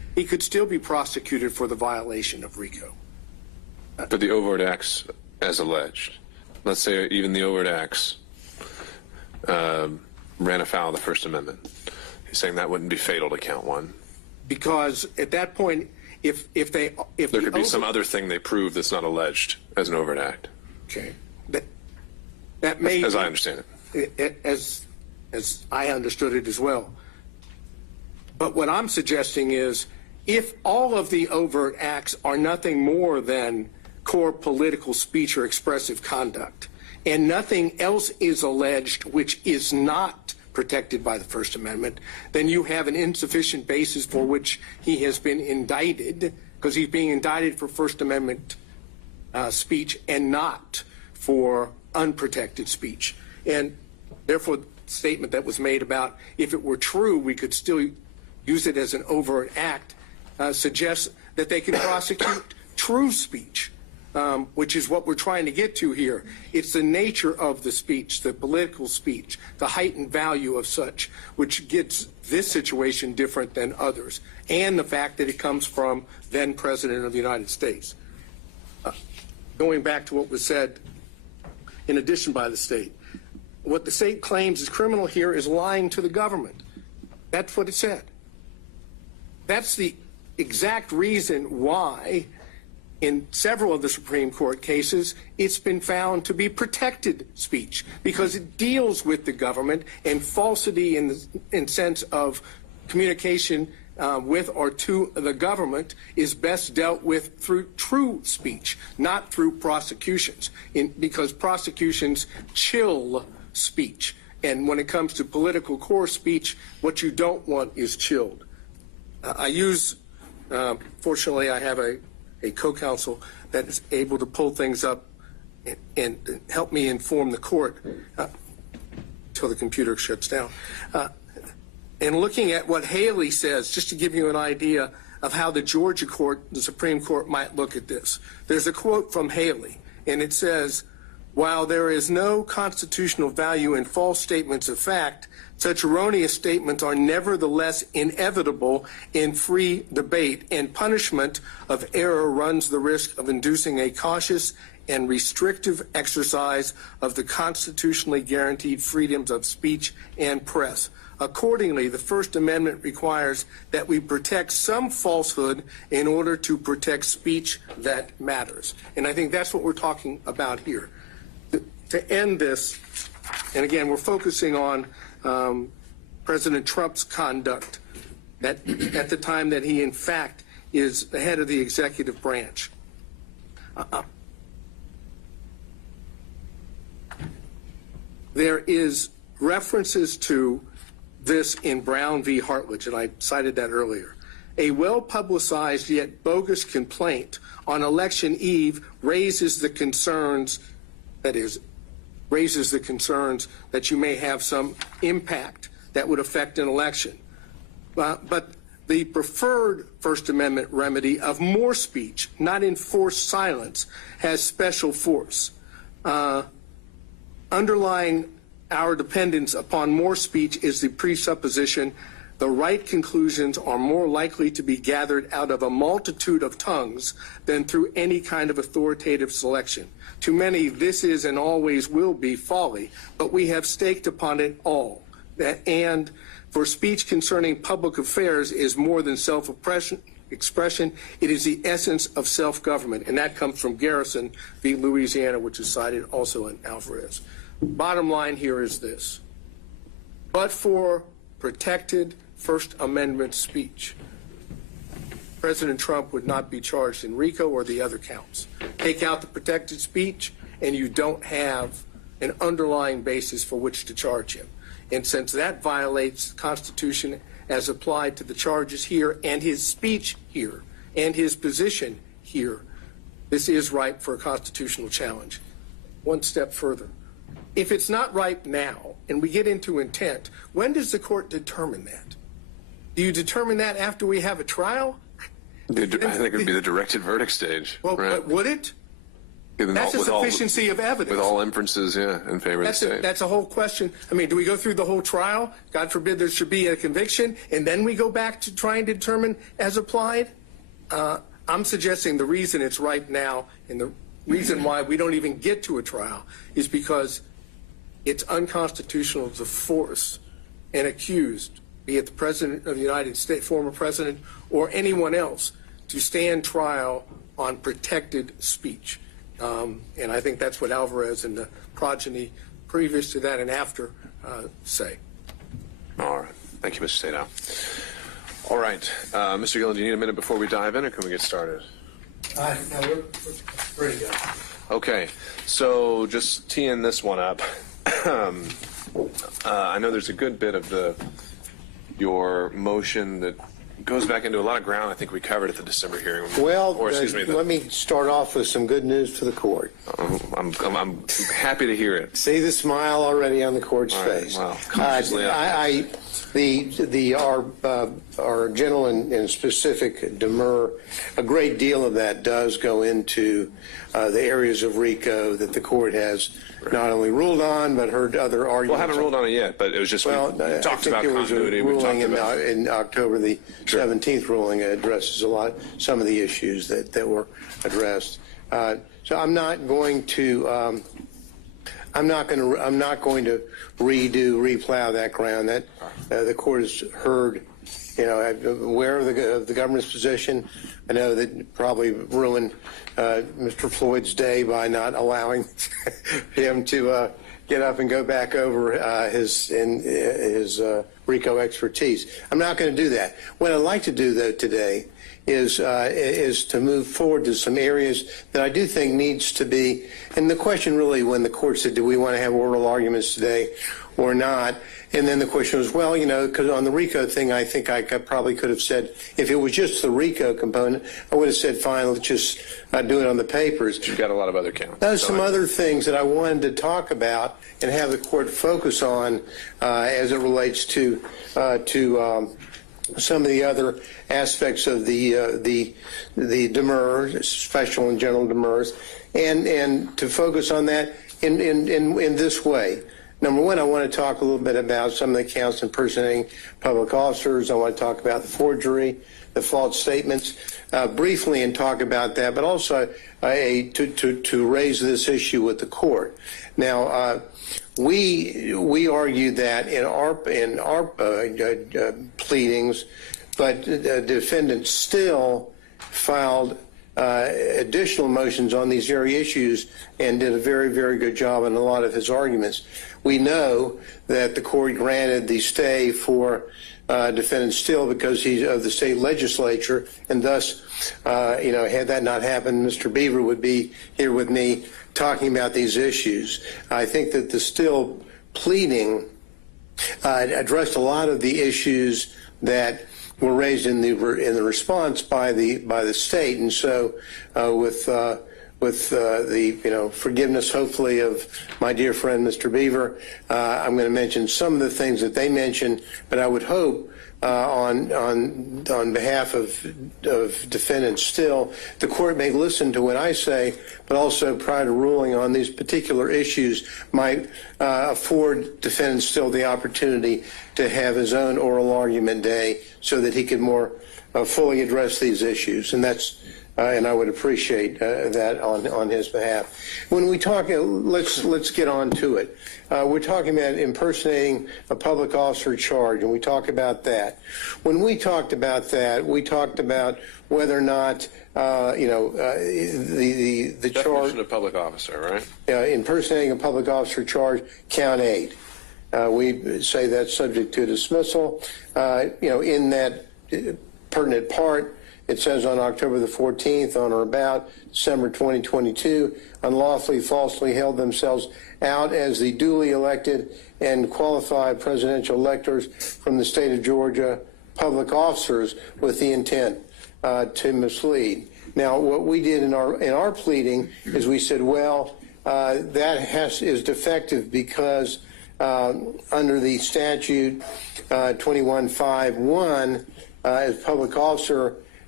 he could still be prosecuted for the violation of RICO. For the overt acts as alleged. Let's say even the overt acts ran afoul of the First Amendment. He's saying that wouldn't be fatal to count one. Because at that point, if There could be some other thing they prove that's not alleged as an overt act. Okay. That may, as I understand it. As I understood it as well. But what I'm suggesting is, if all of the overt acts are nothing more than core political speech or expressive conduct, and nothing else is alleged which is not protected by the First Amendment, then you have an insufficient basis for which he has been indicted, because he's being indicted for First Amendment speech and not for unprotected speech. And therefore, the statement that was made about if it were true, we could still use it as an overt act, suggests that they can prosecute true speech, which is what we're trying to get to here. It's the nature of the speech, the political speech, the heightened value of such, which gets this situation different than others, and the fact that it comes from then President of the United States. Going back to what was said in addition by the state, what the state claims is criminal here is lying to the government. That's what it said. That's the exact reason why in several of the Supreme Court cases, it's been found to be protected speech because it deals with the government, and falsity in sense of communication with or to the government is best dealt with through true speech, not through prosecutions, because prosecutions chill speech. And when it comes to political core speech, what you don't want is chilled. Fortunately, I have a co-counsel that is able to pull things up and help me inform the court until the computer shuts down. And looking at what Haley says, just to give you an idea of how the Georgia court, the Supreme Court, might look at this. There's a quote from Haley, and it says, "While there is no constitutional value in false statements of fact, such erroneous statements are nevertheless inevitable in free debate, and punishment of error runs the risk of inducing a cautious and restrictive exercise of the constitutionally guaranteed freedoms of speech and press. Accordingly, the First Amendment requires that we protect some falsehood in order to protect speech that matters." And I think that's what we're talking about here. To end this, and again, we're focusing on President Trump's conduct at the time that he, in fact, is the head of the executive branch. There is references to this in Brown v. Hartledge, and I cited that earlier. A well-publicized yet bogus complaint on election eve raises the concerns that you may have some impact that would affect an election. But the preferred First Amendment remedy of more speech, not enforced silence, has special force. Underlying our dependence upon more speech is the presupposition the right conclusions are more likely to be gathered out of a multitude of tongues than through any kind of authoritative selection. To many, this is and always will be folly, but we have staked upon it all. And for speech concerning public affairs is more than self-expression, it is the essence of self-government. And that comes from Garrison v. Louisiana, which is cited also in Alvarez. Bottom line here is this. But for protected First Amendment speech, President Trump would not be charged in RICO or the other counts. Take out the protected speech, and you don't have an underlying basis for which to charge him. And since that violates the Constitution as applied to the charges here and his speech here and his position here, this is ripe for a constitutional challenge. One step further. If it's not ripe now, and we get into intent, when does the court determine that? Do you determine that after we have a trial? I think it would be the directed verdict stage. Well, right? but would it? That's a sufficiency of evidence. With all inferences, in favor of the state. That's a whole question. I mean, do we go through the whole trial? God forbid there should be a conviction, and then we go back to try and determine as applied? I'm suggesting the reason it's right now, and the reason why we don't even get to a trial, is because it's unconstitutional to force an accused, be it the President of the United States, former President, or anyone else, to stand trial on protected speech. And I think that's what Alvarez and the progeny previous to that and after say. All right. Thank you, Mr. Sadow. All right. Mr. Gillen, do you need a minute before we dive in, or can we get started? No, we're ready to go. Okay. So just teeing this one up. I know there's a good bit of your motion that goes back into a lot of ground I think we covered at the December hearing. Well, excuse me, let me start off with some good news for the court. I'm happy to hear it. See the smile already on the court's face. Well, consciously our general and specific demur, a great deal of that does go into the areas of RICO that the court has not only ruled on but heard other arguments. Well, I haven't ruled on it yet, but it was just we talked about continuity. We talked about in October the 17th ruling addresses some of the issues that were addressed. So I'm not going to replow that ground. That the court has heard. I'm aware of the government's position. I know that probably ruined Mr. Floyd's day by not allowing him to get up and go back over his RICO expertise. I'm not going to do that. What I'd like to do, though, today is to move forward to some areas that I do think needs to be. And the question really, when the court said, do we want to have oral arguments today or not? And then the question was, well, because on the RICO thing, I think I probably could have said, if it was just the RICO component, I would have said, fine, let's just do it on the papers. You've got a lot of other counts. There's some other things that I wanted to talk about and have the court focus on as it relates to some of the other aspects of the demurs, special and general demurs, and to focus on that in this way. Number one, I want to talk a little bit about some of the counts impersonating public officers. I want to talk about the forgery, the false statements, briefly, and talk about that, but also to raise this issue with the court. Now, we argued that in our pleadings, but the defendant still filed additional motions on these very issues and did a very, very good job on a lot of his arguments. We know that the court granted the stay for defendant Still because he's of the state legislature, and thus, had that not happened, Mr. Beaver would be here with me talking about these issues. I think that the Still pleading addressed a lot of the issues that were raised in the response by the state, and so with the forgiveness, hopefully, of my dear friend Mr. Beaver, I'm going to mention some of the things that they mentioned, but I would hope on behalf of defendants Still, the court may listen to what I say, but also prior to ruling on these particular issues might afford defendant Still the opportunity to have his own oral argument day so that he can more fully address these issues, and that's. And I would appreciate that on his behalf. When we talk, let's get on to it. We're talking about impersonating a public officer charge, and we talk about that. When we talked about that, we talked about whether or not the charge. Definition of public officer, right? Impersonating a public officer charge, count 8. We say that's subject to dismissal. In that pertinent part. It says on October the 14th, on or about December 2022, unlawfully, falsely held themselves out as the duly elected and qualified presidential electors from the state of Georgia, public officers with the intent to mislead. Now, what we did in our pleading is we said, well, that is defective because under the statute 2151, as public officer,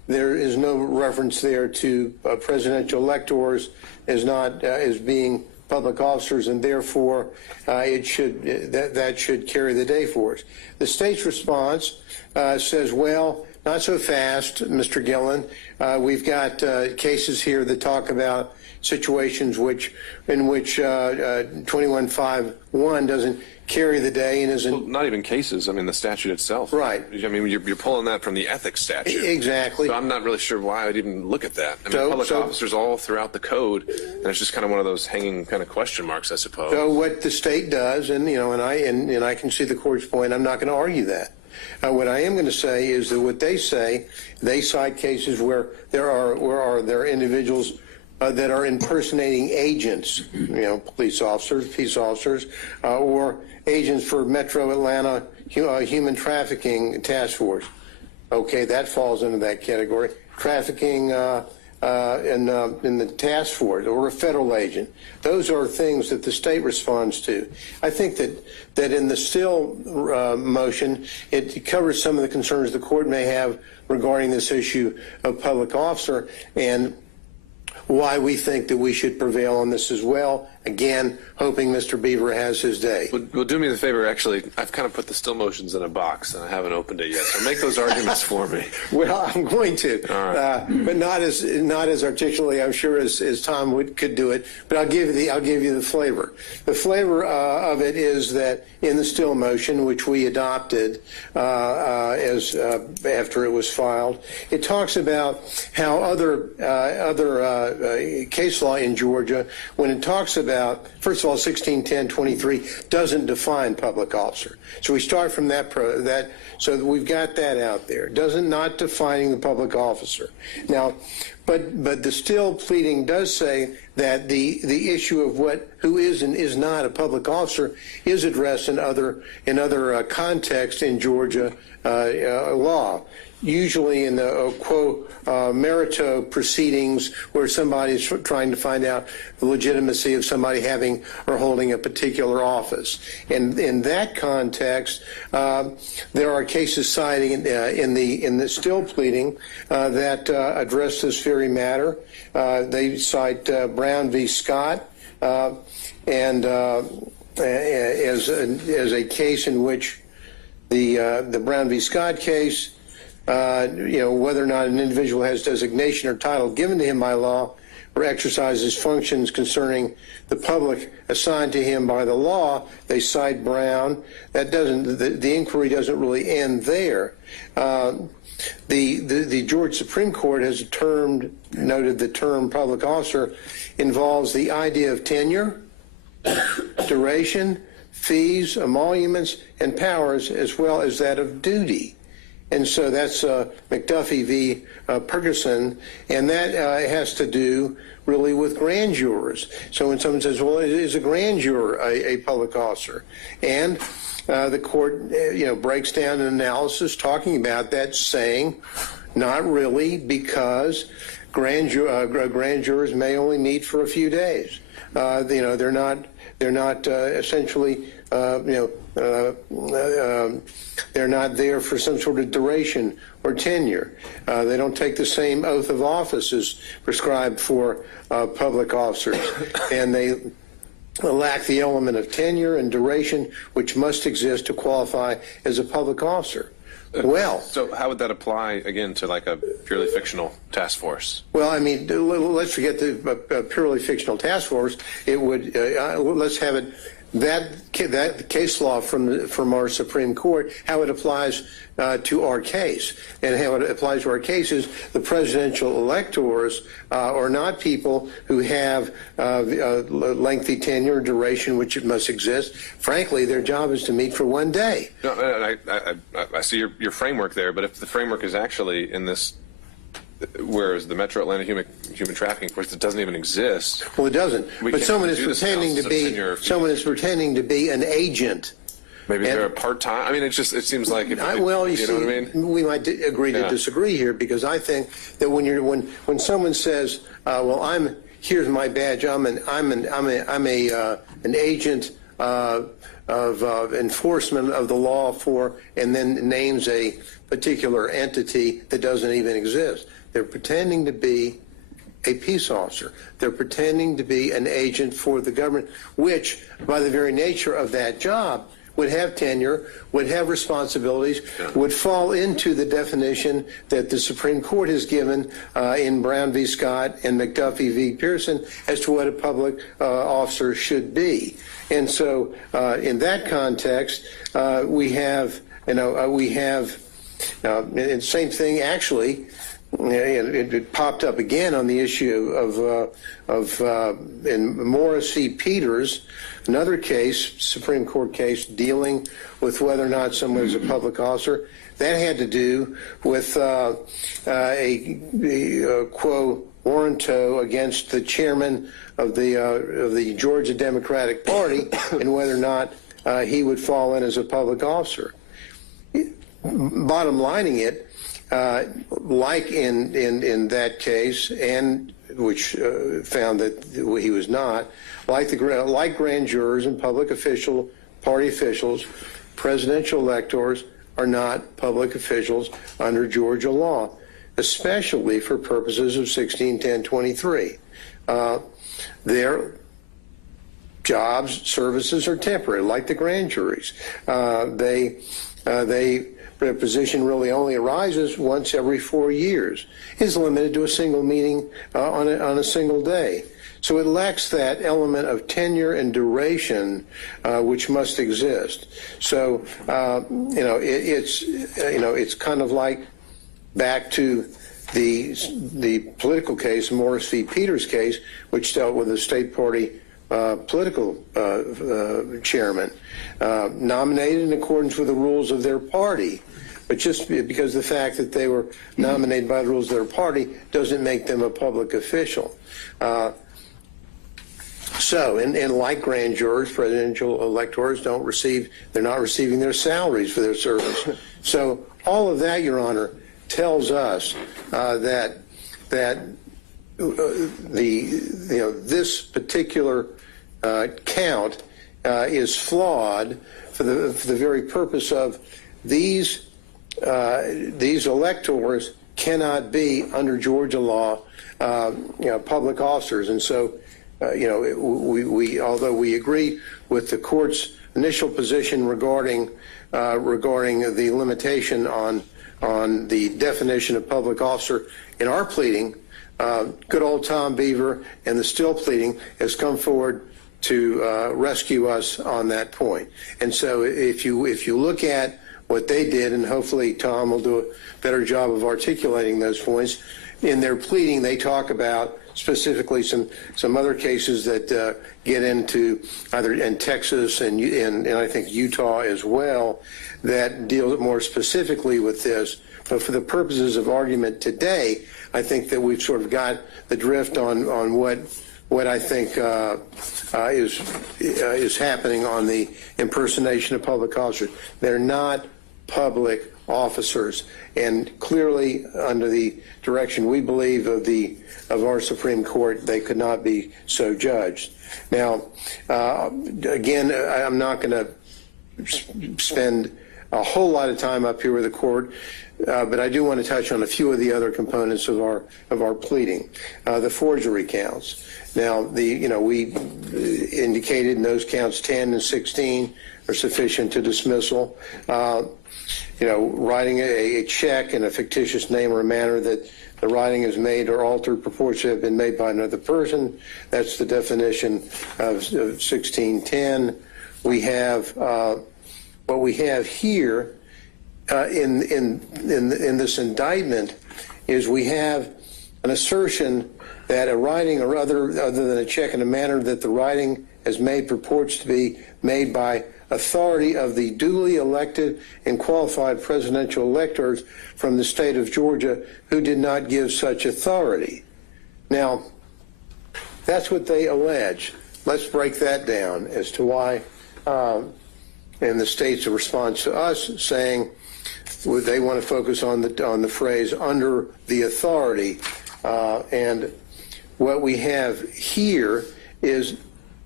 there is no reference there to presidential electors as being public officers, and therefore that should carry the day for us. The state's response says, well, not so fast, Mr. Gillen. We've got cases here that talk about situations in which 2151 doesn't carry the day and isn't. Well, not even cases. I mean, the statute itself. Right. I mean, you're pulling that from the ethics statute. Exactly. So I'm not really sure why I'd even look at that. I mean, public officers all throughout the code, and it's just kind of one of those hanging kind of question marks, I suppose. So what the state does, and I can see the court's point. I'm not going to argue that. What I am going to say is that what they say, they cite cases where there are individuals that are impersonating agents, police officers, peace officers, or agents for Metro Atlanta Human Trafficking Task Force. Okay, that falls into that category. Trafficking in the task force or a federal agent. Those are things that the state responds to. I think that in the still motion, it covers some of the concerns the court may have regarding this issue of public officer and why we think that we should prevail on this as well. Again, hoping Mr. Beaver has his day. Well, do me the favor, actually, I've kind of put the still motions in a box, and I haven't opened it yet, so make those arguments for me. Well, I'm going to, all right. But not as articulately, I'm sure, as Tom could do it. But I'll give you the flavor. The flavor of it is that in the still motion, which we adopted after it was filed, it talks about how other case law in Georgia, when it talks about, first of all, 1610-23 doesn't define public officer. So we start from that, so that we've got that out there. Not defining the public officer. Now, but the still pleading does say that the issue of who is and is not a public officer is addressed in other contexts in Georgia law. Usually in the quo merito proceedings where somebody is trying to find out the legitimacy of somebody having or holding a particular office. And in that context, there are cases citing in the still pleading that address this very matter. They cite Brown v. Scott and as a case in which the Brown v. Scott case, whether or not an individual has designation or title given to him by law or exercises functions concerning the public assigned to him by the law, they cite Brown. That doesn't, the inquiry doesn't really end there. The Georgia Supreme Court has noted the term public officer involves the idea of tenure, duration, fees, emoluments, and powers, as well as that of duty. And so that's McAfee v. Ferguson, and that has to do really with grand jurors. So when someone says, well, is a grand juror a public officer? And the court breaks down an analysis talking about that, saying not really, because grand jurors may only meet for a few days. They're not essentially they're not there for some sort of duration or tenure. They don't take the same oath of office as prescribed for public officers, and they lack the element of tenure and duration which must exist to qualify as a public officer. Well, so how would that apply again to like a purely fictional task force? Well, I mean, let's forget the purely fictional task force. It would let's have it that case law from our Supreme Court, how it applies to our case, and how it applies to our case is the presidential electors are not people who have lengthy tenure, duration, which it must exist. Frankly, their job is to meet for one day. No, I see your framework there, but if the framework is actually in this, whereas the Metro Atlanta Human Trafficking Force, it doesn't even exist. Well, it doesn't. But someone is pretending to be an agent. Maybe they're a part-time. I mean, it seems like if you know see, what I mean? We might agree to disagree here, because I think that when someone says, "Well, here's my badge. I'm an agent enforcement of the law for, and then names a particular entity that doesn't even exist. They're pretending to be a peace officer. They're pretending to be an agent for the government, which, by the very nature of that job, would have tenure, would have responsibilities, would fall into the definition that the Supreme Court has given in Brown v. Scott and McAfee v. Pearson as to what a public officer should be. And so, in that context, we have, and same thing actually. It popped up again on the issue in Morris v. Peters, another case, Supreme Court case, dealing with whether or not someone is a public officer. That had to do with a quo warranto against the chairman of the Georgia Democratic Party and whether or not he would fall in as a public officer. Bottom lining it, like in that case, and which found that he was not, like grand jurors and public official, party officials, presidential electors are not public officials under Georgia law, especially for purposes of 161023. Their jobs, services are temporary, like the grand juries. Their position really only arises once every 4 years. Is limited to a single meeting on a single day. So it lacks that element of tenure and duration which must exist. So it's kind of like back to the political case, Morris v. Peters case, which dealt with a state party political chairman nominated in accordance with the rules of their party. But just because the fact that they were nominated by the rules of their party doesn't make them a public official. And like grand jurors, presidential electors they're not receiving their salaries for their service. So all of that, Your Honor, tells us that this particular count is flawed for the very purpose of these electors cannot be under Georgia law public officers. And so we although we agree with the court's initial position regarding the limitation on the definition of public officer in our pleading, good old Tom Beaver and the Still pleading has come forward to rescue us on that point. And so if you look at what they did, and hopefully Tom will do a better job of articulating those points, in their pleading they talk about specifically some other cases that get into either in Texas and I think Utah as well that deal more specifically with this. But for the purposes of argument today, I think that we've sort of got the drift on what I think is happening on the impersonation of public officers. They're not public officers, and clearly under the direction we believe of our Supreme Court, they could not be so judged. Now, again, I'm not going to spend a whole lot of time up here with the court, but I do want to touch on a few of the other components of our pleading. The forgery counts. Now, we indicated in those counts 10 and 16 are sufficient to dismissal. Writing a check in a fictitious name or manner that the writing is made or altered purports to have been made by another person. That's the definition of 1610. We have what we have here in this indictment is we have an assertion that a writing or other than a check in a manner that the writing has made purports to be made by authority of the duly elected and qualified presidential electors from the state of Georgia who did not give such authority. Now, that's what they allege. Let's break that down as to why, and the state's response to us saying they want to focus on the phrase under the authority, and what we have here is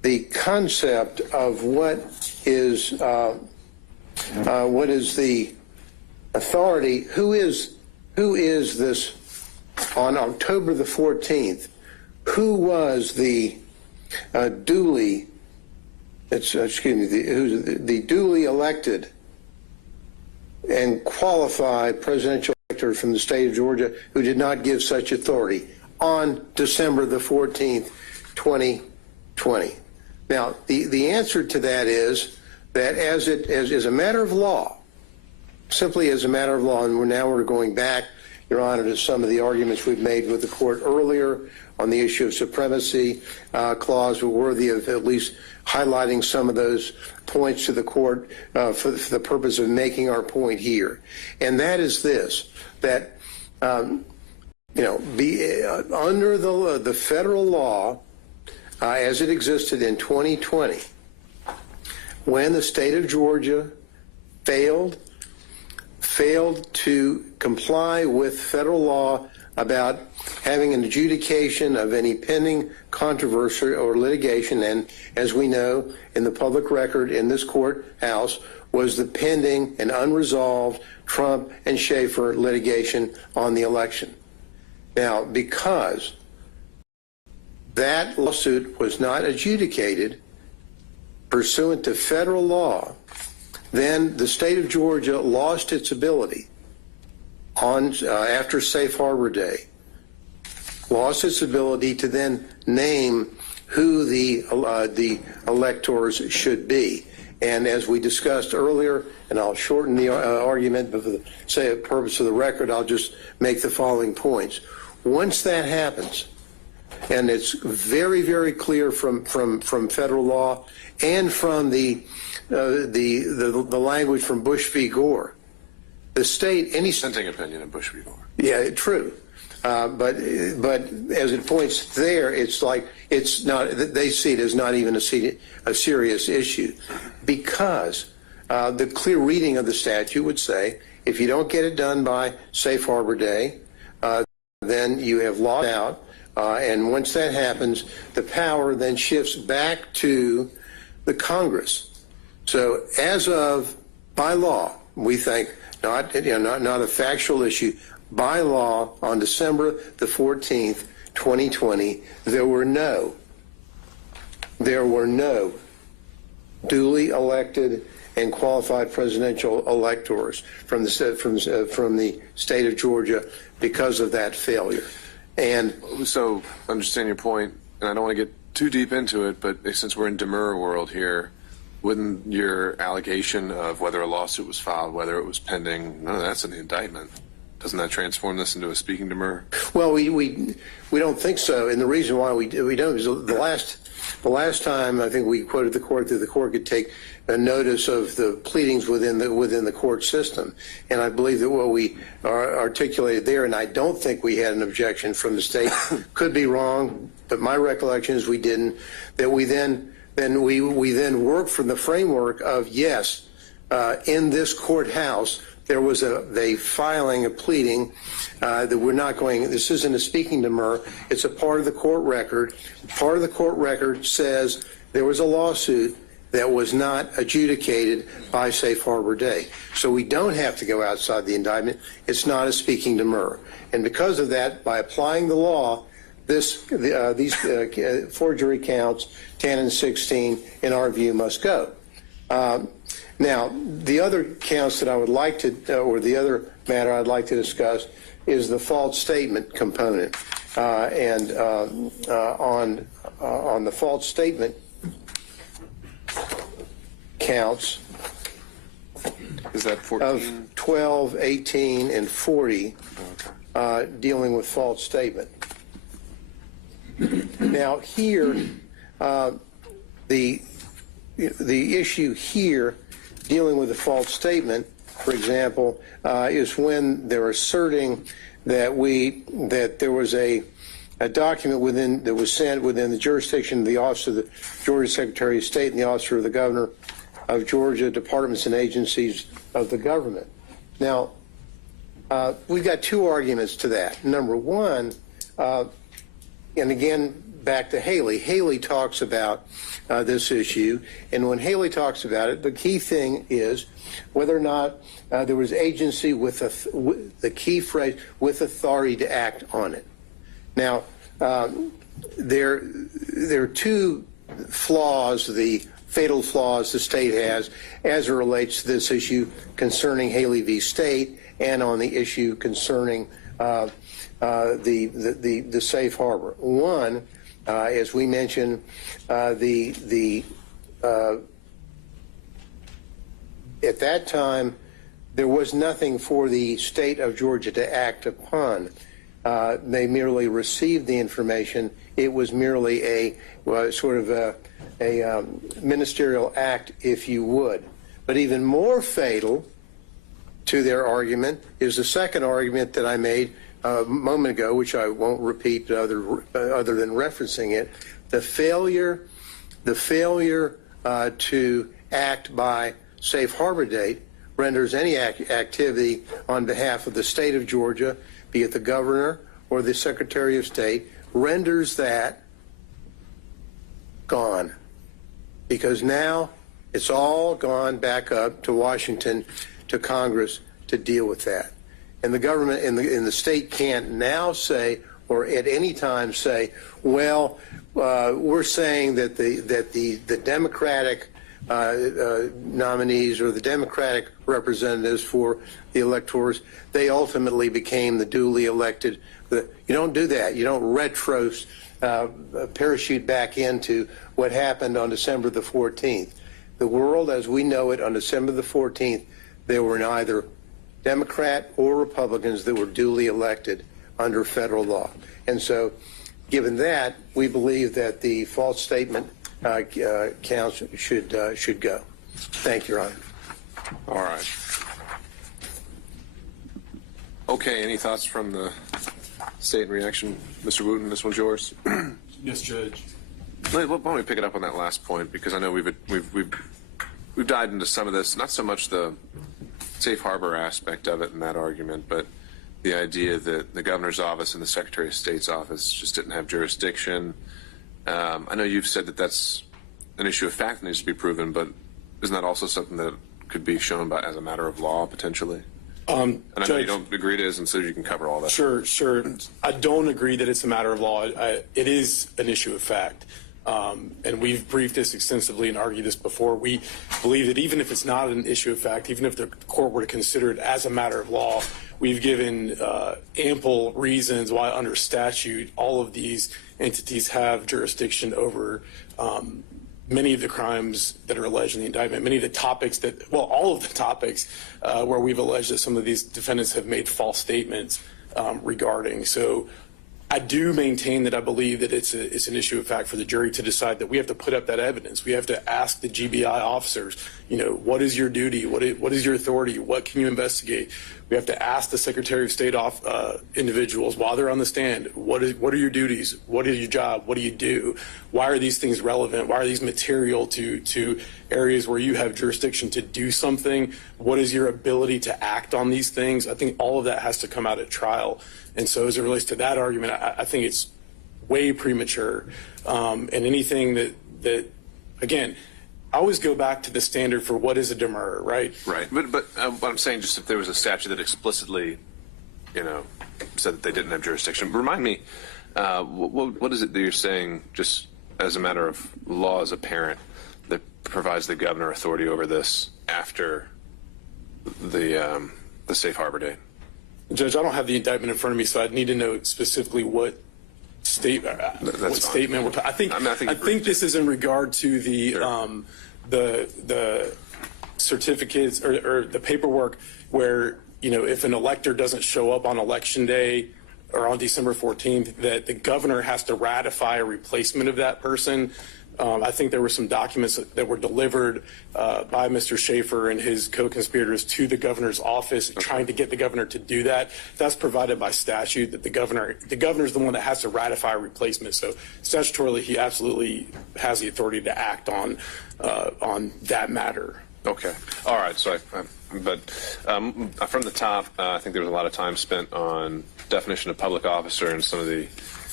the concept of what is the authority, who is this on October the 14th, who was the duly duly elected and qualified presidential elector from the state of Georgia who did not give such authority on December the 14th, 2020. Now, the answer to that is that as a matter of law, simply as a matter of law, and we're going back, Your Honor, to some of the arguments we've made with the court earlier on the issue of supremacy clause, were worthy of at least highlighting some of those points to the court for the purpose of making our point here. And that is this, that, under the federal law as it existed in 2020, when the state of Georgia failed to comply with federal law about having an adjudication of any pending controversy or litigation, and as we know, in the public record in this courthouse was the pending and unresolved Trump and Schaefer litigation on the election. Now, because that lawsuit was not adjudicated pursuant to federal law, then the state of Georgia lost its ability after Safe Harbor Day, lost its ability to then name who the electors should be. And as we discussed earlier, and I'll shorten the argument, but for the purpose of the record, I'll just make the following points. Once that happens, and it's very, very clear from federal law and from the language from Bush v. Gore, the state, any dissenting opinion in Bush v. Gore. Yeah, true. But as it points there, it's like it's not. They see it as not even a serious issue, because the clear reading of the statute would say if you don't get it done by Safe Harbor Day, then you have lost out. And once that happens, the power then shifts back to the Congress. So as of by law, we think not a factual issue. By law, on December the 14th, 2020, there were no duly elected and qualified presidential electors from the state of Georgia because of that failure. And so, understand your point, and I don't want to get too deep into it, but since we're in demurrer world here, wouldn't your allegation of whether a lawsuit was filed, whether it was pending, none of that's in the indictment? Doesn't that transform this into a speaking demurrer? Well, we don't think so, and the reason why we don't is the last time I think we quoted the court that the court could take a notice of the pleadings within the court system, and I believe that what we articulated there, and I don't think we had an objection from the state, could be wrong, but my recollection is we didn't. That we then worked from the framework of yes, in this courthouse. There was a filing, a pleading that we're not going, this isn't a speaking demurrer, it's a part of the court record. Part of the court record says there was a lawsuit that was not adjudicated by Safe Harbor Day. So we don't have to go outside the indictment. It's not a speaking demurrer. And because of that, by applying the law, these forgery counts, 10 and 16, in our view, must go. Now, the other counts that I would like to, or the other matter I'd like to discuss is the false statement component. On the false statement counts is that 14? Of 12, 18, and 40, dealing with false statement. Now, here, the issue here dealing with the false statement, for example, is when they're asserting that there was a document that was sent within the jurisdiction of the Office of the Georgia Secretary of State and the Office of the Governor of Georgia, departments and agencies of the government. Now, we've got two arguments to that. Number one, and again, back to Haley. Haley talks about this issue, and when Haley talks about it, the key thing is whether or not there was agency with the key phrase, with authority to act on it. Now, there are two flaws, the fatal flaws the state has as it relates to this issue concerning Haley v. State and on the issue concerning the safe harbor. One, as we mentioned, at that time, there was nothing for the state of Georgia to act upon. They merely received the information. It was merely a sort of a ministerial act, if you would. But even more fatal to their argument is the second argument that I made a moment ago, which I won't repeat other than referencing it. The failure to act by safe harbor date renders any activity on behalf of the state of Georgia, be it the governor or the Secretary of State, renders that gone. Because now it's all gone back up to Washington, to Congress to deal with that. And the government in the state can't now say, or at any time say, well, we're saying that the Democratic nominees or the Democratic representatives for the electors, they ultimately became the duly elected. You don't do that. You don't parachute back into what happened on December the 14th. The world as we know it on December the 14th, there were neither Democrat or Republicans that were duly elected under federal law. And so, given that, we believe that the false statement counts should go. Thank you, Your Honor. All right. Okay, any thoughts from the state in reaction? Mr. Wooten, this one's yours. Yes, Judge. Why don't we pick it up on that last point, because I know we've dived into some of this, not so much the safe harbor aspect of it in that argument, but the idea that the governor's office and the Secretary of State's office just didn't have jurisdiction. I know you've said that that's an issue of fact that needs to be proven, but isn't that also something that could be shown as a matter of law potentially? And I know you don't agree it is, and so you can cover all that. Sure. I don't agree that it's a matter of law. It is an issue of fact. And we've briefed this extensively and argued this before. We believe that even if it's not an issue of fact, even if the court were to consider it as a matter of law, we've given ample reasons why under statute all of these entities have jurisdiction over many of the crimes that are alleged in the indictment, many of the topics all of the topics where we've alleged that some of these defendants have made false statements regarding. So I do maintain that I believe that it's an issue of fact for the jury to decide that we have to put up that evidence. We have to ask the GBI officers, what is your duty? What is your authority? What can you investigate? We have to ask the Secretary of State individuals while they're on the stand, what are your duties? What is your job? What do you do? Why are these things relevant? Why are these material to areas where you have jurisdiction to do something? What is your ability to act on these things? I think all of that has to come out at trial. And so as it relates to that argument, I think it's way premature. And anything that again, I always go back to the standard for what is a demurrer, right? Right. But what I'm saying, just if there was a statute that explicitly, said that they didn't have jurisdiction, remind me, what is it that you're saying, just as a matter of law as a parent, that provides the governor authority over this after the safe harbor date? Judge, I don't have the indictment in front of me, so I'd need to know specifically what statement. I think this is in regard to the certificates or the paperwork where if an elector doesn't show up on election day or on December 14th, that the governor has to ratify a replacement of that person. I think there were some documents that were delivered by Mr. Schaefer and his co-conspirators to the governor's office, trying to get the governor to do that. That's provided by statute, that the governor's the one that has to ratify a replacement. So statutorily, he absolutely has the authority to act on that matter. Okay. All right. So, from the top, I think there was a lot of time spent on definition of public officer and some of the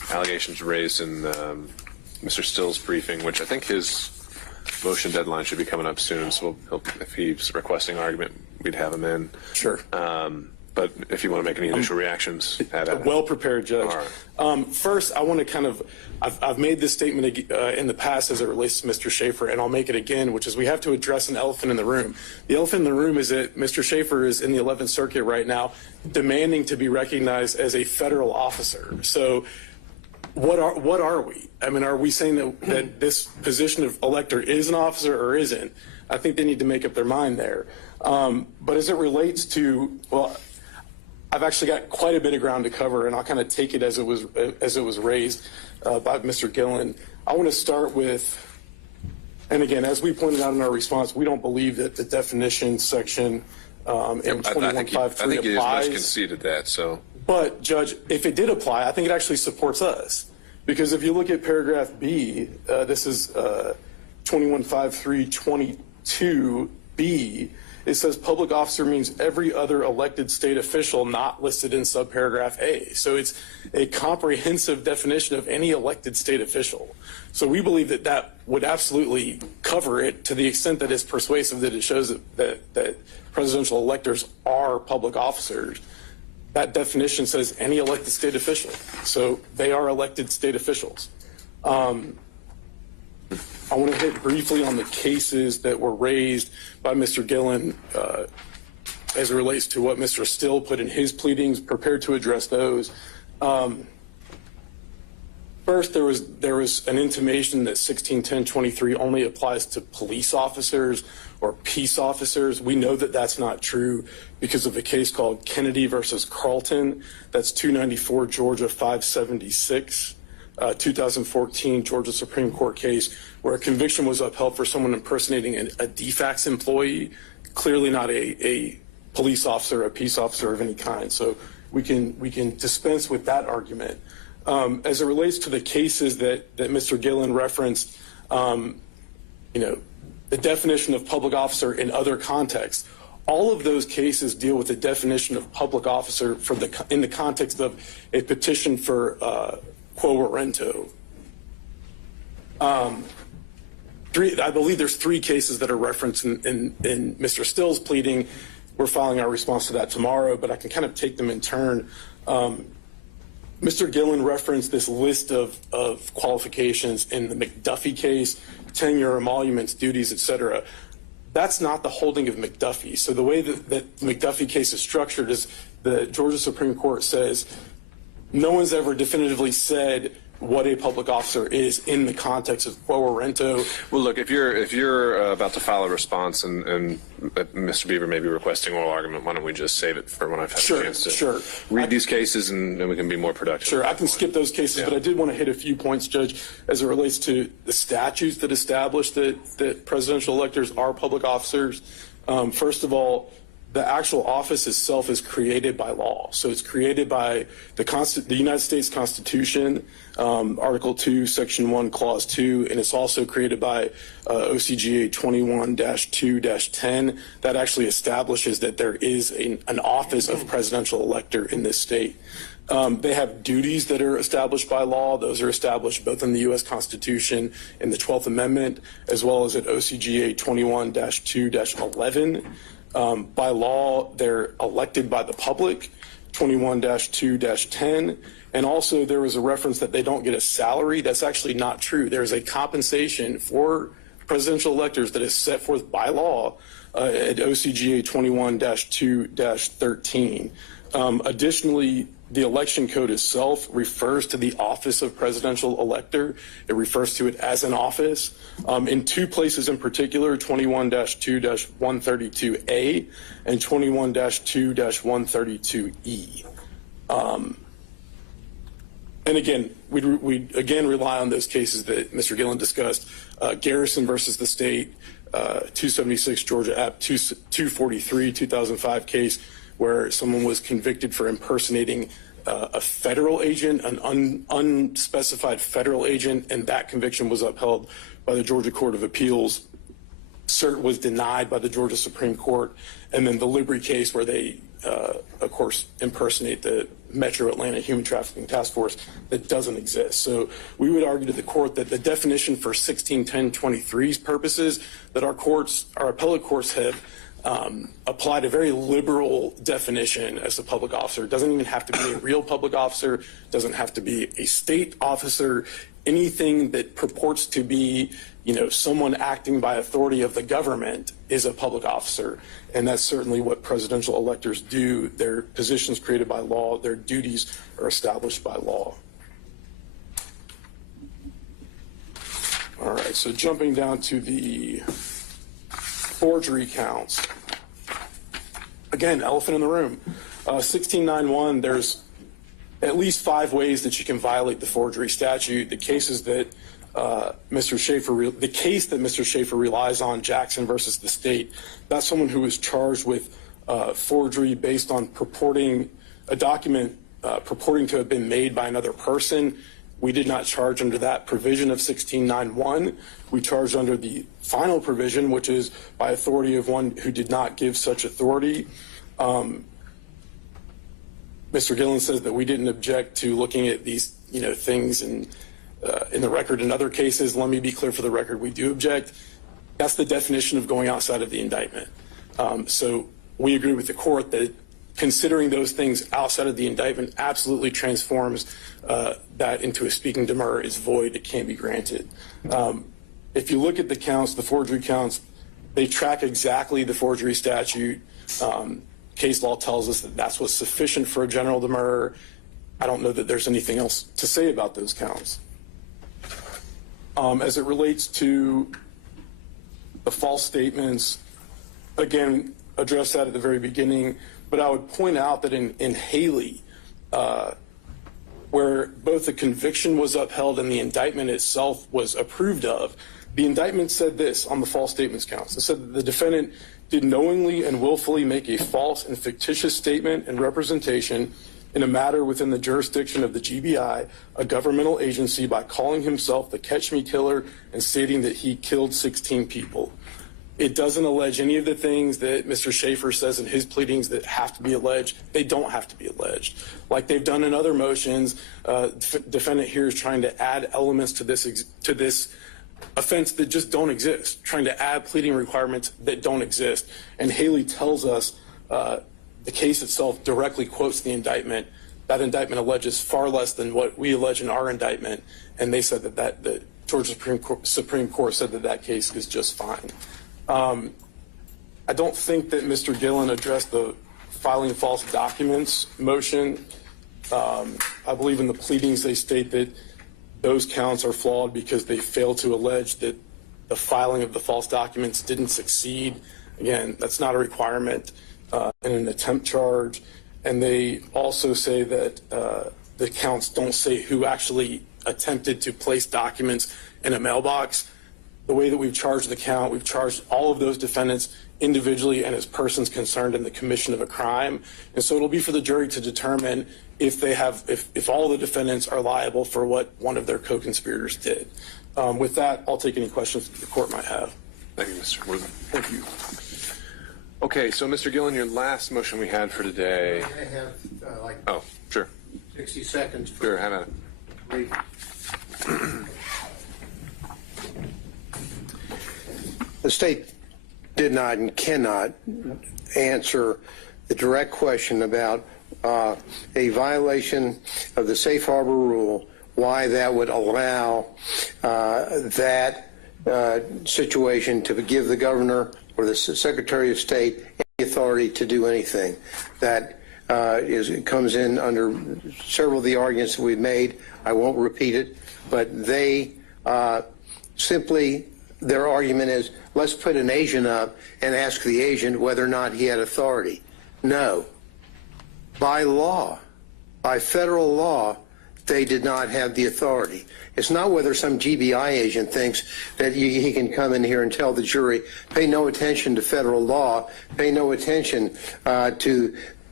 allegations raised in Mr. Still's briefing, which I think his motion deadline should be coming up soon. So if he's requesting argument, we'd have him in. Sure. But if you want to make any initial reactions, Well-prepared judge. All right. First, I want to I've made this statement in the past as it relates to Mr. Schaefer, and I'll make it again, which is we have to address an elephant in the room. The elephant in the room is that Mr. Schaefer is in the 11th Circuit right now demanding to be recognized as a federal officer. So what are we? I mean, are we saying that this position of elector is an officer or isn't? I think they need to make up their mind there. But as it relates to, well, I've actually got quite a bit of ground to cover, and I'll kind of take it as it was raised by Mr. Gillen. I want to start with, and again, as we pointed out in our response, we don't believe that the definition section in 2153 I think he has applies. much conceded that. So, But Judge, if it did apply, I think it actually supports us, because if you look at paragraph B, this is 215322B. It says public officer means every other elected state official not listed in subparagraph A. So it's a comprehensive definition of any elected state official. So we believe that that would absolutely cover it to the extent that it's persuasive, that it shows that presidential electors are public officers. That definition says any elected state official. So they are elected state officials. I want to hit briefly on the cases that were raised by Mr. Gillen as it relates to what Mr. Still put in his pleadings, prepared to address those. First, there was an intimation that 161023 only applies to police officers or peace officers. We know that that's not true because of a case called Kennedy versus Carlton. That's 294 Georgia 576. 2014 Georgia Supreme Court case where a conviction was upheld for someone impersonating a DFACS employee, clearly not a police officer, a peace officer of any kind. So we can dispense with that argument. As it relates to the cases that Mr. Gillen referenced, the definition of public officer in other contexts, all of those cases deal with the definition of public officer in the context of a petition for quo warranto. I believe there's 3 cases that are referenced in Mr. Still's pleading. We're filing our response to that tomorrow, but I can kind of take them in turn. Mr. Gillen referenced this list of qualifications in the McDuffie case, tenure, emoluments, duties, etc. That's not the holding of McDuffie. So the way that the McDuffie case is structured is the Georgia Supreme Court says no one's ever definitively said what a public officer is in the context of quo warranto. well, look, if you're about to file a response and Mr. Beaver may be requesting oral argument, why don't we just save it for when I've had a chance to read these cases and we can be more productive. Sure, I can skip those cases, but I did want to hit a few points, Judge, as it relates to the statutes that establish that presidential electors are public officers. First of all, the actual office itself is created by law. So it's created by the United States Constitution, Article 2, Section 1, Clause 2, and it's also created by OCGA 21-2-10. That actually establishes that there is an office of presidential elector in this state. They have duties that are established by law. Those are established both in the U.S. Constitution and the 12th Amendment, as well as at OCGA 21-2-11. By law, they're elected by the public, 21-2-10. And also there was a reference that they don't get a salary. That's actually not true. There's a compensation for presidential electors that is set forth by law at OCGA 21-2-13. Additionally, the election code itself refers to the office of presidential elector. It refers to it as an office. In 2 places in particular, 21-2-132A and 21-2-132E. And again, we again rely on those cases that Mr. Gillen discussed. Garrison versus the state, 276 Georgia App 243, 2005 case where someone was convicted for impersonating a federal agent, an unspecified federal agent, and that conviction was upheld by the Georgia Court of Appeals. Cert was denied by the Georgia Supreme Court. And then the Libri case where they, of course, impersonate the Metro Atlanta Human Trafficking Task Force that doesn't exist. So we would argue to the court that the definition for 161023's purposes, that our appellate courts have applied a very liberal definition as a public officer. It doesn't even have to be a real public officer, doesn't have to be a state officer, anything that purports to be, someone acting by authority of the government is a public officer. And that's certainly what presidential electors do. Their positions created by law, their duties are established by law. All right, so jumping down to the forgery counts. Again, elephant in the room. 1691, there's at least 5 ways that you can violate the forgery statute. The case that Mr. Schaefer relies on, Jackson versus the state, that's someone who was charged with forgery based on purporting a document purporting to have been made by another person. We did not charge under that provision of 1691. We charged under the final provision, which is by authority of one who did not give such authority. Mr. Gillen says that we didn't object to looking at these, things in the record in other cases. Let me be clear for the record, we do object. That's the definition of going outside of the indictment. So we agree with the court that considering those things outside of the indictment absolutely transforms that into a speaking demur is void, it can't be granted. If you look at the counts, the forgery counts, they track exactly the forgery statute. Case law tells us that that's what's sufficient for a general demur. I don't know that there's anything else to say about those counts. As it relates to the false statements, again, address that at the very beginning, but I would point out that in Haley, where both the conviction was upheld and the indictment itself was approved of, the indictment said this on the false statements counts. It said that the defendant did knowingly and willfully make a false and fictitious statement and representation in a matter within the jurisdiction of the GBI, a governmental agency, by calling himself the Catch Me Killer and stating that he killed 16 people. It doesn't allege any of the things that Mr. Schaefer says in his pleadings that have to be alleged. They don't have to be alleged. Like they've done in other motions, defendant here is trying to add elements to this offense that just don't exist, trying to add pleading requirements that don't exist. And Haley tells us the case itself directly quotes the indictment. That indictment alleges far less than what we allege in our indictment. And they said that the Georgia Supreme Court said that case is just fine. I don't think that Mr. Gillen addressed the filing false documents motion. I believe in the pleadings they state that those counts are flawed because they fail to allege that the filing of the false documents didn't succeed. Again, that's not a requirement in an attempt charge. And they also say that the counts don't say who actually attempted to place documents in a mailbox. The way that we've charged the count, we've charged all of those defendants individually and as persons concerned in the commission of a crime. And so it'll be for the jury to determine if all the defendants are liable for what one of their co-conspirators did. With that, I'll take any questions that the court might have. Thank you, Mr. Worthing. Thank you. Okay, so Mr. Gillen, your last motion we had for today. I have Oh, sure. 60 seconds. Sure, have at it. The state did not and cannot answer the direct question about a violation of the safe harbor rule, why that would allow that situation to give the governor or the Secretary of State any authority to do anything. That comes in under several of the arguments that we've made. I won't repeat it, but they simply, their argument is, let's put an agent up and ask the agent whether or not he had authority. No. By law, by federal law, they did not have the authority. It's not whether some GBI agent thinks that he can come in here and tell the jury, pay no attention to federal law, pay no attention to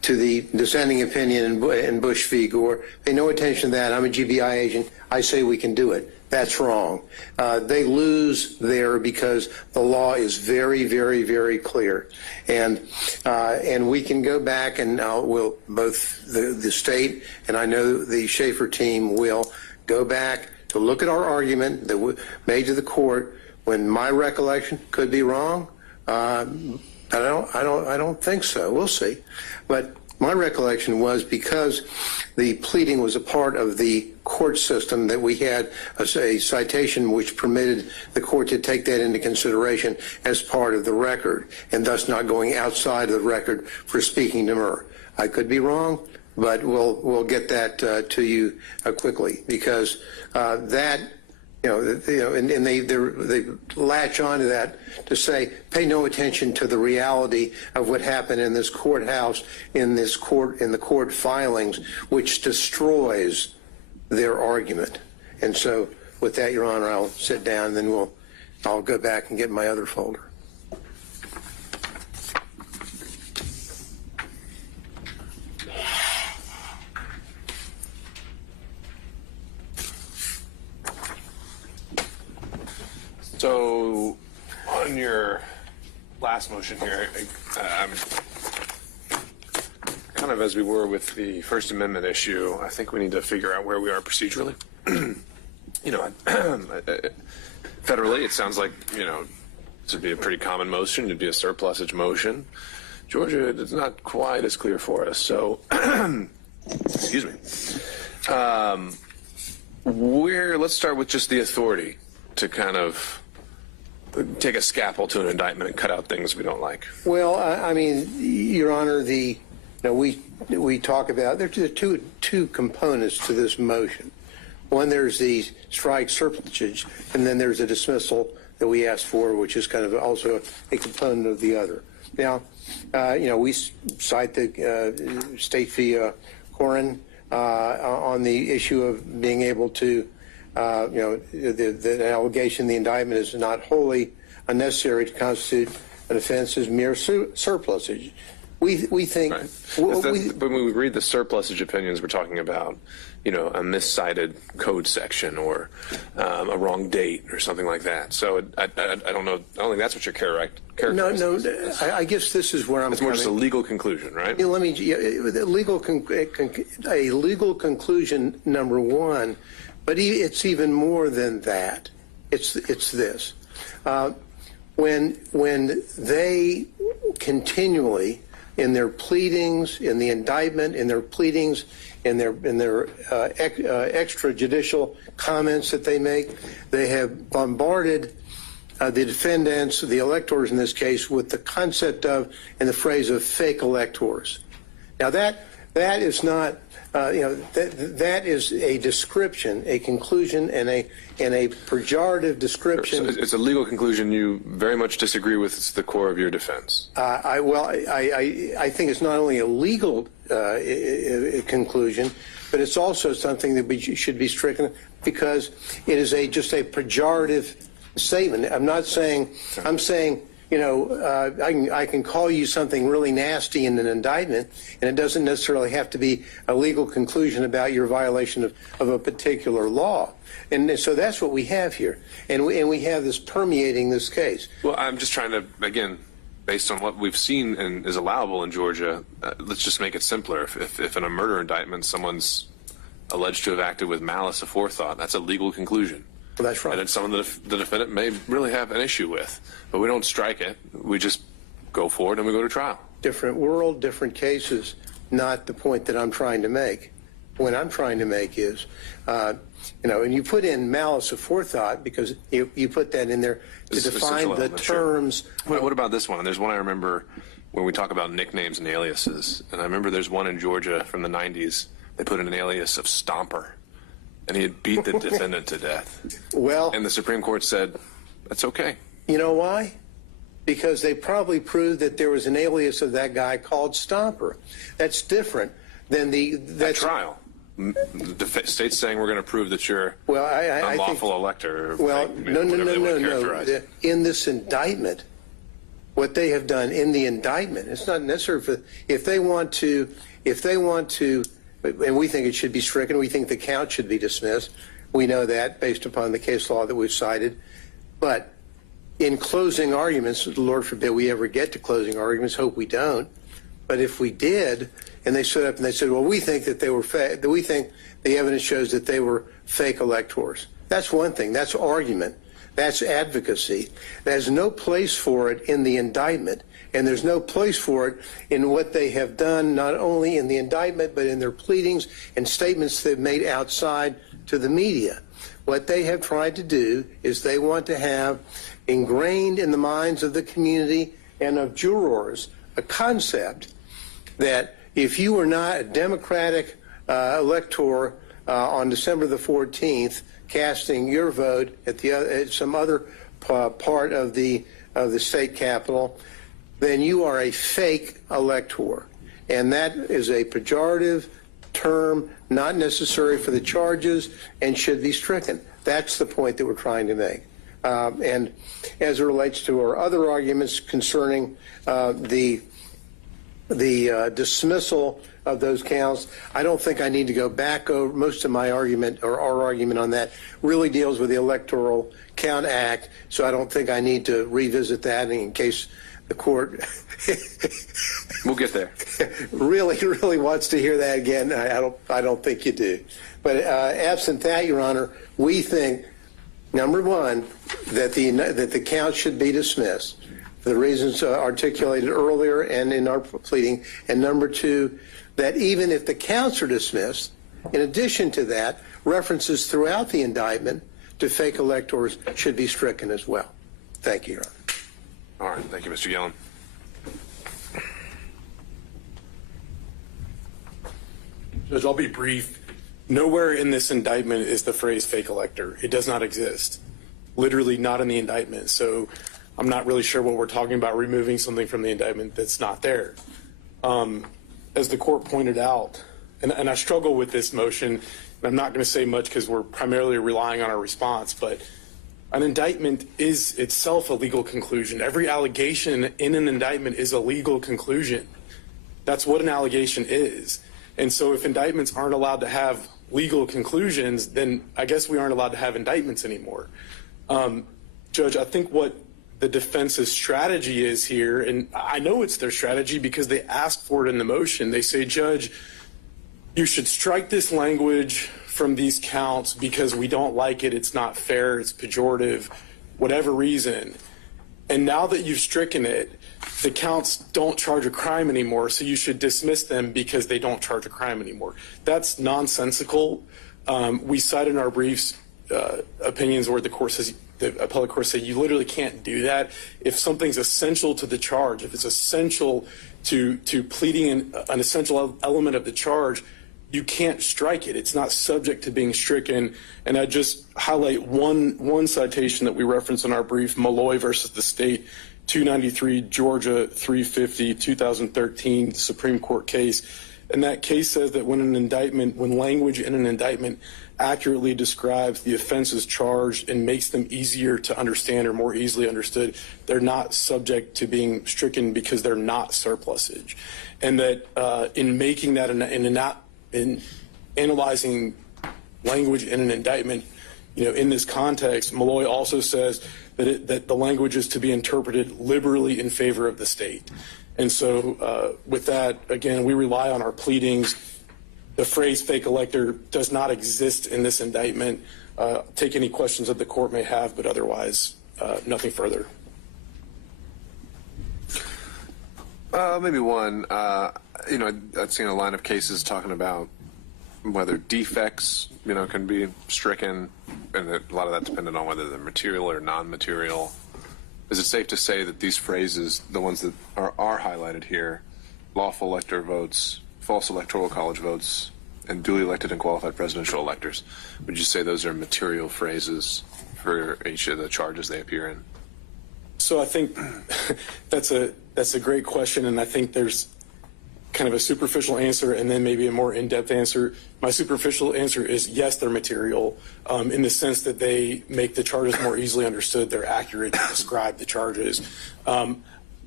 to the dissenting opinion in Bush v. Gore. Pay no attention to that. I'm a GBI agent. I say we can do it. That's wrong. They lose there because the law is very, very, very clear. And we can go back and we'll both the state and I know the Schaefer team will go back to look at our argument that we made to the court. When my recollection could be wrong, I don't think so. We'll see. But my recollection was because the pleading was a part of the court system that we had a citation which permitted the court to take that into consideration as part of the record and thus not going outside of the record for speaking demur. I could be wrong, but we'll get that to you quickly because that. And they latch onto that to say, pay no attention to the reality of what happened in this courthouse, in the court filings, which destroys their argument. And so, with that, Your Honor, I'll sit down, and then I'll go back and get my other folder. So, on your last motion here, kind of as we were with the First Amendment issue, I think we need to figure out where we are procedurally. Federally, it sounds like, this would be a pretty common motion. It'd be a surplusage motion. Georgia, it's not quite as clear for us. So, excuse me. Let's start with just the authority to kind of take a scalpel to an indictment and cut out things we don't like. Well, I mean, Your Honor, we talk about there's two components to this motion. One, there's the strike surplusage, and then there's a dismissal that we asked for, which is kind of also a component of the other. Now, we cite the State v. Corin on the issue of being able to. The allegation, the indictment is not wholly unnecessary to constitute an offense is mere surplusage. We think. Right. But when we read the surplusage opinions, we're talking about, a miscited code section or a wrong date or something like that. So I don't know. I don't think that's what you're characterizing. No. I guess this is where I'm. It's more just a legal conclusion, right? Let me. A legal conclusion, number one. But it's even more than that. It's this. When they continually, in their pleadings, in the indictment, in their pleadings, in their extrajudicial comments that they make, they have bombarded the defendants, the electors in this case, with the concept of and the phrase of fake electors. Now that is not. That is a description, a conclusion, and a pejorative description. So it's a legal conclusion you very much disagree with. It's the core of your defense. I think it's not only a legal conclusion, but it's also something that should be stricken because it is just a pejorative statement. I'm not saying. I'm saying. I can call you something really nasty in an indictment, and it doesn't necessarily have to be a legal conclusion about your violation of a particular law. And so that's what we have here. And we have this permeating this case. Well, I'm just trying to, again, based on what we've seen and is allowable in Georgia, let's just make it simpler. If in a murder indictment someone's alleged to have acted with malice aforethought, that's a legal conclusion. Well, that's right. And it's something that the defendant may really have an issue with. But we don't strike it. We just go forward and we go to trial. Different world, different cases, not the point that I'm trying to make. What I'm trying to make is, and you put in malice aforethought because you put that in there to define the terms. Sure. What about this one? There's one I remember when we talk about nicknames and aliases. And I remember there's one in Georgia from the 90s. They put in an alias of Stomper. And he had beat the defendant to death. Well, and the Supreme Court said, that's okay. You know why? Because they probably proved that there was an alias of that guy called Stomper. That's different than that trial. The state's saying we're going to prove that you're unlawful elector. Well, no. In this indictment, what they have done in the indictment. It's not necessary for, if they want to, and we think it should be stricken, we think the count should be dismissed. We know that based upon the case law that we've cited. But in closing arguments, Lord forbid we ever get to closing arguments, hope we don't. But if we did, and they stood up and they said, well, we think that they were that we think the evidence shows that they were fake electors. That's one thing. That's argument. That's advocacy. There's no place for it in the indictment, and there's no place for it in what they have done, not only in the indictment, but in their pleadings and statements they've made outside to the media. What they have tried to do is they want to have ingrained in the minds of the community and of jurors a concept that if you were not a Democratic elector on December the 14th, casting your vote at some other part of the state capitol, then you are a fake elector. And that is a pejorative term, not necessary for the charges, and should be stricken. That's the point that we're trying to make. And as it relates to our other arguments concerning the dismissal of those counts, I don't think I need to go back over most of my argument, or our argument on that really deals with the Electoral Count Act, so I don't think I need to revisit that in case the court We'll get there. really wants to hear that again. I don't think you do. But absent that, Your Honor, we think, number one, that the count should be dismissed for the reasons articulated earlier and in our pleading, and number two, that even if the counts are dismissed, in addition to that, references throughout the indictment to fake electors should be stricken as well. Thank you, Your Honor. All right. Thank you, Mr. Yellen. Judge, I'll be brief. Nowhere in this indictment is the phrase fake elector. It does not exist. Literally not in the indictment. So I'm not really sure what we're talking about, removing something from the indictment that's not there. As the court pointed out, and I struggle with this motion, and I'm not going to say much because we're primarily relying on our response, but an indictment is itself a legal conclusion. Every allegation in an indictment is a legal conclusion. That's what an allegation is. And so if indictments aren't allowed to have legal conclusions, then I guess we aren't allowed to have indictments anymore. Judge, I think what the defense's strategy is here, and I know it's their strategy because they asked for it in the motion. They say, Judge, you should strike this language from these counts because we don't like it, it's not fair, it's pejorative, whatever reason. And now that you've stricken it, the counts don't charge a crime anymore, so you should dismiss them because they don't charge a crime anymore. That's nonsensical. We cite in our briefs opinions where the appellate court said you literally can't do that. If something's essential to the charge, if it's essential to pleading an essential element of the charge, you can't strike it. It's not subject to being stricken. And I just highlight one citation that we reference in our brief, Malloy versus the state, 293 Georgia 350 2013 Supreme Court case. And that case says that when language in an indictment accurately describes the offenses charged and makes them easier to understand or more easily understood, they're not subject to being stricken because they're not surplusage. And that in making that in analyzing language in an indictment, in this context, Malloy also says that the language is to be interpreted liberally in favor of the state. And so with that, again, we rely on our pleadings. The phrase fake elector does not exist in this indictment. Take any questions that the court may have, but otherwise, nothing further. Maybe one. I've seen a line of cases talking about whether defects, can be stricken, and a lot of that dependent on whether they're material or non-material. Is it safe to say that these phrases, the ones that are highlighted here, lawful elector votes, false electoral college votes, and duly elected and qualified presidential electors, would you say those are material phrases for each of the charges they appear in? So I think that's a great question, and I think there's kind of a superficial answer and then maybe a more in-depth answer. My superficial answer is yes, they're material in the sense that they make the charges more easily understood. They're accurate to describe the charges.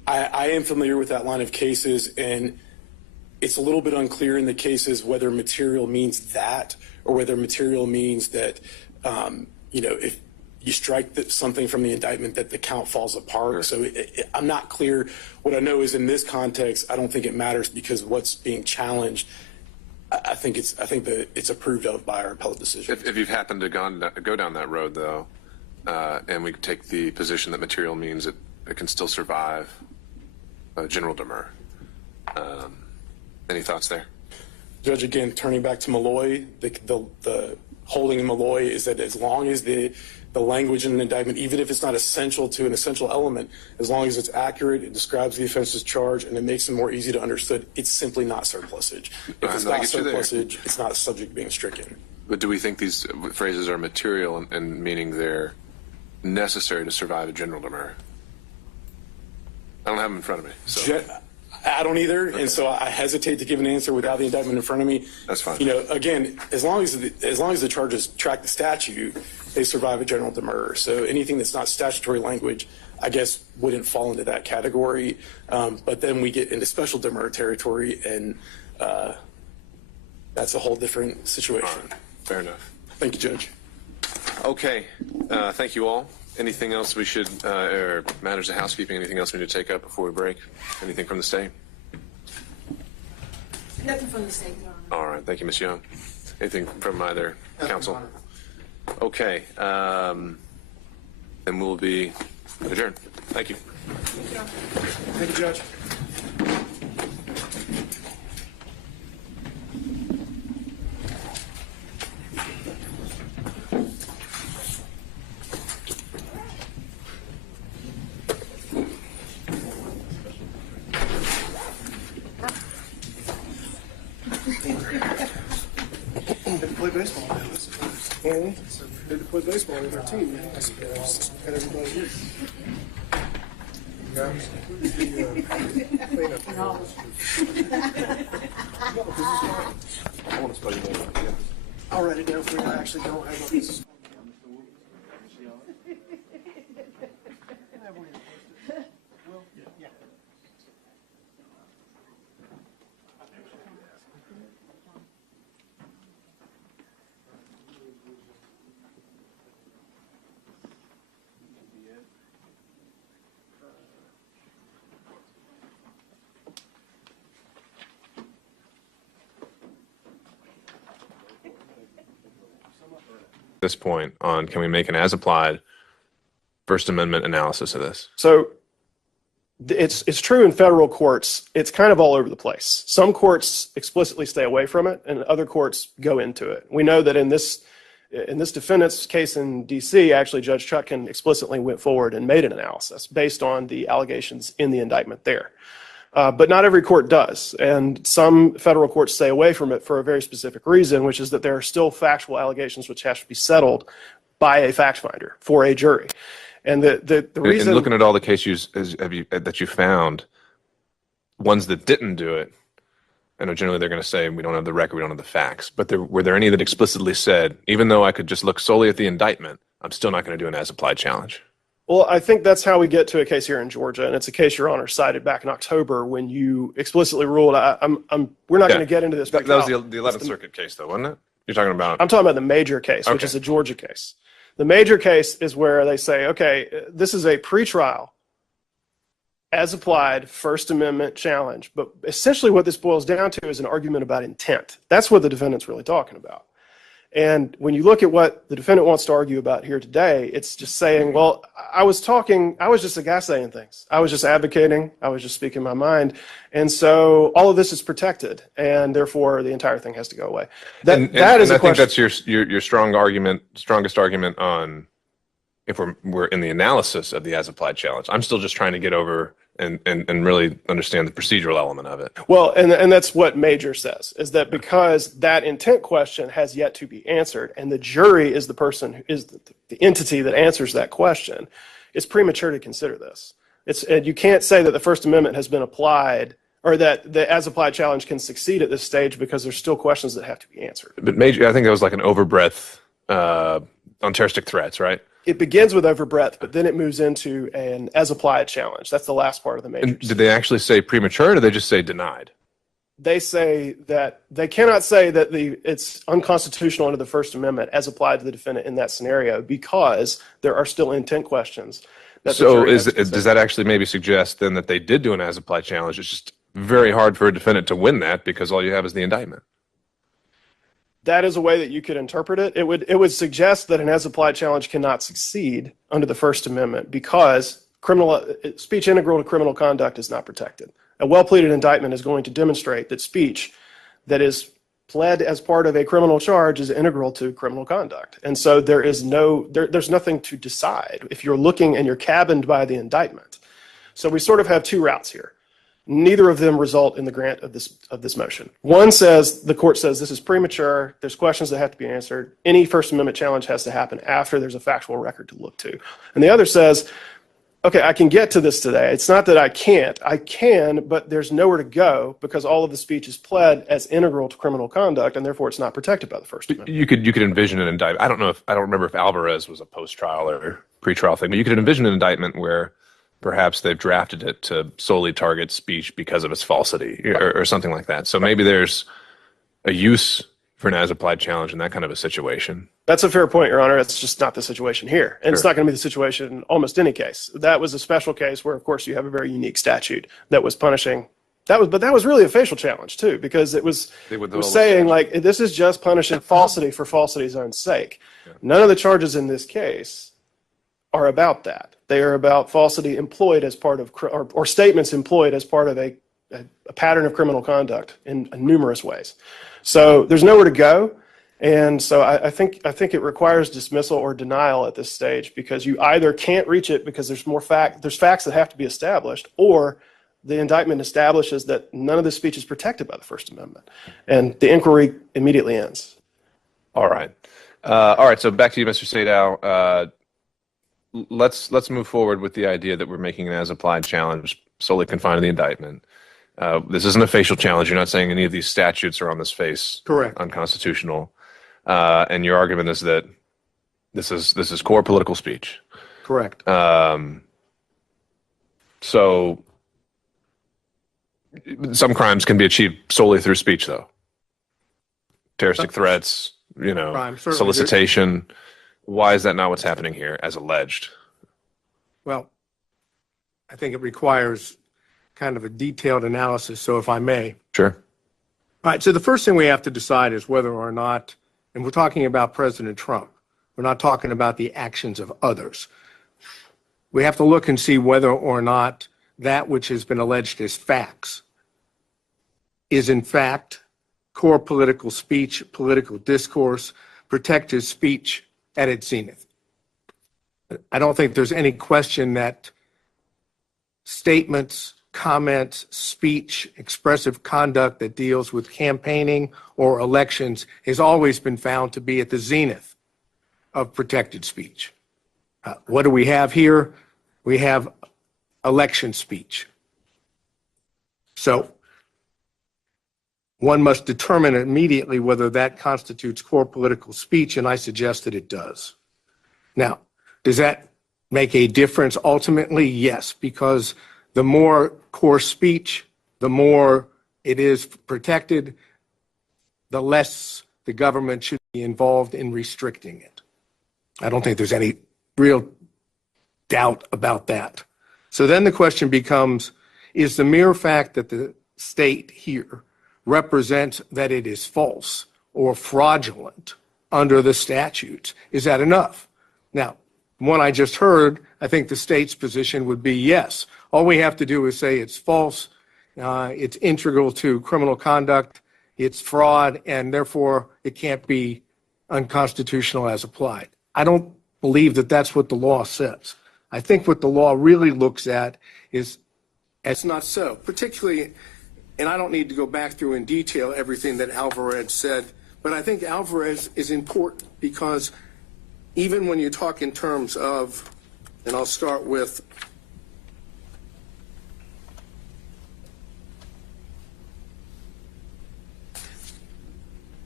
I am familiar with that line of cases, and it's a little bit unclear in the cases whether material means that or whether material means that, if you strike something from the indictment that the count falls apart. So I'm not clear. What I know is in this context, I don't think it matters because what's being challenged, I think that it's approved of by our appellate decision. If you've happened to go down that road, though, and we take the position that material means it can still survive general demur. Any thoughts there? Judge, again, turning back to Malloy, the holding in Malloy is that as long as the language in an indictment, even if it's not essential to an essential element, as long as it's accurate, it describes the offense's charge, and it makes it more easy to understand, it's simply not surplusage. If it's not surplusage, it's not subject to being stricken. But do we think these phrases are material and meaning they're necessary to survive a general demur? I don't have them in front of me. So. I don't either, okay. And so I hesitate to give an answer without the indictment in front of me. That's fine. Again, as long as the charges track the statute, they survive a general demur. So anything that's not statutory language, I guess, wouldn't fall into that category. But then we get into special demur territory, and that's a whole different situation. All right. Fair enough. Thank you, Judge. Okay. Thank you all. Anything else we should, or matters of housekeeping, anything else we need to take up before we break? Anything from the state? Nothing from the state, Your Honor. All right. Thank you, Ms. Young. Anything from either counsel? Okay. Then we'll be adjourned. Thank you. Thank you, Judge. Play baseball. So good to play baseball with our team, I suppose. And everybody here. I'll write it down for you. I actually don't have a this point on can we make an as applied First Amendment analysis of this? So it's true in federal courts. It's kind of all over the place. Some courts explicitly stay away from it, and other courts go into it. We know that in this defendant's case in D.C., actually Judge Chutkan explicitly went forward and made an analysis based on the allegations in the indictment there. But not every court does, and some federal courts stay away from it for a very specific reason, which is that there are still factual allegations which have to be settled by a fact finder for a jury. And the reason, and looking at all the cases that you found, ones that didn't do it, I know generally they're going to say we don't have the record, we don't have the facts. But were there any that explicitly said, even though I could just look solely at the indictment, I'm still not going to do an as-applied challenge? Well, I think that's how we get to a case here in Georgia, and it's a case Your Honor cited back in October when you explicitly ruled. We're not going to get into this. That was the 11th Circuit case, though, wasn't it? You're talking about? I'm talking about the major case, which is a Georgia case. The major case is where they say, okay, this is a pretrial, as applied First Amendment challenge. But essentially what this boils down to is an argument about intent. That's what the defendant's really talking about. And when you look at what the defendant wants to argue about here today, it's just saying, well, I was just a guy saying things. I was just advocating. I was just speaking my mind. And so all of this is protected, and therefore the entire thing has to go away. That is a question. I think that's your strongest argument on if we're in the analysis of the as-applied challenge. I'm still just trying to get over and really understand the procedural element of it. Well, and that's what Major says, is that because that intent question has yet to be answered, and the jury is the person who is the entity that answers that question, it's premature to consider this. You can't say that the First Amendment has been applied, or that the as-applied challenge can succeed at this stage because there's still questions that have to be answered. But Major, I think that was like an overbreadth on terroristic threats, right? It begins with overbreadth, but then it moves into an as-applied challenge. That's the last part of the And matrix. did they actually say premature, or did they just say denied? They say that they cannot say that it's unconstitutional under the First Amendment as applied to the defendant in that scenario because there are still intent questions. That the So jury has to does consider. that actually maybe suggest then that they did do an as-applied challenge? It's just very hard for a defendant to win that because all you have is the indictment. That is a way that you could interpret it. It would suggest that an as-applied challenge cannot succeed under the First Amendment because speech integral to criminal conduct is not protected. A well-pleaded indictment is going to demonstrate that speech that is pled as part of a criminal charge is integral to criminal conduct. And so there's nothing to decide if you're looking and you're cabined by the indictment. So we sort of have two routes here. Neither of them result in the grant of this motion. One says, the court says this is premature, there's questions that have to be answered, any First Amendment challenge has to happen after there's a factual record to look to. And the other says, okay, I can get to this today. It's not that I can't. I can, but there's nowhere to go because all of the speech is pled as integral to criminal conduct, and therefore it's not protected by the First Amendment. You could envision an indictment. I don't remember if Alvarez was a post-trial or pre-trial thing, but you could envision an indictment where perhaps they've drafted it to solely target speech because of its falsity or something like that. So maybe there's a use for an as-applied challenge in that kind of a situation. That's a fair point, Your Honor. It's just not the situation here. And it's Sure. not going to be the situation in almost any case. That was a special case where, of course, you have a very unique statute that was punishing. But that was really a facial challenge, too, because it was saying, like, this is just punishing falsity for falsity's own sake. Yeah. None of the charges in this case are about that. They are about falsity employed as part of, or statements employed as part of a pattern of criminal conduct in numerous ways. So there's nowhere to go. And so I think it requires dismissal or denial at this stage because you either can't reach it because there's facts that have to be established, or the indictment establishes that none of the speech is protected by the First Amendment, and the inquiry immediately ends. All right. So back to you, Mr. Sadow. Let's move forward with the idea that we're making an as-applied challenge solely confined to the indictment. This isn't a facial challenge. You're not saying any of these statutes are on this face Correct. Unconstitutional. And your argument is that this is core political speech. Correct. So some crimes can be achieved solely through speech, though. Terroristic threats, solicitation. Why is that not what's happening here, as alleged? Well, I think it requires kind of a detailed analysis, so if I may. Sure. All right, so the first thing we have to decide is whether or not, and we're talking about President Trump, we're not talking about the actions of others. We have to look and see whether or not that which has been alleged as facts is in fact core political speech, political discourse, protected speech at its zenith. I don't think there's any question that statements, comments, speech, expressive conduct that deals with campaigning or elections has always been found to be at the zenith of protected speech. What do we have here? We have election speech. So one must determine immediately whether that constitutes core political speech, and I suggest that it does. Now, does that make a difference ultimately? Yes, because the more core speech, the more it is protected, the less the government should be involved in restricting it. I don't think there's any real doubt about that. So then the question becomes, is the mere fact that the state here represents that it is false or fraudulent under the statutes, is that enough? Now, one I just heard, I think the state's position would be yes. All we have to do is say it's false, it's integral to criminal conduct, it's fraud, and therefore it can't be unconstitutional as applied. I don't believe that that's what the law says. I think what the law really looks at is, it's not so, particularly, and I don't need to go back through in detail everything that Alvarez said, but I think Alvarez is important because even when you talk in terms of, and I'll start with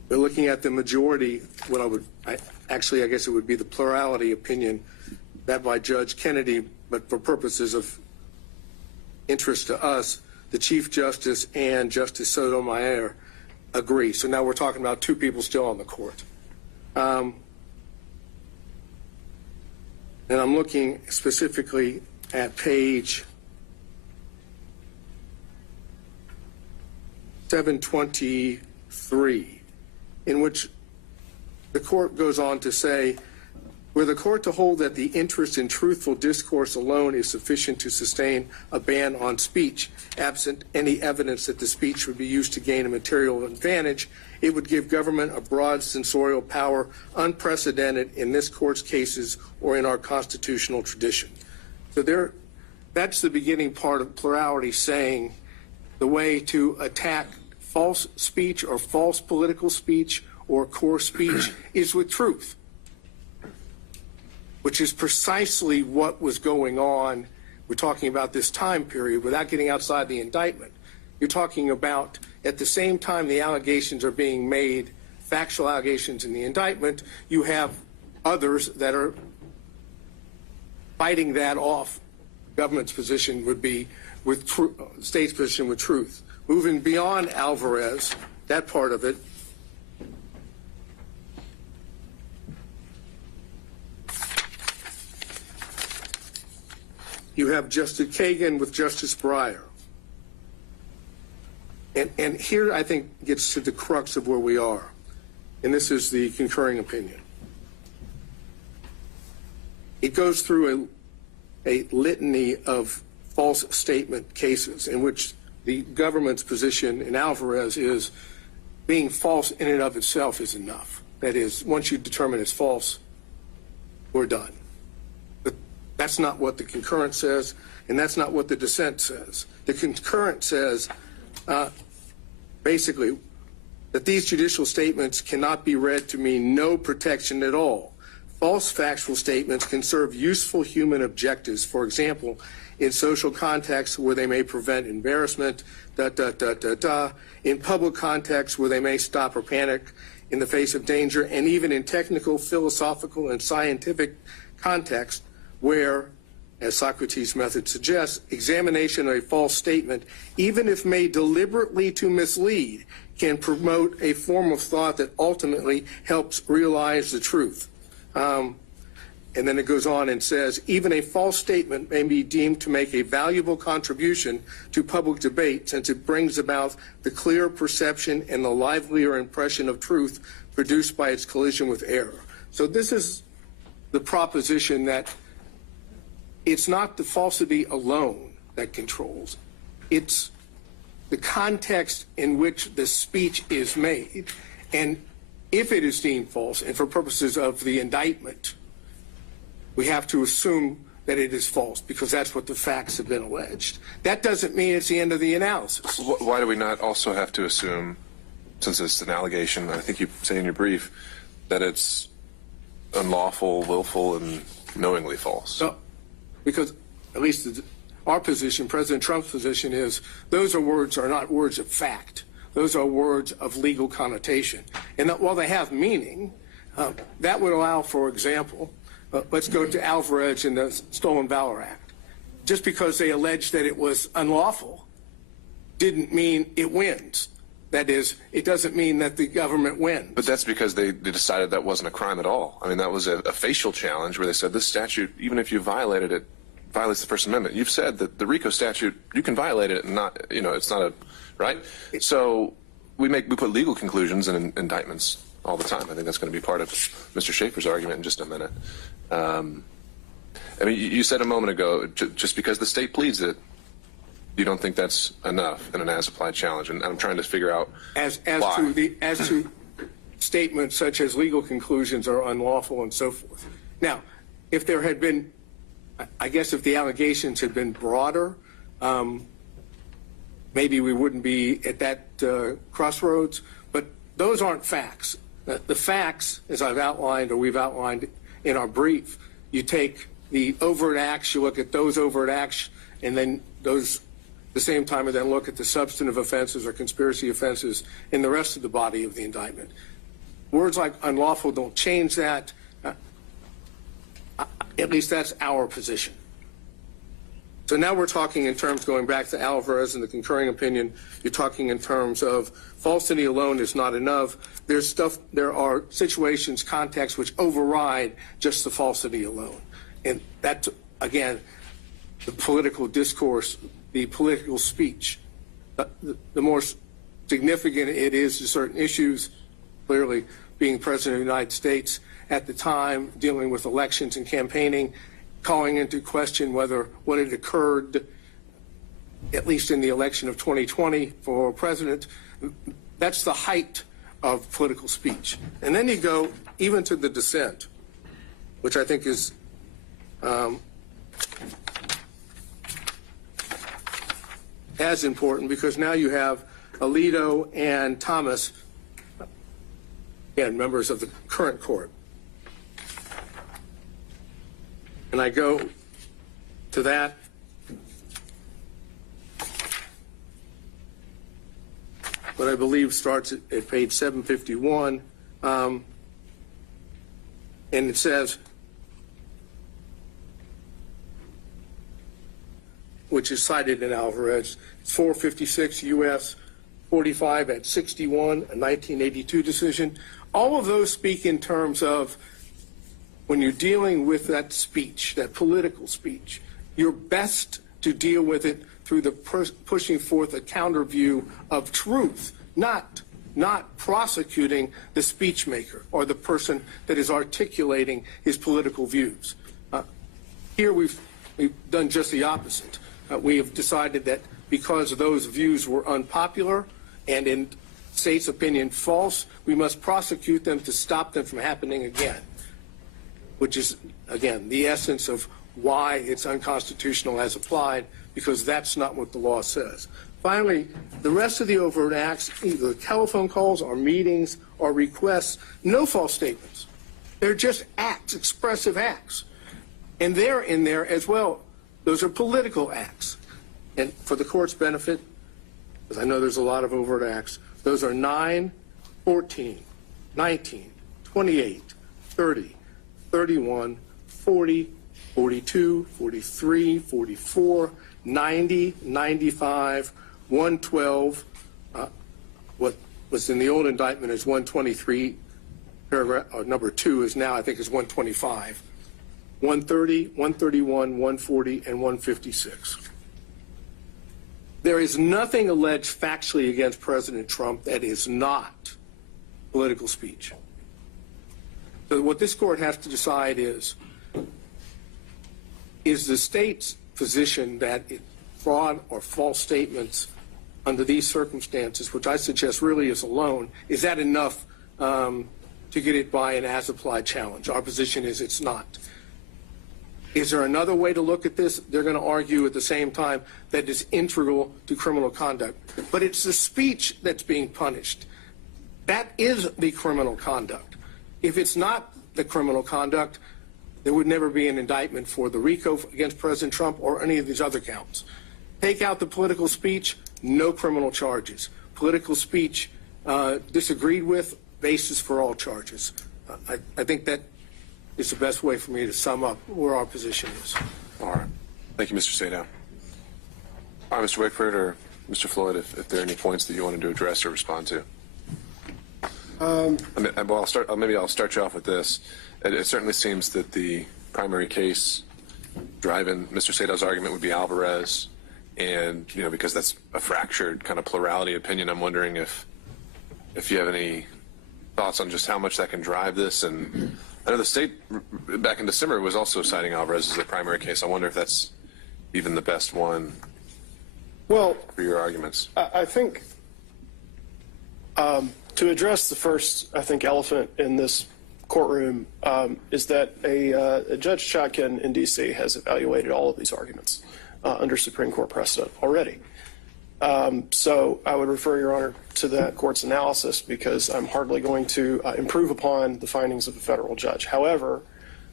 we're looking at the majority, actually, I guess it would be the plurality opinion that by Judge Kennedy, but for purposes of interest to us, the Chief Justice and Justice Sotomayor agree. So now we're talking about two people still on the court. And I'm looking specifically at page 723, in which the court goes on to say, were the court to hold that the interest in truthful discourse alone is sufficient to sustain a ban on speech, absent any evidence that the speech would be used to gain a material advantage, it would give government a broad censorial power unprecedented in this court's cases or in our constitutional tradition. So that's the beginning part of plurality, saying the way to attack false speech or false political speech or core speech is with truth, which is precisely what was going on. We're talking about this time period without getting outside the indictment. You're talking about at the same time the allegations are being made, factual allegations in the indictment, you have others that are fighting that off. Government's position would be with state's position with truth. Moving beyond Alvarez, that part of it, you have Justice Kagan with Justice Breyer. And here I think gets to the crux of where we are. And this is the concurring opinion. It goes through a litany of false statement cases in which the government's position in Alvarez is being false in and of itself is enough. That is, once you determine it's false, we're done. But that's not what the concurrent says, and that's not what the dissent says. The concurrent says, basically, that these judicial statements cannot be read to mean no protection at all. False factual statements can serve useful human objectives, for example, in social contexts where they may prevent embarrassment, in public contexts where they may stop or panic in the face of danger, and even in technical, philosophical, and scientific contexts where, as Socrates' method suggests, examination of a false statement, even if made deliberately to mislead, can promote a form of thought that ultimately helps realize the truth. And then it goes on and says, even a false statement may be deemed to make a valuable contribution to public debate since it brings about the clear perception and the livelier impression of truth produced by its collision with error. So this is the proposition that it's not the falsity alone that controls. It's the context in which the speech is made. And if it is deemed false, and for purposes of the indictment, we have to assume that it is false because that's what the facts have been alleged. That doesn't mean it's the end of the analysis. Why do we not also have to assume, since it's an allegation, I think you say in your brief, that it's unlawful, willful, and knowingly false? No, because at least our position, President Trump's position, is those are not words of fact. Those are words of legal connotation. And that while they have meaning, that would allow, for example, let's go to Alvarez and the Stolen Valor Act. Just because they alleged that it was unlawful didn't mean it wins. That is, it doesn't mean that the government wins. But that's because they decided that wasn't a crime at all. I mean, that was a facial challenge where they said this statute, even if you violated it, violates the First Amendment. You've said that the RICO statute, you can violate it and not, it's not a, right? So we put legal conclusions in indictments all the time. I think that's going to be part of Mr. Schaefer's argument in just a minute. I mean, you said a moment ago, just because the state pleads it, you don't think that's enough in an as-applied challenge, and I'm trying to figure out why. As to statements such as legal conclusions are unlawful and so forth. Now, if there had been, I guess if the allegations had been broader, maybe we wouldn't be at that crossroads, but those aren't facts. The facts, as I've outlined, or we've outlined in our brief, you take the overt acts, you look at those overt acts, and then those, at the same time, and then look at the substantive offenses or conspiracy offenses in the rest of the body of the indictment. words like unlawful don't change that. At least that's our position. So now we're talking in terms, going back to Alvarez and the concurring opinion, you're talking in terms of falsity alone is not enough. There are situations, contexts which override just the falsity alone. And that's, again, the political discourse, the political speech. The more significant it is to certain issues, clearly being President of the United States at the time, dealing with elections and campaigning, calling into question whether what had occurred, at least in the election of 2020 for president, that's the height of political speech. And then you go even to the dissent, which I think is as important, because now you have Alito and Thomas, again, members of the current court. And I go to that. What I believe starts at page 751. And it says, which is cited in Alvarez, 456 U.S. 45 at 61, a 1982 decision. All of those speak in terms of when you're dealing with that speech, that political speech, you're best to deal with it through the pushing forth a counter view of truth, not prosecuting the speech maker or the person that is articulating his political views. Here we've done just the opposite. We have decided that because those views were unpopular and in state's opinion false, we must prosecute them to stop them from happening again, which is, again, the essence of why it's unconstitutional as applied, because that's not what the law says. Finally, the rest of the overt acts, either telephone calls or meetings or requests, no false statements. They're just acts, expressive acts. And they're in there as well. Those are political acts. And for the court's benefit, because I know there's a lot of overt acts, those are 9, 14, 19, 28, 30, 31, 40, 42, 43, 44, 90, 95, 112. What was in the old indictment is 123, paragraph, or number 2 is now, I think, is 125. 130, 131, 140, and 156. There is nothing alleged factually against President Trump that is not political speech. So what this court has to decide is the state's position that fraud or false statements under these circumstances, which I suggest really is alone, is that enough to get it by an as-applied challenge? Our position is it's not. Is there another way to look at this? They're going to argue at the same time that it's integral to criminal conduct. But it's the speech that's being punished. That is the criminal conduct. If it's not the criminal conduct, there would never be an indictment for the RICO against President Trump or any of these other counts. Take out the political speech, no criminal charges. Political speech disagreed with, basis for all charges. I think that is the best way for me to sum up where our position is. All right. Thank you, Mr. Sadow. All right, Mr. Wickford or Mr. Floyd, if there are any points that you wanted to address or respond to. Maybe I'll start you off with this. It certainly seems that the primary case driving Mr. Sadow's argument would be Alvarez, and because that's a fractured kind of plurality opinion, I'm wondering if you have any thoughts on just how much that can drive this. And I know the state back in December was also citing Alvarez as the primary case. I wonder if that's even the best one for your arguments. I think to address the first, elephant in this courtroom is that a Judge Chotkin in D.C. has evaluated all of these arguments under Supreme Court precedent already. So I would refer, Your Honor, to that court's analysis, because I'm hardly going to improve upon the findings of a federal judge. However,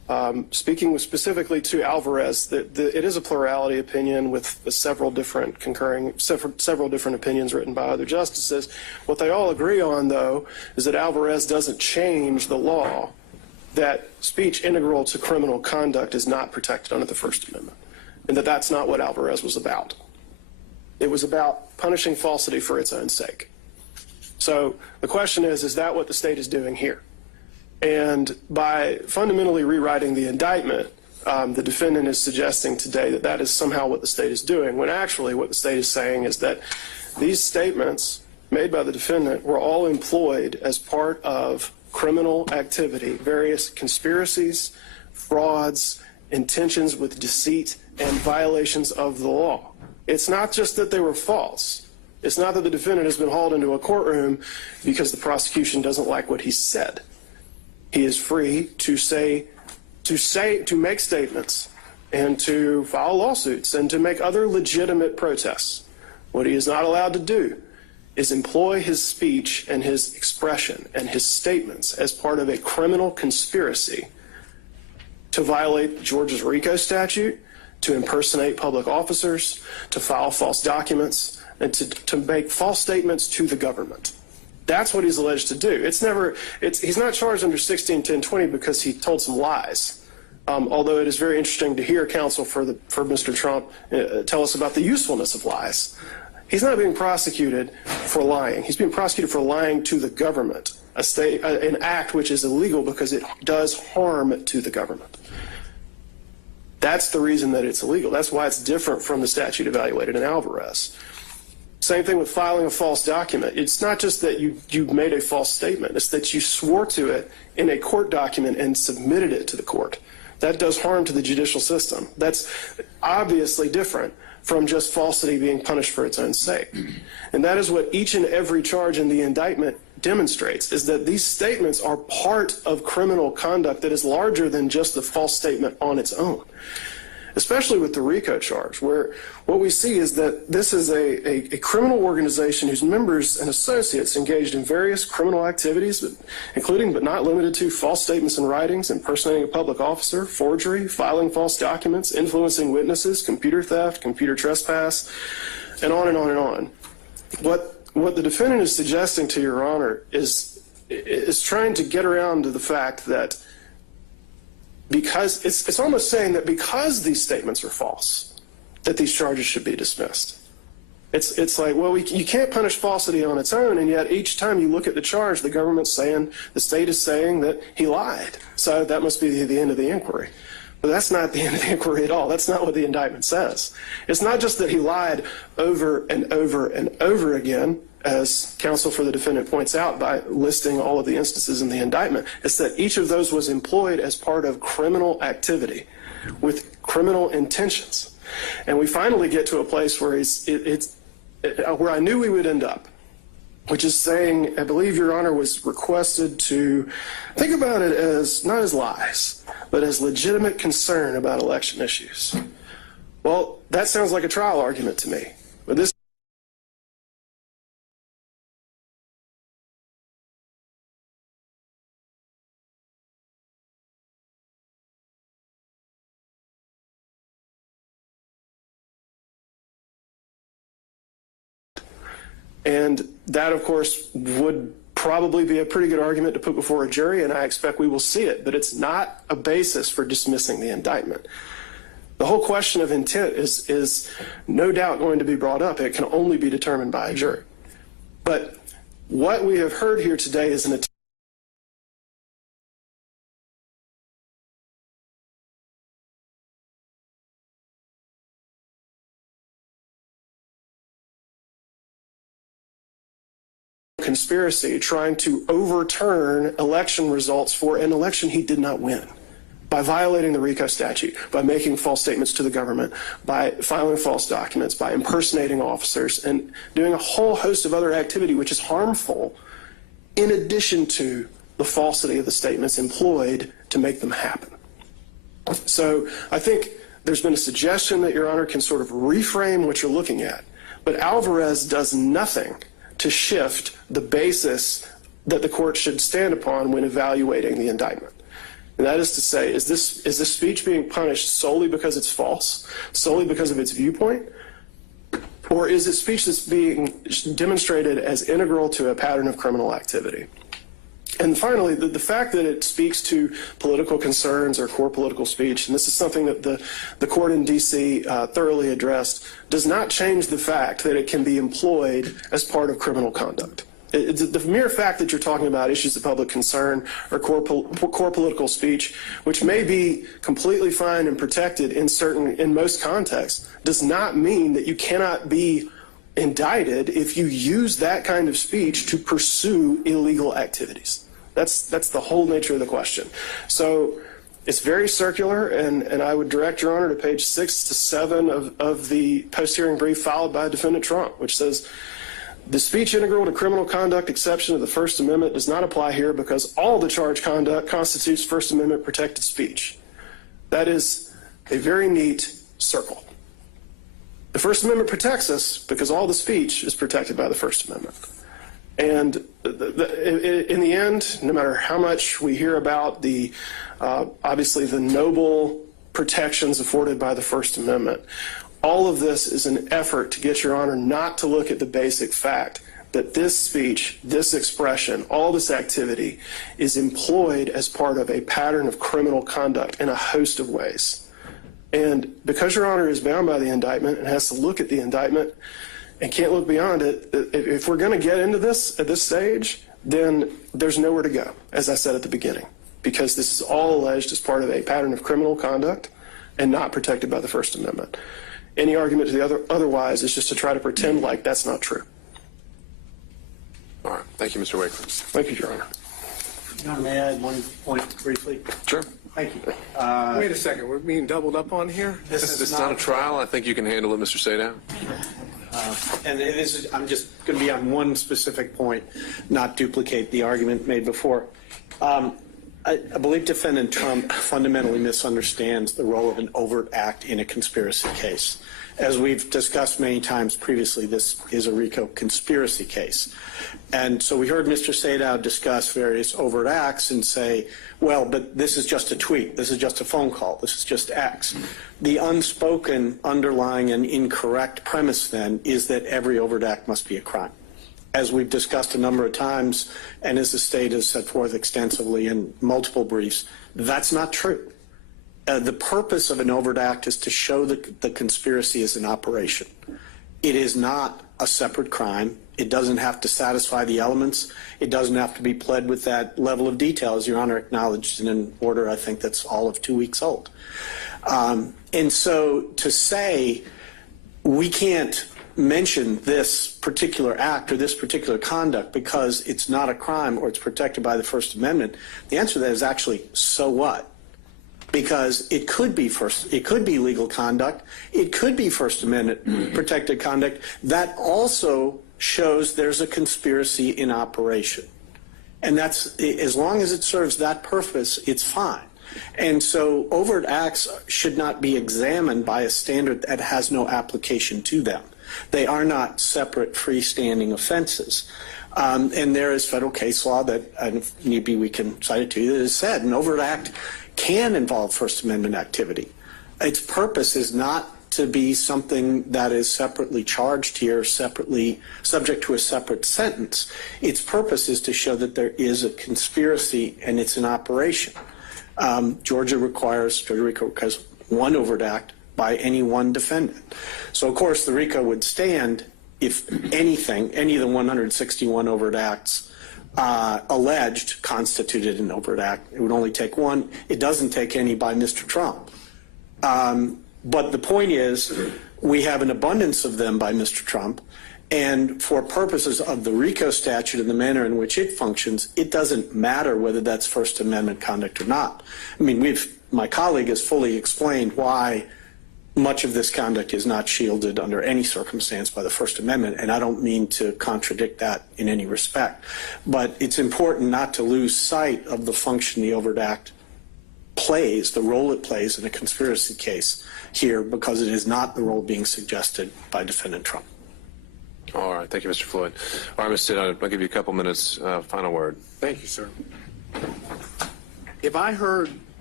Speaking specifically to Alvarez, it is a plurality opinion with several different opinions written by other justices. What they all agree on, though, is that Alvarez doesn't change the law that speech integral to criminal conduct is not protected under the First Amendment, and that that's not what Alvarez was about. It was about punishing falsity for its own sake. So the question is that what the state is doing here? And by fundamentally rewriting the indictment, the defendant is suggesting today that that is somehow what the state is doing, when actually what the state is saying is that these statements made by the defendant were all employed as part of criminal activity, various conspiracies, frauds, intentions with deceit, and violations of the law. It's not just that they were false. It's not that the defendant has been hauled into a courtroom because the prosecution doesn't like what he said. He is free to make statements and to file lawsuits and to make other legitimate protests. What he is not allowed to do is employ his speech and his expression and his statements as part of a criminal conspiracy to violate Georgia's RICO statute, to impersonate public officers, to file false documents, and to make false statements to the government. That's what he's alleged to do. He's not charged under 16-10-20 because he told some lies. Although it is very interesting to hear counsel for Mr. Trump tell us about the usefulness of lies. He's not being prosecuted for lying. He's being prosecuted for lying to the government, an act which is illegal because it does harm to the government. That's the reason that it's illegal. That's why it's different from the statute evaluated in Alvarez. Same thing with filing a false document. It's not just that you made a false statement. It's that you swore to it in a court document and submitted it to the court. That does harm to the judicial system. That's obviously different from just falsity being punished for its own sake. And that is what each and every charge in the indictment demonstrates, is that these statements are part of criminal conduct that is larger than just the false statement on its own. Especially with the RICO charge, where what we see is that this is a criminal organization whose members and associates engaged in various criminal activities, including but not limited to false statements and writings, impersonating a public officer, forgery, filing false documents, influencing witnesses, computer theft, computer trespass, and on and on and on. What the defendant is suggesting to Your Honor is trying to get around to the fact that because it's almost saying that because these statements are false, that these charges should be dismissed. It's like, well, you can't punish falsity on its own, and yet each time you look at the charge, the state is saying that he lied. So that must be the end of the inquiry. But that's not the end of the inquiry at all. That's not what the indictment says. It's not just that he lied over and over and over again, as counsel for the defendant points out by listing all of the instances in the indictment. It's that each of those was employed as part of criminal activity with criminal intentions. And we finally get to a place where where I knew we would end up, which is saying, I believe Your Honor was requested to think about it as not as lies, but as legitimate concern about election issues. Well, that sounds like a trial argument to me. But this And that, of course, would probably be a pretty good argument to put before a jury, and I expect we will see it. But it's not a basis for dismissing the indictment. The whole question of intent is no doubt going to be brought up. It can only be determined by a jury. But what we have heard here today is an attempt conspiracy trying to overturn election results for an election he did not win by violating the RICO statute, by making false statements to the government, by filing false documents, by impersonating officers, and doing a whole host of other activity which is harmful in addition to the falsity of the statements employed to make them happen. So I think there's been a suggestion that Your Honor can sort of reframe what you're looking at, but Alvarez does nothing to shift the basis that the court should stand upon when evaluating the indictment. And that is to say, is this speech being punished solely because it's false, solely because of its viewpoint? Or is it speech that's being demonstrated as integral to a pattern of criminal activity? And finally, the fact that it speaks to political concerns or core political speech, and this is something that the court in D.C. Thoroughly addressed, does not change the fact that it can be employed as part of criminal conduct. The mere fact that you're talking about issues of public concern or core political speech, which may be completely fine and protected in most contexts, does not mean that you cannot be indicted if you use that kind of speech to pursue illegal activities. That's the whole nature of the question. So it's very circular, and I would direct Your Honor to page 6 to 7 of the post-hearing brief filed by Defendant Trump, which says, the speech integral to criminal conduct exception of the First Amendment does not apply here because all the charged conduct constitutes First Amendment protected speech. That is a very neat circle. The First Amendment protects us because all the speech is protected by the First Amendment. And in the end, no matter how much we hear about obviously the noble protections afforded by the First Amendment, all of this is an effort to get Your Honor not to look at the basic fact that this speech, this expression, all this activity is employed as part of a pattern of criminal conduct in a host of ways. And because Your Honor is bound by the indictment and has to look at the indictment and can't look beyond it, if we're going to get into this at this stage, then there's nowhere to go, as I said at the beginning, because this is all alleged as part of a pattern of criminal conduct and not protected by the First Amendment. Any argument to the otherwise is just to try to pretend like that's not true. All right. Thank you, Mr. Wakely. Thank you, Your Honor. Your Honor, may I add one point briefly? Sure. Thank you. Wait a second, we're being doubled up on here? This is not a trial. I think you can handle it, Mr. Sadow. And I'm just going to be on one specific point, not duplicate the argument made before. I believe Defendant Trump fundamentally misunderstands the role of an overt act in a conspiracy case. As we've discussed many times previously, this is a RICO conspiracy case. And so we heard Mr. Sadow discuss various overt acts and say, well, but this is just a tweet, this is just a phone call, this is just X. The unspoken underlying and incorrect premise then is that every overt act must be a crime. As we've discussed a number of times, and as the state has set forth extensively in multiple briefs, that's not true. The purpose of an overt act is to show that the conspiracy is in operation. It is not a separate crime. It doesn't have to satisfy the elements. It doesn't have to be pled with that level of detail, as Your Honor acknowledged in an order I think that's all of 2 weeks old. And so to say we can't mention this particular act or this particular conduct because it's not a crime or it's protected by the First Amendment, the answer to that is actually, so what? Because it could be legal conduct, it could be First Amendment protected conduct. That also shows there's a conspiracy in operation. And that's, as long as it serves that purpose, it's fine. And so overt acts should not be examined by a standard that has no application to them. They are not separate freestanding offenses. And there is federal case law that, if need be, we can cite it to you, that has said an overt act can involve First Amendment activity. Its purpose is not to be something that is separately charged here, separately subject to a separate sentence. Its purpose is to show that there is a conspiracy and it's in operation. Georgia RICO requires one overt act by any one defendant. So, of course, the RICO would stand if anything, any of the 161 overt acts alleged constituted an overt act. It would only take one. It doesn't take any by Mr. Trump. But the point is, we have an abundance of them by Mr. Trump, and for purposes of the RICO statute and the manner in which it functions, it doesn't matter whether that's First Amendment conduct or not. I mean, my colleague has fully explained why much of this conduct is not shielded under any circumstance by the First Amendment, and I don't mean to contradict that in any respect. But it's important not to lose sight of the function the overt act plays, the role it plays in a conspiracy case here, because it is not the role being suggested by Defendant Trump. All right. Thank you, Mr. Floyd. All right, Mr. Sadow, I'll give you a couple minutes. Final word. Thank you, sir. If I heard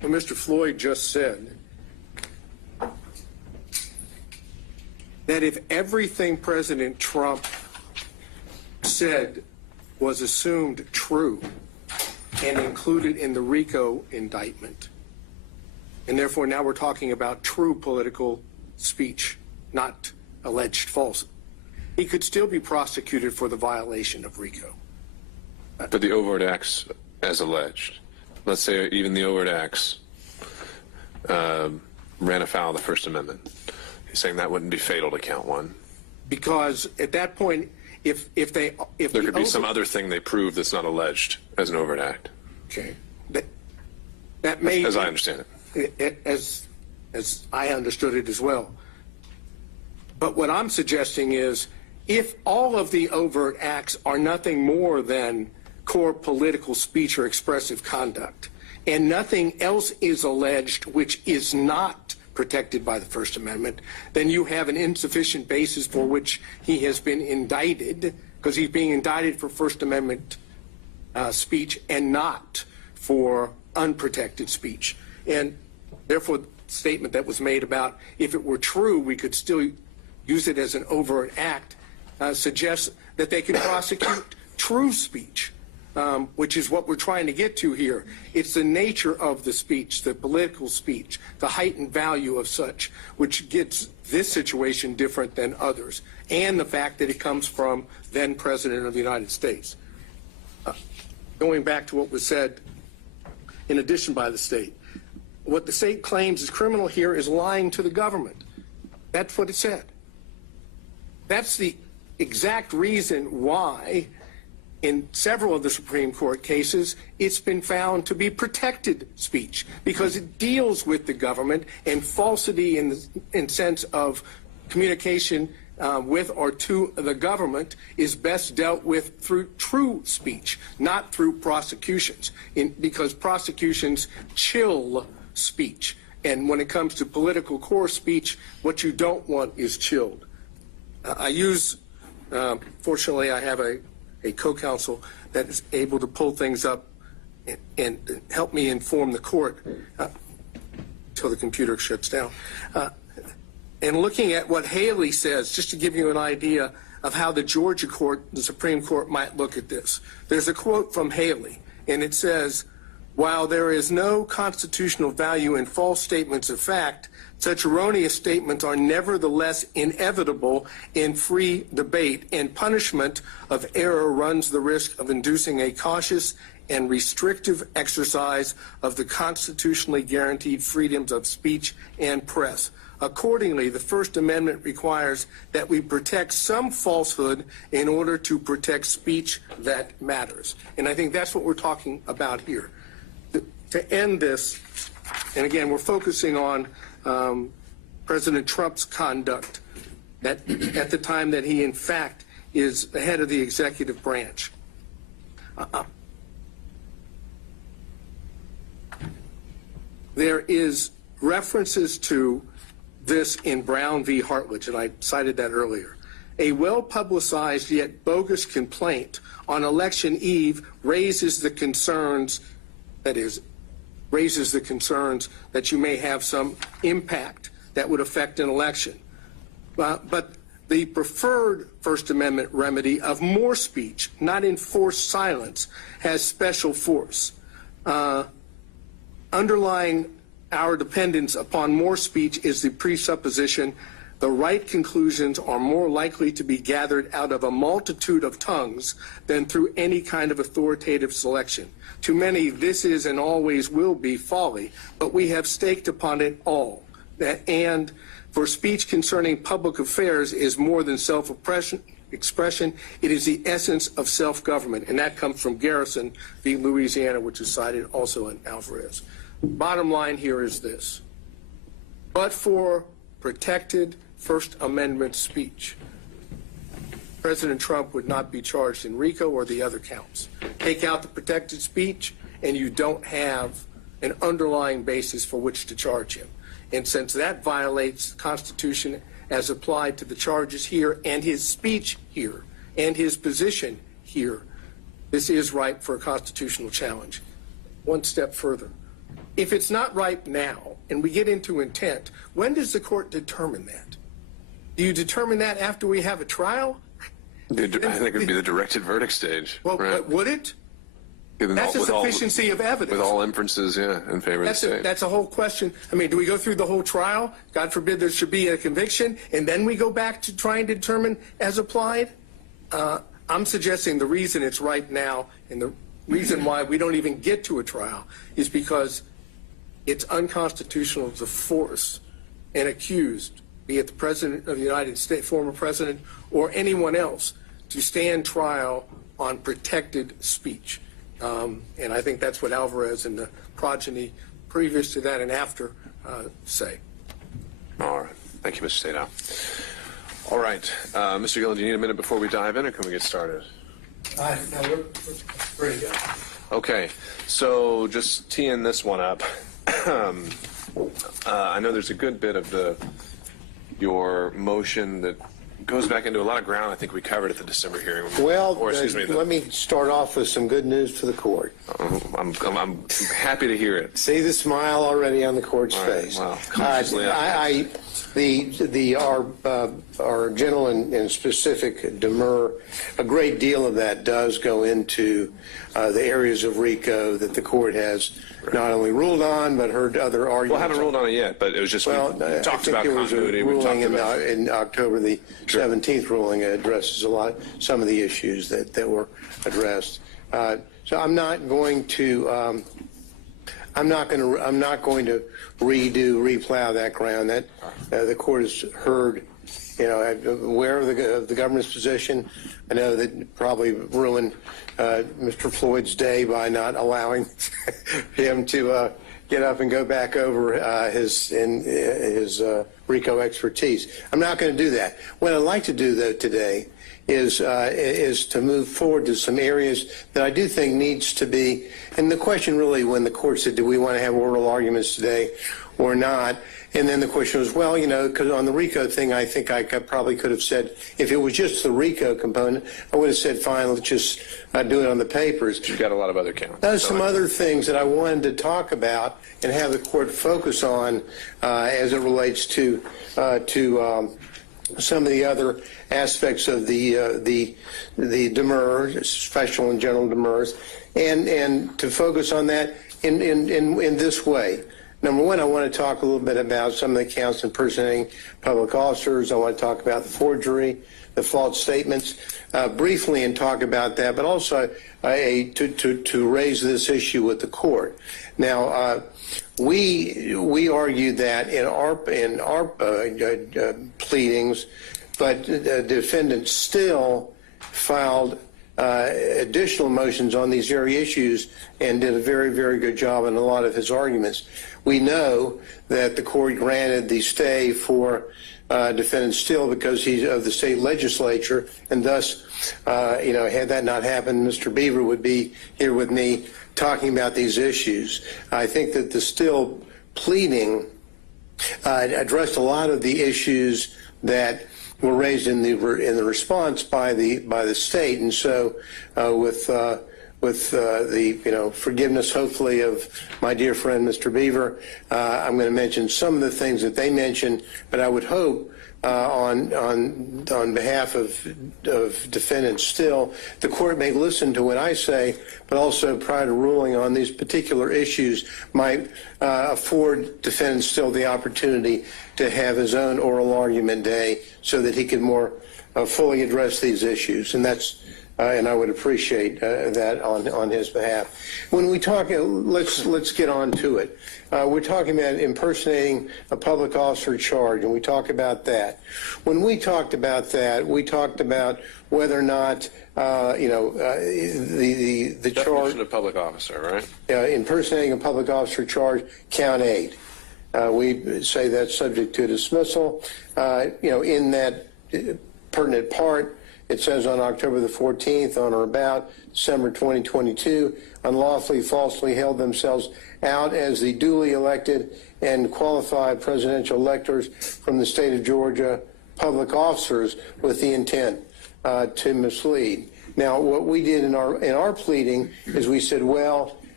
what Mr. Floyd just said, that if everything President Trump said was assumed true and included in the RICO indictment, and therefore now we're talking about true political speech, not alleged false, he could still be prosecuted for the violation of RICO. For the overt acts as alleged. Let's say even the overt acts ran afoul of the First Amendment. He's saying that wouldn't be fatal to count one. Because at that point, if There could be some other thing they prove that's not alleged as an overt act. Okay. That may, as I understand it. As I understood it as well. But what I'm suggesting is, if all of the overt acts are nothing more than core political speech or expressive conduct, and nothing else is alleged which is not protected by the First Amendment, then you have an insufficient basis for which he has been indicted, because he's being indicted for First Amendment speech and not for unprotected speech. And therefore, the statement that was made about if it were true, we could still use it as an overt act, suggests that they can prosecute true speech, which is what we're trying to get to here. It's the nature of the speech, the political speech, the heightened value of such, which gets this situation different than others, and the fact that it comes from then President of the United States. Going back to what was said in addition by the state, what the state claims is criminal here is lying to the government. That's what it said. That's the exact reason why in several of the Supreme Court cases, it's been found to be protected speech because it deals with the government, and falsity in sense of communication with or to the government is best dealt with through true speech, not through prosecutions, because prosecutions chill speech. And when it comes to political core speech, what you don't want is chilled. Fortunately, I have a co-counsel that is able to pull things up and help me inform the court until the computer shuts down. And looking at what Haley says, just to give you an idea of how the Georgia court, the Supreme Court, might look at this. There's a quote from Haley, and it says, "While there is no constitutional value in false statements of fact, such erroneous statements are nevertheless inevitable in free debate, and punishment of error runs the risk of inducing a cautious and restrictive exercise of the constitutionally guaranteed freedoms of speech and press. Accordingly, the First Amendment requires that we protect some falsehood in order to protect speech that matters." And I think that's what we're talking about here. To end this, and again, we're focusing on President Trump's conduct at the time that he, in fact, is the head of the executive branch. There is references to this in Brown v. Hartledge, and I cited that earlier. A well-publicized yet bogus complaint on election eve raises the concerns, that you may have some impact that would affect an election. But the preferred First Amendment remedy of more speech, not enforced silence, has special force. Underlying our dependence upon more speech is the presupposition the right conclusions are more likely to be gathered out of a multitude of tongues than through any kind of authoritative selection. To many, this is and always will be folly, but we have staked upon it all. And for speech concerning public affairs is more than self-expression, it is the essence of self-government. And that comes from Garrison v. Louisiana, which is cited also in Alvarez. Bottom line here is this. But for protected First Amendment speech, President Trump would not be charged in RICO or the other counts. Take out the protected speech, and you don't have an underlying basis for which to charge him. And since that violates the Constitution as applied to the charges here and his speech here and his position here, this is ripe for a constitutional challenge. One step further. if it's not ripe now and we get into intent, when does the court determine that? Do you determine that after we have a trial? I think it would be the directed verdict stage. Well, right? but would it? That's a sufficiency of evidence. With all inferences, yeah, in favor of the state. That's a whole question. I mean, do we go through the whole trial? God forbid there should be a conviction, and then we go back to try and determine as applied? I'm suggesting the reason it's ripe now and the reason why we don't even get to a trial is because it's unconstitutional to force an accused, be it the President of the United States, former President, or anyone else, to stand trial on protected speech. And I think that's what Alvarez and the progeny previous to that and after say. All right. Thank you, Mr. Sadow. All right. Mr. Gillen, do you need a minute before we dive in, or can we get started? No, we're ready to go. Okay. So just teeing this one up. I know there's a good bit of your motion that goes back into a lot of ground I think we covered at the December hearing. Well, let me start off with some good news for the court. I'm happy to hear it. See the smile already on the court's face. Wow. Our general and specific demur, a great deal of that does go into the areas of RICO that the court has not only ruled on but heard other arguments. Well, I haven't ruled on it yet, but it was just we talked about continuity. We talked about in October the 17th ruling addresses some of the issues that were addressed. So I'm not going to replow that ground. That the court has heard. Aware of the government's position. I know that probably ruined Mr. Floyd's day by not allowing him to get up and go back over his RICO expertise. I'm not going to do that. What I'd like to do, though, today is to move forward to some areas that I do think needs to be. And the question really, when the court said, do we want to have oral arguments today or not? And then the question was, well, because on the RICO thing, I think I probably could have said, if it was just the RICO component, I would have said, fine, let's just do it on the papers. You've got a lot of other counts. There's some other things that I wanted to talk about and have the court focus on as it relates to some of the other aspects of the demur, special and general demurs, and to focus on that in this way. Number one, I want to talk a little bit about some of the counts impersonating public officers. I want to talk about the forgery, the false statements, briefly, and talk about that, but also to raise this issue with the court. Now, we argued that in our pleadings, but the defendant still filed additional motions on these very issues and did a very, very good job in a lot of his arguments. We know that the court granted the stay for defendant Still because he's of the state legislature, and thus, had that not happened, Mr. Beaver would be here with me talking about these issues. I think that the Still pleading addressed a lot of the issues that were raised in the response by the state, and so with the forgiveness, hopefully, of my dear friend Mr. Beaver, I'm going to mention some of the things that they mentioned, but I would hope on behalf of defendants Still, the court may listen to what I say, but also prior to ruling on these particular issues might afford defendant Still the opportunity to have his own oral argument day so that he can more fully address these issues, and that's. And I would appreciate that on his behalf. When we talk, let's get on to it. We're talking about impersonating a public officer charge, and we talk about that. When we talked about that, we talked about whether or not the charge. Definition of public officer, right? Impersonating a public officer charge, count 8. We say that's subject to dismissal. In that pertinent part. It says on October the 14th, on or about December 2022, unlawfully, falsely held themselves out as the duly elected and qualified presidential electors from the state of Georgia, public officers with the intent to mislead. Now, what we did in our pleading is we said, well,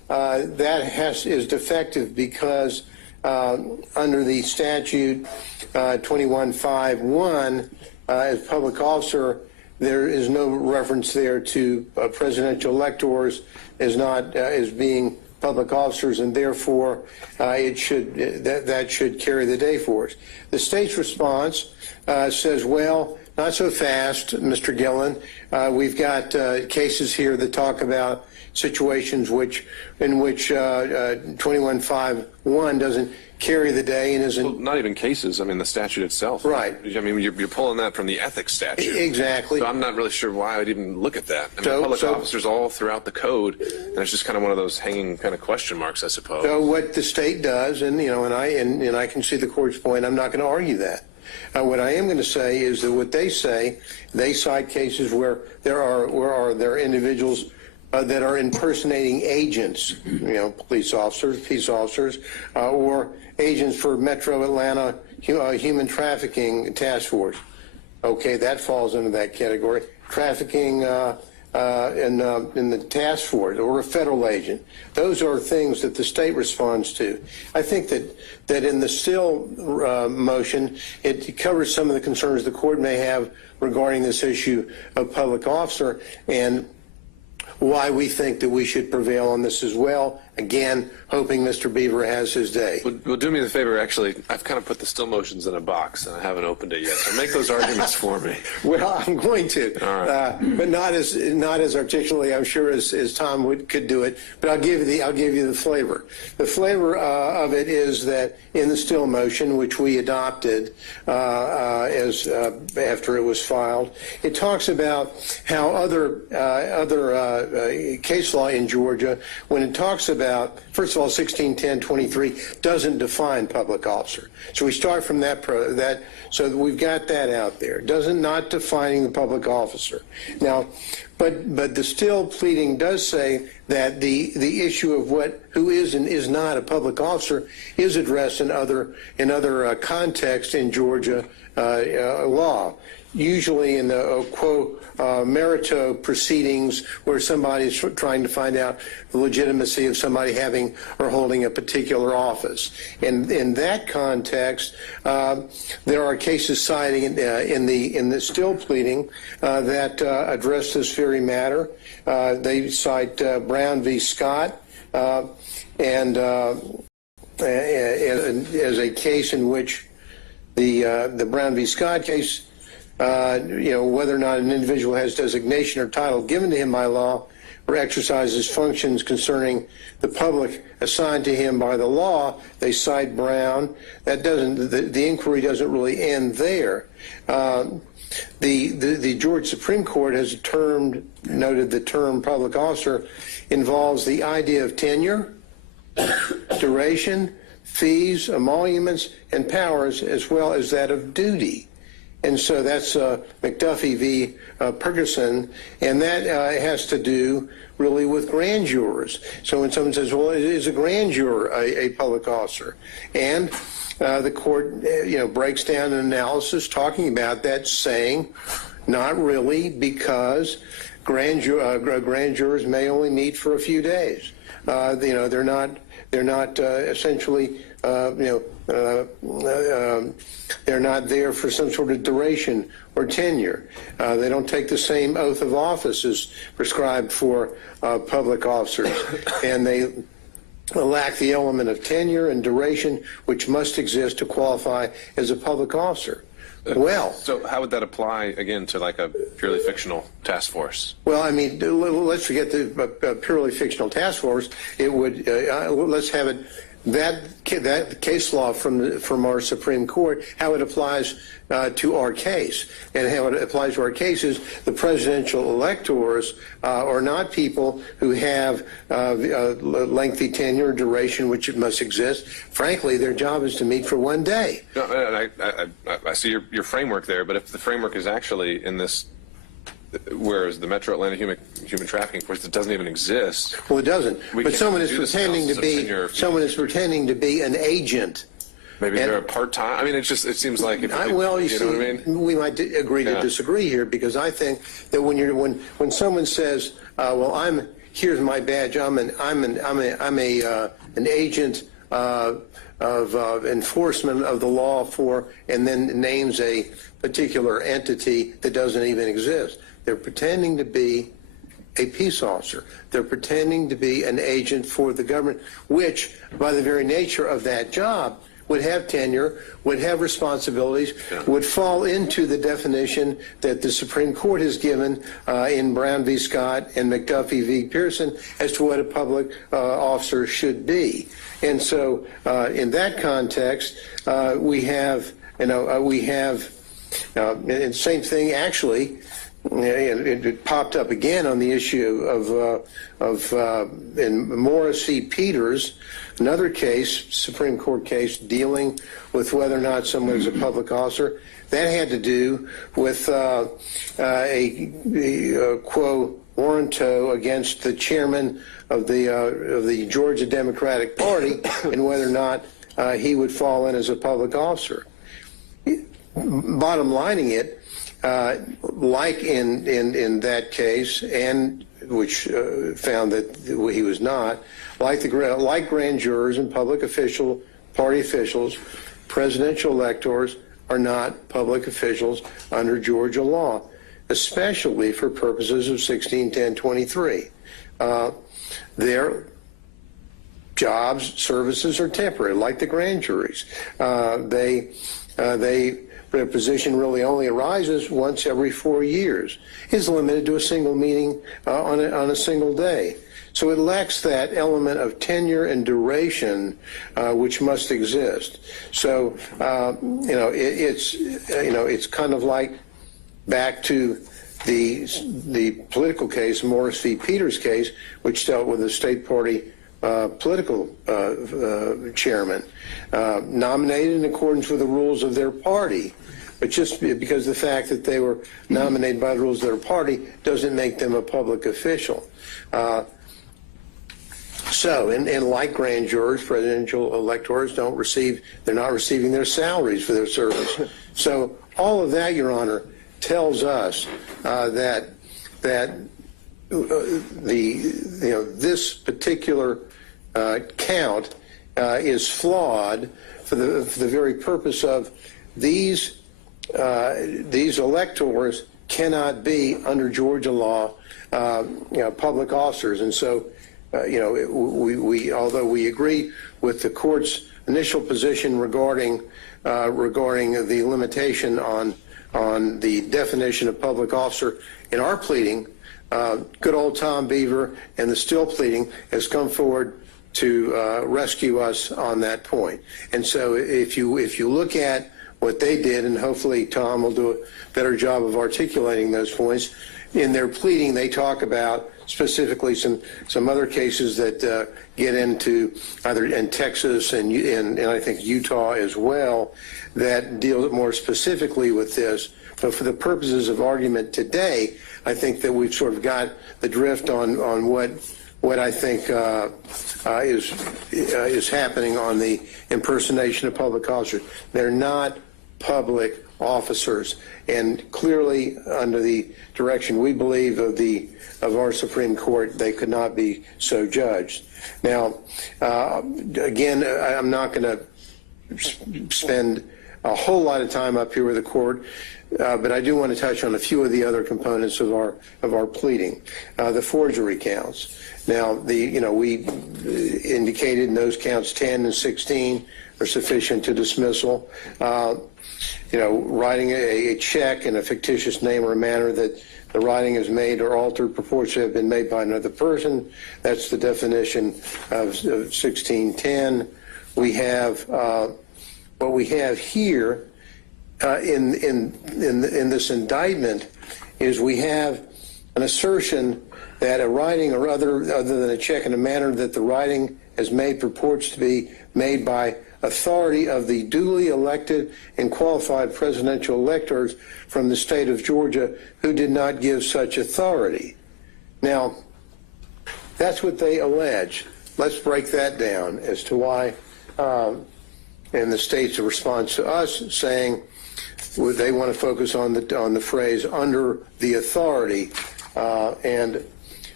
that is defective because under the statute 2151, as public officer, there is no reference there to presidential electors as being public officers, and therefore that should carry the day for us. The state's response says, well, not so fast, Mr. Gillen. We've got cases here that talk about situations in which 2151 doesn't carry the day and isn't. Well, not even cases. I mean, the statute itself. Right. I mean, you're pulling that from the ethics statute. Exactly. So I'm not really sure why I'd even look at that. I mean, public officers all throughout the code, and it's just kind of one of those hanging kind of question marks, I suppose. So what the state does, and I can see the court's point. I'm not going to argue that. What I am going to say is that what they say, they cite cases where there are individuals that are impersonating agents, police officers, peace officers, or agents for Metro Atlanta Human Trafficking Task Force. Okay, that falls into that category. Trafficking in the task force or a federal agent. Those are things that the state responds to. I think that in the still motion, it covers some of the concerns the court may have regarding this issue of public officer and why we think that we should prevail on this as well. Again, hoping Mr. Beaver has his day. Well, do me the favor, actually, I've kind of put the still motions in a box, and I haven't opened it yet, so make those arguments for me. Well, I'm going to, all right. But not as articulately, I'm sure, as Tom could do it. But I'll give you the flavor. The flavor of it is that in the still motion, which we adopted after it was filed, it talks about how other case law in Georgia, when it talks about, first of all, 1610-23 doesn't define public officer. So we start from that, so we've got that out there. Not defining the public officer. Now, but the still pleading does say that the issue of who is and is not a public officer is addressed in other contexts in Georgia law. Usually in the quo merito proceedings where somebody's trying to find out the legitimacy of somebody having or holding a particular office. And in that context, there are cases citing in the still pleading that address this very matter. They cite Brown v. Scott and as a case in which the Brown v. Scott case, whether or not an individual has designation or title given to him by law or exercises functions concerning the public assigned to him by the law, they cite Brown. That doesn't, the inquiry doesn't really end there. The Georgia Supreme Court has noted the term public officer involves the idea of tenure, duration, fees, emoluments, and powers, as well as that of duty. And so that's McAfee v. Ferguson, and that has to do really with grand jurors. So when someone says, well, is a grand juror a public officer? And the court breaks down an analysis talking about that, saying not really, because grand jurors may only meet for a few days. They're not essentially they're not there for some sort of duration or tenure. They don't take the same oath of office as prescribed for public officers, and they lack the element of tenure and duration which must exist to qualify as a public officer. Well, so how would that apply again to like a purely fictional task force? Well, I mean, let's forget the purely fictional task force. It would let's have it that case law from our Supreme Court, how it applies to our case, and how it applies to our case is the presidential electors are not people who have lengthy tenure or duration, which it must exist. Frankly, their job is to meet for one day. No, I see your framework there, but if the framework is actually in this, whereas the Metro Atlanta Human Trafficking Force, it doesn't even exist. Well, it doesn't. But someone is pretending to be an agent. Maybe they're a part-time. I mean, it seems like if well, you see, know what I mean? We might agree to disagree here, because I think that when someone says, "Well, I'm here's my badge. I'm an agent of enforcement of the law for, and then names a particular entity that doesn't even exist. They're pretending to be a peace officer. They're pretending to be an agent for the government, which, by the very nature of that job, would have tenure, would have responsibilities, would fall into the definition that the Supreme Court has given in Brown v. Scott and McAfee v. Pearson as to what a public officer should be. And so, in that context, we have, and same thing actually. It popped up again on the issue in Morris v. Peters, another case, Supreme Court case, dealing with whether or not someone is a public officer. That had to do with a quo warranto against the chairman of the Georgia Democratic Party and whether or not he would fall in as a public officer. Bottom lining it, like in that case, and which found that he was not, like grand jurors and public party officials, presidential electors are not public officials under Georgia law, especially for purposes of 161023. Their jobs, services are temporary, like the grand juries. Their position really only arises once every 4 years. Is limited to a single meeting on a single day. So it lacks that element of tenure and duration which must exist. So it's kind of like back to the political case, Morris v. Peters case, which dealt with a state party political chairman nominated in accordance with the rules of their party. But just because the fact that they were nominated by the rules of their party doesn't make them a public official. And like grand jurors, presidential electors they're not receiving their salaries for their service. So all of that, Your Honor, tells us that this particular count is flawed for the very purpose of these electors cannot be under Georgia law public officers. And so we although we agree with the court's initial position regarding the limitation on the definition of public officer in our pleading, good old Tom Beaver and the Still pleading has come forward to rescue us on that point. And so if you look at what they did, and hopefully Tom will do a better job of articulating those points, in their pleading they talk about specifically some other cases that get into either in Texas and I think Utah as well that deal more specifically with this. But for the purposes of argument today, I think that we've sort of got the drift on what I think is happening on the impersonation of public officers. They're not public officers, and clearly under the direction we believe of our Supreme Court, they could not be so judged. Now, again, I'm not going to spend a whole lot of time up here with the court, but I do want to touch on a few of the other components of our pleading. The forgery counts. Now, we indicated in those counts 10 and 16 are sufficient to dismissal. Writing a check in a fictitious name or manner that the writing is made or altered purports to have been made by another person. That's the definition of 1610. We have what we have here in this indictment is we have an assertion that a writing or other than a check in a manner that the writing has made purports to be made by authority of the duly elected and qualified presidential electors from the state of Georgia who did not give such authority. Now, that's what they allege. Let's break that down as to why, and the state's response to us saying they want to focus on the phrase under the authority, and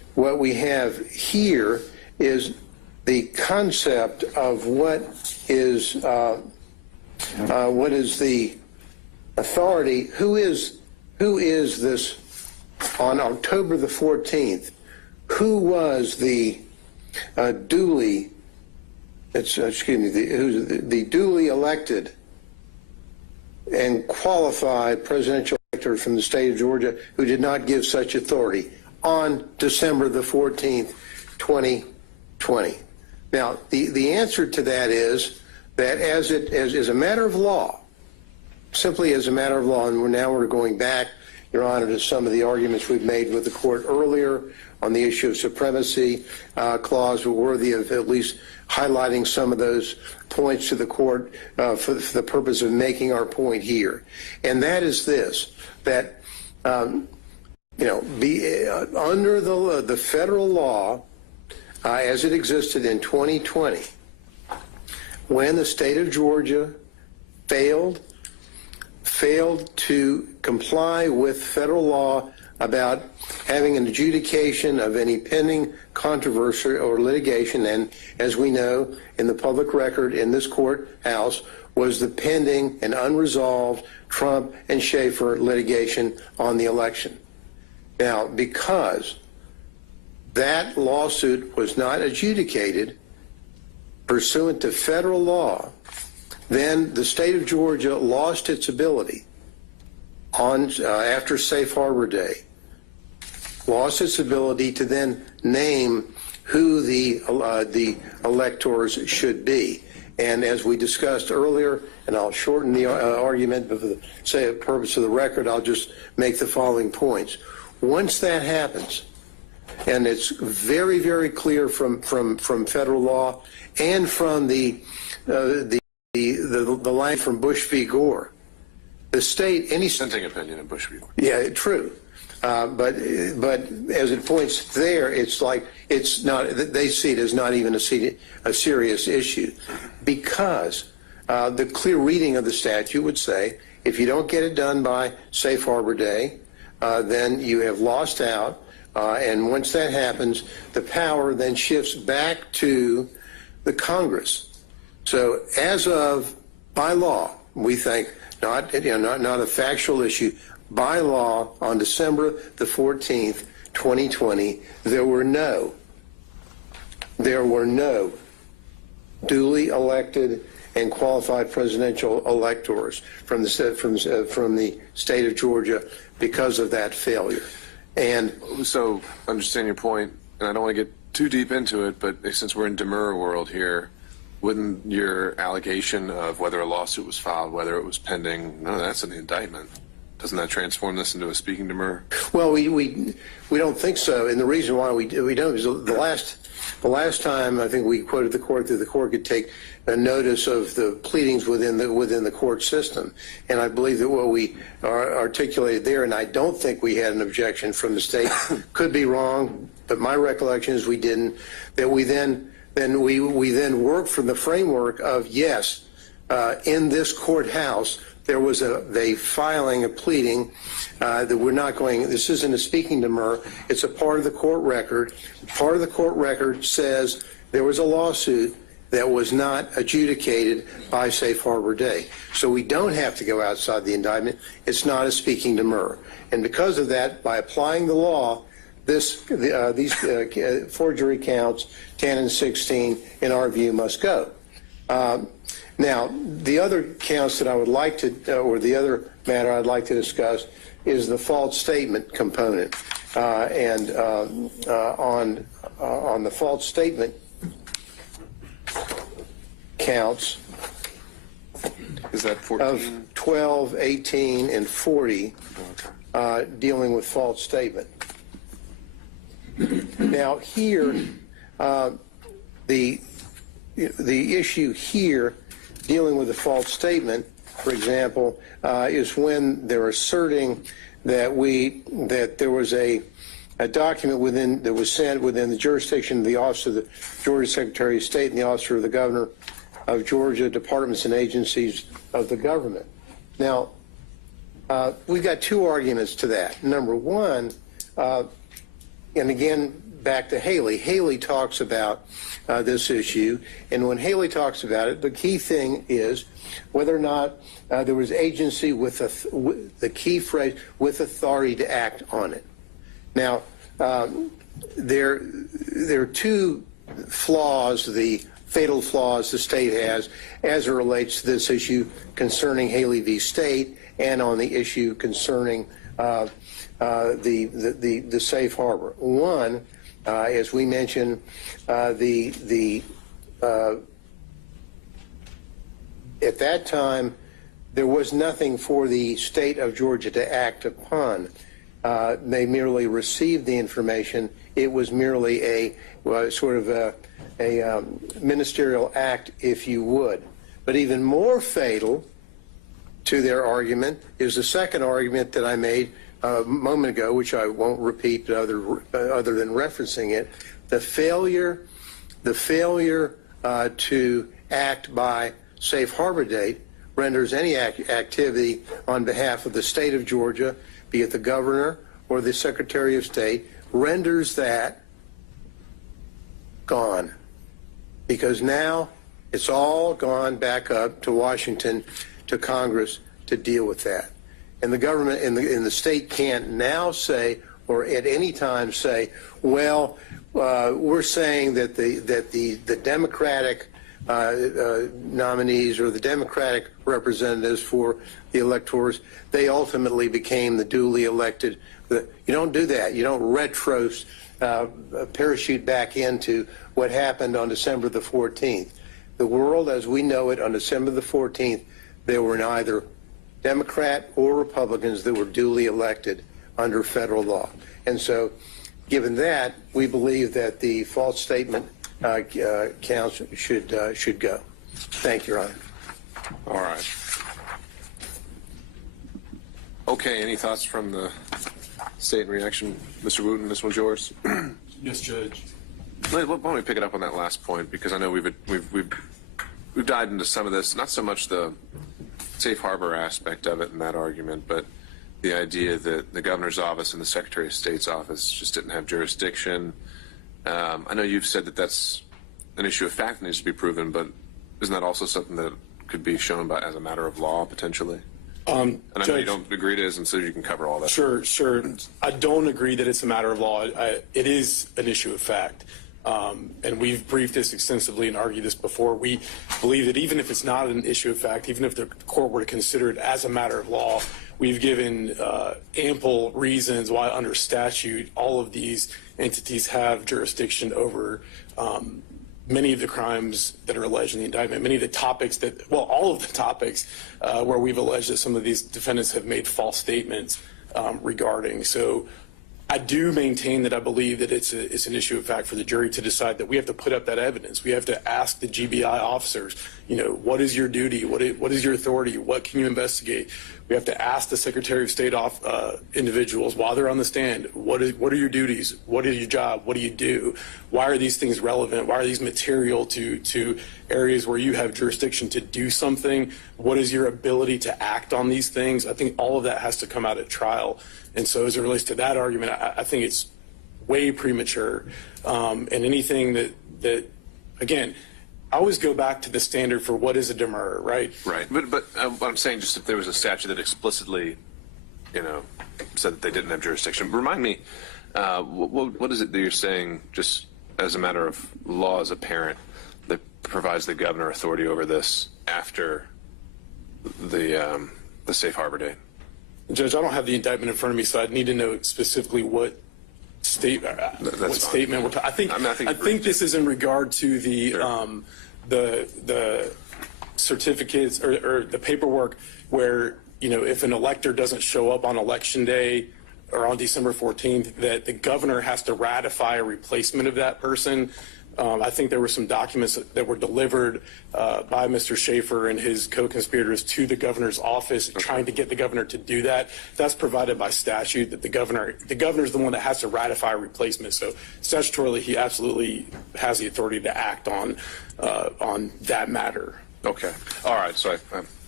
what we have here is the concept of what is the authority, who is this on October the 14th, who was the duly duly elected and qualified presidential elector from the state of Georgia who did not give such authority on December the 14th, 2020. Now, the answer to that is that as a matter of law, simply as a matter of law, and we're going back, Your Honor, to some of the arguments we've made with the court earlier on the issue of supremacy clause, were worthy of at least highlighting some of those points to the court for the purpose of making our point here. And that is this, that, under the federal law as it existed in 2020, when the state of Georgia failed to comply with federal law about having an adjudication of any pending controversy or litigation, and as we know, in the public record in this courthouse was the pending and unresolved Trump and Schaefer litigation on the election. Now, because that lawsuit was not adjudicated pursuant to federal law, then the state of Georgia lost its ability after Safe Harbor Day, lost its ability to then name who the electors should be. And as we discussed earlier, and I'll shorten the argument, but for the purpose of the record, I'll just make the following points. Once that happens, and it's very, very clear from federal law and from the line from Bush v. Gore, the state, any Dissenting opinion of Bush v. Gore. Yeah, true. But as it points there, it's like it's not. They see it as not even a serious issue, because the clear reading of the statute would say if you don't get it done by Safe Harbor Day, then you have lost out. And once that happens, the power then shifts back to the Congress. So as of by law, we think not a factual issue. By law, on December the 14th, 2020, there were no duly elected and qualified presidential electors from the state of Georgia because of that failure. And so, understand your point, and I don't want to get too deep into it, but since we're in demurrer world here, wouldn't your allegation of whether a lawsuit was filed, whether it was pending, no, that's an indictment. Doesn't that transform this into a speaking demurrer? Well, we don't think so, and the reason why we don't is the last time I think we quoted the court that the court could take a notice of the pleadings within the court system, and I believe that what we articulated there, and I don't think we had an objection from the state, could be wrong, but my recollection is we didn't. That we then worked from the framework of yes, in this courthouse. There was a filing, a pleading that we're not going, this isn't a speaking demurrer, it's a part of the court record. Part of the court record says there was a lawsuit that was not adjudicated by Safe Harbor Day. So we don't have to go outside the indictment. It's not a speaking demurrer. And because of that, by applying the law, these forgery counts, 10 and 16, in our view, must go. Now, the other counts that I would like to, or the other matter I'd like to discuss is the false statement component. And on the false statement counts is that 14? Of 12, 18, and 40 dealing with false statement. Now, here, the issue here dealing with a false statement, for example, is when they're asserting that there was a document that was sent within the jurisdiction of the Office of the Georgia Secretary of State and the Office of the Governor of Georgia, departments and agencies of the government. Now, we've got two arguments to that. Number one, and again, back to Haley. Haley talks about this issue, and when Haley talks about it, the key thing is whether or not there was agency with the key phrase, with authority to act on it. Now, there are two flaws, the fatal flaws the state has as it relates to this issue concerning Haley v. State and on the issue concerning the safe harbor. One, as we mentioned, at that time, there was nothing for the state of Georgia to act upon. They merely received the information. It was merely a sort of a ministerial act, if you would. But even more fatal to their argument is the second argument that I made a moment ago, which I won't repeat other than referencing it, the failure to act by safe harbor date renders any activity on behalf of the state of Georgia, be it the governor or the secretary of state, renders that gone. Because now it's all gone back up to Washington, to Congress to deal with that. And the government in the state can't now say, or at any time say, well, we're saying that the Democratic nominees or the Democratic representatives for the electors, they ultimately became the duly elected. You don't do that. You don't parachute back into what happened on December the 14th. The world as we know it on December the 14th, there were neither Democrat or Republicans that were duly elected under federal law. And so, given that, we believe that the false statement counts should go. Thank you, Your Honor. All right. Okay, any thoughts from the state in reaction? Mr. Wooten, this one's yours. Yes, Judge. Why don't we pick it up on that last point, because I know we've dived into some of this, not so much the safe harbor aspect of it in that argument, but the idea that the governor's office and the secretary of state's office just didn't have jurisdiction. I know you've said that that's an issue of fact that needs to be proven, but isn't that also something that could be shown by as a matter of law potentially? And I know you don't agree it is, and so you can cover all that. Sure. I don't agree that it's a matter of law. It is an issue of fact. And we've briefed this extensively and argued this before. We believe that even if it's not an issue of fact, even if the court were to consider it as a matter of law, we've given ample reasons why under statute all of these entities have jurisdiction over many of the crimes that are alleged in the indictment, many of the topics that, well, all of the topics where we've alleged that some of these defendants have made false statements regarding. So I do maintain that I believe that it's an issue of fact for the jury to decide that we have to put up that evidence. We have to ask the GBI officers, what is your duty? What is your authority? What can you investigate? We have to ask the Secretary of State individuals while they're on the stand, what are your duties? What is your job? What do you do? Why are these things relevant? Why are these material to areas where you have jurisdiction to do something? What is your ability to act on these things? I think all of that has to come out at trial. And so as it relates to that argument, I think it's way premature. And anything that again, I always go back to the standard for what is a demurrer, right? Right. But what I'm saying, just if there was a statute that explicitly, said that they didn't have jurisdiction. Remind me, what is it that you're saying, just as a matter of law as a parent, that provides the governor authority over this after the safe harbor date? Judge, I don't have the indictment in front of me, so I'd need to know specifically what statement we're talking. I think this is in regard to the certificates or the paperwork where if an elector doesn't show up on election day or on December 14th, that the governor has to ratify a replacement of that person. I think there were some documents that were delivered by Mr. Schaefer and his co-conspirators to the governor's office, trying to get the governor to do that. That's provided by statute, that the governor is the one that has to ratify a replacement. So statutorily, he absolutely has the authority to act on that matter. Okay. All right. So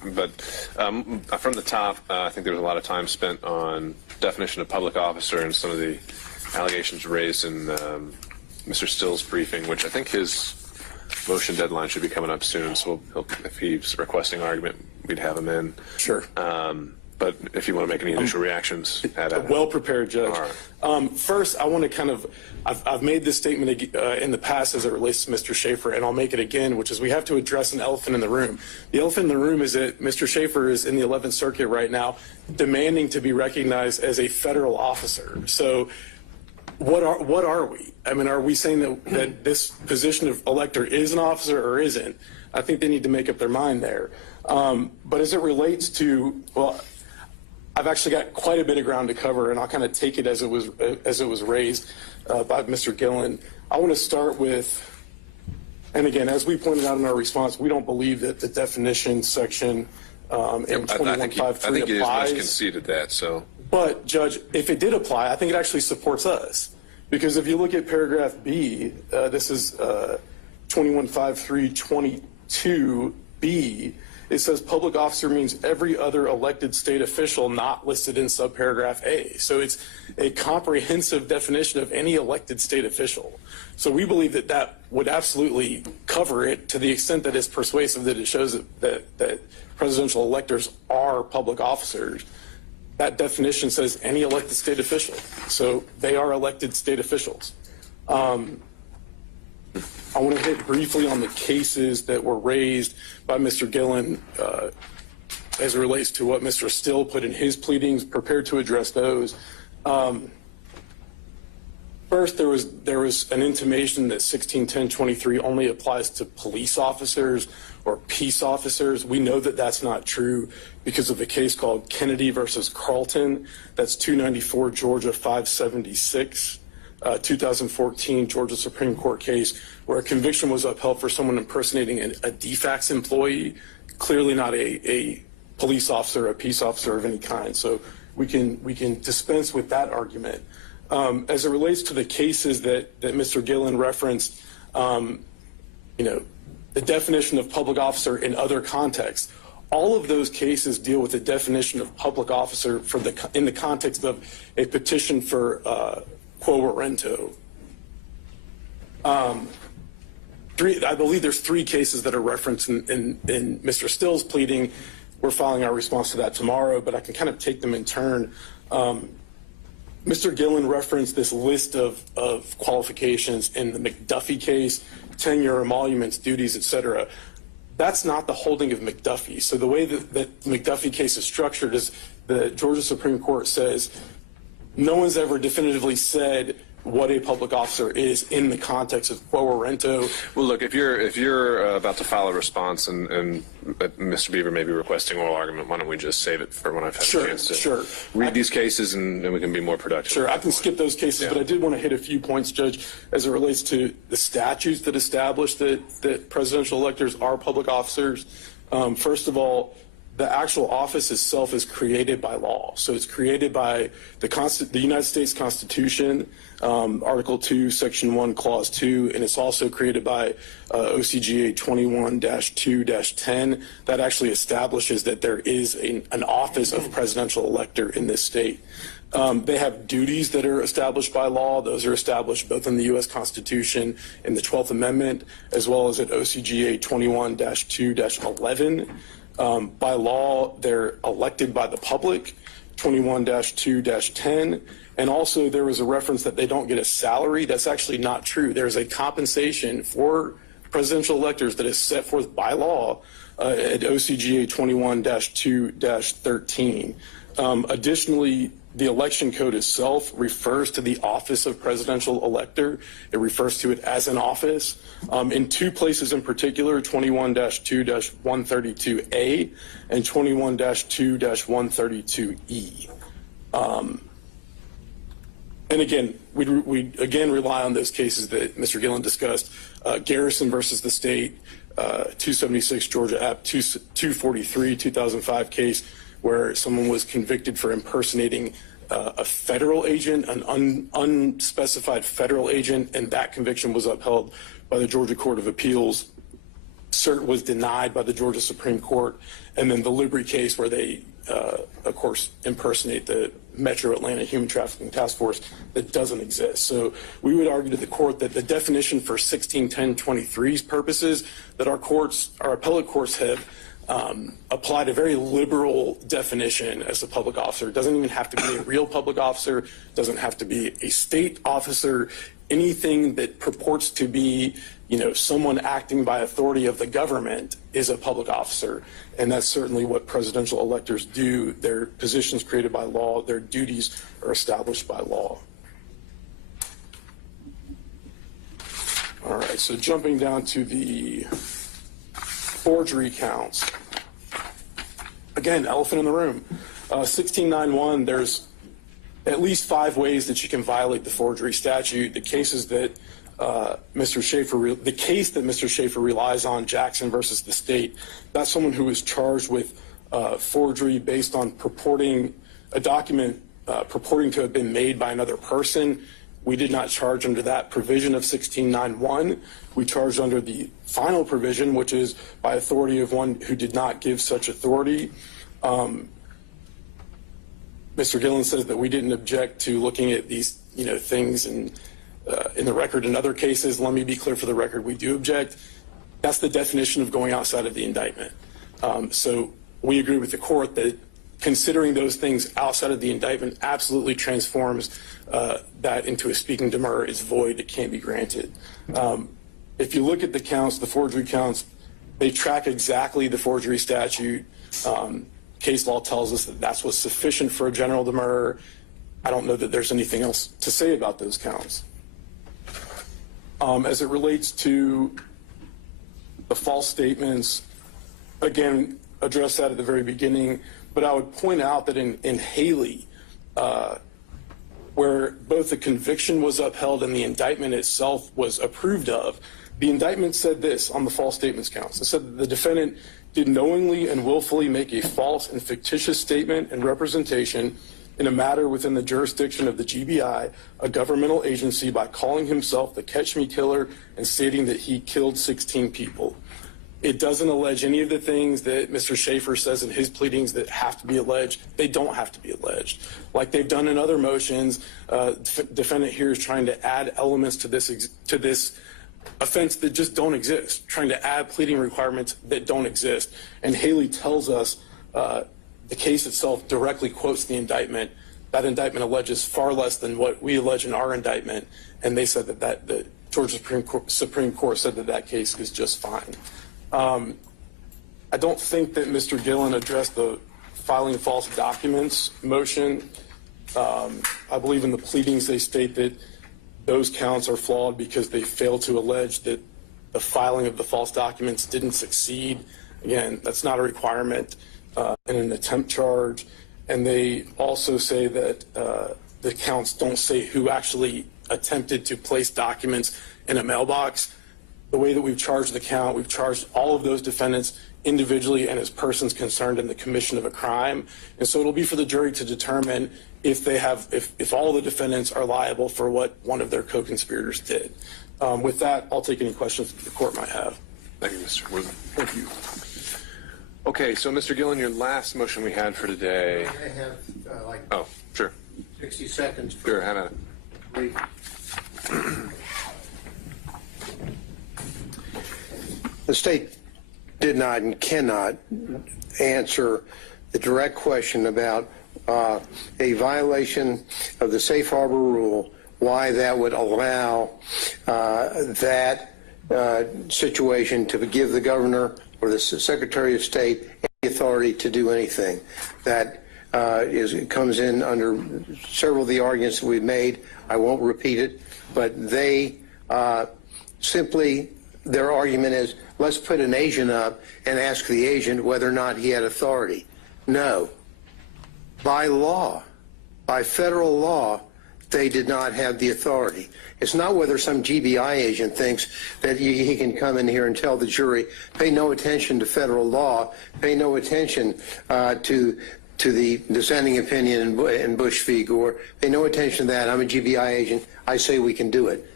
But from the top, I think there was a lot of time spent on definition of public officer and some of the allegations raised in Mr. Still's briefing, which I think his motion deadline should be coming up soon. So if he's requesting argument, we'd have him in. Sure. But if you want to make any initial reactions, well prepared, Judge. All right. First, I want to I've made this statement in the past as it relates to Mr. Schaefer, and I'll make it again, which is we have to address an elephant in the room. The elephant in the room is that Mr. Schaefer is in the 11th Circuit right now demanding to be recognized as a federal officer. So what are we? I mean, are we saying that this position of elector is an officer or isn't? I think they need to make up their mind there. But as it relates to, well, I've actually got quite a bit of ground to cover, and I'll kind of take it as it was raised by Mr. Gillen. I want to start with, and again, as we pointed out in our response, we don't believe that the definition section in 21.5.3 I think it is applies. most conceded that. So, but Judge, if it did apply, I think it actually supports us, because if you look at paragraph B, this is 21.5.3.22B. It says public officer means every other elected state official not listed in subparagraph A. So it's a comprehensive definition of any elected state official. So we believe that that would absolutely cover it to the extent that it's persuasive, that it shows that presidential electors are public officers. That definition says any elected state official. So they are elected state officials. I want to hit briefly on the cases that were raised by Mr. Gillen as it relates to what Mr. Still put in his pleadings, prepared to address those. First, there was an intimation that 1610.23 only applies to police officers or peace officers. We know that that's not true because of a case called Kennedy versus Carlton. That's 294 Georgia 576. 2014 Georgia Supreme Court case where a conviction was upheld for someone impersonating a DFAX employee, clearly not a police officer, a peace officer of any kind. So we can dispense with that argument. As it relates to the cases that Mr. Gillen referenced, the definition of public officer in other contexts, all of those cases deal with the definition of public officer in the context of a petition for quo warranto. I believe there's 3 cases that are referenced in Mr. Still's pleading. We're filing our response to that tomorrow, but I can kind of take them in turn. Mr. Gillen referenced this list of qualifications in the McDuffie case, tenure, emoluments, duties, etc. That's not the holding of McDuffie. So the way that the McDuffie case is structured is the Georgia Supreme Court says no one's ever definitively said what a public officer is in the context of quo warranto. well, look, if you're about to file a response and Mr. Beaver may be requesting oral argument, why don't we just save it for when I've had a chance to read these cases and we can be more productive. Sure, I can skip those cases, but I did want to hit a few points, Judge, as it relates to the statutes that establish that presidential electors are public officers. First of all, the actual office itself is created by law. So it's created by the United States Constitution, Article 2, Section 1, Clause 2, and it's also created by OCGA 21-2-10 that actually establishes that there is an office of presidential elector in this state. They have duties that are established by law. Those are established both in the U.S. Constitution and the 12th Amendment, as well as at OCGA 21-2-11. By law, they're elected by the public, 21-2-10. And also there was a reference that they don't get a salary. That's actually not true. There's a compensation for presidential electors that is set forth by law at OCGA 21-2-13. Additionally, the election code itself refers to the office of presidential elector. It refers to it as an office. In 2 places in particular, 21-2-132A and 21-2-132E. And again, we again rely on those cases that Mr. Gillen discussed. Garrison versus the state, 276 Georgia App 243, 2005 case, where someone was convicted for impersonating a federal agent, an unspecified federal agent, and that conviction was upheld by the Georgia Court of Appeals. cert was denied by the Georgia Supreme Court, and then the Liberty case where they, of course, impersonate the Metro Atlanta Human Trafficking Task Force that doesn't exist. So we would argue to the court that the definition for 161023's purposes, that our appellate courts have applied a very liberal definition as a public officer. It doesn't even have to be a real public officer, doesn't have to be a state officer. Anything that purports to be, someone acting by authority of the government is a public officer. And that's certainly what presidential electors do. Their positions created by law, their duties are established by law. All right, so jumping down to the forgery counts. Again, elephant in the room. 1691, there's at least 5 ways that you can violate the forgery statute. The cases that Mr. Schaefer relies on, Jackson versus the state, that's someone who is charged with forgery based on purporting a document purporting to have been made by another person. We did not charge under that provision of 1691. We charged under the final provision, which is by authority of one who did not give such authority. Mr. Gillen says that we didn't object to looking at these, things in the record in other cases. Let me be clear for the record, we do object. That's the definition of going outside of the indictment. So we agree with the court that considering those things outside of the indictment absolutely transforms that into a speaking demur. It's void, it can't be granted. If you look at the counts, the forgery counts, they track exactly the forgery statute. Case law tells us that that's what's sufficient for a general demur. I don't know that there's anything else to say about those counts. As it relates to the false statements, again, address that at the very beginning, but I would point out that in Haley, where both the conviction was upheld and the indictment itself was approved of, the indictment said this on the false statements counts. It said that the defendant did knowingly and willfully make a false and fictitious statement and representation in a matter within the jurisdiction of the GBI, a governmental agency, by calling himself the Catch Me Killer and stating that he killed 16 people. It doesn't allege any of the things that Mr. Schaefer says in his pleadings that have to be alleged. They don't have to be alleged. Like they've done in other motions, defendant here is trying to add elements to this offense that just don't exist, trying to add pleading requirements that don't exist. And Haley tells us the case itself directly quotes the indictment. That indictment alleges far less than what we allege in our indictment, and they said that the Georgia Supreme Court said that case is just fine. I don't think that Mr. Gillen addressed the filing false documents motion. I believe in the pleadings they state that those counts are flawed because they fail to allege that the filing of the false documents didn't succeed. Again, that's not a requirement in an attempt charge. And they also say that the counts don't say who actually attempted to place documents in a mailbox. The way that we've charged the count, we've charged all of those defendants individually and as persons concerned in the commission of a crime. And so it'll be for the jury to determine if all the defendants are liable for what one of their co-conspirators did. With that, I'll take any questions that the court might have. Thank you, Mr. Woodman. Thank you. Okay, so Mr. Gillen, your last motion we had for today. I have Oh, sure. 60 seconds. Sure, Hannah. The state did not and cannot answer the direct question about a violation of the safe harbor rule, why that would allow that situation to give the governor or the Secretary of State any authority to do anything. That comes in under several of the arguments that we've made. I won't repeat it, but they simply, their argument is, let's put an agent up and ask the agent whether or not he had authority. No. By law, by federal law, they did not have the authority. It's not whether some GBI agent thinks that he can come in here and tell the jury, pay no attention to federal law, pay no attention to the dissenting opinion in Bush v. Gore, pay no attention to that. I'm a GBI agent. I say we can do it.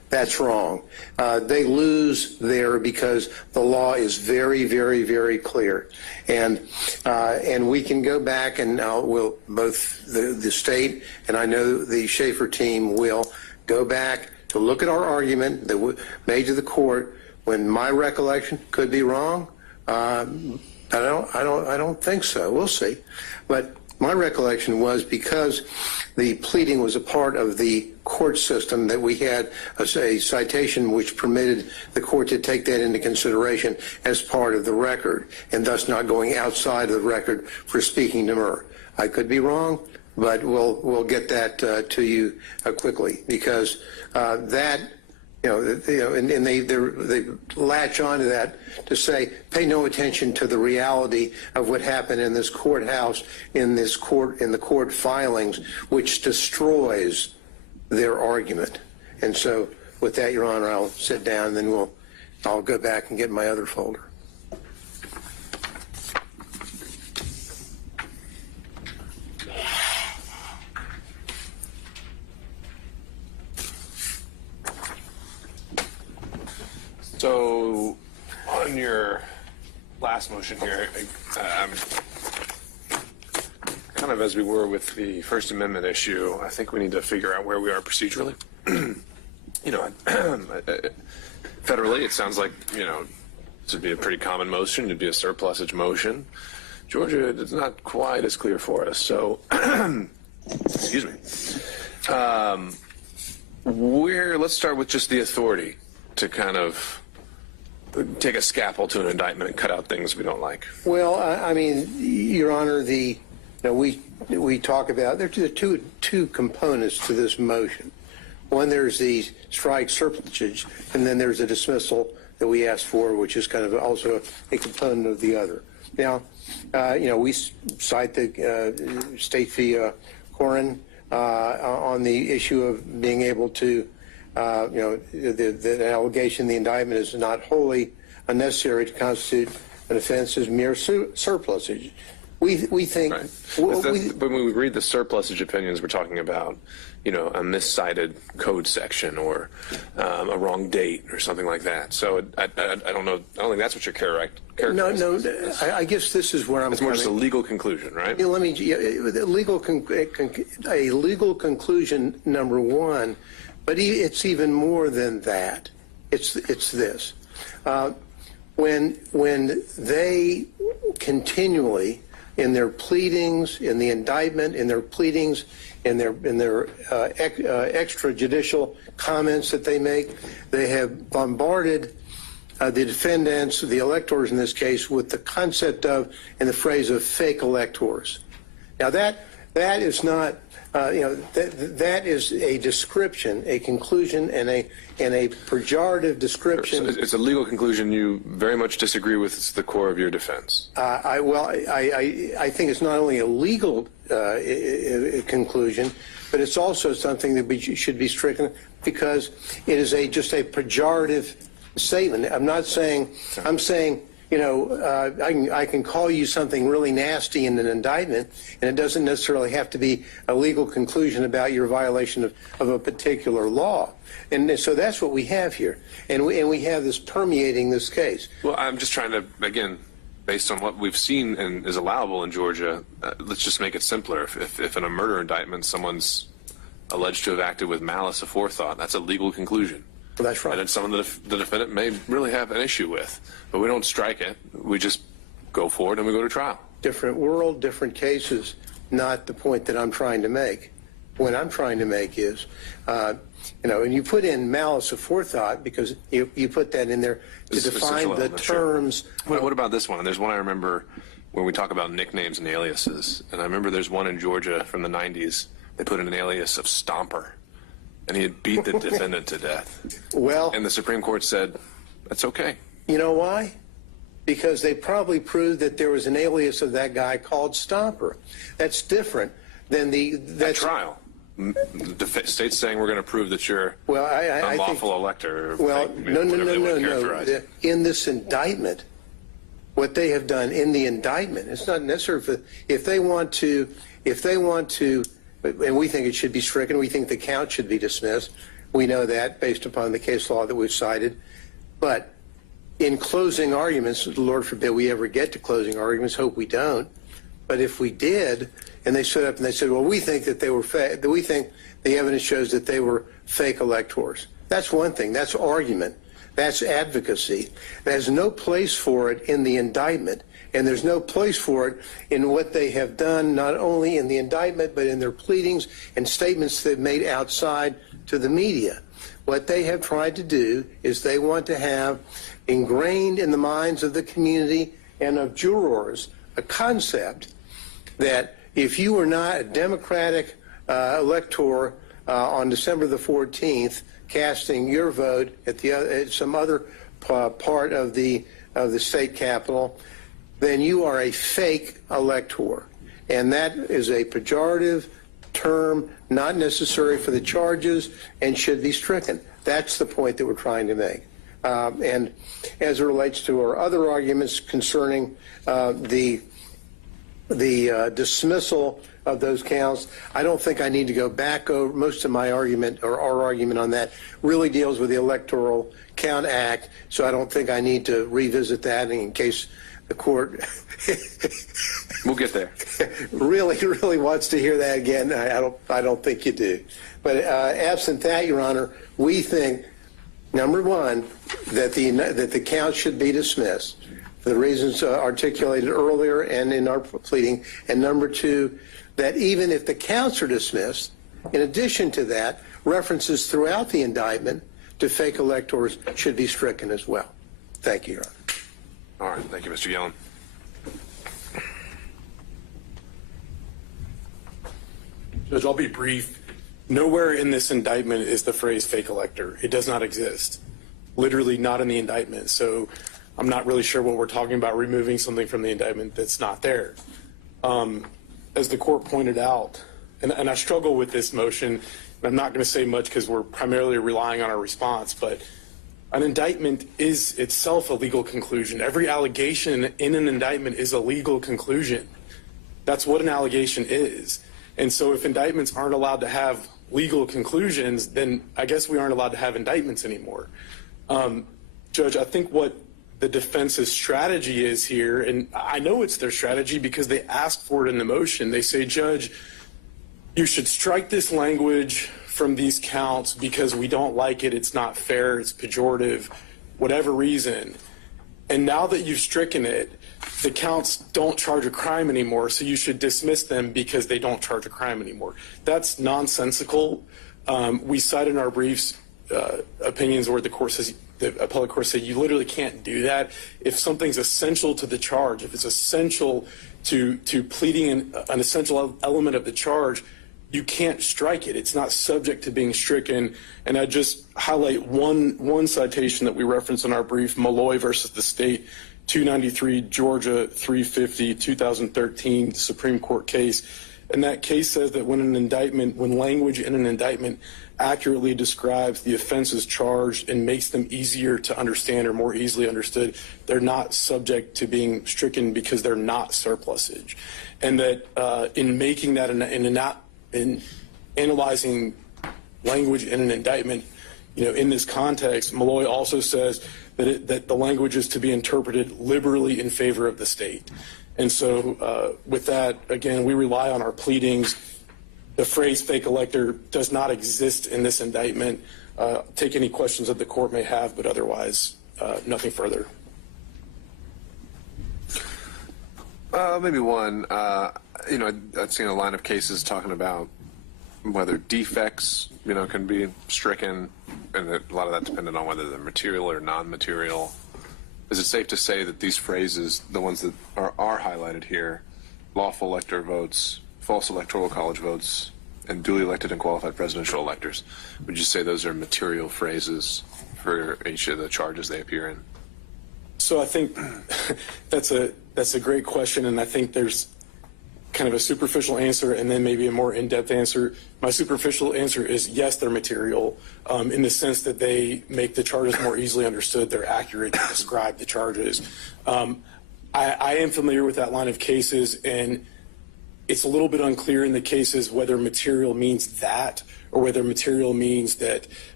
That's wrong. They lose there because the law is very, very, very clear. And we can go back and we'll both the state and I know the Schaefer team will go back to look at our argument that we made to the court when my recollection could be wrong. I don't think so. We'll see. But my recollection was because the pleading was a part of the court system that we had a citation which permitted the court to take that into consideration as part of the record and thus not going outside of the record for speaking demur. I could be wrong, but we'll get that to you quickly because that. And they latch onto that to say, pay no attention to the reality of what happened in this courthouse, in the court filings, which destroys their argument. And so, with that, Your Honor, I'll sit down, and then I'll go back and get my other folder. So, on your last motion here, kind of as we were with the First Amendment issue, I think we need to figure out where we are procedurally. Federally, it sounds like, this would be a pretty common motion. It'd be a surplusage motion. Georgia, it's not quite as clear for us. So, excuse me. Let's start with just the authority to kind of take a scalpel to an indictment and cut out things we don't like. Well, I mean, Your Honor, we talk about there are two components to this motion. One, there's the strike surplusage, and then there's a dismissal that we asked for, which is kind of also a component of the other. Now, we cite the State v. Corin on the issue of being able to the allegation, the indictment is not wholly unnecessary to constitute an offense as mere surplusage. We think. Right. But when we read the surplusage opinions, we're talking about, a miscited code section or a wrong date or something like that. So I don't know. I don't think that's what you're characterizing. No. I guess this is where I'm. It's more just a legal conclusion, right? Let me. A legal conclusion, number one. But it's even more than that. It's this. When they continually, in their pleadings, in the indictment, in their pleadings, in their extrajudicial comments that they make, they have bombarded the defendants, the electors in this case, with the concept of and the phrase of fake electors. Now that is not. That is a description, a conclusion, and a pejorative description. So it's a legal conclusion you very much disagree with. It's the core of your defense. I think it's not only a legal conclusion, but it's also something that should be stricken because it is just a pejorative statement. I'm not saying. I'm saying. I can call you something really nasty in an indictment, and it doesn't necessarily have to be a legal conclusion about your violation of a particular law. And so that's what we have here. And we have this permeating this case. Well, I'm just trying to, again, based on what we've seen and is allowable in Georgia, let's just make it simpler. If in a murder indictment someone's alleged to have acted with malice aforethought, that's a legal conclusion. Well, that's right. And it's someone that the defendant may really have an issue with. But we don't strike it. We just go forward and we go to trial. Different world, different cases, not the point that I'm trying to make. What I'm trying to make is, and you put in malice aforethought because you put that in there to define the terms. Sure. What about this one? And there's one I remember when we talk about nicknames and aliases. And I remember there's one in Georgia from the 90s. They put in an alias of Stomper. And he had beat the defendant to death. Well, and the Supreme Court said, that's okay. You know why? Because they probably proved that there was an alias of that guy called Stomper. That's different than the trial. The state's saying we're going to prove that you're unlawful elector. Well, no. In this indictment, what they have done in the indictment, it's not necessary if they want to, and we think it should be stricken. We think the count should be dismissed. We know that based upon the case law that we've cited. But in closing arguments, Lord forbid we ever get to closing arguments, hope we don't. But if we did, and they stood up and they said, well, we think that they were fake, we think the evidence shows that they were fake electors. That's one thing. That's argument. That's advocacy. There's no place for it in the indictment, and there's no place for it in what they have done, not only in the indictment, but in their pleadings and statements they've made outside to the media. What they have tried to do is they want to have ingrained in the minds of the community and of jurors a concept that if you were not a Democratic elector on December the 14th, casting your vote at some other part of the state capitol, then you are a fake elector. And that is a pejorative term, not necessary for the charges, and should be stricken. That's the point that we're trying to make. And as it relates to our other arguments concerning the dismissal of those counts, I don't think I need to go back over. Most of my argument, or our argument on that, really deals with the Electoral Count Act, so I don't think I need to revisit that in case the court We'll get there. really wants to hear that again. I don't think you do. But absent that, Your Honor, we think, number one, that the count should be dismissed for the reasons articulated earlier and in our pleading, and number two, that even if the counts are dismissed, in addition to that, references throughout the indictment to fake electors should be stricken as well. Thank you, Your Honor. All right. Thank you, Mr. Yellen. Judge, I'll be brief. Nowhere in this indictment is the phrase fake elector. It does not exist. Literally not in the indictment. So I'm not really sure what we're talking about, removing something from the indictment that's not there. As the court pointed out, and I struggle with this motion, and I'm not going to say much because we're primarily relying on our response, but an indictment is itself a legal conclusion. Every allegation in an indictment is a legal conclusion. That's what an allegation is. And so if indictments aren't allowed to have legal conclusions, then I guess we aren't allowed to have indictments anymore. Judge, I think what the defense's strategy is here, and I know it's their strategy because they asked for it in the motion. They say, Judge, you should strike this language from these counts because we don't like it, it's not fair, it's pejorative, whatever reason. And now that you've stricken it, the counts don't charge a crime anymore, so you should dismiss them because they don't charge a crime anymore. That's nonsensical. We cite in our briefs opinions where the court says, the appellate court said, you literally can't do that. If something's essential to the charge, if it's essential to pleading an essential element of the charge, you can't strike it. It's not subject to being stricken. And I just highlight one citation that we reference in our brief, Malloy versus the state, 293 Georgia 350 2013 Supreme Court case. And that case says that when language in an indictment accurately describes the offenses charged and makes them easier to understand or more easily understood, they're not subject to being stricken because they're not surplusage. And that in making that in analyzing language in an indictment, in this context, Malloy also says that the language is to be interpreted liberally in favor of the state. And so with that, again, we rely on our pleadings. The phrase fake elector does not exist in this indictment. Take any questions that the court may have, but otherwise, nothing further. Maybe one. I've seen a line of cases talking about whether defects, can be stricken, and a lot of that depended on whether they're material or non-material. Is it safe to say that these phrases, the ones that are highlighted here, lawful elector votes, false electoral college votes, and duly elected and qualified presidential electors, would you say those are material phrases for each of the charges they appear in? So I think that's a great question, and I think there's kind of a superficial answer and then maybe a more in-depth answer. My superficial answer is yes, they're material in the sense that they make the charges more easily understood. They're accurate to describe the charges. I am familiar with that line of cases, and it's a little bit unclear in the cases whether material means that or whether material means that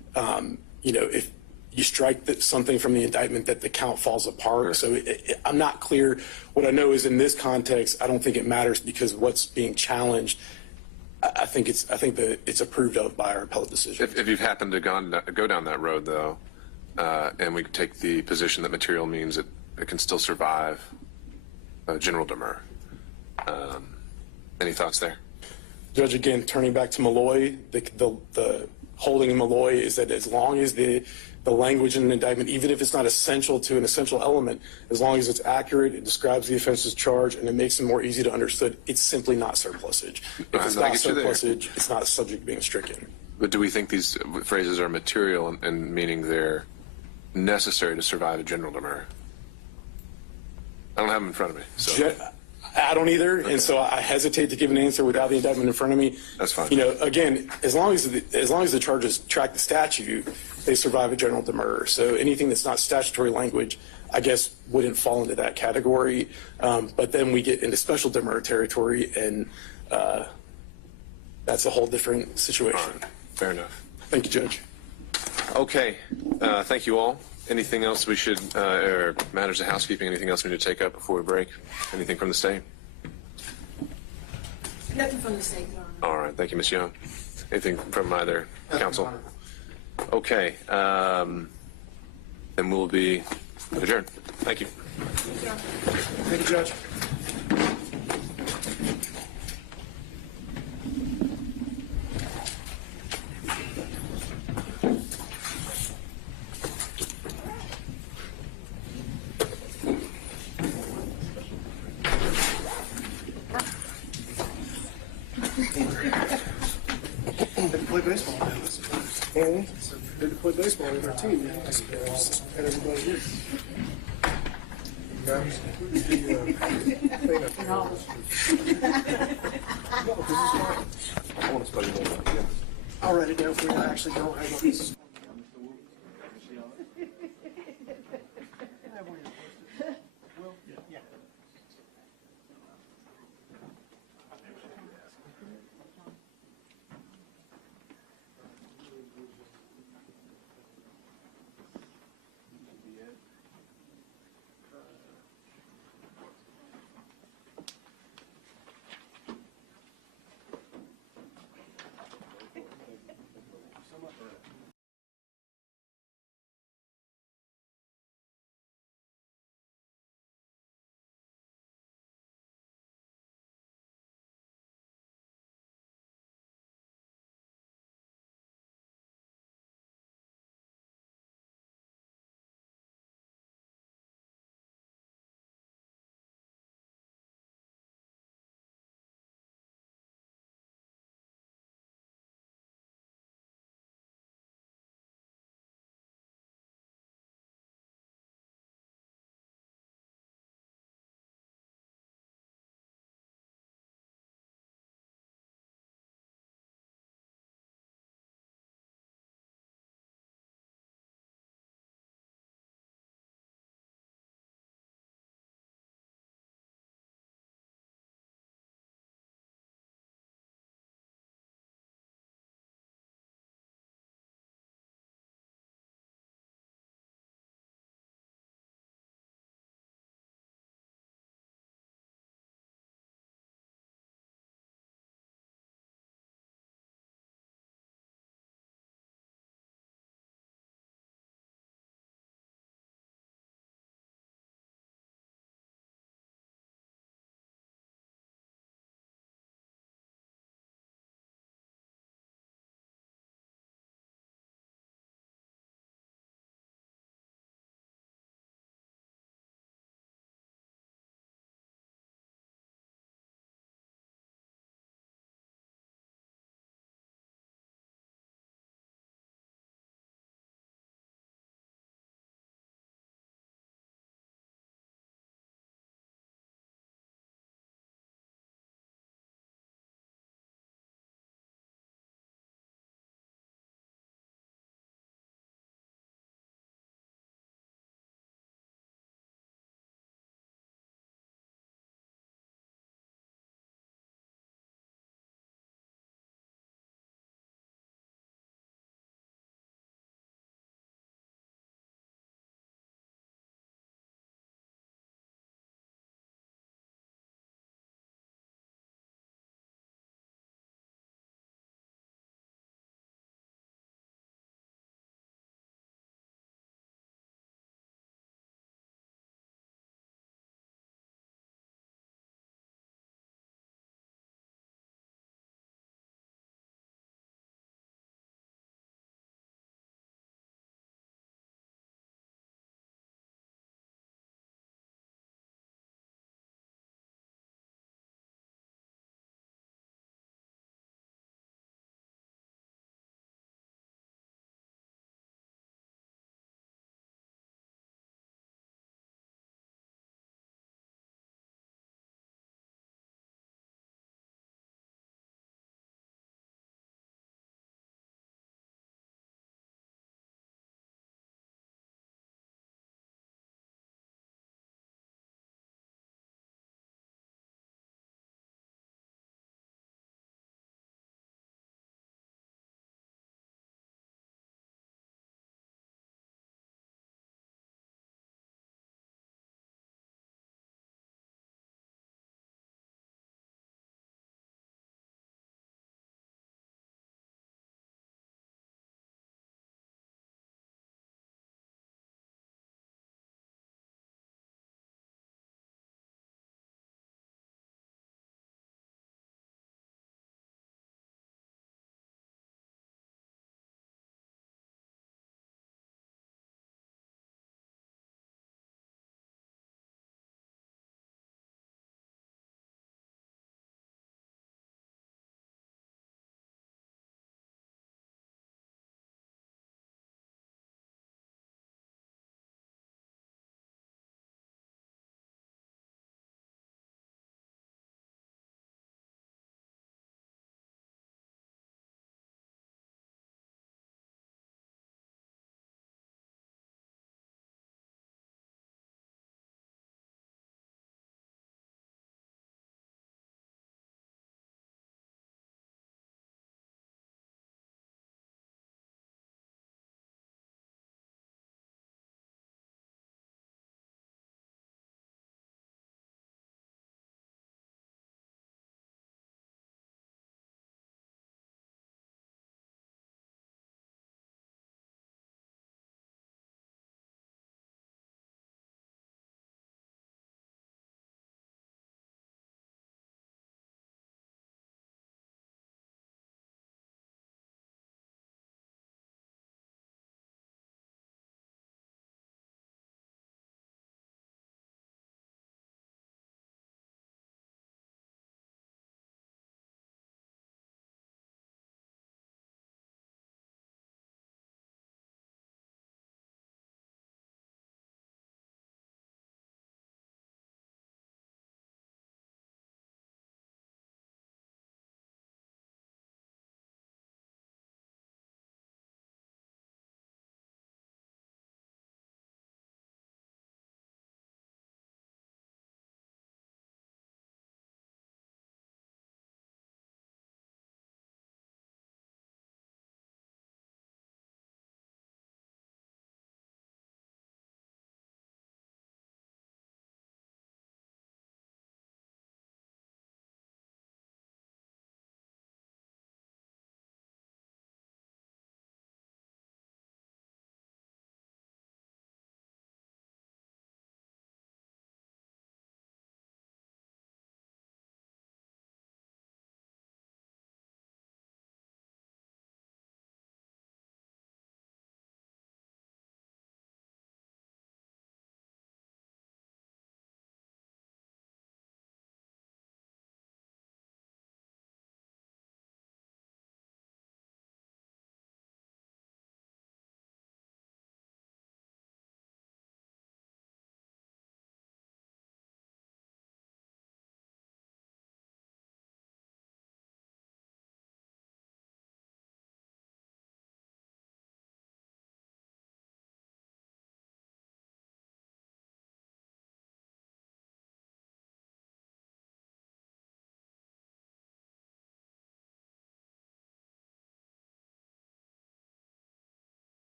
if you strike something from the indictment, that the count falls apart. So I'm not clear. What I know is in this context, I don't think it matters because what's being challenged, I think that it's approved of by our appellate decision. If you've happened to go down that road, though, and we take the position that material means it can still survive a general demur. Any thoughts there? Judge, again, turning back to Malloy, the holding in Malloy is that as long as the language in an indictment, even if it's not essential to an essential element, as long as it's accurate, it describes the offense's charge, and it makes it more easy to understand, it's simply not surplusage. If it's not surplusage, it's not subject to being stricken. But do we think these phrases are material and meaning they're necessary to survive a general demur? I don't have them in front of me. So. I don't either, and so I hesitate to give an answer without the indictment in front of me. That's fine. Again, as long as the charges track the statute, they survive a general demur. So anything that's not statutory language, I guess, wouldn't fall into that category. But then we get into special demur territory, and that's a whole different situation. All right. Fair enough. Thank you, Judge. Okay. Thank you all. Anything else we should, or matters of housekeeping, anything else we need to take up before we break? Anything from the state? Nothing from the state, Your Honor. All right. Thank you, Ms. Young. Anything from either counsel? Okay. Then we'll be adjourned. Thank you. Thank you, Judge. Play baseball. So good to play baseball with our team, I suppose. And everybody here. I'll write it down for you. I actually don't have this.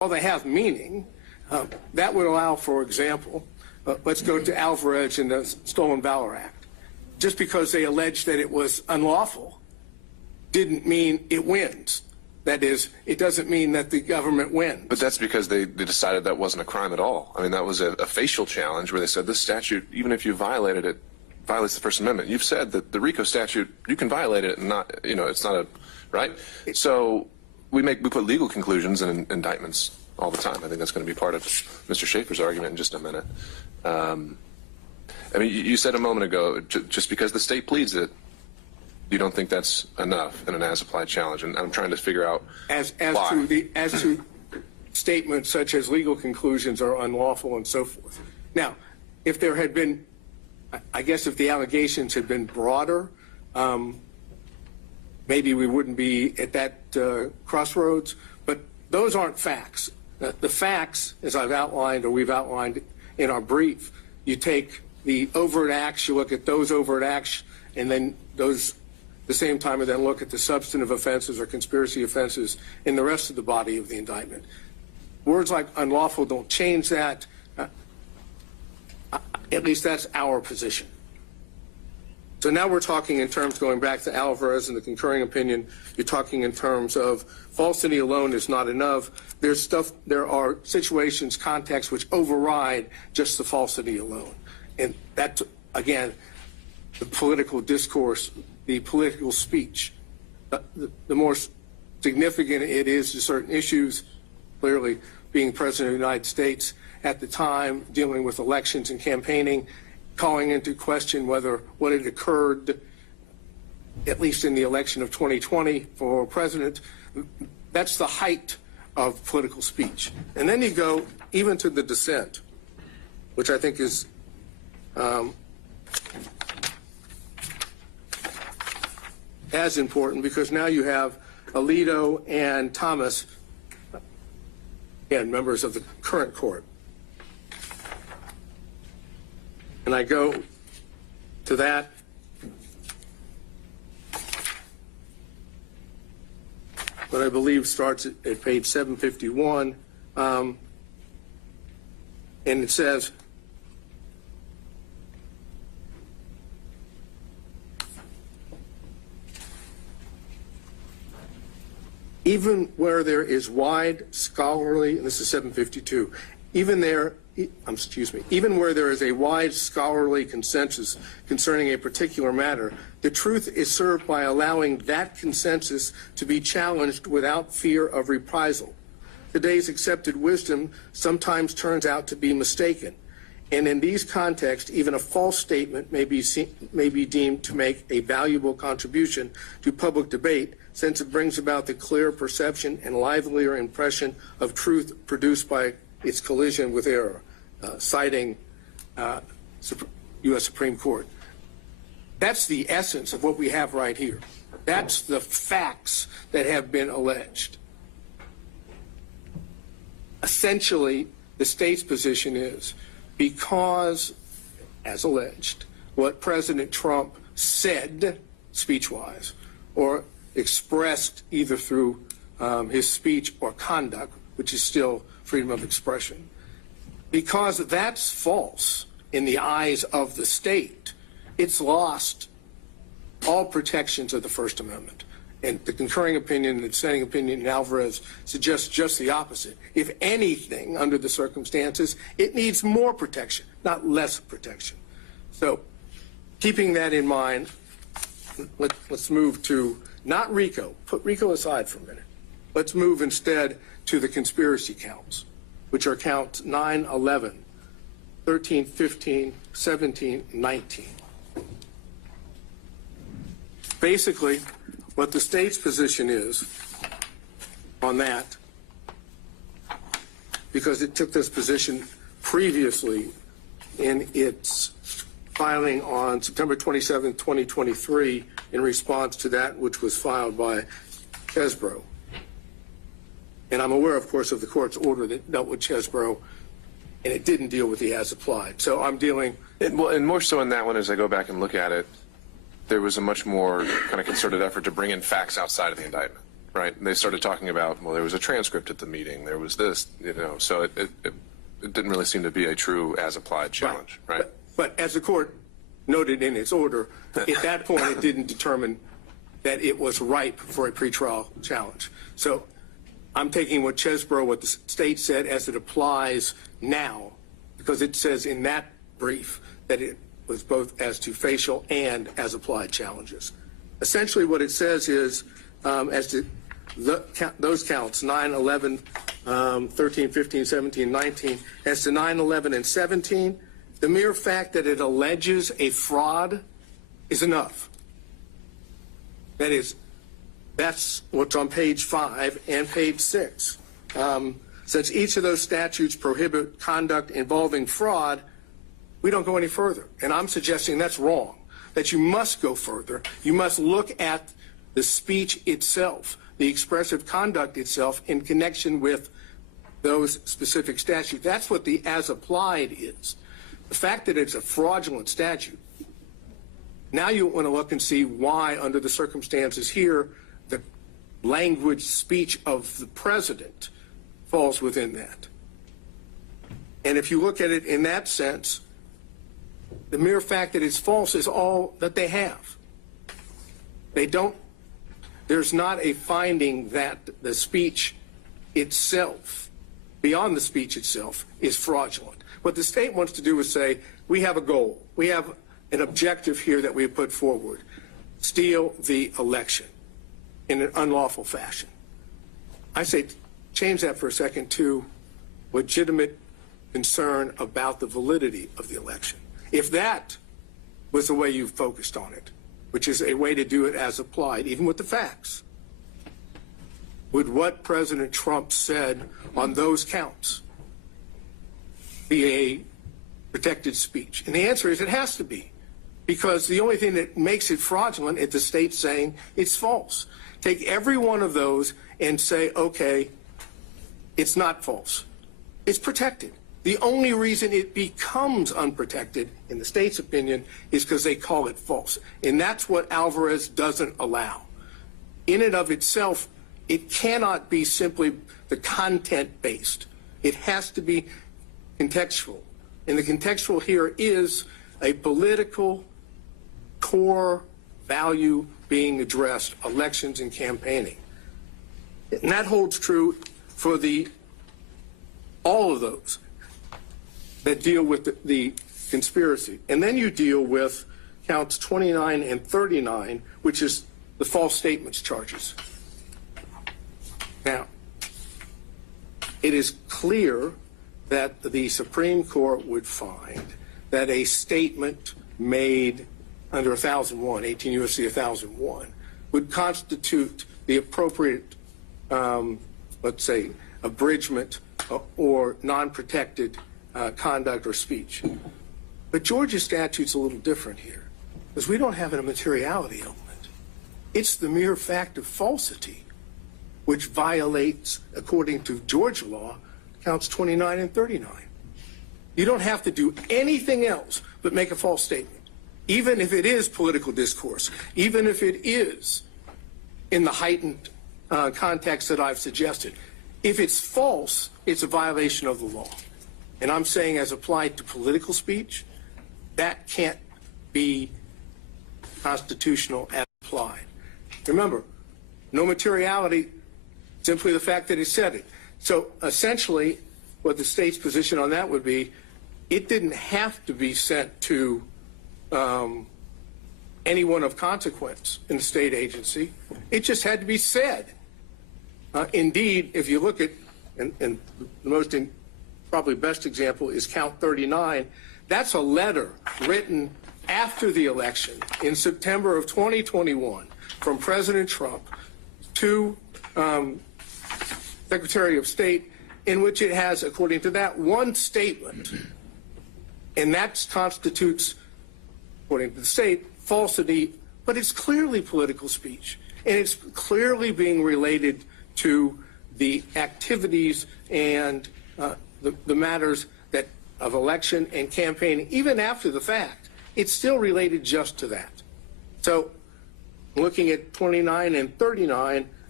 while they have meaning, that would allow, for example, let's go to Alvarez and the Stolen Valor Act. Just because they alleged that it was unlawful didn't mean it wins. That is, it doesn't mean that the government wins. But that's because they decided that wasn't a crime at all. I mean, that was a facial challenge where they said this statute, even if you violated it, violates the First Amendment. You've said that the RICO statute, you can violate it and not, you know, it's not a, right? So we put legal conclusions in indictments all the time. I think that's going to be part of Mr. Schaefer's argument in just a minute. I mean, you said a moment ago, just because the state pleads it, you don't think that's enough in an as-applied challenge, and I'm trying to figure out why. As to statements such as legal conclusions are unlawful and so forth. Now, if there had been, I guess if the allegations had been broader, maybe we wouldn't be at that crossroads, but those aren't facts. The facts, as I've outlined or we've outlined in our brief, you take the overt acts, you look at those overt acts, and then those the same time and then look at the substantive offenses or conspiracy offenses in the rest of the body of the indictment. Words like unlawful don't change that. At least that's our position. So now we're talking in terms, going back to Alvarez and the concurring opinion, you're talking in terms of falsity alone is not enough. There are situations, contexts which override just the falsity alone. And that, again, the political discourse, the political speech, the more significant it is to certain issues, clearly being President of the United States at the time, dealing with elections and campaigning, calling into question whether what had occurred, at least in the election of 2020 for president, that's the height of political speech. And then you go even to the dissent, which I think is as important, because now you have Alito and Thomas, and members of the current court. And I go to that. What I believe starts at page 751, and it says, even where there is wide scholarly, and this is 752, even where there is a wide scholarly consensus concerning a particular matter, the truth is served by allowing that consensus to be challenged without fear of reprisal. Today's accepted wisdom sometimes turns out to be mistaken, and in these contexts, even a false statement may be deemed to make a valuable contribution to public debate, since it brings about the clear perception and livelier impression of truth produced by its collision with error, citing U.S. Supreme Court. That's the essence of what we have right here. That's the facts that have been alleged. Essentially, the state's position is, because, as alleged, what President Trump said speech-wise, or expressed either through his speech or conduct, which is still freedom of expression, because that's false in the eyes of the state, it's lost all protections of the First Amendment. And the concurring opinion and the dissenting opinion in Alvarez suggests just the opposite. If anything, under the circumstances, it needs more protection, not less protection. So, keeping that in mind, let's move to not RICO. Put RICO aside for a minute. Let's move instead to the conspiracy counts, which are counts 9, 11, 13, 15, 17, 19. Basically, what the state's position is on that, because it took this position previously in its filing on September 27, 2023, in response to that which was filed by Chesbrough. And I'm aware, of course, of the court's order that dealt with Chesbrough, and it didn't deal with the as applied. So I'm dealing. And more so in that one, as I go back and look at it, there was a much more kind of concerted effort to bring in facts outside of the indictment. right? And they started talking about, well, there was a transcript at the meeting, there was this, so it didn't really seem to be a true as-applied challenge, right? But as the court noted in its order, at that point, it didn't determine that it was ripe for a pretrial challenge. So I'm taking what the state said as it applies now, because it says in that brief that it was both as to facial and as applied challenges. Essentially what it says is, as to those counts, 9, 11, 13, 15, 17, 19, as to 9, 11, and 17, the mere fact that it alleges a fraud is enough. That's what's on page 5 and page 6. Since each of those statutes prohibit conduct involving fraud, we don't go any further. And I'm suggesting that's wrong, that you must go further. You must look at the speech itself, the expressive conduct itself in connection with those specific statutes. That's what the as applied is. The fact that it's a fraudulent statute, now you want to look and see why, under the circumstances here, the language speech of the president falls within that. And if you look at it in that sense, the mere fact that it's false is all that they have. There's not a finding that the speech itself, beyond the speech itself, is fraudulent. What the state wants to do is say, we have a goal. We have an objective here that we have put forward. Steal the election in an unlawful fashion. I say change that for a second to legitimate concern about the validity of the election. If that was the way you focused on it, which is a way to do it as applied, even with the facts, would what President Trump said on those counts be a protected speech? And the answer is it has to be, because the only thing that makes it fraudulent is the state saying it's false. Take every one of those and say, okay, it's not false. It's protected. The only reason it becomes unprotected, in the state's opinion, is because they call it false. And that's what Alvarez doesn't allow. In and of itself, it cannot be simply the content-based. It has to be contextual. And the contextual here is a political core value being addressed, elections and campaigning. And that holds true for all of those that deal with the conspiracy. And then you deal with counts 29 and 39, which is the false statements charges. Now, it is clear that the Supreme Court would find that a statement made under 1001, 18 U.S.C. 1001, would constitute the appropriate, let's say, abridgment or non-protected conduct or speech. But Georgia's statute's a little different here, because we don't have a materiality element. It's the mere fact of falsity, which violates, according to Georgia law, counts 29 and 39. You don't have to do anything else but make a false statement, even if it is political discourse, even if it is in the heightened context that I've suggested. If it's false, it's a violation of the law. And I'm saying, as applied to political speech, that can't be constitutional as applied. Remember, no materiality, simply the fact that he said it. So essentially, what the state's position on that would be, it didn't have to be sent to anyone of consequence in the state agency. It just had to be said. Indeed, if you look at, and the most probably best example is count 39, that's a letter written after the election in September of 2021 from President Trump to Secretary of State, in which it has, according to that, one statement, and that constitutes, according to the state, falsity, but it's clearly political speech, and it's clearly being related to the activities and the matters that of election and campaigning. Even after the fact, it's still related just to that. So looking at 29 and 39,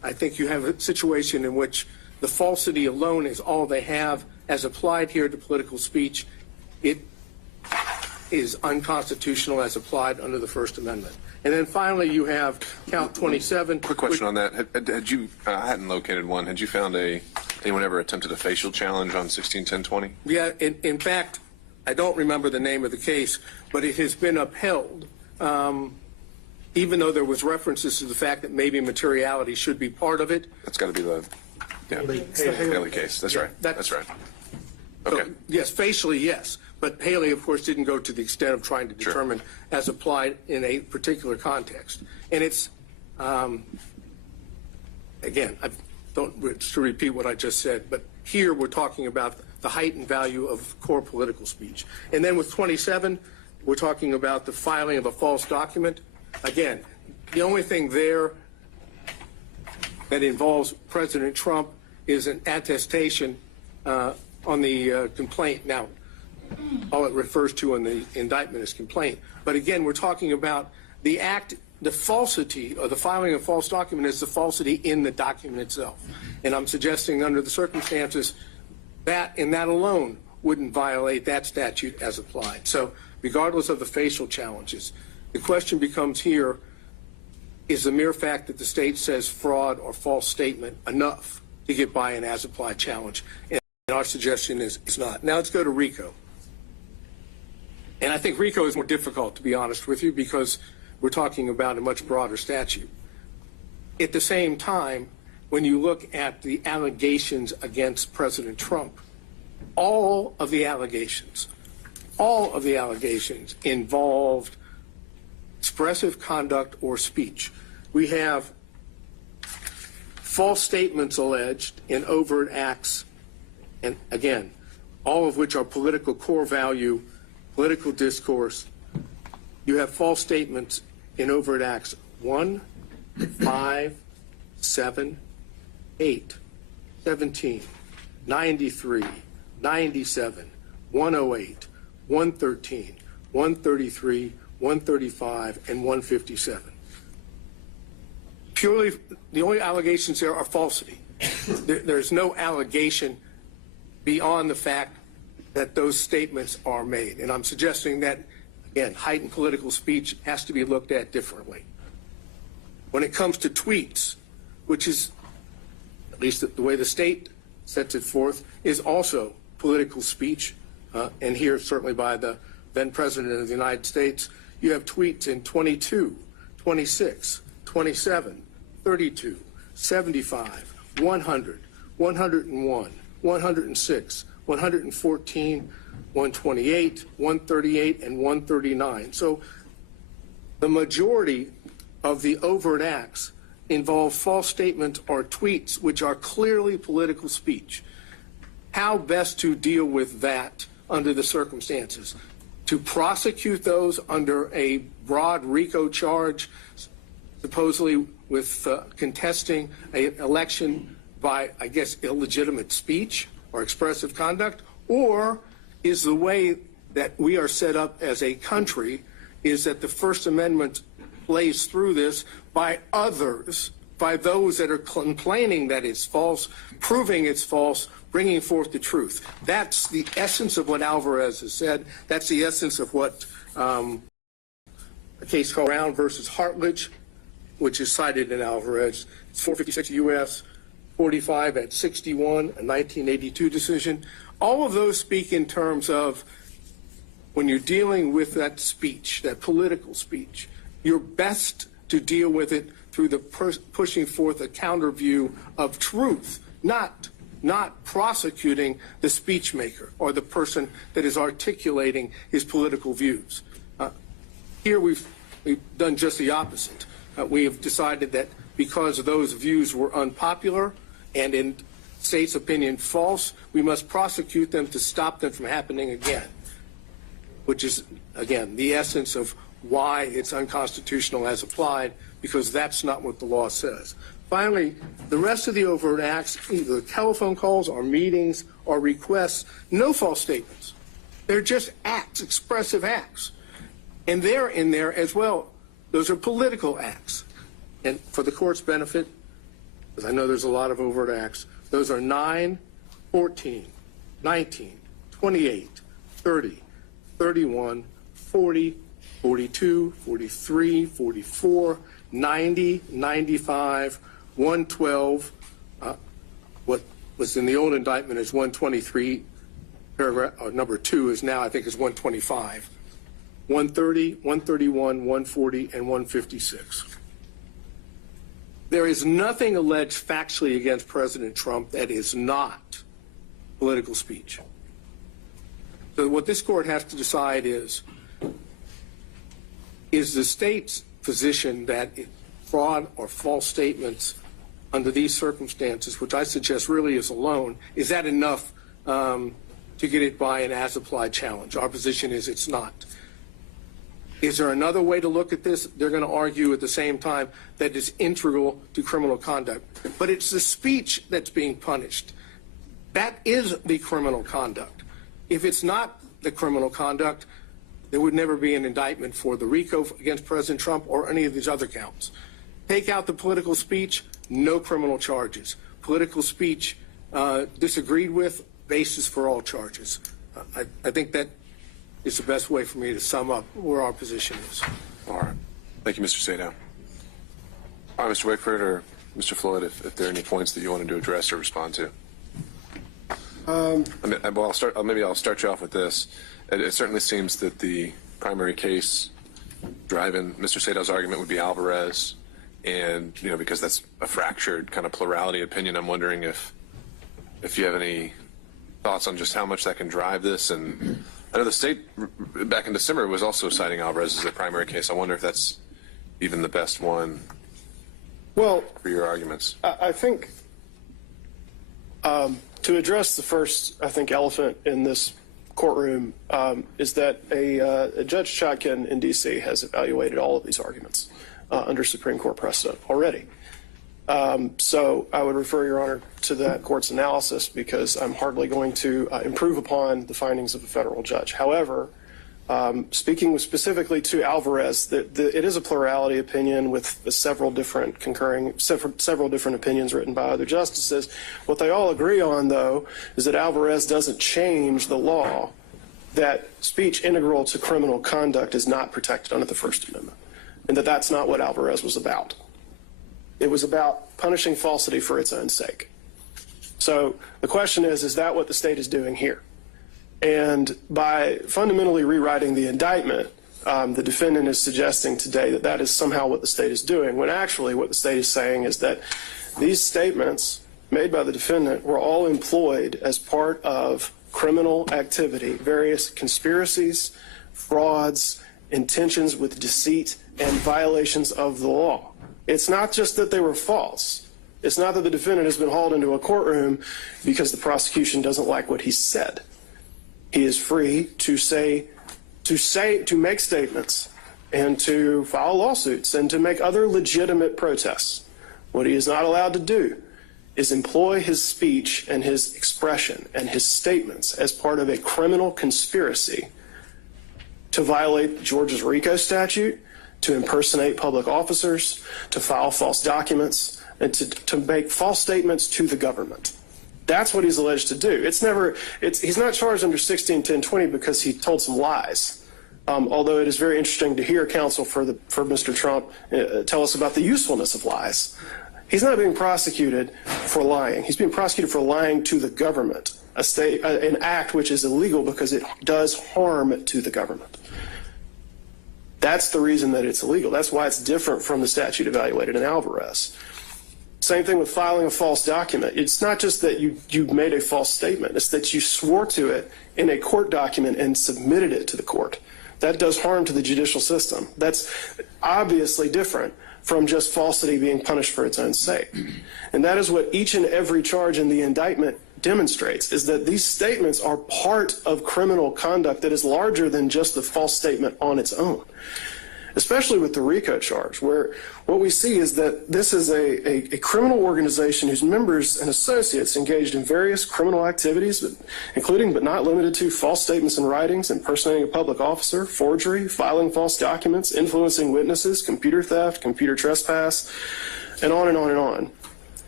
I think you have a situation in which the falsity alone is all they have as applied here to political speech. It is unconstitutional as applied under the First Amendment. And then finally, you have count 27. Quick question on that. Had you, I hadn't located one. Had you found anyone ever attempted a facial challenge on 161020? Yeah, in fact, I don't remember the name of the case, but it has been upheld, even though there was references to the fact that maybe materiality should be part of it. That's got to be the Haley case. That's right. That's right. Okay. So, yes, facially, yes. But Haley, of course, didn't go to the extent of trying to determine as applied in a particular context. And it's, again, I don't to repeat what I just said, but here we're talking about the heightened value of core political speech. And then with 27, we're talking about the filing of a false document. Again, the only thing there that involves President Trump is an attestation on the complaint. Now, all it refers to in the indictment is complaint. But again, we're talking about the act, the falsity, or the filing of a false document is the falsity in the document itself. And I'm suggesting under the circumstances that, and that alone, wouldn't violate that statute as applied. So regardless of the facial challenges, the question becomes here, is the mere fact that the state says fraud or false statement enough to get by an as applied challenge? And our suggestion is it's not. Now let's go to RICO. And I think RICO is more difficult, to be honest with you, because we're talking about a much broader statute. At the same time, when you look at the allegations against President Trump, all of the allegations involved expressive conduct or speech. We have false statements alleged in overt acts, and again, all of which are political core value, political discourse. You have false statements in overt acts 1, 5, 7, 8, 17, 93, 97, 108, 113, 133, 135, and 157. Purely, the only allegations there are falsity. There's no allegation beyond the fact that those statements are made. And I'm suggesting that, again, heightened political speech has to be looked at differently. When it comes to tweets, which is, at least the way the state sets it forth, is also political speech, and here certainly by the then President of the United States, you have tweets in 22, 26, 27, 32, 75, 100, 101, 106, 114, 128, 138, and 139. So the majority of the overt acts involve false statements or tweets which are clearly political speech. How best to deal with that under the circumstances? To prosecute those under a broad RICO charge, supposedly with contesting an election by, I guess, illegitimate speech or expressive conduct? Or is the way that we are set up as a country is that the First Amendment plays through this by others, by those that are complaining that it's false, proving it's false, bringing forth the truth? That's the essence of what Alvarez has said. That's the essence of what a case called Brown versus Hartledge, which is cited in Alvarez. It's 456 U.S. 45 at 61, a 1982 decision. All of those speak in terms of when you're dealing with that speech, that political speech, you're best to deal with it through the pushing forth a counter view of truth, not prosecuting the speech maker or the person that is articulating his political views. Here we've done just the opposite. We have decided that because those views were unpopular and in state's opinion false, we must prosecute them to stop them from happening again, which is, again, the essence of why it's unconstitutional as applied, because that's not what the law says. Finally, the rest of the overt acts, either telephone calls or meetings or requests, no false statements. They're just acts, expressive acts. And they're in there as well. Those are political acts. And for the court's benefit, because I know there's a lot of overt acts. Those are 9, 14, 19, 28, 30, 31, 40, 42, 43, 44, 90, 95, 112. What was in the old indictment is 123, paragraph number 2 is now, I think, is 125. 130, 131, 140, and 156. There is nothing alleged factually against President Trump that is not political speech. So what this court has to decide is the state's position that fraud or false statements under these circumstances, which I suggest really is alone, is that enough to get it by an as-applied challenge? Our position is it's not. Is there another way to look at this? They're going to argue at the same time that it's integral to criminal conduct. But it's the speech that's being punished. That is the criminal conduct. If it's not the criminal conduct, there would never be an indictment for the RICO against President Trump or any of these other counts. Take out the political speech, no criminal charges. Political speech disagreed with, basis for all charges. I think that is the best way for me to sum up where our position is. All right. Thank you, Mr. Sadow. All right, Mr. Wickford or Mr. Floyd, if there are any points that you wanted to address or respond to. Maybe I'll start you off with this. It certainly seems that the primary case driving Mr. Sadow's argument would be Alvarez, and because that's a fractured kind of plurality opinion, I'm wondering if you have any thoughts on just how much that can drive this. And I know the state back in December was also citing Alvarez as their primary case. I wonder if that's even the best one for your arguments. I think to address the first, elephant in this courtroom is that a Judge Chotkin in D.C. has evaluated all of these arguments under Supreme Court precedent already. So I would refer Your Honor to that court's analysis because I'm hardly going to improve upon the findings of a federal judge. However, speaking specifically to Alvarez, it is a plurality opinion with several different opinions written by other justices. What they all agree on, though, is that Alvarez doesn't change the law that speech integral to criminal conduct is not protected under the First Amendment, and that that's not what Alvarez was about. It was about punishing falsity for its own sake. So the question is that what the state is doing here? And by fundamentally rewriting the indictment, the defendant is suggesting today that that is somehow what the state is doing, when actually what the state is saying is that these statements made by the defendant were all employed as part of criminal activity, various conspiracies, frauds, intentions with deceit, and violations of the law. It's not just that they were false. It's not that the defendant has been hauled into a courtroom because the prosecution doesn't like what he said. He is free to make statements and to file lawsuits and to make other legitimate protests. What he is not allowed to do is employ his speech and his expression and his statements as part of a criminal conspiracy to violate Georgia's RICO statute, to impersonate public officers, to file false documents, and to make false statements to the government. That's what he's alleged to do. He's not charged under 161020 because he told some lies. Although it is very interesting to hear counsel for Mr. Trump tell us about the usefulness of lies. He's not being prosecuted for lying. He's being prosecuted for lying to the government, an act which is illegal because it does harm to the government. That's the reason that it's illegal. That's why it's different from the statute evaluated in Alvarez. Same thing with filing a false document. It's not just that you made a false statement. It's that you swore to it in a court document and submitted it to the court. That does harm to the judicial system. That's obviously different from just falsity being punished for its own sake. And that is what each and every charge in the indictment demonstrates, is that these statements are part of criminal conduct that is larger than just the false statement on its own, especially with the RICO charge, where what we see is that this is a criminal organization whose members and associates engaged in various criminal activities, including but not limited to false statements and writings, impersonating a public officer, forgery, filing false documents, influencing witnesses, computer theft, computer trespass, and on and on and on.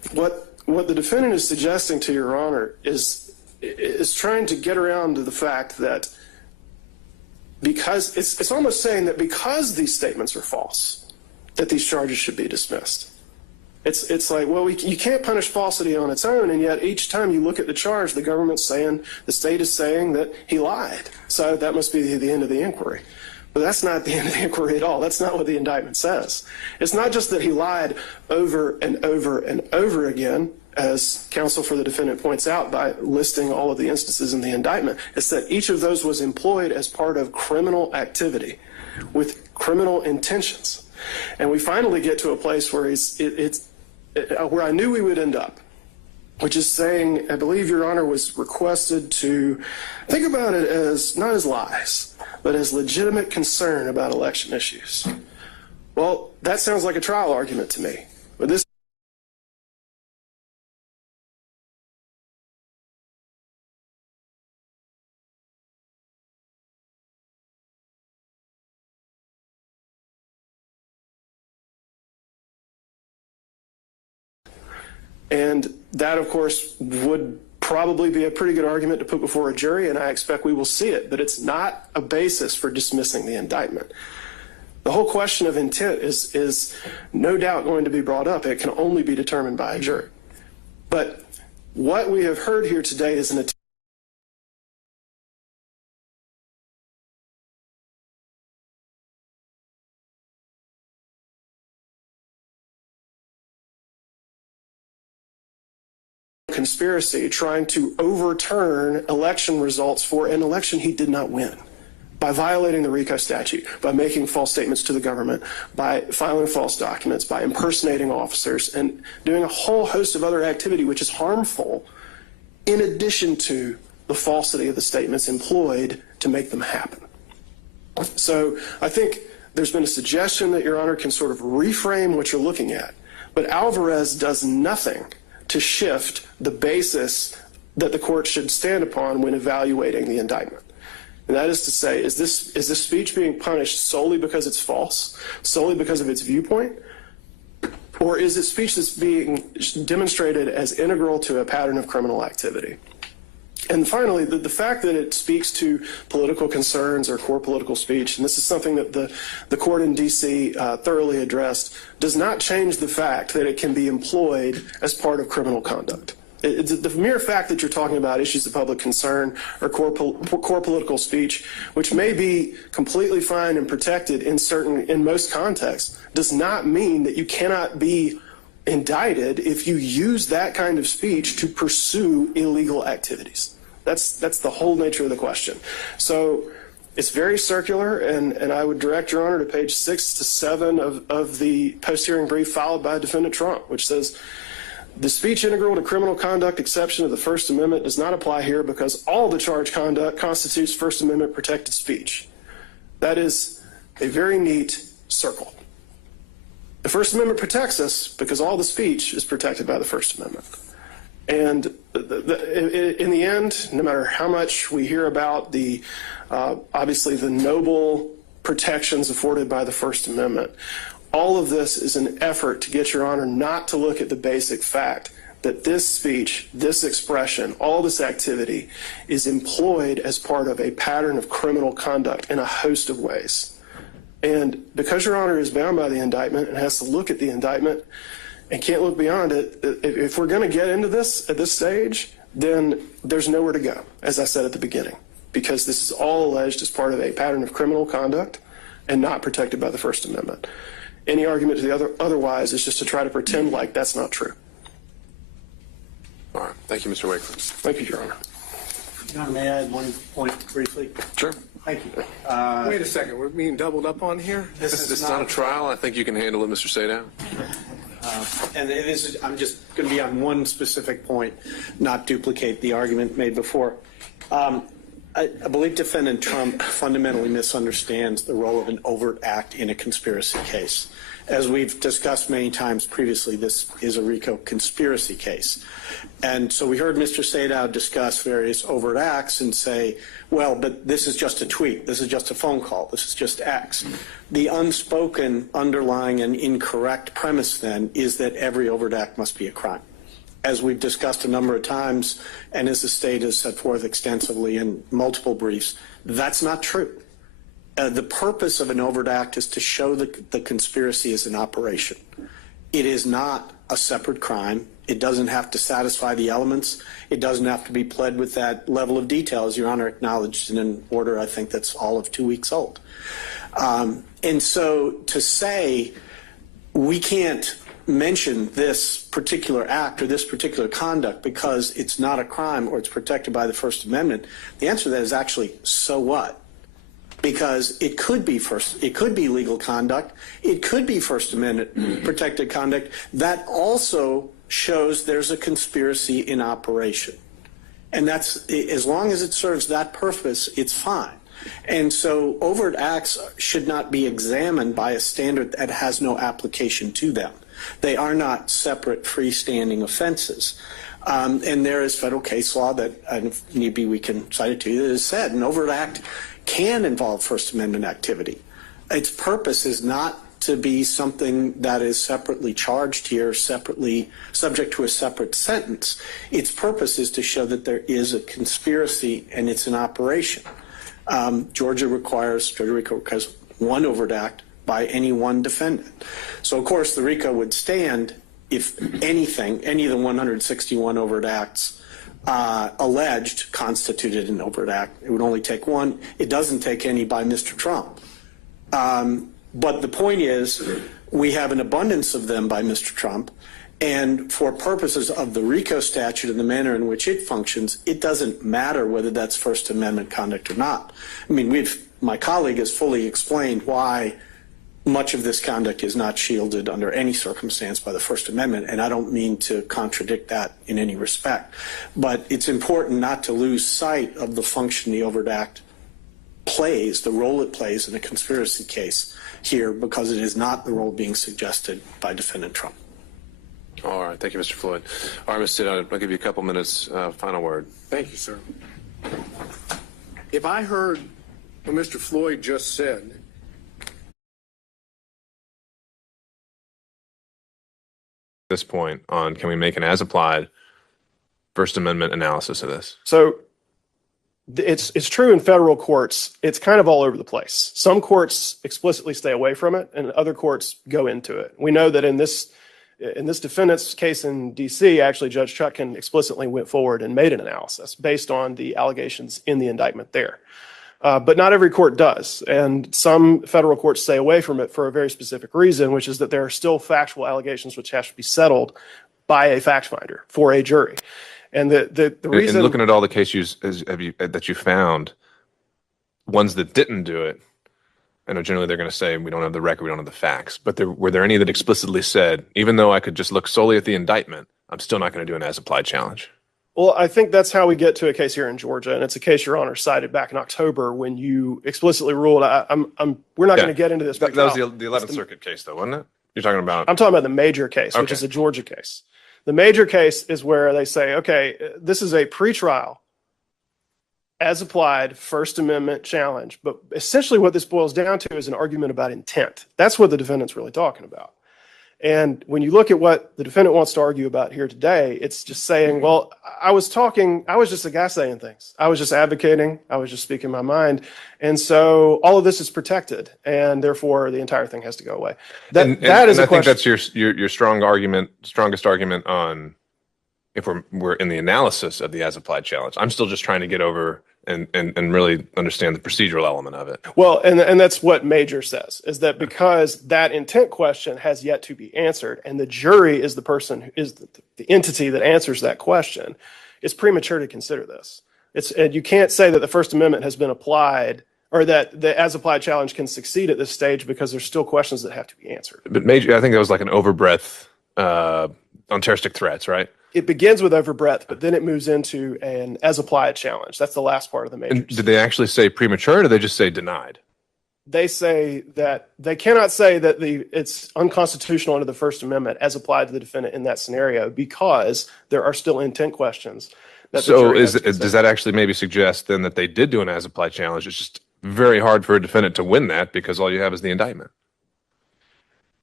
What the defendant is suggesting to Your Honor is trying to get around to the fact that because it's almost saying that because these statements are false, that these charges should be dismissed. It's like, well, you can't punish falsity on its own, and yet each time you look at the charge, the government's saying, the state is saying that he lied. So that must be the end of the inquiry. But that's not the end of the inquiry at all. That's not what the indictment says. It's not just that he lied over and over and over again, as counsel for the defendant points out by listing all of the instances in the indictment. It's that each of those was employed as part of criminal activity with criminal intentions. And we finally get to a place where where I knew we would end up, which is saying, I believe Your Honor was requested to think about it as not as lies, but as legitimate concern about election issues. Well, that sounds like a trial argument to me. But this and that, of course, would probably be a pretty good argument to put before a jury, and I expect we will see it, but it's not a basis for dismissing the indictment. The whole question of intent is no doubt going to be brought up. It can only be determined by a jury. But what we have heard here today is an attempt conspiracy trying to overturn election results for an election he did not win by violating the RICO statute, by making false statements to the government, by filing false documents, by impersonating officers, and doing a whole host of other activity which is harmful in addition to the falsity of the statements employed to make them happen. So I think there's been a suggestion that Your Honor can sort of reframe what you're looking at, but Alvarez does nothing to shift the basis that the court should stand upon when evaluating the indictment. And that is to say, is this speech being punished solely because it's false, solely because of its viewpoint, or is it speech that's being demonstrated as integral to a pattern of criminal activity? And finally, the fact that it speaks to political concerns or core political speech, and this is something that the court in D.C. Thoroughly addressed, does not change the fact that it can be employed as part of criminal conduct. The mere fact that you're talking about issues of public concern or core political speech, which may be completely fine and protected in most contexts, does not mean that you cannot be indicted if you use that kind of speech to pursue illegal activities. That's the whole nature of the question. So it's very circular, and I would direct Your Honor to page 6 to 7 of the post-hearing brief filed by Defendant Trump, which says, the speech integral to criminal conduct exception of the First Amendment does not apply here because all the charged conduct constitutes First Amendment protected speech. That is a very neat circle. The First Amendment protects us because all the speech is protected by the First Amendment. And in the end, no matter how much we hear about obviously the noble protections afforded by the First Amendment, all of this is an effort to get Your Honor not to look at the basic fact that this speech, this expression, all this activity is employed as part of a pattern of criminal conduct in a host of ways. And because Your Honor is bound by the indictment and has to look at the indictment and can't look beyond it, if we're going to get into this at this stage, then there's nowhere to go, as I said at the beginning, because this is all alleged as part of a pattern of criminal conduct and not protected by the First Amendment. Any argument to the otherwise is just to try to pretend like that's not true. All right. Thank you, Mr. Wakeland. Thank you, Your Honor. Your Honor, may I add one point briefly? Sure. Thank you. Wait a second, we're being doubled up on here? This is not a trial. I think you can handle it, Mr. Sadow. And I'm just going to be on one specific point, not duplicate the argument made before. I believe Defendant Trump fundamentally misunderstands the role of an overt act in a conspiracy case. As we've discussed many times previously, this is a RICO conspiracy case. And so we heard Mr. Sadow discuss various overt acts and say, well, but this is just a tweet, this is just a phone call, this is just X. The unspoken underlying and incorrect premise then is that every overt act must be a crime. as we've discussed a number of times, and as the state has set forth extensively in multiple briefs, that's not true. The purpose of an overt act is to show that the conspiracy is in operation. It is not a separate crime. It doesn't have to satisfy the elements. It doesn't have to be pled with that level of detail, as Your Honor acknowledged in an order I think that's all of 2 weeks old. And so to say we can't mention this particular act or this particular conduct because it's not a crime or it's protected by the First Amendment, the answer to that is actually, so what? Because it could be legal conduct, it could be First Amendment protected conduct that also shows there's a conspiracy in operation. And that's, as long as it serves that purpose, it's fine. And so overt acts should not be examined by a standard that has no application to them. They are not separate freestanding offenses. And there is federal case law that, if need be, we can cite it to you, that has said an overt act can involve First Amendment activity. Its purpose is not to be something that is separately charged here, separately subject to a separate sentence. Its purpose is to show that there is a conspiracy and it's an operation. Georgia RICO requires one overt act by any one defendant. So, of course, the RICO would stand if anything, any of the 161 overt acts alleged constituted an overt act. It would only take one. It doesn't take any by Mr. Trump. But the point is, we have an abundance of them by Mr. Trump. And for purposes of the RICO statute and the manner in which it functions, it doesn't matter whether that's First Amendment conduct or not. I mean, my colleague has fully explained why much of this conduct is not shielded under any circumstance by the First Amendment, and I don't mean to contradict that in any respect. But it's important not to lose sight of the function the overt act plays, the role it plays in a conspiracy case here, because it is not the role being suggested by Defendant Trump. All right. Thank you, Mr. Floyd. All right, Mr. State, I'll give you a couple minutes. Final word. Thank you, sir. If I heard what Mr. Floyd just said, This point on, can we make an as-applied First Amendment analysis of this? So it's true in federal courts. It's kind of all over the place. Some courts explicitly stay away from it, and other courts go into it. We know that in this defendant's case in D.C., actually Judge Chutkan explicitly went forward and made an analysis based on the allegations in the indictment there. But not every court does, and some federal courts stay away from it for a very specific reason, which is that there are still factual allegations which have to be settled by a fact finder for a jury. And the reason, and looking at all the cases that you found, ones that didn't do it, I know generally they're going to say we don't have the record, we don't have the facts. But were there any that explicitly said, even though I could just look solely at the indictment, I'm still not going to do an as-applied challenge? Well, I think that's how we get to a case here in Georgia, and it's a case Your Honor cited back in October when you explicitly ruled. We're not going to get into this. That was the 11th Circuit case, though, wasn't it? You're talking about? I'm talking about the major case, which is a Georgia case. The major case is where they say, okay, this is a pretrial, as applied First Amendment challenge, but essentially what this boils down to is an argument about intent. That's what the defendant's really talking about. And when you look at what the defendant wants to argue about here today, it's just saying, well, I was just a guy saying things. I was just advocating. I was just speaking my mind. And so all of this is protected, and therefore the entire thing has to go away. That is a question. I think that's your strongest argument on if we're in the analysis of the as-applied challenge. I'm still just trying to get over and really understand the procedural element of it. Well, and that's what Major says, is that because that intent question has yet to be answered, and the jury is the person who is the entity that answers that question, it's premature to consider this. And you can't say that the First Amendment has been applied, or that the as-applied challenge can succeed at this stage, because there's still questions that have to be answered. But Major, I think that was like an overbreadth on terroristic threats, right? It begins with overbreadth, but then it moves into an as-applied challenge. That's the last part of the Major. And did they actually say premature, or did they just say denied? They say that they cannot say that it's unconstitutional under the First Amendment as applied to the defendant in that scenario, because there are still intent questions. So does that actually maybe suggest then that they did do an as-applied challenge? It's just very hard for a defendant to win that because all you have is the indictment.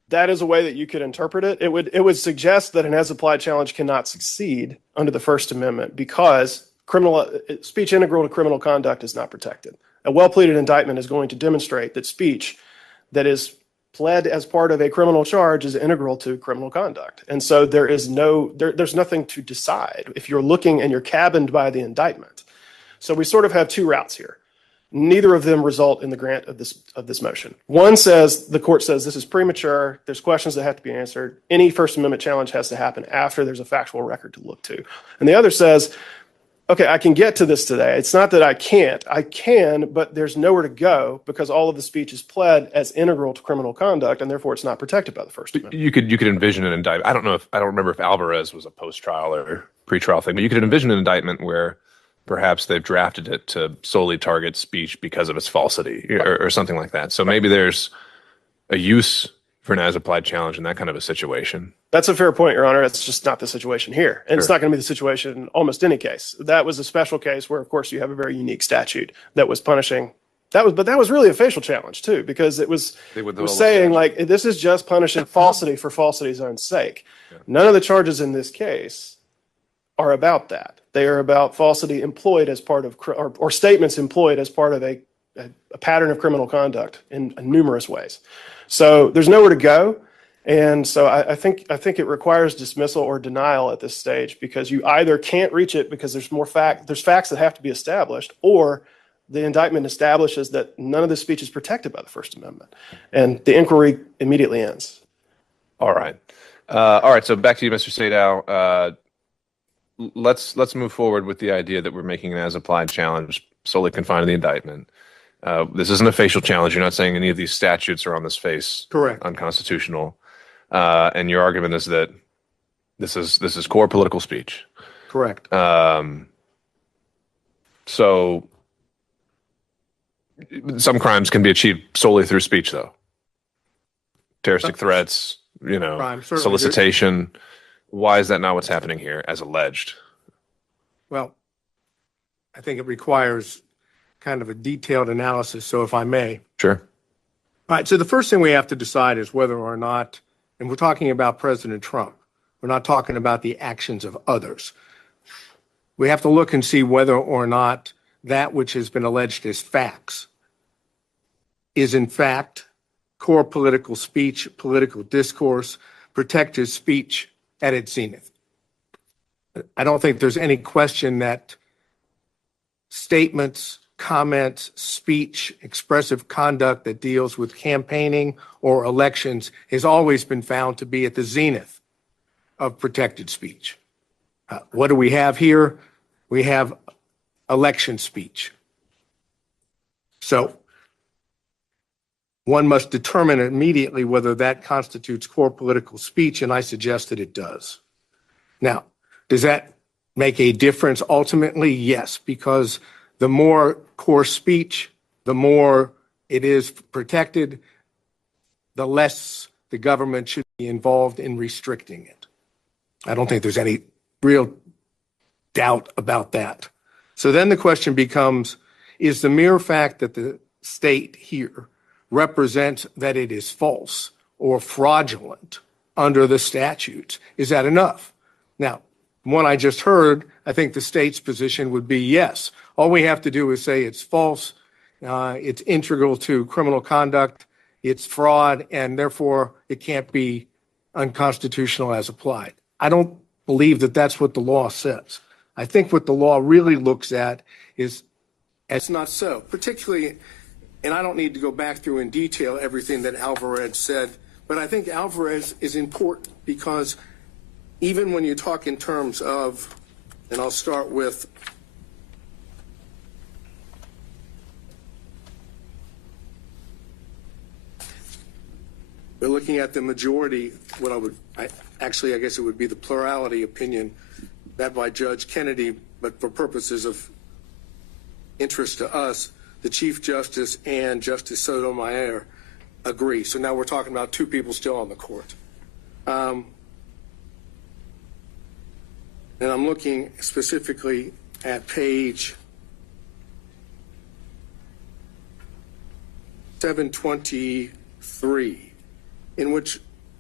that is a way that you could interpret it. It would suggest that an as-applied challenge cannot succeed under the First Amendment because speech integral to criminal conduct is not protected. A well-pleaded indictment is going to demonstrate that speech that is pled as part of a criminal charge is integral to criminal conduct. And so there's nothing to decide if you're looking and you're cabined by the indictment. So we sort of have two routes here. Neither of them result in the grant of this motion. One says, the court says this is premature, there's questions that have to be answered, any First Amendment challenge has to happen after there's a factual record to look to. And the other says, okay, I can get to this today. It's not that I can't. I can, but there's nowhere to go because all of the speech is pled as integral to criminal conduct, and therefore it's not protected by the First Amendment. You could envision an indictment. I don't remember if Alvarez was a post-trial or pre-trial thing, but you could envision an indictment where perhaps they've drafted it to solely target speech because of its falsity or something like that. So maybe there's a use for an as-applied challenge in that kind of a situation. That's a fair point, Your Honor. It's just not the situation here. And It's not going to be the situation in almost any case. That was a special case where, of course, you have a very unique statute that was punishing. But that was really a facial challenge, too, because it was saying, like, this is just punishing falsity for falsity's own sake. Yeah. None of the charges in this case are about that. They are about falsity employed as part of, or statements employed as part of a pattern of criminal conduct in numerous ways. So there's nowhere to go. And so I think it requires dismissal or denial at this stage because you either can't reach it because there's facts that have to be established, or the indictment establishes that none of the speech is protected by the First Amendment. And the inquiry immediately ends. All right. So back to you, Mr. Sadow. Let's move forward with the idea that we're making an as-applied challenge solely confined to the indictment. This isn't a facial challenge. You're not saying any of these statutes are on this face Correct. Unconstitutional. And your argument is that this is core political speech. Correct. So some crimes can be achieved solely through speech, though. Terroristic threats, solicitation. Why is that not what's happening here, as alleged? Well, I think it requires kind of a detailed analysis, so if I may. Sure. All right, so the first thing we have to decide is whether or not, and we're talking about President Trump, we're not talking about the actions of others. We have to look and see whether or not that which has been alleged as facts is in fact core political speech, political discourse, protected speech at its zenith. I don't think there's any question that statements, comments, speech, expressive conduct that deals with campaigning or elections has always been found to be at the zenith of protected speech. What do we have here? We have election speech. So one must determine immediately whether that constitutes core political speech, and I suggest that it does. Now, does that make a difference ultimately? Yes, because the more core speech, the more it is protected, the less the government should be involved in restricting it. I don't think there's any real doubt about that. So then the question becomes, is the mere fact that the state here represents that it is false or fraudulent under the statutes, is that enough? Now, from what I just heard, I think the state's position would be yes. All we have to do is say it's false, it's integral to criminal conduct, it's fraud, and therefore it can't be unconstitutional as applied. I don't believe that that's what the law says. I think what the law really looks at is, it's not so, particularly, and I don't need to go back through in detail everything that Alvarez said, but I think Alvarez is important because even when you talk in terms of, and I'll start with we're looking at the majority, I guess it would be the plurality opinion that by Judge Kennedy, but for purposes of interest to us, the Chief Justice and Justice Sotomayor agree. So now we're talking about two people still on the court. And I'm looking specifically at page 723, in which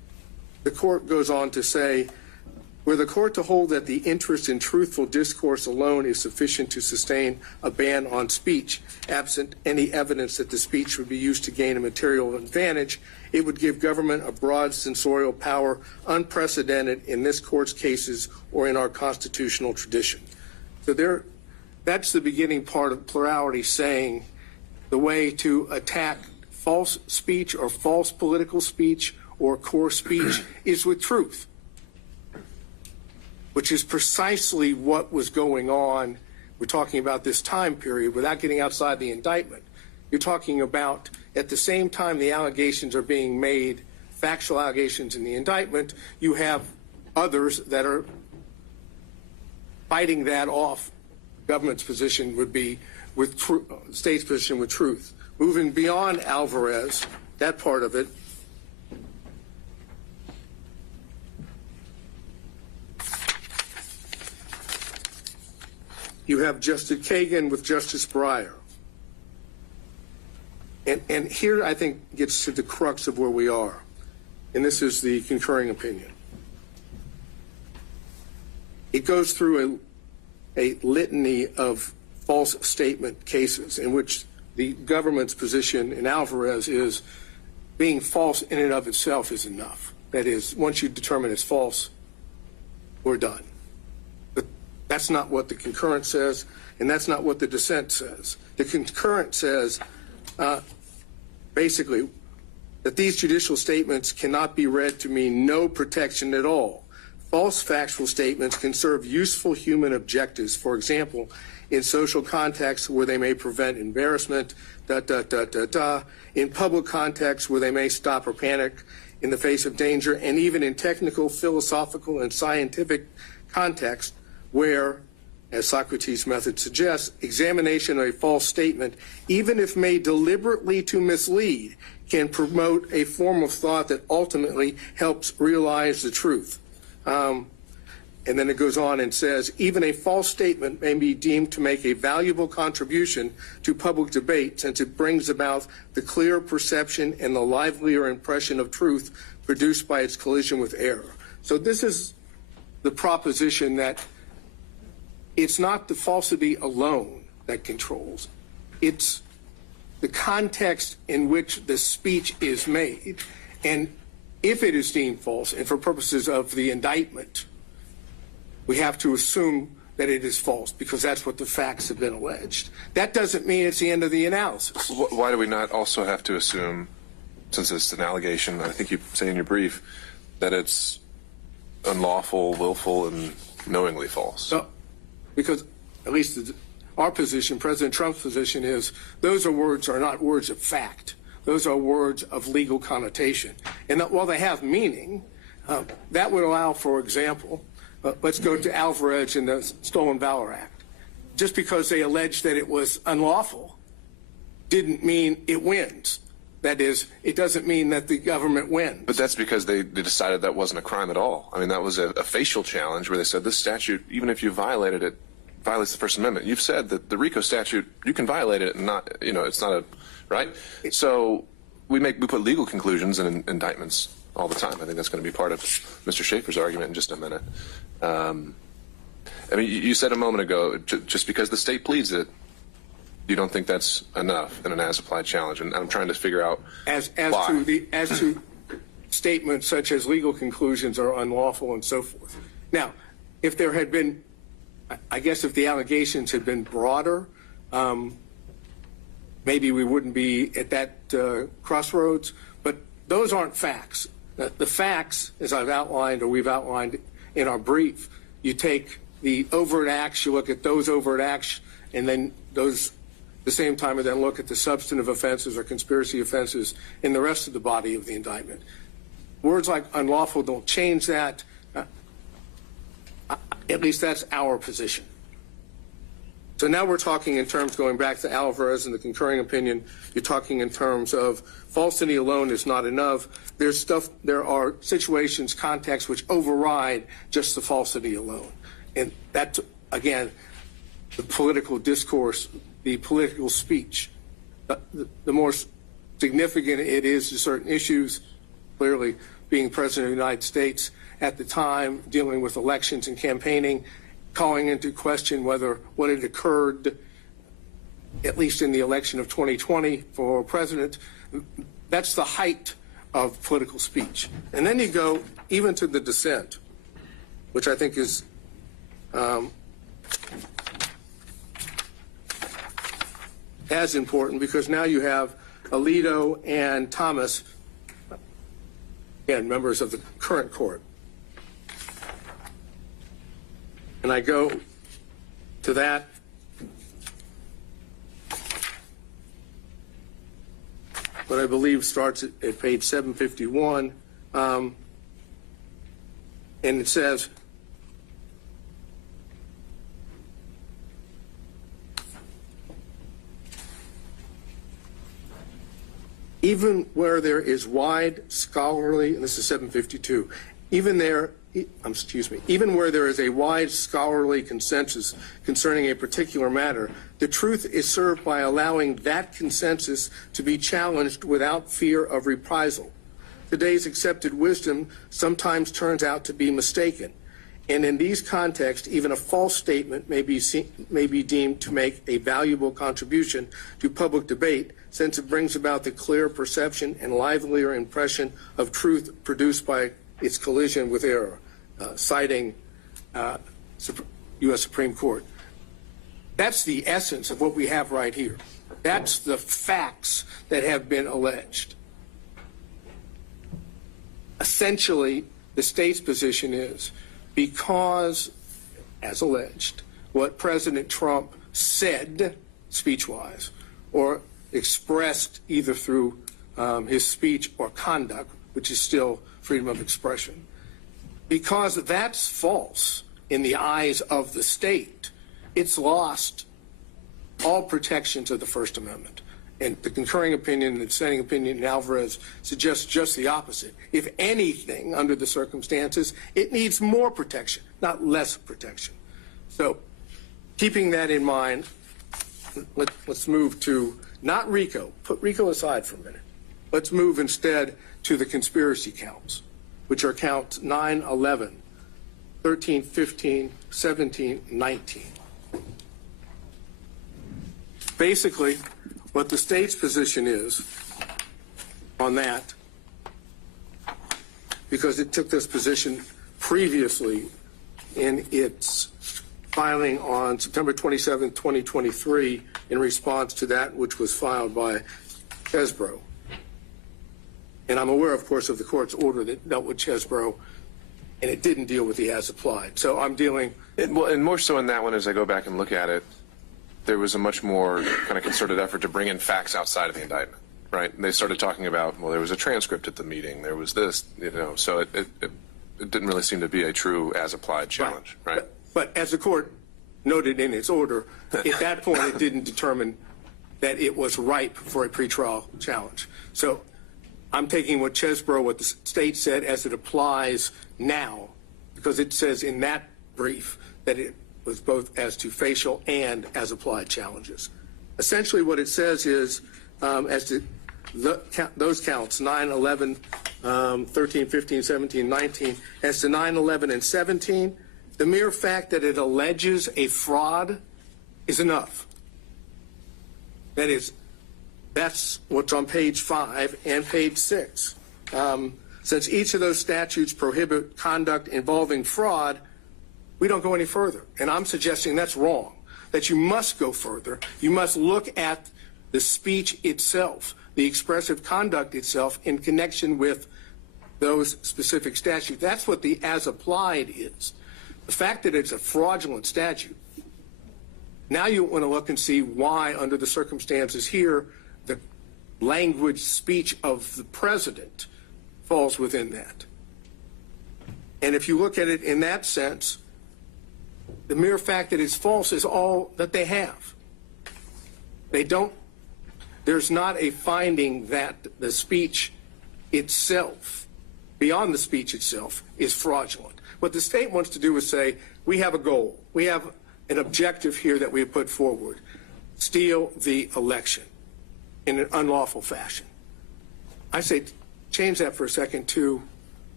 the court goes on to say, were the court to hold that the interest in truthful discourse alone is sufficient to sustain a ban on speech, absent any evidence that the speech would be used to gain a material advantage, it would give government a broad censorial power unprecedented in this court's cases or in our constitutional tradition. So that's the beginning part of plurality, saying the way to attack false speech or false political speech or core speech is with truth, which is precisely what was going on. We're talking about this time period without getting outside the indictment. You're talking about at the same time the allegations are being made, factual allegations in the indictment, you have others that are fighting that off. Government's position would be with state's position with truth. Moving beyond Alvarez, that part of it, you have Justice Kagan with Justice Breyer. And here I think gets to the crux of where we are. And this is the concurring opinion. It goes through a litany of false statement cases in which the government's position in Alvarez is being false in and of itself is enough. That is, once you determine it's false, we're done. But that's not what the concurrent says, and that's not what the dissent says. The concurrent says basically that these judicial statements cannot be read to mean no protection at all. False factual statements can serve useful human objectives, for example, in social contexts where they may prevent embarrassment, in public contexts where they may stop or panic in the face of danger, and even in technical, philosophical, and scientific contexts where, as Socrates' method suggests, examination of a false statement, even if made deliberately to mislead, can promote a form of thought that ultimately helps realize the truth. And then it goes on and says, even a false statement may be deemed to make a valuable contribution to public debate since it brings about the clear perception and the livelier impression of truth produced by its collision with error. So this is the proposition that it's not the falsity alone that controls. It's the context in which the speech is made. And if it is deemed false, and for purposes of the indictment, we have to assume that it is false because that's what the facts have been alleged. That doesn't mean it's the end of the analysis. Why do we not also have to assume, since it's an allegation, I think you say in your brief, that it's unlawful, willful, and knowingly false? No, because at least our position, President Trump's position, is those are not words of fact. Those are words of legal connotation. And that while they have meaning, that would allow, for example, let's go to Alvarez in the Stolen Valor Act. Just because they alleged that it was unlawful didn't mean it wins. That is, it doesn't mean that the government wins. But that's because they decided that wasn't a crime at all. I mean, that was a facial challenge where they said this statute, even if you violated it, violates the First Amendment. You've said that the RICO statute, you can violate it and not, it's not a, right? So we put legal conclusions in indictments all the time. I think that's going to be part of Mr. Schaefer's argument in just a minute. I mean, you said a moment ago, just because the state pleads it, you don't think that's enough in an as-applied challenge, and I'm trying to figure out why. As to statements such as legal conclusions are unlawful and so forth. Now, if there had been, I guess if the allegations had been broader, maybe we wouldn't be at that crossroads, but those aren't facts. The facts, as I've outlined or we've outlined in our brief, you take the overt acts, you look at those overt acts, and then those at the same time and then look at the substantive offenses or conspiracy offenses in the rest of the body of the indictment. Words like unlawful don't change that. At least that's our position. So now we're talking in terms, going back to Alvarez and the concurring opinion, you're talking in terms of falsity alone is not enough. There are situations, contexts which override just the falsity alone. And that, again, the political discourse, the political speech, the more significant it is to certain issues, clearly, being President of the United States at the time, dealing with elections and campaigning, calling into question whether what had occurred, at least in the election of 2020 for president, that's the height of political speech. And then you go even to the dissent, which I think is as important, because now you have Alito and Thomas, again, members of the current court. And I go to that. What I believe starts at page 751, and it says, even where there is wide scholarly, and this is 752, even where there is a wide scholarly consensus concerning a particular matter, the truth is served by allowing that consensus to be challenged without fear of reprisal. Today's accepted wisdom sometimes turns out to be mistaken, and in these contexts, even a false statement may be deemed to make a valuable contribution to public debate, since it brings about the clear perception and livelier impression of truth produced by its collision with error, citing U.S. Supreme Court. That's the essence of what we have right here. That's the facts that have been alleged. Essentially, the state's position is because, as alleged, what President Trump said speech-wise or expressed either through his speech or conduct, which is still freedom of expression, because that's false in the eyes of the state, it's lost all protections of the First Amendment. And the concurring opinion and the dissenting opinion in Alvarez suggests just the opposite. If anything, under the circumstances, it needs more protection, not less protection. So keeping that in mind, let's move to not RICO. Put RICO aside for a minute. Let's move instead to the conspiracy counts, which are counts 9, 11, 13, 15, 17, 19. Basically, what the state's position is on that, because it took this position previously in its filing on September 27, 2023, in response to that which was filed by Chesbrough. And I'm aware, of course, of the court's order that dealt with Chesbrough, and it didn't deal with the as applied. So I'm dealing. And more so in that one, as I go back and look at it, there was a much more kind of concerted effort to bring in facts outside of the indictment, right? And they started talking about, well, there was a transcript at the meeting, there was this, so it didn't really seem to be a true as applied challenge, right? But as the court noted in its order, at that point it didn't determine that it was ripe for a pretrial challenge. So I'm taking what Chesbrough, what the state said, as it applies now, because it says in that brief that it was both as to facial and as applied challenges. Essentially what it says is, as to those counts, 9, 11, 13, 15, 17, 19, as to 9, 11, and 17, the mere fact that it alleges a fraud is enough. That's what's on page 5 and page 6. Since each of those statutes prohibit conduct involving fraud, we don't go any further. And I'm suggesting that's wrong, that you must go further. You must look at the speech itself, the expressive conduct itself in connection with those specific statutes. That's what the as applied is. The fact that it's a fraudulent statute, now you want to look and see why, under the circumstances here, the language speech of the president falls within that. And if you look at it in that sense, the mere fact that it's false is all that they have. There's not a finding that the speech itself, beyond the speech itself, is fraudulent. What the state wants to do is say, we have a goal. We have an objective here that we have put forward. Steal the election in an unlawful fashion. I say change that for a second to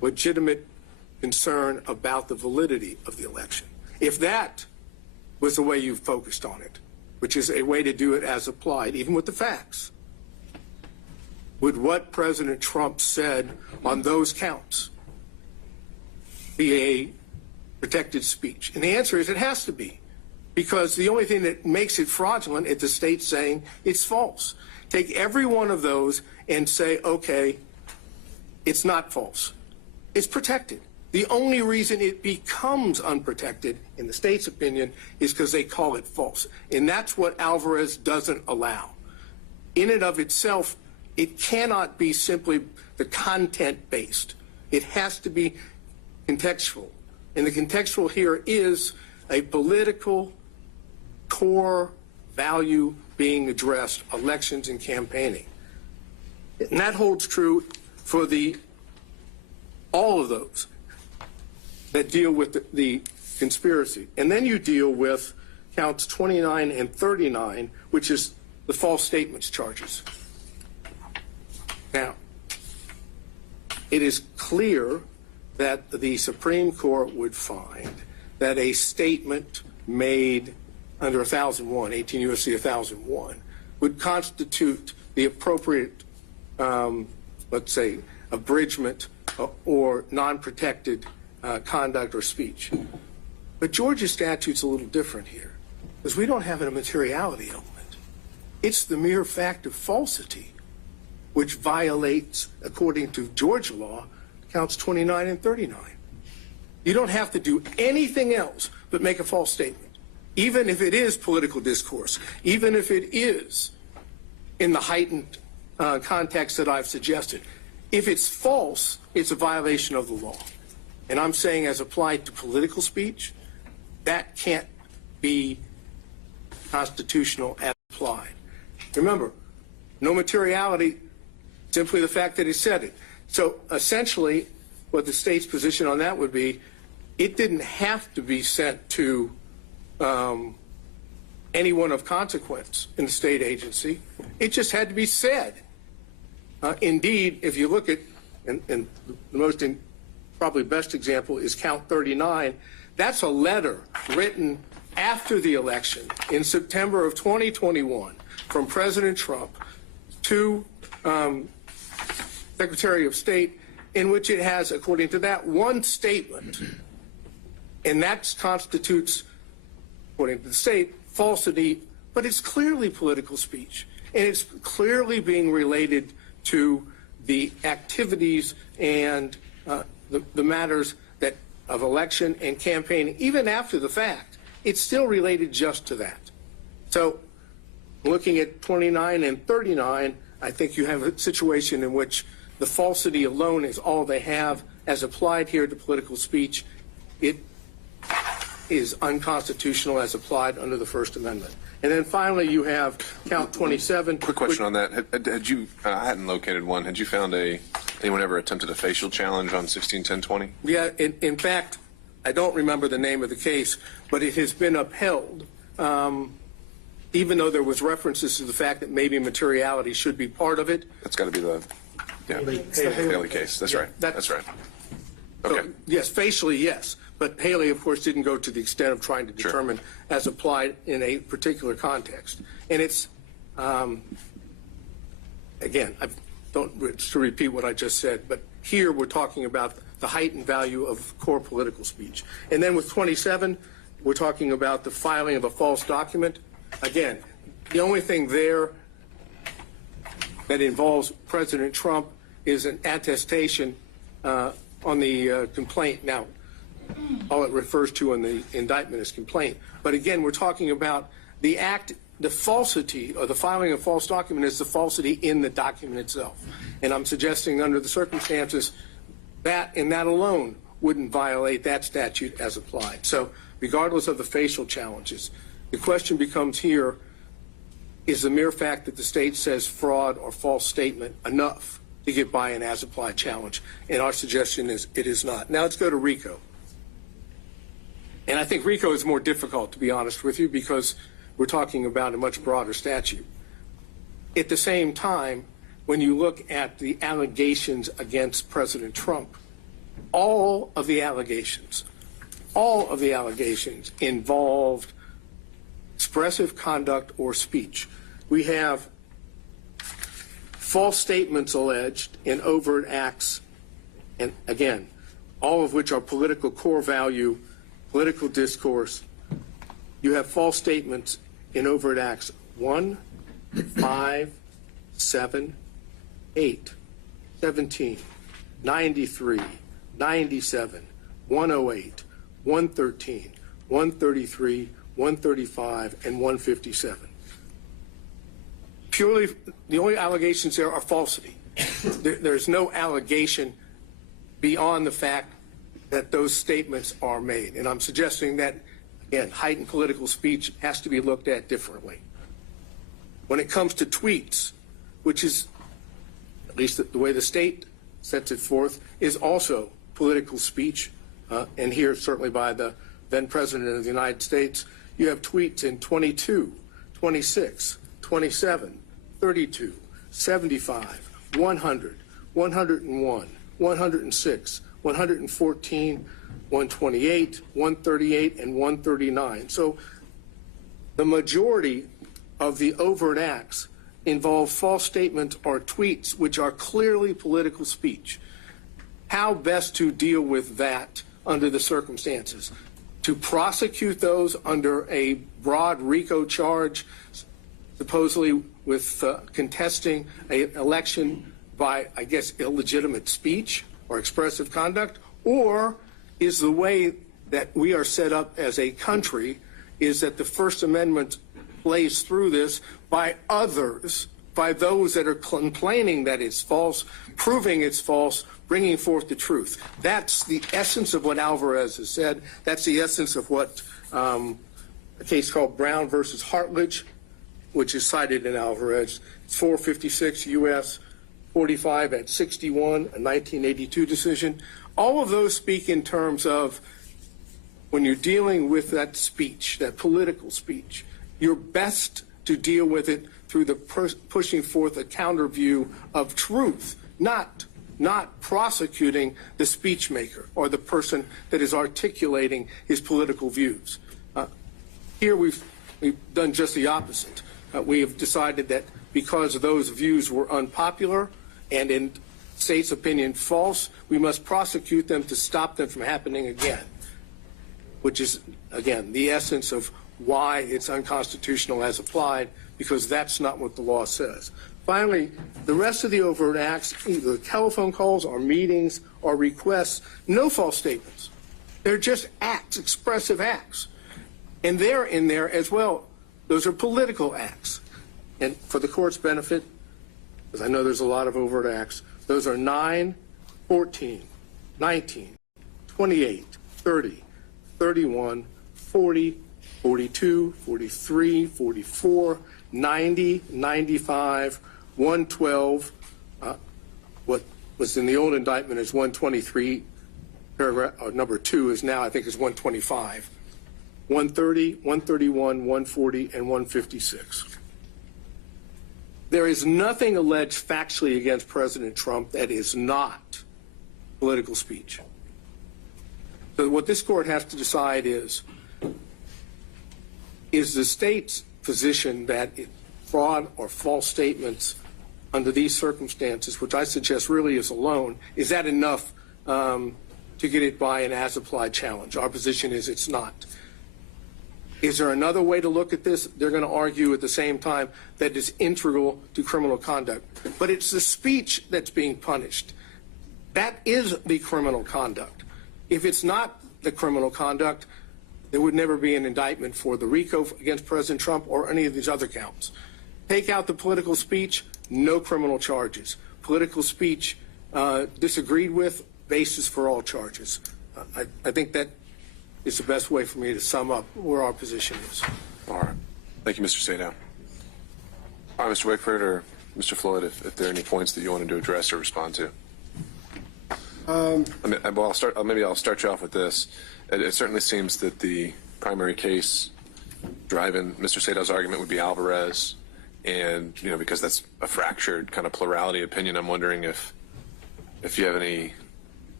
legitimate concern about the validity of the election. If that was the way you focused on it, which is a way to do it as applied, even with the facts, would what President Trump said on those counts be a protected speech? And the answer is it has to be, because the only thing that makes it fraudulent is the state saying it's false. Take every one of those and say, okay, it's not false. It's protected. The only reason it becomes unprotected, in the state's opinion, is because they call it false. And that's what Alvarez doesn't allow. In and of itself, it cannot be simply the content-based. It has to be contextual. And the contextual here is a political core value being addressed, elections and campaigning. And that holds true for all of those that deal with the conspiracy. And then you deal with counts 29 and 39, which is the false statements charges. Now, it is clear that the Supreme Court would find that a statement made under 1001, 18 U.S.C. 1001, would constitute the appropriate, let's say, abridgment or non-protected conduct or speech. But Georgia's statute's a little different here, because we don't have a materiality element. It's the mere fact of falsity, which violates, according to Georgia law, counts 29 and 39. You don't have to do anything else but make a false statement, even if it is political discourse, even if it is in the heightened context that I've suggested. If it's false, it's a violation of the law. And I'm saying, as applied to political speech, that can't be constitutional as applied. Remember, no materiality, simply the fact that he said it. So essentially, what the state's position on that would be, it didn't have to be sent to anyone of consequence in the state agency. It just had to be said. Indeed, if you look at, and the most probably best example is count 39, that's a letter written after the election in September of 2021 from President Trump to Secretary of State, in which it has, according to that, one statement, and that constitutes, according to the state, falsity, but it's clearly political speech, and it's clearly being related to the activities and the matters that of election and campaigning. Even after the fact, it's still related just to that. So looking at 29 and 39, I think you have a situation in which the falsity alone is all they have. As applied here to political speech, it is unconstitutional as applied under the First Amendment. And then finally, you have count 27. Quick question on that. Had you, I hadn't located one. Had you found anyone ever attempted a facial challenge on 161020? Yeah, in fact, I don't remember the name of the case, but it has been upheld, even though there was references to the fact that maybe materiality should be part of it. That's got to be the Haley case. That's right. That's right. Okay. So, yes, facially, yes. But Haley, of course, didn't go to the extent of trying to determine as applied in a particular context. And it's, again, I don't to repeat what I just said, but here we're talking about the heightened value of core political speech. And then with 27, we're talking about the filing of a false document. Again, the only thing there that involves President Trump is an attestation on the complaint. Now, all it refers to in the indictment is complaint. But again, we're talking about the act, the falsity, or the filing of a false document is the falsity in the document itself. And I'm suggesting under the circumstances that and that alone wouldn't violate that statute as applied. So regardless of the facial challenges, the question becomes here, is the mere fact that the state says fraud or false statement enough to get by an as applied challenge? And our suggestion is it is not. Now let's go to RICO. And I think RICO is more difficult, to be honest with you, because we're talking about a much broader statute. At the same time, when you look at the allegations against President Trump, all of the allegations involved expressive conduct or speech. We have false statements alleged in overt acts, and again, all of which are political core value, political discourse. You have false statements in overt acts 1, 5, 7, 8, 17, 93, 97, 108, 113, 133, 135, and 157. Purely, the only allegations there are falsity. There's no allegation beyond the fact that those statements are made. And I'm suggesting that, again, heightened political speech has to be looked at differently. When it comes to tweets, which is, at least the way the state sets it forth, is also political speech, and here certainly by the then President of the United States, you have tweets in 22, 26, 27, 32, 75, 100, 101, 106, 114, 128, 138, and 139. So the majority of the overt acts involve false statements or tweets which are clearly political speech. How best to deal with that under the circumstances? To prosecute those under a broad RICO charge, supposedly with contesting an election by, I guess, illegitimate speech or expressive conduct? Or is the way that we are set up as a country is that the First Amendment plays through this by others, by those that are complaining that it's false, proving it's false, bringing forth the truth? That's the essence of what Alvarez has said. That's the essence of what a case called Brown versus Hartledge, which is cited in Alvarez. It's 456 U.S. 45 at 61, a 1982 decision. All of those speak in terms of when you're dealing with that speech, that political speech, you're best to deal with it through the pushing forth a counter view of truth, not prosecuting the speech maker or the person that is articulating his political views. Here we've done just the opposite. We have decided that because those views were unpopular and in state's opinion false, we must prosecute them to stop them from happening again, which is, again, the essence of why it's unconstitutional as applied, because that's not what the law says. Finally, the rest of the overt acts, either telephone calls or meetings or requests, no false statements. They're just acts, expressive acts. And they're in there as well. Those are political acts. And for the court's benefit, because I know there's a lot of overt acts, those are 9, 14, 19, 28, 30, 31, 40, 42, 43, 44, 90, 95, 112, what was in the old indictment is 123, paragraph number 2 is now, I think, is 125, 130, 131, 140, and 156. There is nothing alleged factually against President Trump that is not political speech. So what this court has to decide is the state's position that fraud or false statements under these circumstances, which I suggest really is alone, is that enough to get it by an as-applied challenge? Our position is it's not. Is there another way to look at this? They're going to argue at the same time that it's integral to criminal conduct. But it's the speech that's being punished. That is the criminal conduct. If it's not the criminal conduct, there would never be an indictment for the RICO against President Trump or any of these other counts. Take out the political speech, no criminal charges. Political speech disagreed with, basis for all charges. I think that is the best way for me to sum up where our position is. All right. Thank you, Mr. Sadow. All right, Mr. Wickford or Mr. Floyd, if there are any points that you wanted to address or respond to. Maybe I'll start you off with this. It certainly seems that the primary case driving Mr. Sadow's argument would be Alvarez, and because that's a fractured kind of plurality opinion, I'm wondering if you have any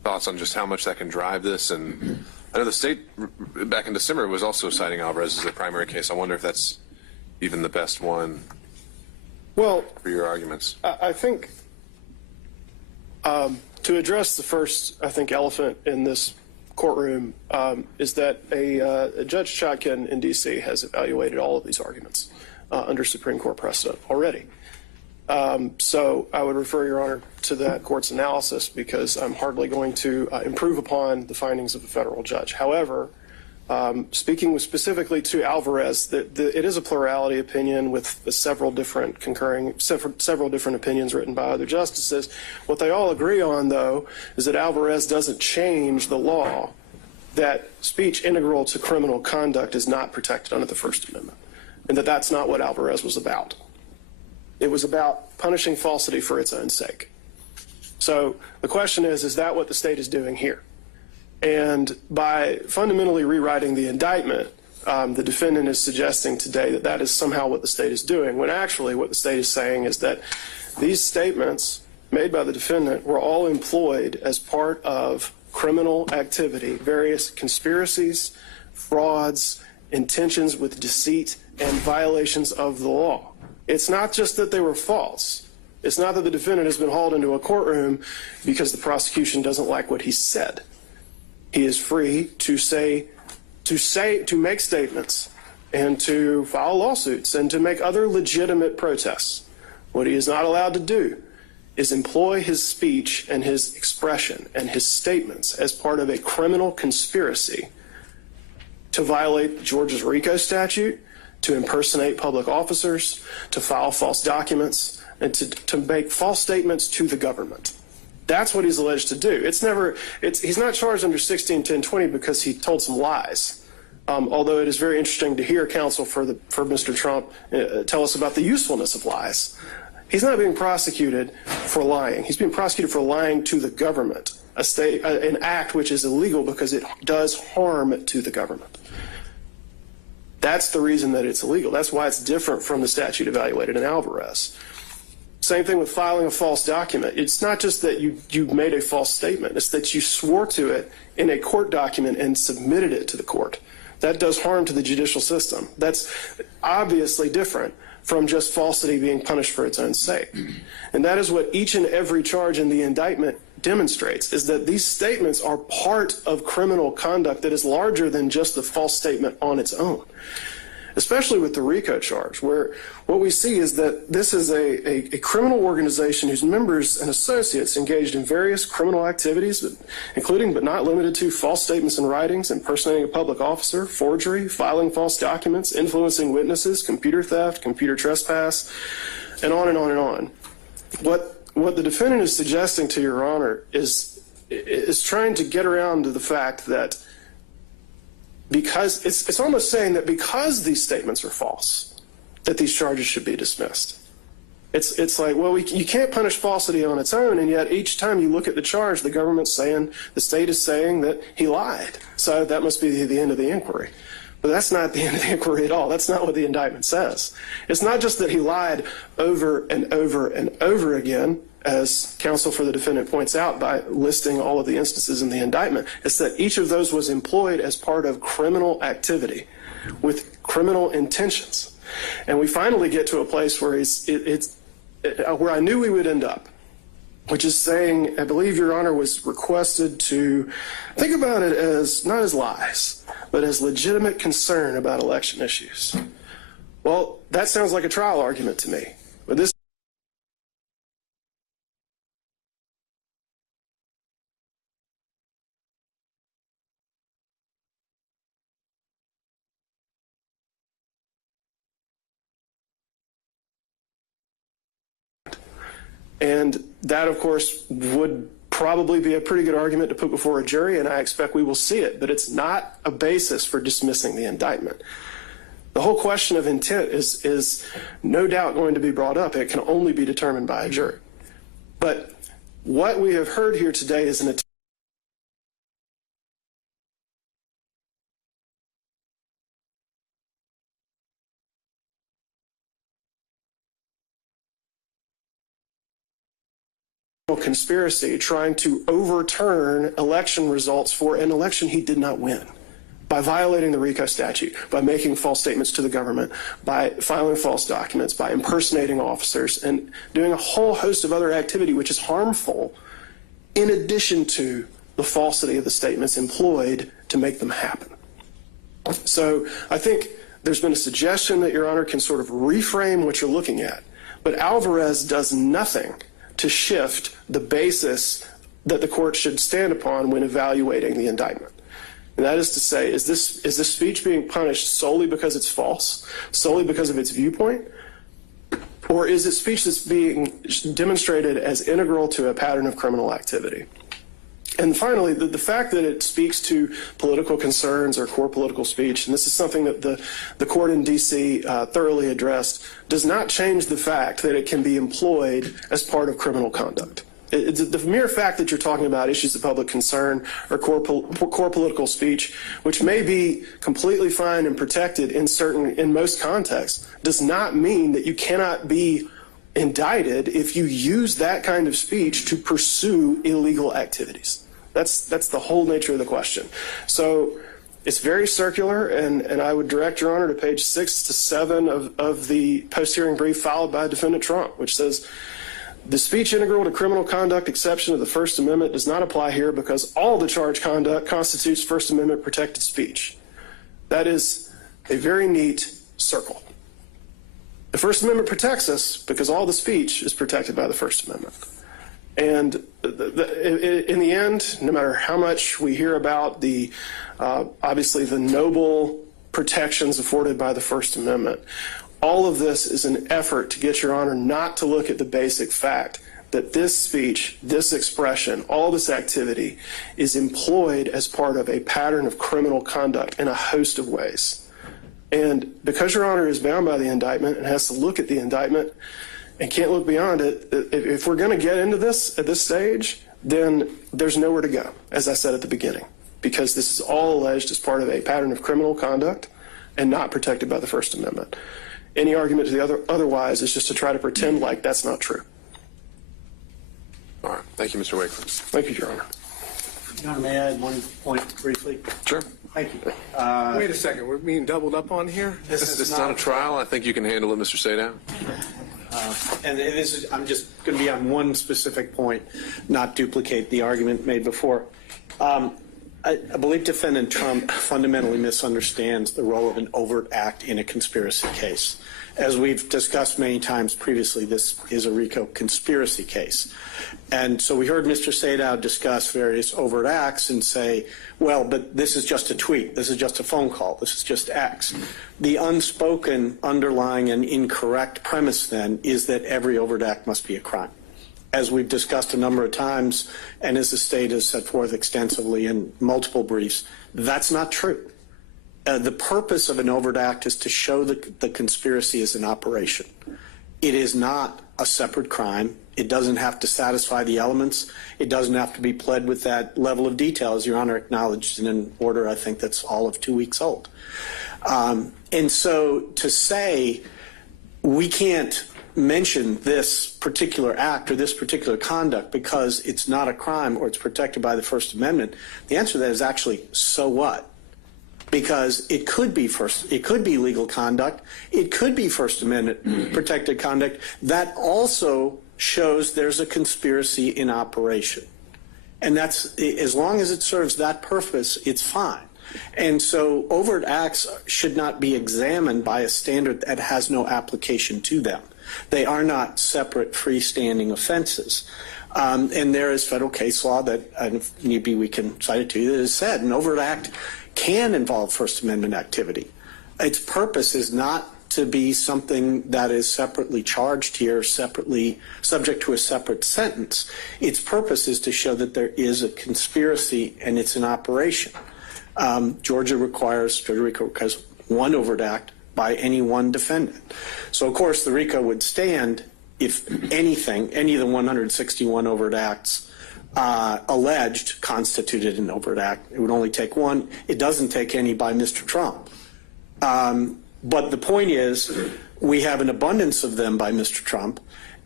thoughts on just how much that can drive this. And I know the state back in December was also citing Alvarez as the primary case. I wonder if that's even the best one Well, for your arguments. I think to address the first, I think, elephant in this courtroom is that a Judge Chotkin in D.C. has evaluated all of these arguments under Supreme Court precedent already. So I would refer, Your Honor, to that court's analysis because I'm hardly going to improve upon the findings of the federal judge. However, speaking specifically to Alvarez, it is a plurality opinion with several different opinions written by other justices. What they all agree on, though, is that Alvarez doesn't change the law that speech integral to criminal conduct is not protected under the First Amendment, and that that's not what Alvarez was about. It was about punishing falsity for its own sake. So the question is that what the state is doing here? And by fundamentally rewriting the indictment, the defendant is suggesting today that that is somehow what the state is doing, when actually what the state is saying is that these statements made by the defendant were all employed as part of criminal activity, various conspiracies, frauds, intentions with deceit, and violations of the law. It's not just that they were false. It's not that the defendant has been hauled into a courtroom because the prosecution doesn't like what he said. He is free to make statements and to file lawsuits and to make other legitimate protests. What he is not allowed to do is employ his speech and his expression and his statements as part of a criminal conspiracy to violate Georgia's RICO statute, to impersonate public officers, to file false documents, and to make false statements to the government. That's what he's alleged to do. He's not charged under 16-10-20 because he told some lies. Although it is very interesting to hear counsel for Mr. Trump tell us about the usefulness of lies. He's not being prosecuted for lying. He's being prosecuted for lying to the government, an act which is illegal because it does harm to the government. That's the reason that it's illegal. That's why it's different from the statute evaluated in Alvarez. Same thing with filing a false document. It's not just that you made a false statement. It's that you swore to it in a court document and submitted it to the court. That does harm to the judicial system. That's obviously different from just falsity being punished for its own sake. And that is what each and every charge in the indictment demonstrates, is that these statements are part of criminal conduct that is larger than just the false statement on its own, especially with the RICO charge, where what we see is that this is a criminal organization whose members and associates engaged in various criminal activities, including but not limited to false statements and writings, impersonating a public officer, forgery, filing false documents, influencing witnesses, computer theft, computer trespass, and on and on and on. What the defendant is suggesting to Your Honor is trying to get around to the fact that because it's almost saying that because these statements are false, that these charges should be dismissed. It's like, well, you can't punish falsity on its own, and yet each time you look at the charge, the government's saying, the state is saying that he lied. So that must be the end of the inquiry. But that's not the end of the inquiry at all. That's not what the indictment says. It's not just that he lied over and over and over again, as counsel for the defendant points out by listing all of the instances in the indictment. It's that each of those was employed as part of criminal activity with criminal intentions. And we finally get to a place where where I knew we would end up, which is saying, I believe Your Honor was requested to think about it as not as lies, but as legitimate concern about election issues. Well, that sounds like a trial argument to me. But this and that, of course, would probably be a pretty good argument to put before a jury, and I expect we will see it, but it's not a basis for dismissing the indictment. The whole question of intent is no doubt going to be brought up. It can only be determined by a jury. But what we have heard here today is an attempt conspiracy trying to overturn election results for an election he did not win by violating the RICO statute, by making false statements to the government, by filing false documents, by impersonating officers, and doing a whole host of other activity which is harmful in addition to the falsity of the statements employed to make them happen. So I think there's been a suggestion that Your Honor can sort of reframe what you're looking at, but Alvarez does nothing to shift the basis that the court should stand upon when evaluating the indictment. And that is to say, is this speech being punished solely because it's false, solely because of its viewpoint, or is it speech that's being demonstrated as integral to a pattern of criminal activity? And finally, the fact that it speaks to political concerns or core political speech, and this is something that the court in D.C. Thoroughly addressed, does not change the fact that it can be employed as part of criminal conduct. It's the mere fact that you're talking about issues of public concern or core political speech, which may be completely fine and protected in most contexts, does not mean that you cannot be indicted if you use that kind of speech to pursue illegal activities. That's the whole nature of the question. So it's very circular, and I would direct Your Honor to page 6 to 7 of the post-hearing brief filed by Defendant Trump, which says, the speech integral to criminal conduct exception of the First Amendment does not apply here because all the charged conduct constitutes First Amendment protected speech. That is a very neat circle. The First Amendment protects us because all the speech is protected by the First Amendment. And in the end, no matter how much we hear about obviously the noble protections afforded by the First Amendment, all of this is an effort to get Your Honor not to look at the basic fact that this speech, this expression, all this activity is employed as part of a pattern of criminal conduct in a host of ways. And because Your Honor is bound by the indictment and has to look at the indictment and can't look beyond it, if we're going to get into this at this stage, then there's nowhere to go, as I said at the beginning, because this is all alleged as part of a pattern of criminal conduct and not protected by the First Amendment. Any argument to the otherwise is just to try to pretend like that's not true. All right. Thank you, Mr. Wakeland. Thank you, Your Honor. Your Honor, may I add one point briefly? Sure. Thank you. Wait a second, we're being doubled up on here? This is not a trial. I think you can handle it, Mr. Sadow. And this is, I'm just going to be on one specific point, not duplicate the argument made before. I believe Defendant Trump fundamentally misunderstands the role of an overt act in a conspiracy case. As we've discussed many times previously, this is a RICO conspiracy case. And so we heard Mr. Sadow discuss various overt acts and say, well, but this is just a tweet, this is just a phone call, this is just X. The unspoken underlying and incorrect premise then is that every overt act must be a crime. As we've discussed a number of times, and as the state has set forth extensively in multiple briefs, that's not true. The purpose of an overt act is to show that the conspiracy is an operation. It is not a separate crime. It doesn't have to satisfy the elements. It doesn't have to be pled with that level of detail, as Your Honor acknowledged in an order I think that's all of 2 weeks old. And so to say we can't mention this particular act or this particular conduct because it's not a crime or it's protected by the First Amendment, the answer to that is actually, so what? Because it could be legal conduct, it could be First Amendment protected conduct that also shows there's a conspiracy in operation. And that's, as long as it serves that purpose, it's fine. And so overt acts should not be examined by a standard that has no application to them. They are not separate freestanding offenses. And there is federal case law that, if need be, we can cite it to you, that has said an overt act can involve First Amendment activity. Its purpose is not to be something that is separately charged here, separately subject to a separate sentence. Its purpose is to show that there is a conspiracy and it's an operation. Georgia RICO requires one overt act by any one defendant. So, of course, the RICO would stand if anything, any of the 161 overt acts alleged constituted an overt act. It would only take one. It doesn't take any by Mr. Trump. But the point is, we have an abundance of them by Mr. Trump,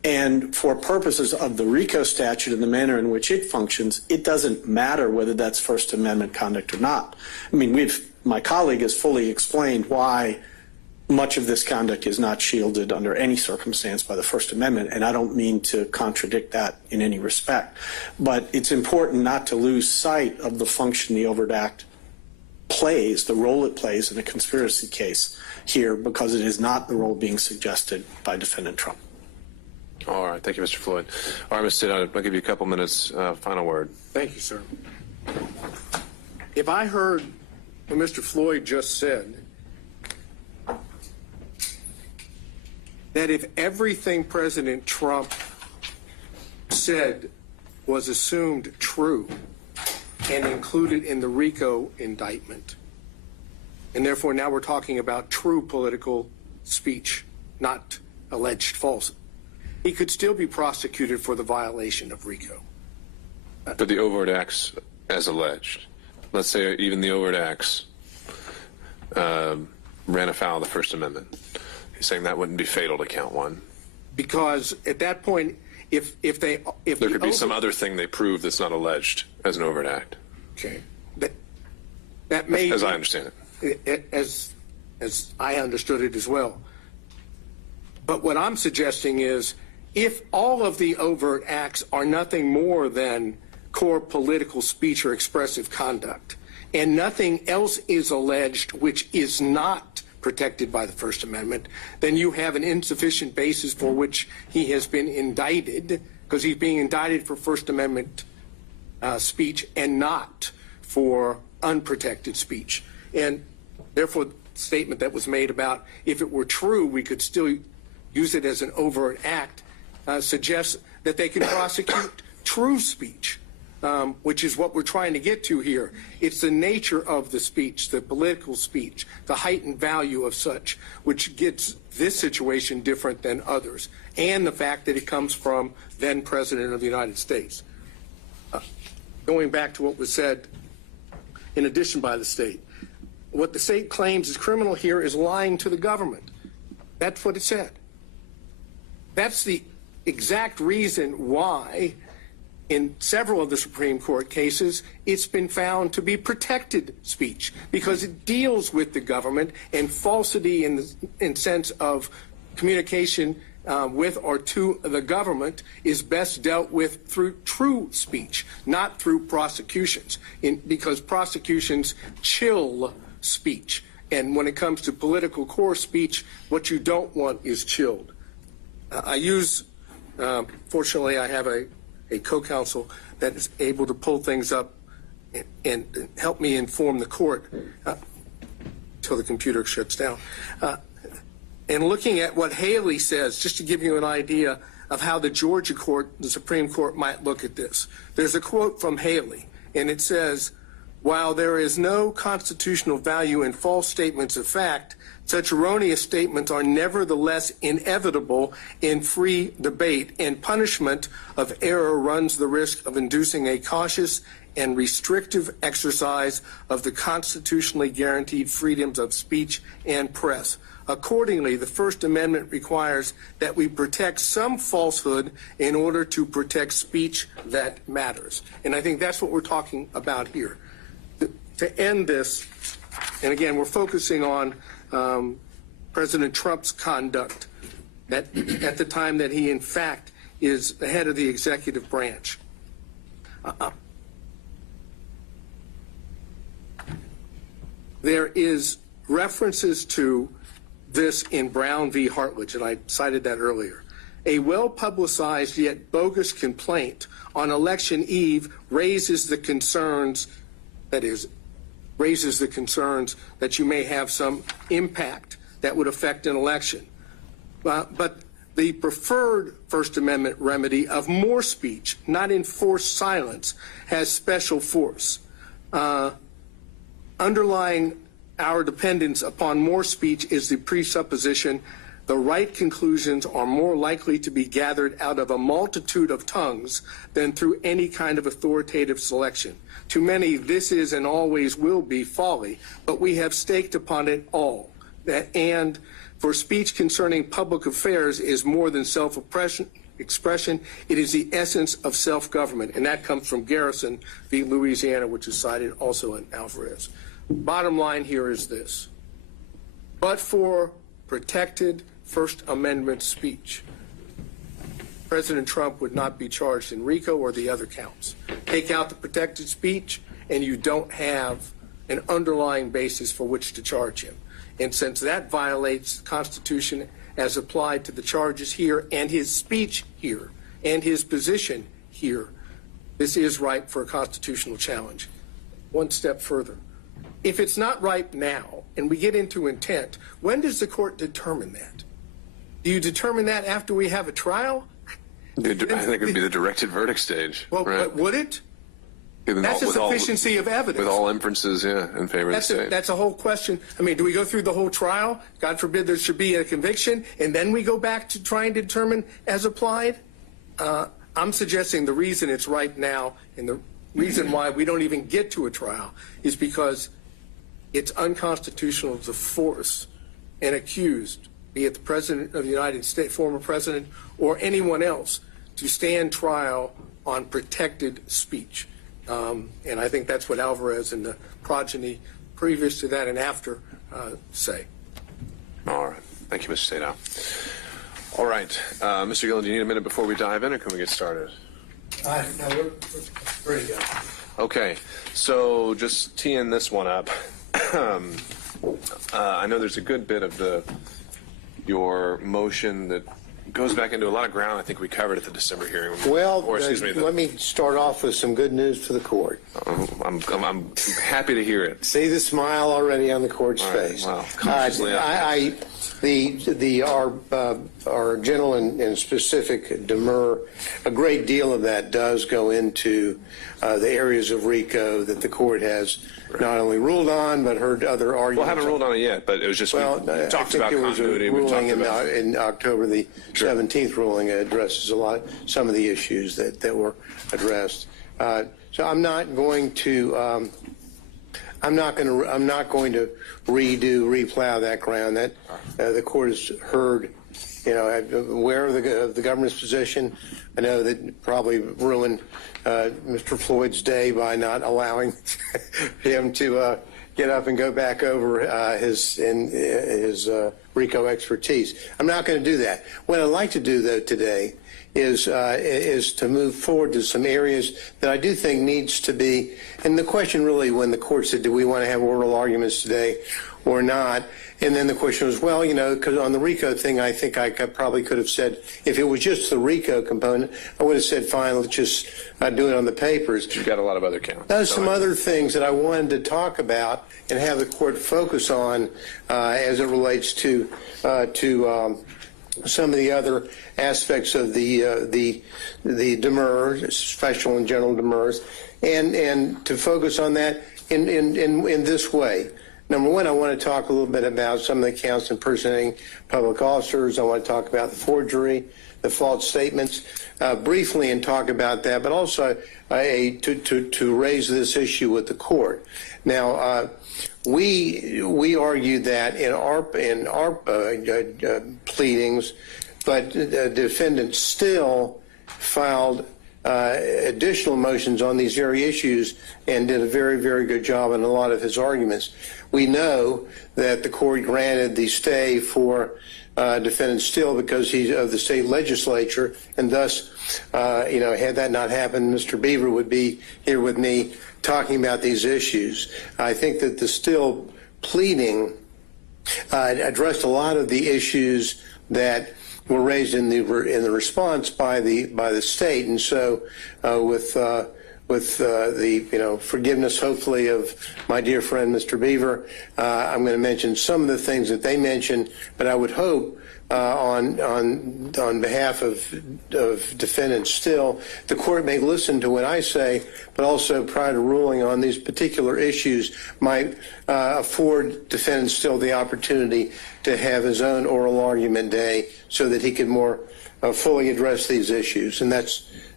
And for purposes of the RICO statute and the manner in which it functions, it doesn't matter whether that's First Amendment conduct or not. I mean, my colleague has fully explained why much of this conduct is not shielded under any circumstance by the First Amendment, and I don't mean to contradict that in any respect. But it's important not to lose sight of the function the overt act plays, the role it plays in a conspiracy case here, because it is not the role being suggested by Defendant Trump. All right. Thank you, Mr. Floyd. All right, Mr. State, I'll give you a couple minutes. Final word. Thank you, sir. If I heard what Mr. Floyd just said, that if everything President Trump said was assumed true and included in the RICO indictment, and therefore now we're talking about true political speech, not alleged false, he could still be prosecuted for the violation of RICO. For the overt acts as alleged. Let's say even the overt acts ran afoul of the First Amendment. He's saying that wouldn't be fatal to count one. Because at that point, if there could be some other thing they prove that's not alleged as an overt act. Okay. That may, as I understand it. As I understood it as well. But what I'm suggesting is, if all of the overt acts are nothing more than core political speech or expressive conduct, and nothing else is alleged which is not protected by the First Amendment, then you have an insufficient basis for which he has been indicted, because he's being indicted for First Amendment speech and not for unprotected speech. And therefore, the statement that was made about if it were true, we could still use it as an overt act, suggests that they can prosecute true speech, which is what we're trying to get to here. It's the nature of the speech, the political speech, the heightened value of such, which gets this situation different than others, and the fact that it comes from then President of the United States. Going back to what was said in addition by the state, what the state claims is criminal here is lying to the government. That's what it said. That's the exact reason why in several of the Supreme Court cases, it's been found to be protected speech because it deals with the government, and falsity in sense of communication with or to the government is best dealt with through true speech, not through prosecutions, because prosecutions chill speech. And when it comes to political core speech, what you don't want is chilled. Fortunately, I have a co-counsel that is able to pull things up and help me inform the court until the computer shuts down. And looking at what Haley says, just to give you an idea of how the Georgia court, the Supreme Court, might look at this. There's a quote from Haley, and it says, "While there is no constitutional value in false statements of fact, such erroneous statements are nevertheless inevitable in free debate, and punishment of error runs the risk of inducing a cautious and restrictive exercise of the constitutionally guaranteed freedoms of speech and press. Accordingly, the First Amendment requires that we protect some falsehood in order to protect speech that matters." And I think that's what we're talking about here. To end this, and again, we're focusing on President Trump's conduct at the time that he, in fact, is the head of the executive branch. There is references to this in Brown v. Hartledge, and I cited that earlier. A well-publicized yet bogus complaint on election eve raises the concerns, that you may have some impact that would affect an election. But the preferred First Amendment remedy of more speech, not enforced silence, has special force. Underlying our dependence upon more speech is the presupposition the right conclusions are more likely to be gathered out of a multitude of tongues than through any kind of authoritative selection. To many, this is and always will be folly, but we have staked upon it all. And for speech concerning public affairs is more than self-oppression, expression. It is the essence of self-government, and that comes from Garrison v. Louisiana, which is cited also in Alvarez. Bottom line here is this. But for protected First Amendment speech, President Trump would not be charged in RICO or the other counts. Take out the protected speech, and you don't have an underlying basis for which to charge him. And since that violates the Constitution as applied to the charges here and his speech here and his position here, this is ripe for a constitutional challenge. One step further. If it's not ripe now and we get into intent, when does the court determine that? Do you determine that after we have a trial? I think it would be the directed verdict stage. Well, right? but would it? That's a sufficiency of evidence. With all inferences, yeah, in favor of the state. That's a whole question. I mean, do we go through the whole trial? God forbid there should be a conviction, and then we go back to try and determine as applied? I'm suggesting the reason it's right now and the reason why we don't even get to a trial is because it's unconstitutional to force an accused, be it the President of the United States, former President, or anyone else, to stand trial on protected speech. And I think that's what Alvarez and the progeny previous to that and after say. All right. Thank you, Mr. Sadow. All right. Mr. Gillen, do you need a minute before we dive in, or can we get started? No, we're ready to go. Okay. So just teeing this one up. I know there's a good bit of your motion that goes back into a lot of ground I think we covered at the December hearing. Well, let let me start off with some good news for the court. I'm happy to hear it. See the smile already on the court's face. Wow. Consciously our general and specific demur, a great deal of that does go into the areas of RICO that the court has not only ruled on but heard other arguments. Well, I haven't ruled on it yet, but it was just we talked about continuity. There was a ruling about in October the 17th ruling addresses some of the issues that were addressed. So I'm not going to replow that ground. That the court has heard, aware of the government's position. I know that probably ruined Mr. Floyd's day by not allowing him to get up and go back over his RICO expertise. I'm not going to do that. What I'd like to do, though, today is to move forward to some areas that I do think needs to be, and the question really when the court said, do we want to have oral arguments today or not? And then the question was, well, because on the RICO thing, I think I probably could have said, if it was just the RICO component, I would have said, fine, let's just do it on the papers. You've got a lot of other counts. There's some other things that I wanted to talk about and have the court focus on as it relates to some of the other aspects of the demurs, special and general demurs, and to focus on that in this way. Number one, I want to talk a little bit about some of the counts impersonating public officers. I want to talk about the forgery, the false statements, briefly, and talk about that, but also to raise this issue with the court. Now, we argued that in our pleadings, but the defendant still filed additional motions on these very issues and did a very, very good job in a lot of his arguments. We know that the court granted the stay for defendant Still because he's of the state legislature, and thus, had that not happened, Mr. Beaver would be here with me talking about these issues. I think that the Still pleading addressed a lot of the issues that were raised in the response by the state, and so with the forgiveness, hopefully, of my dear friend Mr. Beaver, I'm going to mention some of the things that they mentioned, but I would hope on behalf of defendants Still, the court may listen to what I say, but also prior to ruling on these particular issues might afford defendant Still the opportunity to have his own oral argument day so that he could more fully address these issues. And that's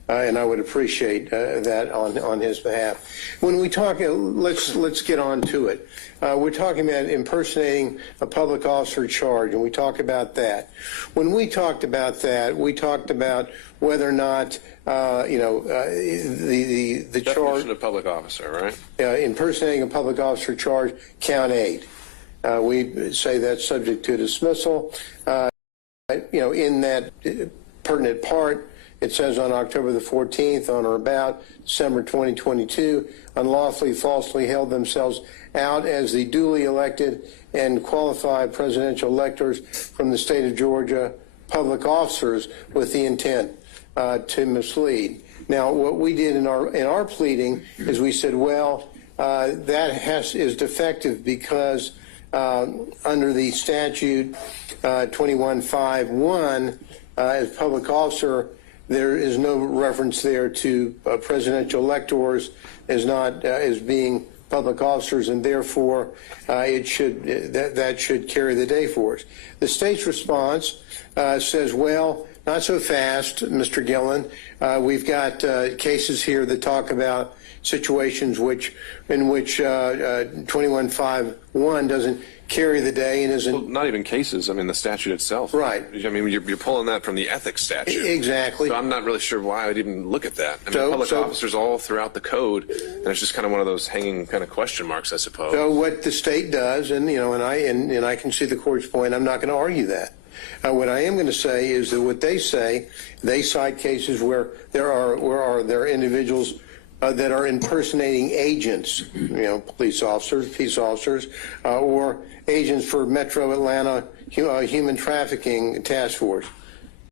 and I would appreciate that on his behalf. When we talk, let's get on to it. We're talking about impersonating a public officer charge, and we talk about that. When we talked about that, we talked about whether or not the charge Definition of public officer, right? impersonating a public officer charge, count 8. We say that's subject to dismissal. In that pertinent part, it says on October the 14th, on or about December 2022, unlawfully, falsely held themselves out as the duly elected and qualified presidential electors from the state of Georgia, public officers with the intent to mislead. Now, what we did in our pleading is we said, well, that is defective because under the statute 2151, as public officer, there is no reference there to presidential electors as being public officers, and therefore that should carry the day for us. The state's response says, well, not so fast, Mr. Gillen. We've got cases here that talk about situations in which 2151 doesn't carry the day and isn't. Well, not even cases. I mean, the statute itself. Right. I mean, you're pulling that from the ethics statute. Exactly. So I'm not really sure why I'd even look at that. I mean, public officers all throughout the code, and it's just kind of one of those hanging kind of question marks, I suppose. So what the state does, and I can see the court's point. I'm not going to argue that. What I am going to say is that what they say, they cite cases where there are individuals that are impersonating agents, police officers, peace officers, or agents for Metro Atlanta Human Trafficking Task Force.